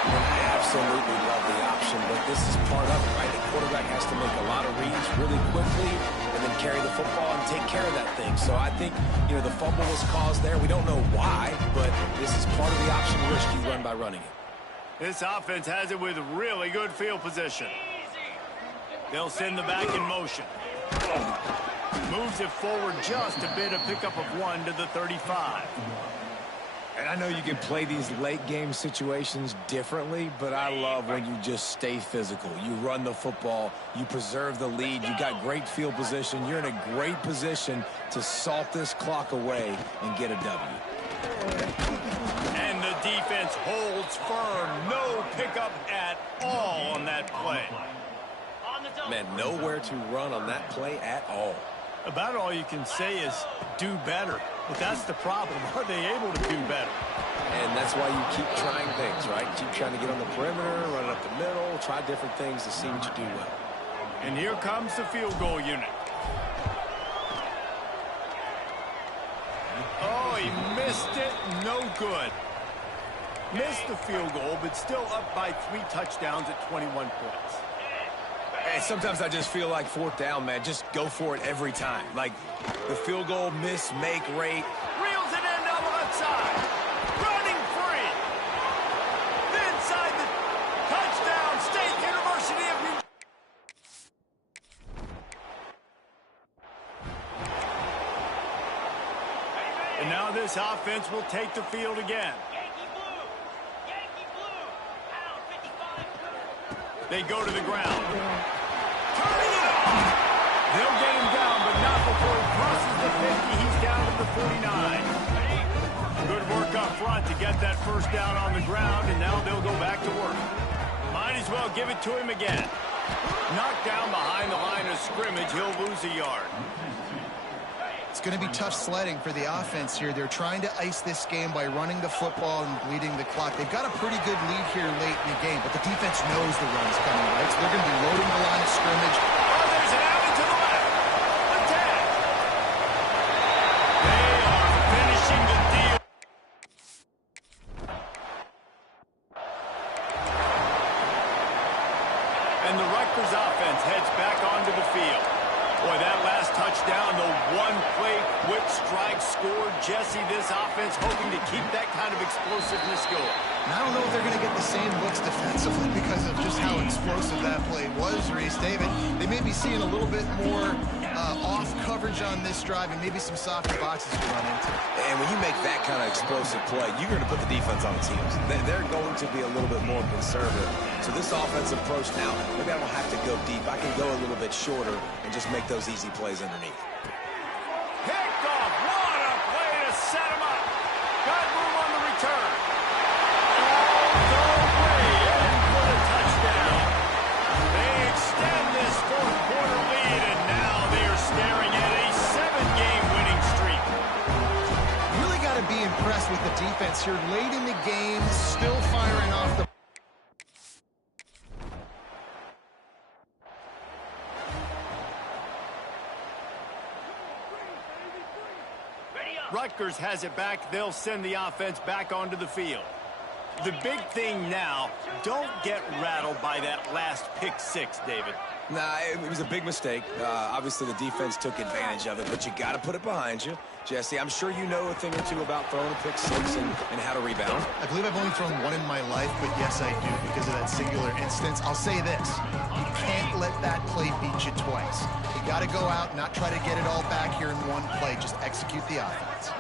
I absolutely love the option, but this is part of it, right? The quarterback has to make a lot of reads really quickly and then carry the football and take care of that thing. So I think, the fumble was caused there. We don't know why, but this is part of the option risk you run by running it. This offense has it with really good field position. They'll send the back in motion. Moves it forward just a bit, a pickup of 1 to the 35. And I know you can play these late game situations differently, but I love when you just stay physical. You run the football, you preserve the lead, you got great field position. You're in a great position to salt this clock away and get a W. And the defense holds firm. No pickup at all on that play. Man, nowhere to run on that play at all. About all you can say is do better. But that's the problem. Are they able to do better? And that's why you keep trying things, right? Keep trying to get on the perimeter, run it up the middle, try different things to see what you do well. And here comes the field goal unit. Oh, he missed it. No good. Missed the field goal, but still up by 3 touchdowns at 21 points. Hey, sometimes I just feel like fourth down, man. Just go for it every time. Like the field goal miss, make rate. Reels it in down the left side. Running free. Inside the touchdown, State University of New... And now this offense will take the field again. They go to the ground. Turning it off. They'll get him down, but not before he crosses the 50. He's down to the 49. Good work up front to get that first down on the ground, and now they'll go back to work. Might as well give it to him again. Knocked down behind the line of scrimmage. He'll lose a yard. It's going to be tough sledding for the offense here. They're trying to ice this game by running the football and bleeding the clock. They've got a pretty good lead here late in the game, but the defense knows the run's coming, right? So they're going to be loading the line of scrimmage. Oh, there's an alley to the left. Attack. They are finishing the deal. And the Rutgers offense heads back onto the field. Boy, that last touchdown, the one-play quick strike scored. Jesse, this offense hoping to keep that kind of explosiveness going. And I don't know if they're going to get the same looks defensively because of just how explosive that play was, Reese. David, they may be seeing a little bit more off coverage on this drive and maybe some softer boxes to run into. And when you make that kind of explosive play, you're going to put the defense on its heels. They're going to be a little bit more conservative. So this offensive approach now, maybe I don't have to go deep. I can go a little bit shorter and just make those easy plays underneath. Picked off. What a play to set him up. Got room on the return. All the way in for the touchdown. They extend this fourth quarter lead, and now they are staring at a 7-game winning streak. Really got to be impressed with the defense here late in the game, still firing off the... Rutgers has it back. They'll send the offense back onto the field. The big thing now, don't get rattled by that last pick six, David. Nah, it was a big mistake. Obviously, the defense took advantage of it, but you got to put it behind you. Jesse, I'm sure you know a thing or two about throwing a pick six and how to rebound. I believe I've only thrown one in my life, but yes, I do because of that singular instance. I'll say this. You can't let that play beat you twice. You got to go out and not try to get it all back here in one play. Just execute the offense.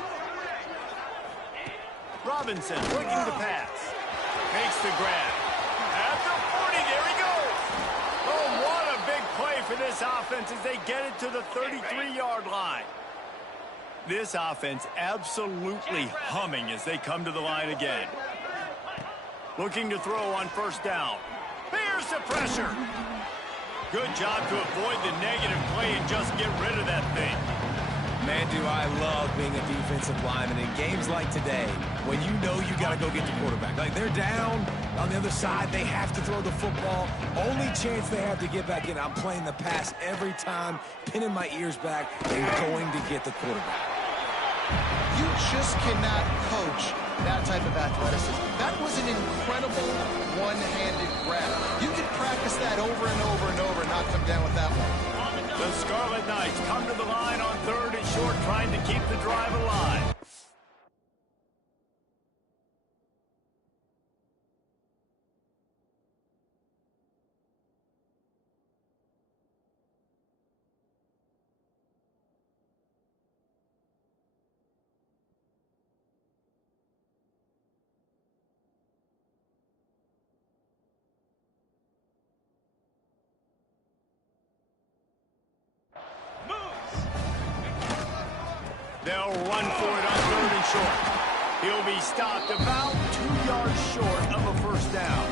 Robinson looking to pass. Makes the grab. At the 40, there he goes. Oh, what a big play for this offense as they get it to the 33-yard line. This offense absolutely humming as they come to the line again. Looking to throw on first down. Here's the pressure. Good job to avoid the negative play and just get rid of that thing. Man, do I love being a defensive lineman in games like today when you know you got to go get the quarterback. Like, they're down on the other side. They have to throw the football. Only chance they have to get back in. I'm playing the pass every time, pinning my ears back, and going to get the quarterback. You just cannot coach that type of athleticism. That was an incredible one-handed grab. You can practice that over and over and over and not come down with that one. The Scarlet Knights come to the line on third and short, trying to keep the drive alive. They'll run for it on third and short. He'll be stopped about 2 yards short of a first down.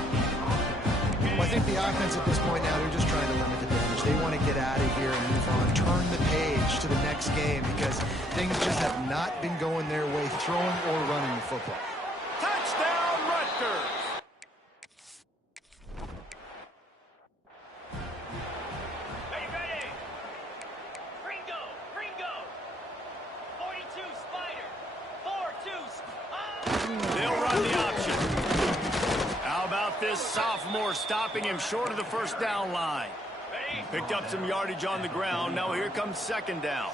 Well, I think the offense at this point now, they're just trying to limit the damage. They want to get out of here and move on, turn the page to the next game because things just have not been going their way, throwing or running the football. Touchdown, Rutgers! Are you ready? Gringo! Gringo! 42 Spider! 4-2 They'll run the option. How about this sophomore stopping him short of the first down line? Picked up some yardage on the ground. Now here comes second down.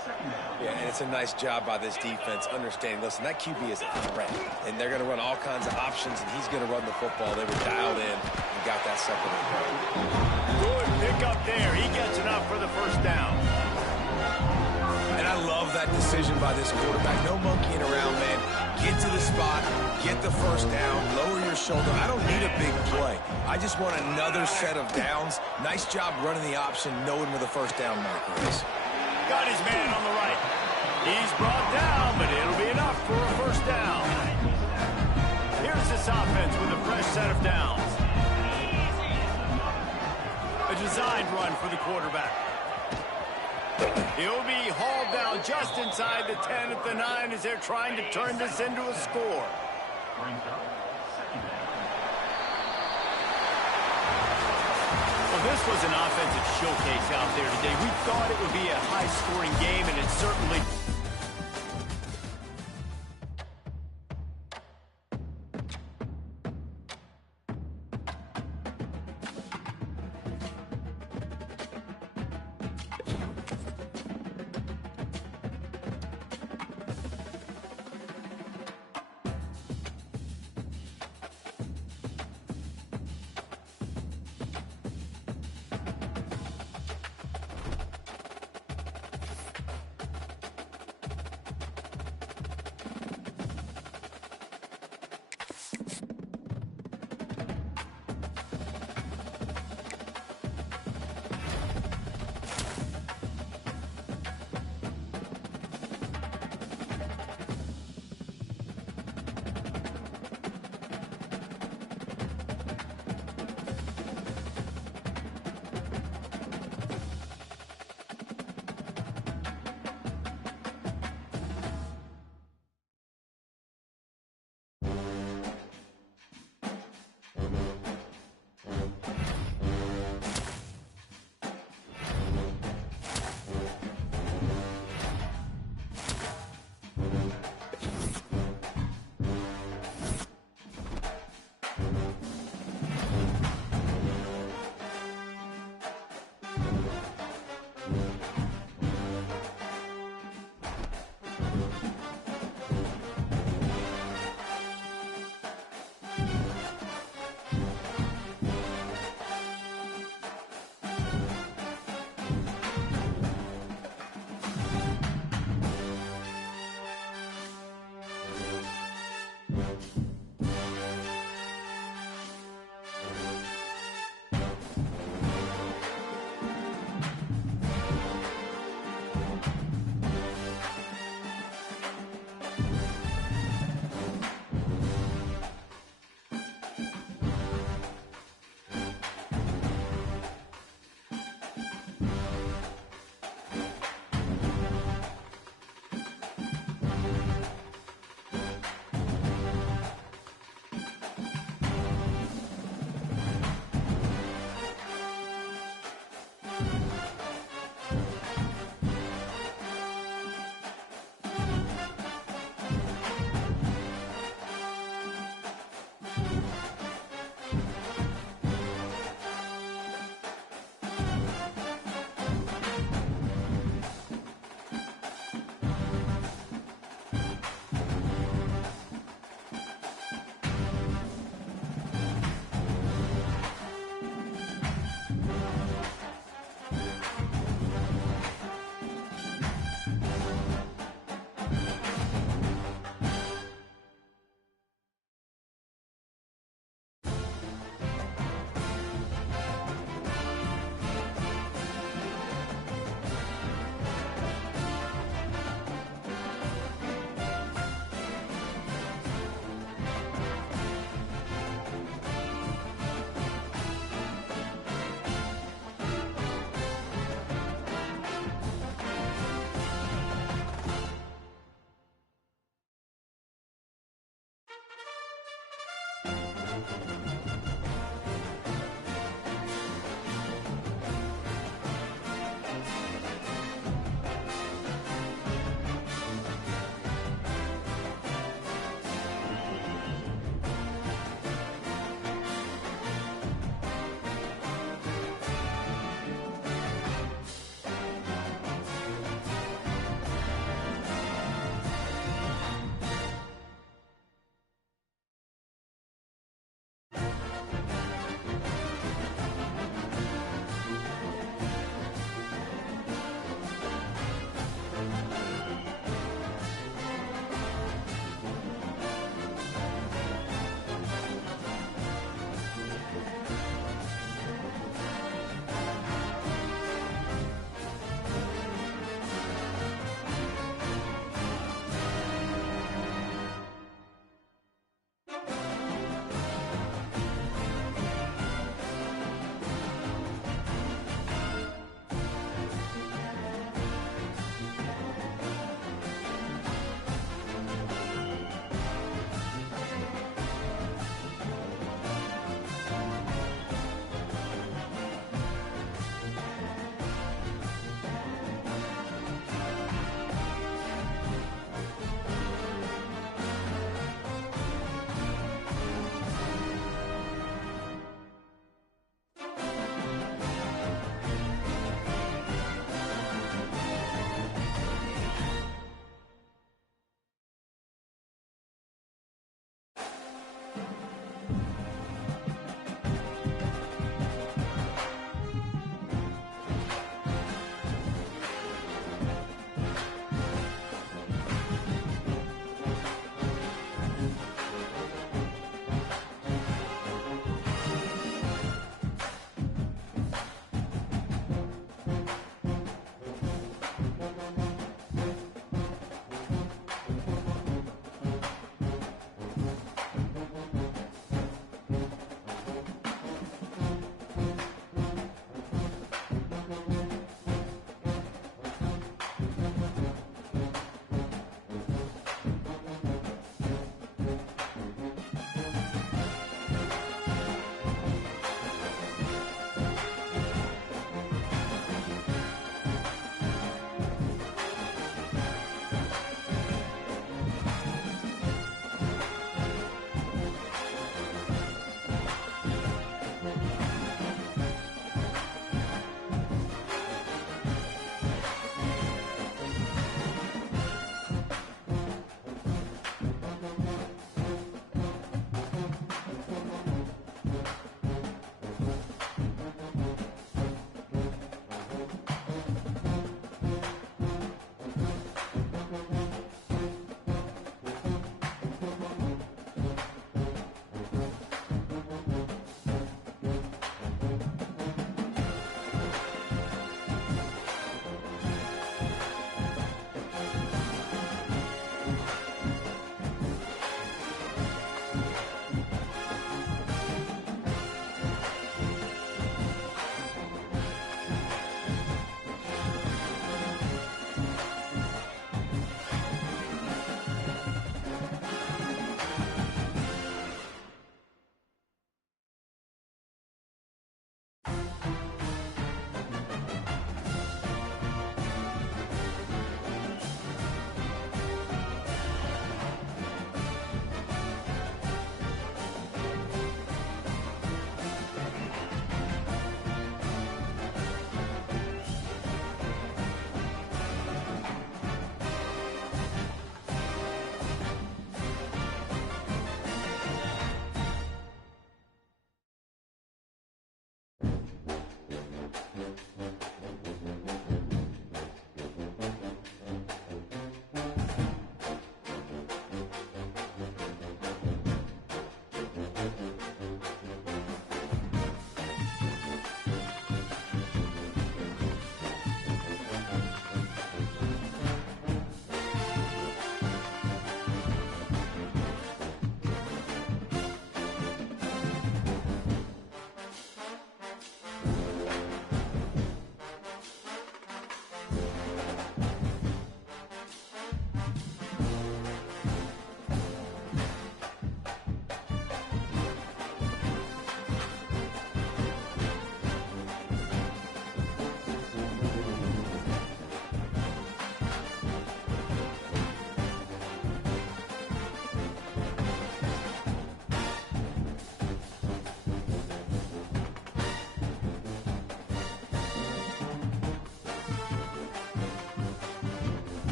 Yeah, and it's a nice job by this defense understanding, listen, that QB is a threat, and they're going to run all kinds of options, and he's going to run the football. They were dialed in and got that second and Good pick up there. He gets enough for the first down. And I love that decision by this quarterback. No monkeying around, man. Get to the spot, get the first down, lower your shoulder. I don't need a big play. I just want another set of downs. Nice job running the option, knowing where the first down marker is. Got his man on the right. He's brought down, but it'll be enough for a first down. Here's this offense with a fresh set of downs. A designed run for the quarterback. He'll be hauled down just inside the 10 at the 9 as they're trying to turn this into a score. Well, this was an offensive showcase out there today. We thought it would be a high-scoring game, and it certainly...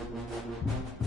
it.